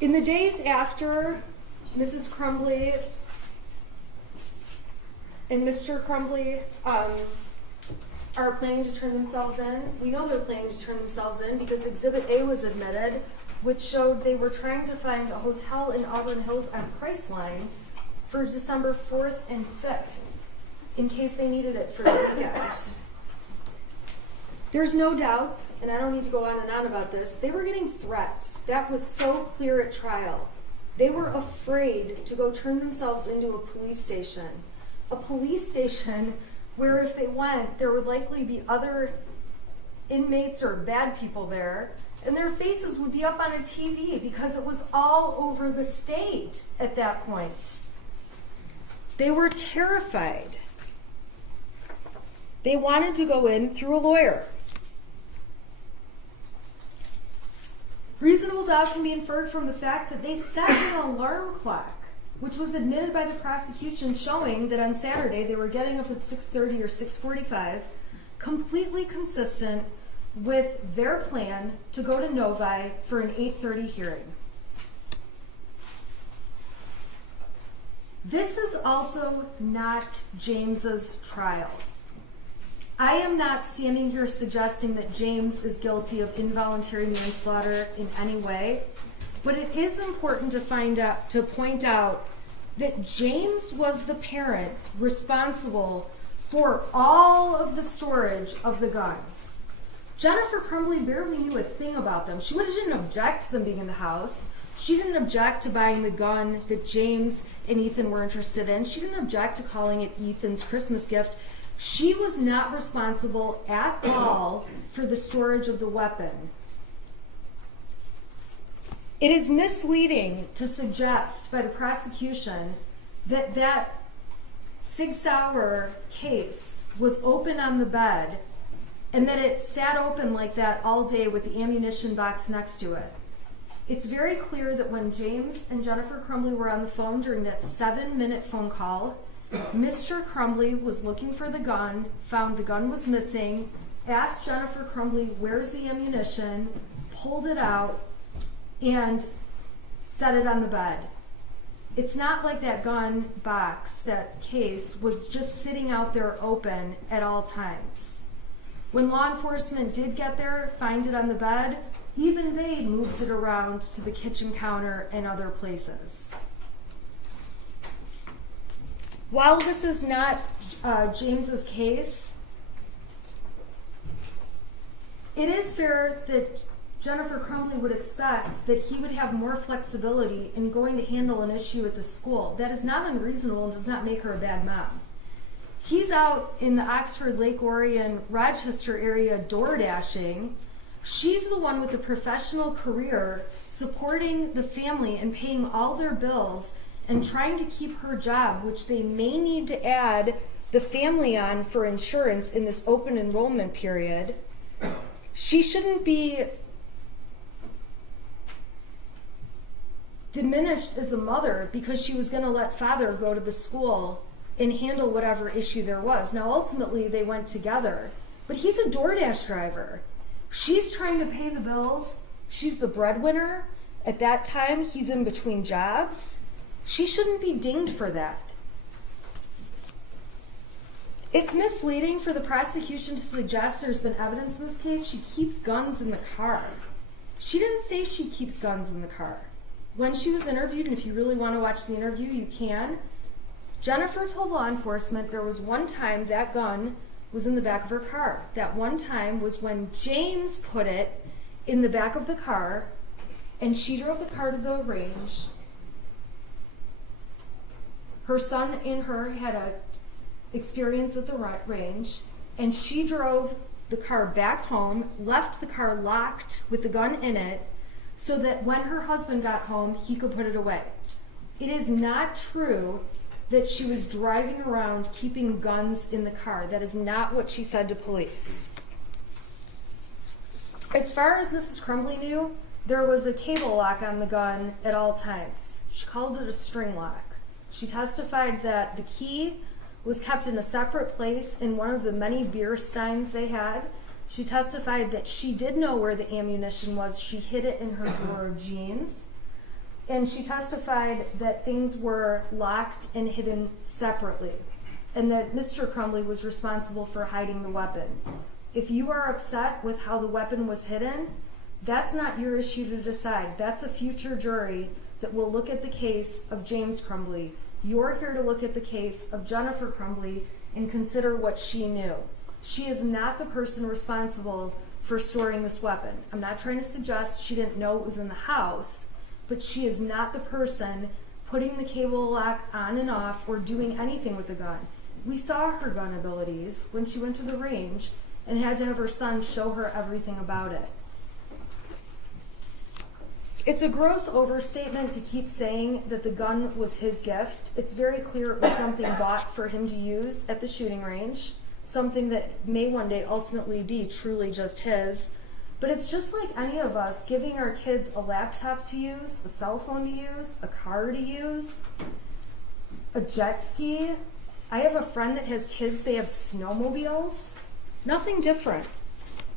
In the days after Mrs. Crumbley and Mr. Crumbley are planning to turn themselves in, we know they're planning to turn themselves in because Exhibit A was admitted, which showed they were trying to find a hotel in Auburn Hills on Priceline for December 4th and 5th, in case they needed it for the weekend. There's no doubts, and I don't need to go on and on about this, they were getting threats. That was so clear at trial. They were afraid to go turn themselves into a police station. A police station where if they went, there would likely be other inmates or bad people there, and their faces would be up on a TV because it was all over the state at that point. They were terrified. They wanted to go in through a lawyer. Reasonable doubt can be inferred from the fact that they set an alarm clock, which was admitted by the prosecution, showing that on Saturday they were getting up at 6:30 or 6:45, completely consistent with their plan to go to Novi for an 8:30 hearing. This is also not James's trial. I am not standing here suggesting that James is guilty of involuntary manslaughter in any way, but it is important to point out that James was the parent responsible for all of the storage of the guns. Jennifer Crumbley barely knew a thing about them. She didn't object to them being in the house. She didn't object to buying the gun that James and Ethan were interested in. She didn't object to calling it Ethan's Christmas gift. She was not responsible at all for the storage of the weapon. It is misleading to suggest by the prosecution that that Sig Sauer case was open on the bed and that it sat open like that all day with the ammunition box next to it. It's very clear that when James and Jennifer Crumbley were on the phone during that 7-minute phone call, Mr. Crumbley was looking for the gun, found the gun was missing, asked Jennifer Crumbley, where's the ammunition, pulled it out, and set it on the bed. It's not like that gun box, that case, was just sitting out there open at all times. When law enforcement did get there, find it on the bed, even they moved it around to the kitchen counter and other places. While this is not James's case, it is fair that Jennifer Crumbley would expect that he would have more flexibility in going to handle an issue at the school. That is not unreasonable and does not make her a bad mom. He's out in the Oxford, Lake Orion, Rochester area door dashing. She's the one with the professional career supporting the family and paying all their bills and trying to keep her job, which they may need to add the family on for insurance in this open enrollment period. She shouldn't be diminished as a mother because she was going to let father go to the school and handle whatever issue there was. Now, ultimately, they went together, but he's a DoorDash driver. She's trying to pay the bills. She's the breadwinner. At that time, he's in between jobs. She shouldn't be dinged for that. It's misleading for the prosecution to suggest there's been evidence in this case. She keeps guns in the car. She didn't say she keeps guns in the car. When she was interviewed, and if you really want to watch the interview, you can, Jennifer told law enforcement there was one time that gun was in the back of her car. That one time was when James put it in the back of the car, and she drove the car to the range. Her son and her had a experience at the range, and she drove the car back home, left the car locked with the gun in it, so that when her husband got home, he could put it away. It is not true that she was driving around keeping guns in the car. That is not what she said to police. As far as Mrs. Crumbley knew, there was a cable lock on the gun at all times. She called it a string lock. She testified that the key was kept in a separate place in one of the many beer steins they had. She testified that she did know where the ammunition was. She hid it in her drawer of jeans. And she testified that things were locked and hidden separately, and that Mr. Crumbley was responsible for hiding the weapon. If you are upset with how the weapon was hidden, that's not your issue to decide. That's a future jury that will look at the case of James Crumbley. You're here to look at the case of Jennifer Crumbley and consider what she knew. She is not the person responsible for storing this weapon. I'm not trying to suggest she didn't know it was in the house, but she is not the person putting the cable lock on and off or doing anything with the gun. We saw her gun abilities when she went to the range and had to have her son show her everything about it. It's a gross overstatement to keep saying that the gun was his gift. It's very clear it was something bought for him to use at the shooting range, something that may one day ultimately be truly just his. But it's just like any of us giving our kids a laptop to use, a cell phone to use, a car to use, a jet ski. I have a friend that has kids, they have snowmobiles. Nothing different.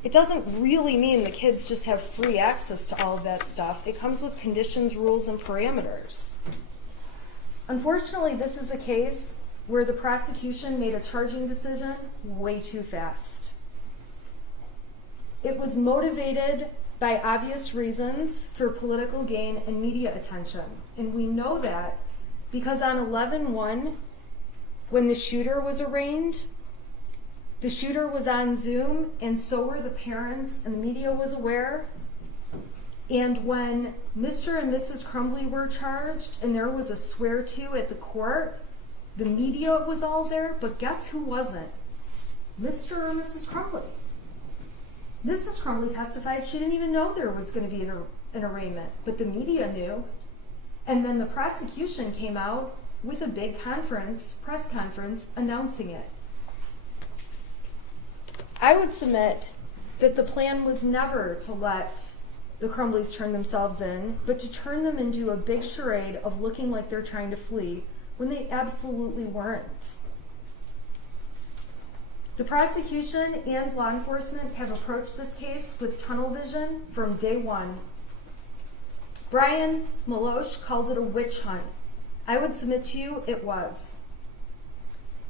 It doesn't really mean the kids just have free access to all of that stuff. It comes with conditions, rules, and parameters. Unfortunately, this is a case where the prosecution made a charging decision way too fast. It was motivated by obvious reasons for political gain and media attention. And we know that because on 11/1, when the shooter was arraigned, the shooter was on Zoom, and so were the parents, and the media was aware. And when Mr. and Mrs. Crumbley were charged, and there was a swear-to at the court, the media was all there, but guess who wasn't? Mr. or Mrs. Crumbley. Mrs. Crumbley testified she didn't even know there was going to be an arraignment, but the media knew. And then the prosecution came out with a big press conference, announcing it. I would submit that the plan was never to let the Crumbleys turn themselves in, but to turn them into a big charade of looking like they're trying to flee when they absolutely weren't. The prosecution and law enforcement have approached this case with tunnel vision from day one. Brian Maloche called it a witch hunt. I would submit to you it was.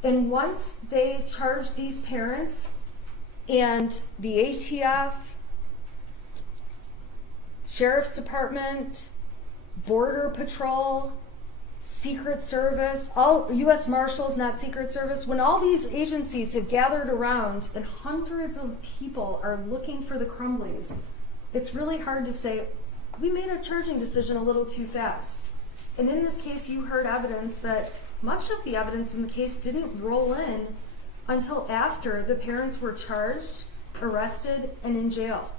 And once they charged these parents, and the ATF, Sheriff's Department, Border Patrol, Secret Service, all U.S. Marshals, not Secret Service, when all these agencies have gathered around and hundreds of people are looking for the Crumbleys, it's really hard to say, we made a charging decision a little too fast. And in this case, you heard evidence that much of the evidence in the case didn't roll in until after the parents were charged, arrested, and in jail.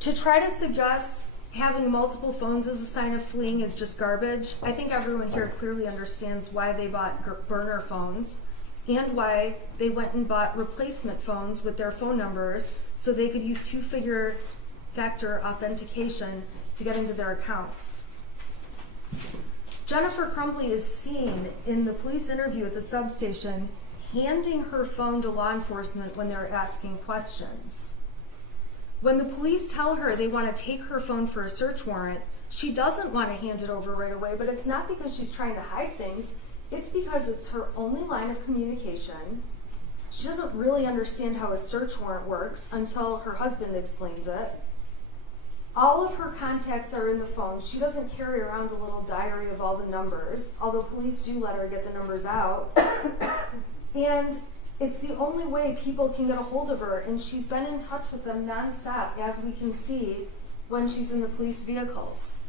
To try to suggest having multiple phones as a sign of fleeing is just garbage. I think everyone here clearly understands why they bought burner phones and why they went and bought replacement phones with their phone numbers so they could use two-factor authentication to get into their accounts. Jennifer Crumbley is seen in the police interview at the substation handing her phone to law enforcement when they're asking questions. When the police tell her they want to take her phone for a search warrant, she doesn't want to hand it over right away, but it's not because she's trying to hide things. It's because it's her only line of communication. She doesn't really understand how a search warrant works until her husband explains it. All of her contacts are in the phone. She doesn't carry around a little diary of all the numbers, although police do let her get the numbers out. And it's the only way people can get a hold of her, and she's been in touch with them nonstop, as we can see when she's in the police vehicles.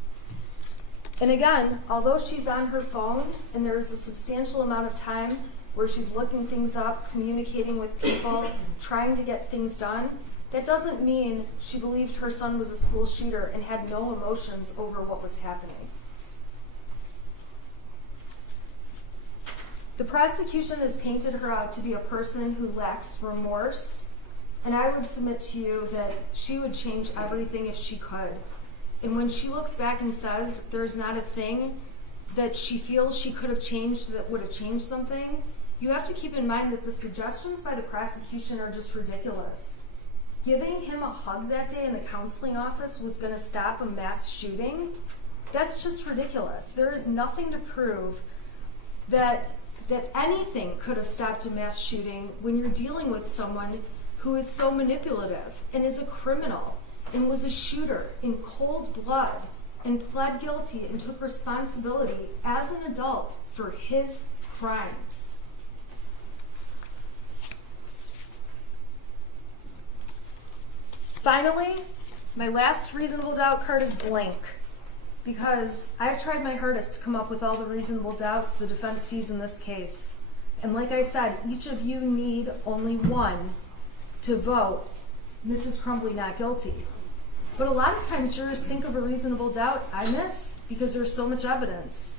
And again, although she's on her phone, and there is a substantial amount of time where she's looking things up, communicating with people, trying to get things done, that doesn't mean she believed her son was a school shooter and had no emotions over what was happening. The prosecution has painted her out to be a person who lacks remorse, and I would submit to you that she would change everything if she could. And when she looks back and says there's not a thing that she feels she could have changed that would have changed something, you have to keep in mind that the suggestions by the prosecution are just ridiculous. Giving him a hug that day in the counseling office was going to stop a mass shooting? That's just ridiculous. There is nothing to prove that anything could have stopped a mass shooting when you're dealing with someone who is so manipulative and is a criminal and was a shooter in cold blood and pled guilty and took responsibility as an adult for his crimes. Finally, my last reasonable doubt card is blank, because I've tried my hardest to come up with all the reasonable doubts the defense sees in this case. And like I said, each of you need only one to vote Mrs. Crumbley not guilty. But a lot of times jurors think of a reasonable doubt I miss because there's so much evidence.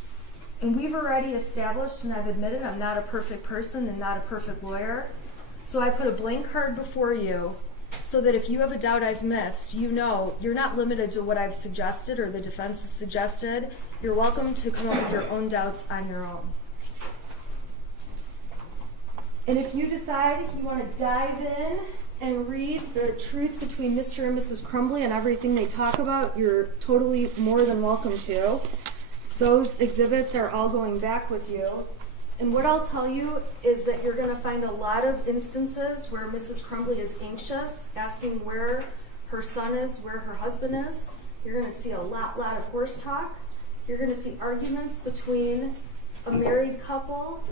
And we've already established, and I've admitted I'm not a perfect person and not a perfect lawyer. So I put a blank card before you so that if you have a doubt I've missed, you know you're not limited to what I've suggested or the defense has suggested. You're welcome to come up with your own doubts on your own. And if you decide you want to dive in and read the truth between Mr. and Mrs. Crumbley and everything they talk about, you're totally more than welcome to. Those exhibits are all going back with you. And what I'll tell you is that you're going to find a lot of instances where Mrs. Crumbley is anxious, asking where her son is, where her husband is. You're going to see a lot of horse talk. You're going to see arguments between a married couple.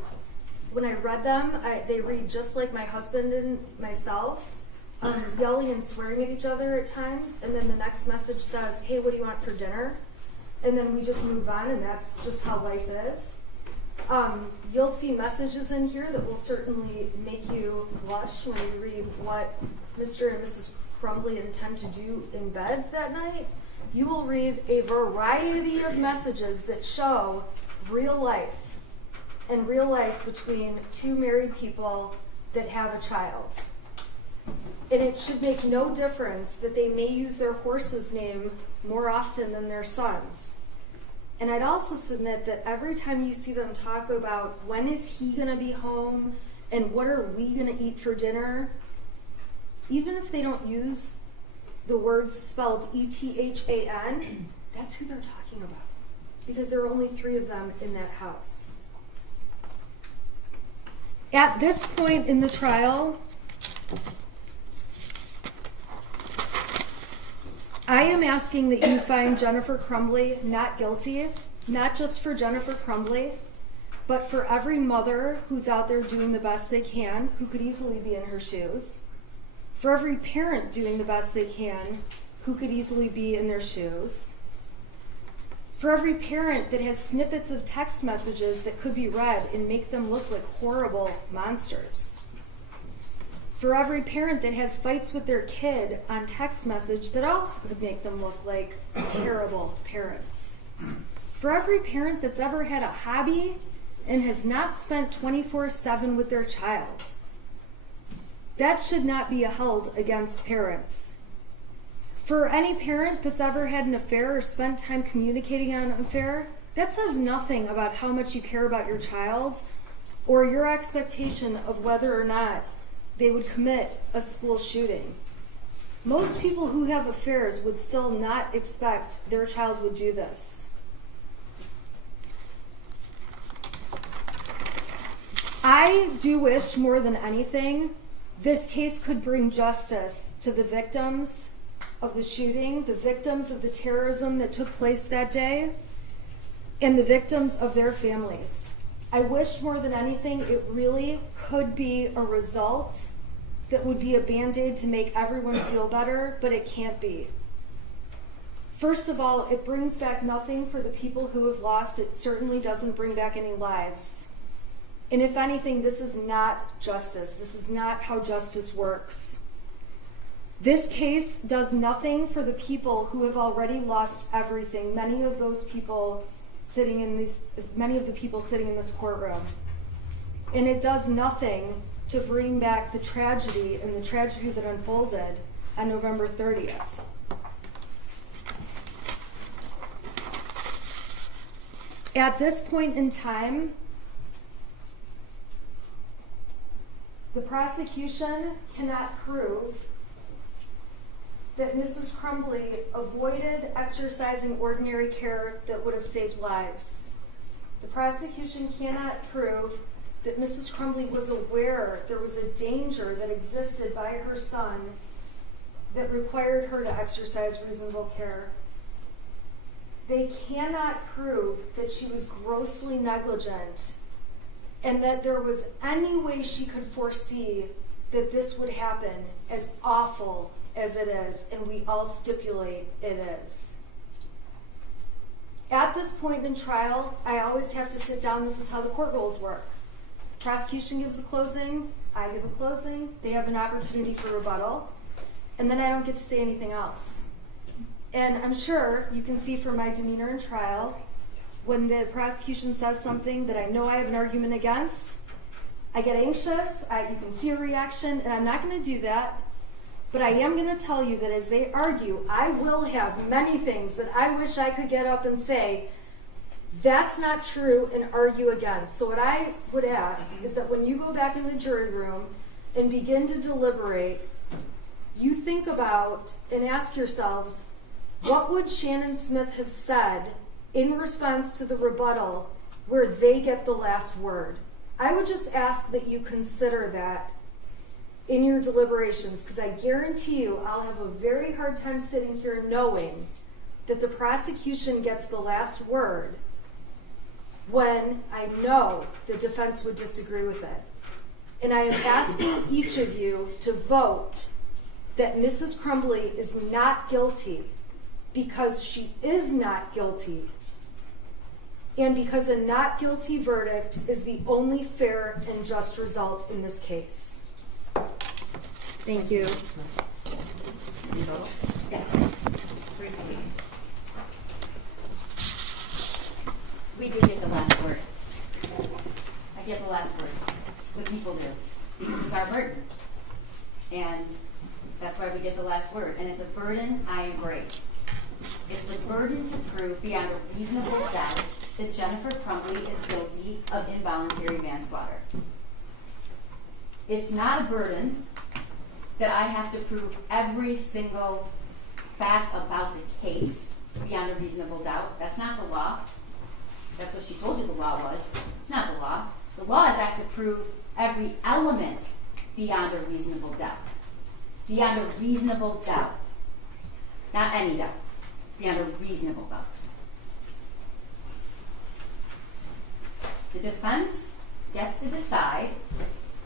When I read them, they read just like my husband and myself, yelling and swearing at each other at times. And then the next message says, hey, what do you want for dinner? And then we just move on, and that's just how life is. You'll see messages in here that will certainly make you blush when you read what Mr. and Mrs. Crumbley intend to do in bed that night. You will read a variety of messages that show real life, and real life between two married people that have a child. And it should make no difference that they may use their horse's name more often than their son's. And I'd also submit that every time you see them talk about when is he going to be home and what are we going to eat for dinner, even if they don't use the words spelled E-T-H-A-N, that's who they're talking about, because there are only 3 of them in that house. At this point in the trial, I am asking that you find Jennifer Crumbley not guilty, not just for Jennifer Crumbley, but for every mother who's out there doing the best they can, who could easily be in her shoes, for every parent doing the best they can, who could easily be in their shoes, for every parent that has snippets of text messages that could be read and make them look like horrible monsters, for every parent that has fights with their kid on text message that also could make them look like terrible parents, for every parent that's ever had a hobby and has not spent 24/7 with their child. That should not be held against parents. For any parent that's ever had an affair or spent time communicating on an affair, that says nothing about how much you care about your child or your expectation of whether or not they would commit a school shooting. Most people who have affairs would still not expect their child would do this. I do wish more than anything this case could bring justice to the victims of the shooting, the victims of the terrorism that took place that day, and the victims of their families. I wish more than anything it really could be a result that would be a Band-Aid to make everyone feel better, but it can't be. First of all, it brings back nothing for the people who have lost. It certainly doesn't bring back any lives. And if anything, this is not justice. This is not how justice works. This case does nothing for the people who have already lost everything. Many of the people sitting in this courtroom. And it does nothing to bring back the tragedy and the tragedy that unfolded on November 30th. At this point in time, the prosecution cannot prove that Mrs. Crumbley avoided exercising ordinary care that would have saved lives. The prosecution cannot prove that Mrs. Crumbley was aware there was a danger that existed by her son that required her to exercise reasonable care. they cannot prove that she was grossly negligent and that there was any way she could foresee that this would happen, as awful as it is, and we all stipulate it is. At this point in trial, I always have to sit down. This is how the court rules work. Prosecution gives a closing, I give a closing, they have an opportunity for rebuttal, and then I don't get to say anything else. And I'm sure you can see from my demeanor in trial, when the prosecution says something that I know I have an argument against, I get anxious, you can see a reaction, and I'm not going to do that. But I am going to tell you that as they argue, I will have many things that I wish I could get up and say, that's not true, and argue against. So what I would ask is that when you go back in the jury room and begin to deliberate, you think about and ask yourselves, what would Shannon Smith have said in response to the rebuttal where they get the last word? I would just ask that you consider that in your deliberations, because I guarantee you I'll have a very hard time sitting here knowing that the prosecution gets the last word when I know the defense would disagree with it. And I am asking each of you to vote that Mrs. Crumbley is not guilty, because she is not guilty, and because a not guilty verdict is the only fair and just result in this case. Thank you. Yes. Briefly. We do get the last word. I get the last word. The people do. Because it's our burden. And that's why we get the last word. And it's a burden I embrace. It's the burden to prove beyond a reasonable doubt that Jennifer Crumbley is guilty of involuntary manslaughter. It's not a burden that I have to prove every single fact about the case beyond a reasonable doubt. That's not the law. That's what she told you the law was. It's not the law. The law is I have to prove every element beyond a reasonable doubt. Beyond a reasonable doubt. Not any doubt. Beyond a reasonable doubt. The defense gets to decide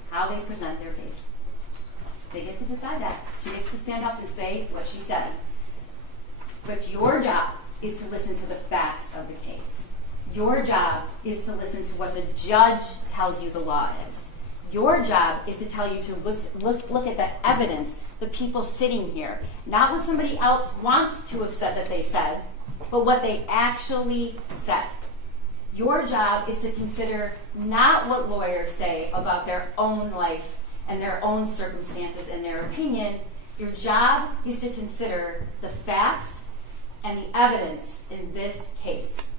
how they present their case. They get to decide that. She gets to stand up and say what she said. But your job is to listen to the facts of the case. Your job is to listen to what the judge tells you the law is. Your job is to tell you to look at the evidence, the people sitting here. Not what somebody else wants to have said that they said, but what they actually said. Your job is to consider not what lawyers say about their own life and their own circumstances and their opinion. Your job is to consider the facts and the evidence in this case.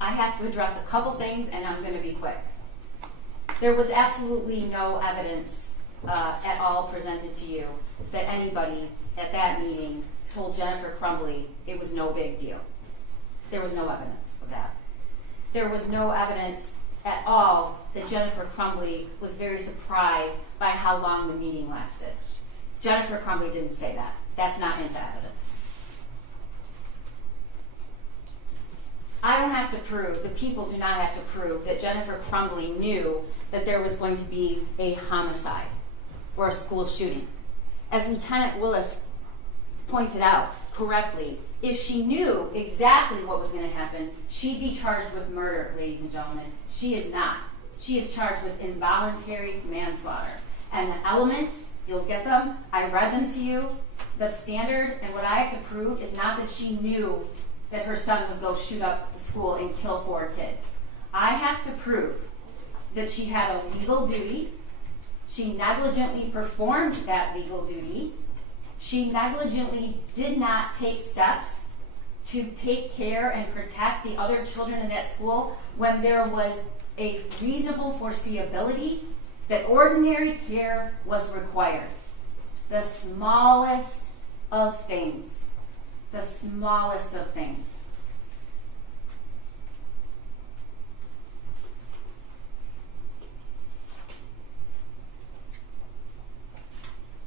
I have to address a couple things, and I'm going to be quick. There was absolutely no evidence at all presented to you that anybody at that meeting told Jennifer Crumbley it was no big deal. There was no evidence of that. There was no evidence at all that Jennifer Crumbley was very surprised by how long the meeting lasted. Jennifer Crumbley didn't say that. That's not in the evidence. I don't have to prove, the people do not have to prove that Jennifer Crumbley knew that there was going to be a homicide or a school shooting. As Lieutenant Willis pointed out correctly, if she knew exactly what was going to happen, she'd be charged with murder, ladies and gentlemen. She is not. She is charged with involuntary manslaughter. And the elements, you'll get them. I read them to you. The standard and what I have to prove is not that she knew that her son would go shoot up the school and kill 4 kids. I have to prove that she had a legal duty. She negligently performed that legal duty. She negligently did not take steps to take care and protect the other children in that school when there was a reasonable foreseeability that ordinary care was required. The smallest of things. The smallest of things.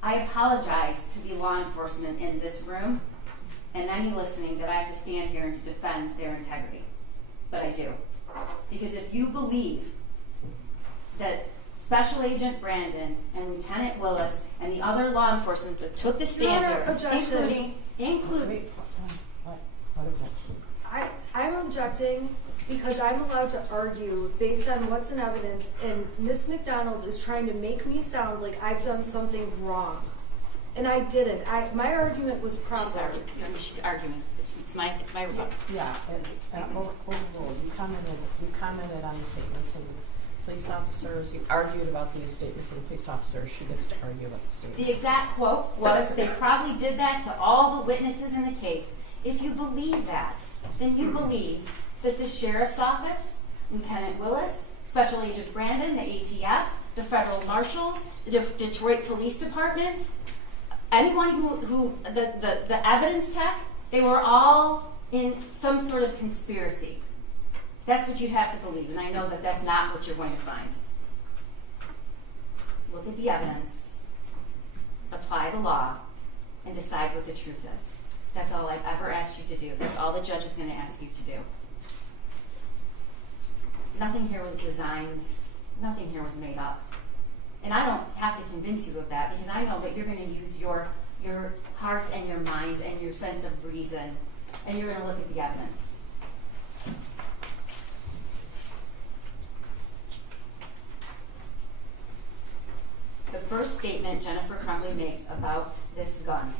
I apologize to the law enforcement in this room and any listening that I have to stand here and to defend their integrity. But I do. Because if you believe that Special Agent Brandon and Lieutenant Willis and the other law enforcement that took the stand Your Honor, here, objection. including What objection? I'm objecting because I'm allowed to argue based on what's in evidence, and Miss McDonald is trying to make me sound like I've done something wrong. And I didn't. My argument was proper. she's arguing. It's my rebuttal. Yeah, and overruled. You commented on the statements of the police officers. You argued about the statements of the police officers. She gets to argue about the statements. The exact quote was, "They probably did that to all the witnesses in the case." If you believe that, then you believe that the Sheriff's Office, Lieutenant Willis, Special Agent Brandon, the ATF, the Federal Marshals, the Detroit Police Department, anyone who the evidence tech, they were all in some sort of conspiracy. That's what you have to believe, and I know that that's not what you're going to find. Look at the evidence, apply the law, and decide what the truth is. That's all I've ever asked you to do. That's all the judge is going to ask you to do. Nothing here was designed. Nothing here was made up. And I don't have to convince you of that, because I know that you're going to use your hearts and your minds and your sense of reason, and you're going to look at the evidence. The first statement Jennifer Crumbley makes about this gun,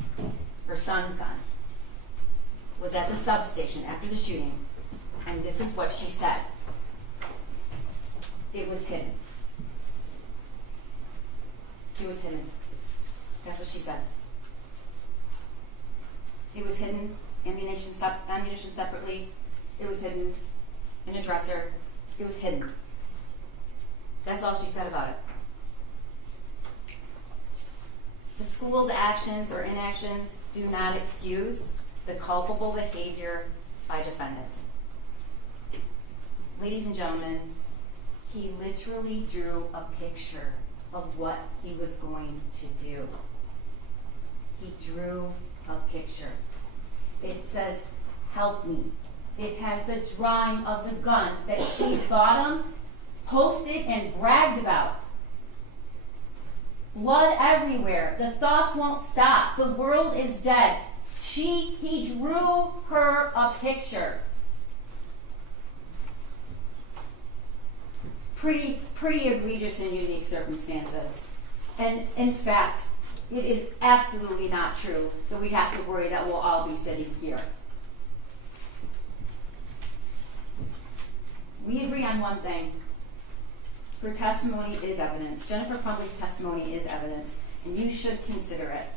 her son's gun, was at the substation after the shooting, and this is what she said. It was hidden. It was hidden. That's what she said. It was hidden, ammunition separately. It was hidden in a dresser. It was hidden. That's all she said about it. The school's actions or inactions do not excuse the culpable behavior by defendant. Ladies and gentlemen, he literally drew a picture of what he was going to do. He drew a picture. It says, "Help me." It has the drawing of the gun that she bought him, posted, and bragged about. Blood everywhere. The thoughts won't stop. The world is dead. He drew her a picture. Pretty egregious and unique circumstances. And in fact, it is absolutely not true that we have to worry that we'll all be sitting here. We agree on one thing. Her testimony is evidence. Jennifer Crumbley's testimony is evidence, and you should consider it.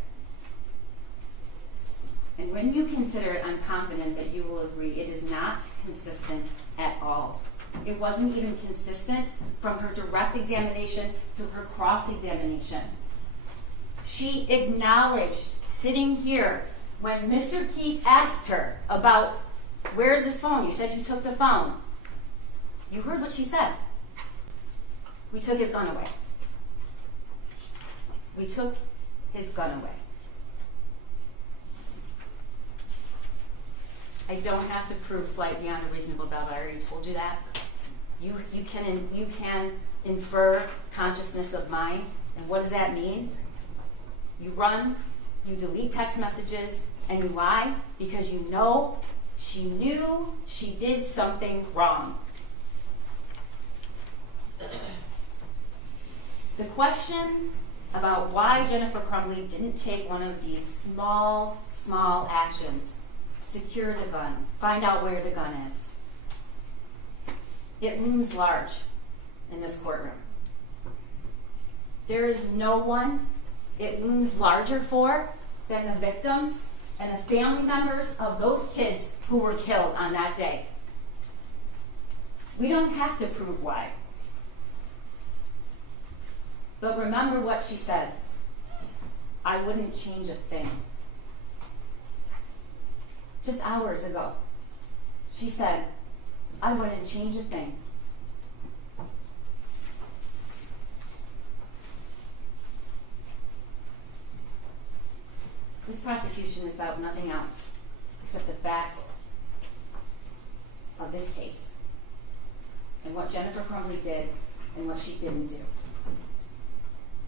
And when you consider it, I'm confident that you will agree it is not consistent at all. It wasn't even consistent from her direct examination to her cross-examination. She acknowledged, sitting here, when Mr. Keys asked her about, "Where's this phone? You said you took the phone." You heard what she said. We took his gun away. We took his gun away. I don't have to prove flight beyond a reasonable doubt. I already told you that. You can infer consciousness of mind. And what does that mean? You run, you delete text messages, and you lie because you know she knew she did something wrong. The question about why Jennifer Crumbley didn't take one of these small actions, secure the gun, find out where the gun is, it looms large in this courtroom. There is no one it looms larger for than the victims and the family members of those kids who were killed on that day. We don't have to prove why. But remember what she said. I wouldn't change a thing. Just hours ago, she said, I wouldn't change a thing. This prosecution is about nothing else accept the facts of this case and what Jennifer Crumbley did and what she didn't do.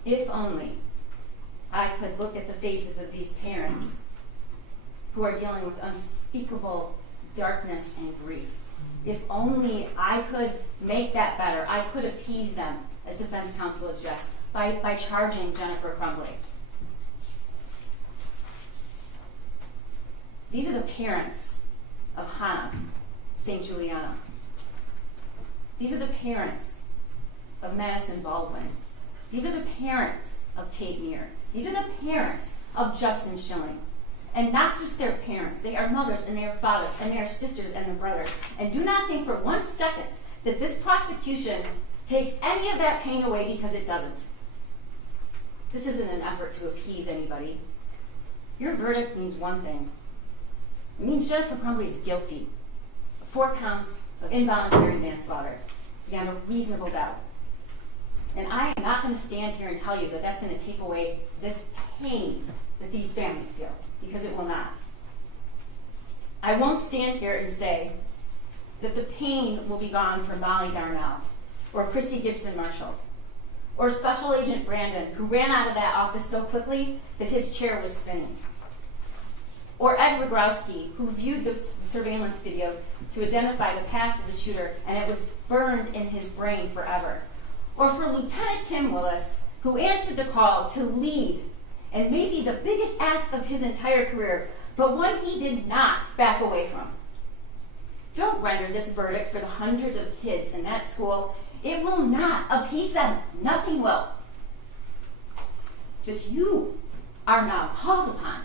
If only I could look at the faces of these parents who are dealing with unspeakable darkness and grief. If only I could make that better. I could appease them, as defense counsel suggests, by charging Jennifer Crumbley. These are the parents of Hannah St. Juliana. These are the parents of Madison Baldwin. These are the parents of Tate Meir. These are the parents of Justin Schilling. And not just their parents. They are mothers and they are fathers and they are sisters and their brothers. And do not think for 1 second that this prosecution takes any of that pain away, because it doesn't. This isn't an effort to appease anybody. Your verdict means one thing. It means Jennifer Crumbley is guilty of 4 counts of involuntary manslaughter beyond a reasonable doubt. And I am not going to stand here and tell you that that's going to take away this pain that these families feel, because it will not. I won't stand here and say that the pain will be gone for Molly Darnell, or Christy Gibson Marshall, or Special Agent Brandon, who ran out of that office so quickly that his chair was spinning, or Ed Rogrowski, who viewed the surveillance video to identify the path of the shooter, and it was burned in his brain forever, or for Lieutenant Tim Willis, who answered the call to lead and maybe the biggest ask of his entire career, but one he did not back away from. Don't render this verdict for the hundreds of kids in that school. It will not appease them. Nothing will. But you are now called upon.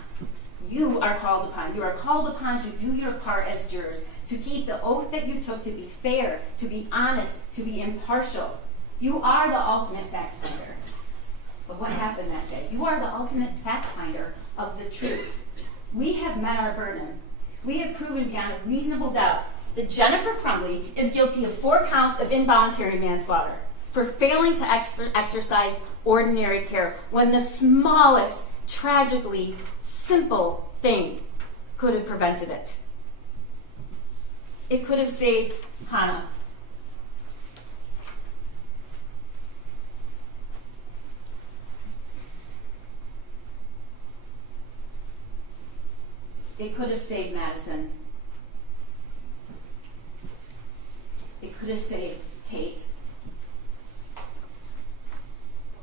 You are called upon. You are called upon to do your part as jurors, to keep the oath that you took, to be fair, to be honest, to be impartial. You are the ultimate fact finder. But what happened that day? You are the ultimate fact finder of the truth. We have met our burden. We have proven beyond a reasonable doubt that Jennifer Crumbley is guilty of 4 counts of involuntary manslaughter for failing to exercise ordinary care when the smallest, tragically simple thing could have prevented it. It could have saved Hannah. It could have saved Madison. It could have saved Tate.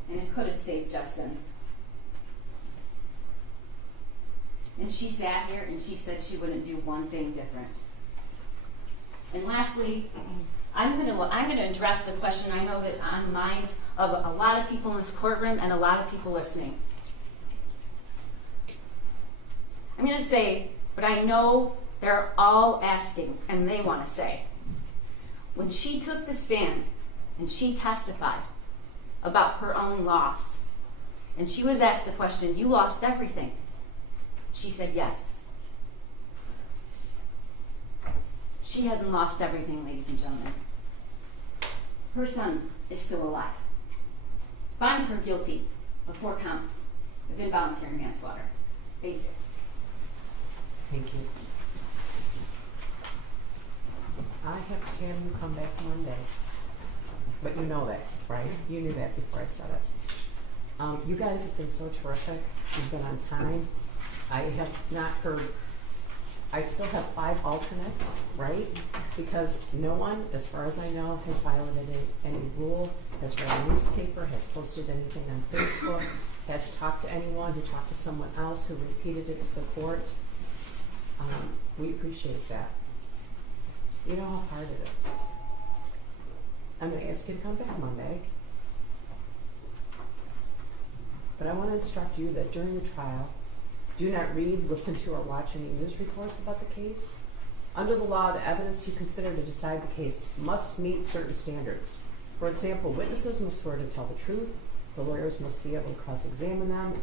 And it could have saved Justin. And she sat here and she said she wouldn't do one thing different. And lastly, I'm going to address the question I know that's on the minds of a lot of people in this courtroom and a lot of people listening. I'm going to say what I know they're all asking and they want to say. When she took the stand and she testified about her own loss, and she was asked the question, "You lost everything?" She said yes. She hasn't lost everything, ladies and gentlemen. Her son is still alive. Find her guilty of 4 counts of involuntary manslaughter. Thank you. Thank you. I have to have you come back Monday. But you know that, right? You knew that before I said it. You guys have been so terrific. You've been on time. I have not heard, I still have 5 alternates, right? Because no one, as far as I know, has violated any rule, has read a newspaper, has posted anything on Facebook, has talked to anyone who talked to someone else who repeated it to the court. We appreciate that. You know how hard it is. I'm going to ask you to come back Monday. But I want to instruct you that during the trial, do not read, listen to, or watch any news reports about the case. Under the law, the evidence you consider to decide the case must meet certain standards. For example, witnesses must swear to tell the truth. The lawyers must be able to cross-examine them.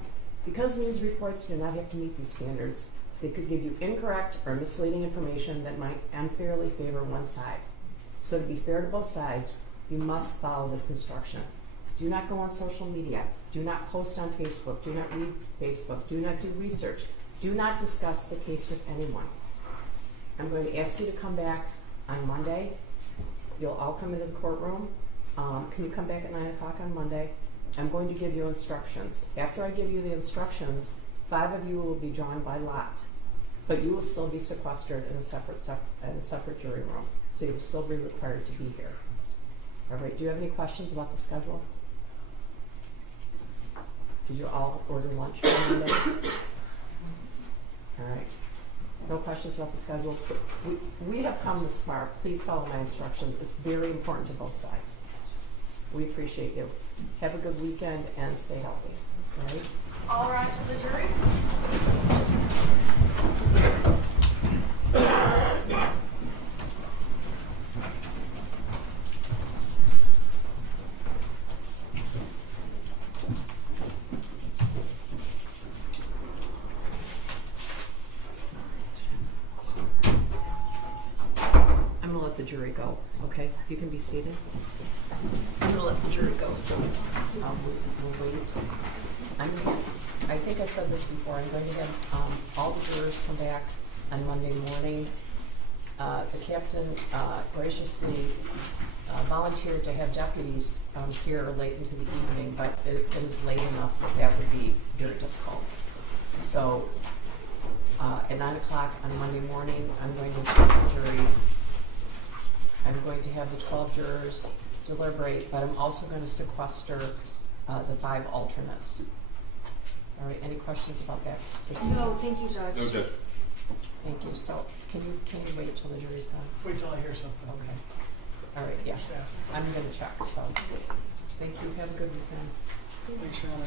Because news reports do not have to meet these standards, they could give you incorrect or misleading information that might unfairly favor one side. So to be fair to both sides, you must follow this instruction. Do not go on social media. Do not post on Facebook. Do not read Facebook. Do not do research. Do not discuss the case with anyone. I'm going to ask you to come back on Monday. You'll all come into the courtroom. Can you come back at 9 o'clock on Monday? I'm going to give you instructions. After I give you the instructions, 5 of you will be drawn by lot, but you will still be sequestered in a separate jury room. So you'll still be required to be here. All right, do you have any questions about the schedule? Did you all order lunch on Monday? All right. No questions about the schedule? We have come this far. Please follow my instructions. It's very important to both sides. We appreciate you. Have a good weekend and stay healthy. All right? All rise for the jury. I'm going to let the jury go, okay? You can be seated. I'm going to let the jury go, so we'll wait. I think I said this before. I'm going to have all the jurors come back on Monday morning. The captain graciously volunteered to have deputies here late into the evening, but it is late enough that would be very difficult. So at 9 o'clock on Monday morning, I'm going to instruct the jury. I'm going to have the 12 jurors deliberate, but I'm also going to sequester the 5 alternates. All right, any questions about that? No, thank you, Judge. No, Judge. Thank you. So can you wait till the jury's done? Wait till I hear something. Okay. All right, yeah. I'm going to check, so thank you. Have a good weekend. Make sure I'm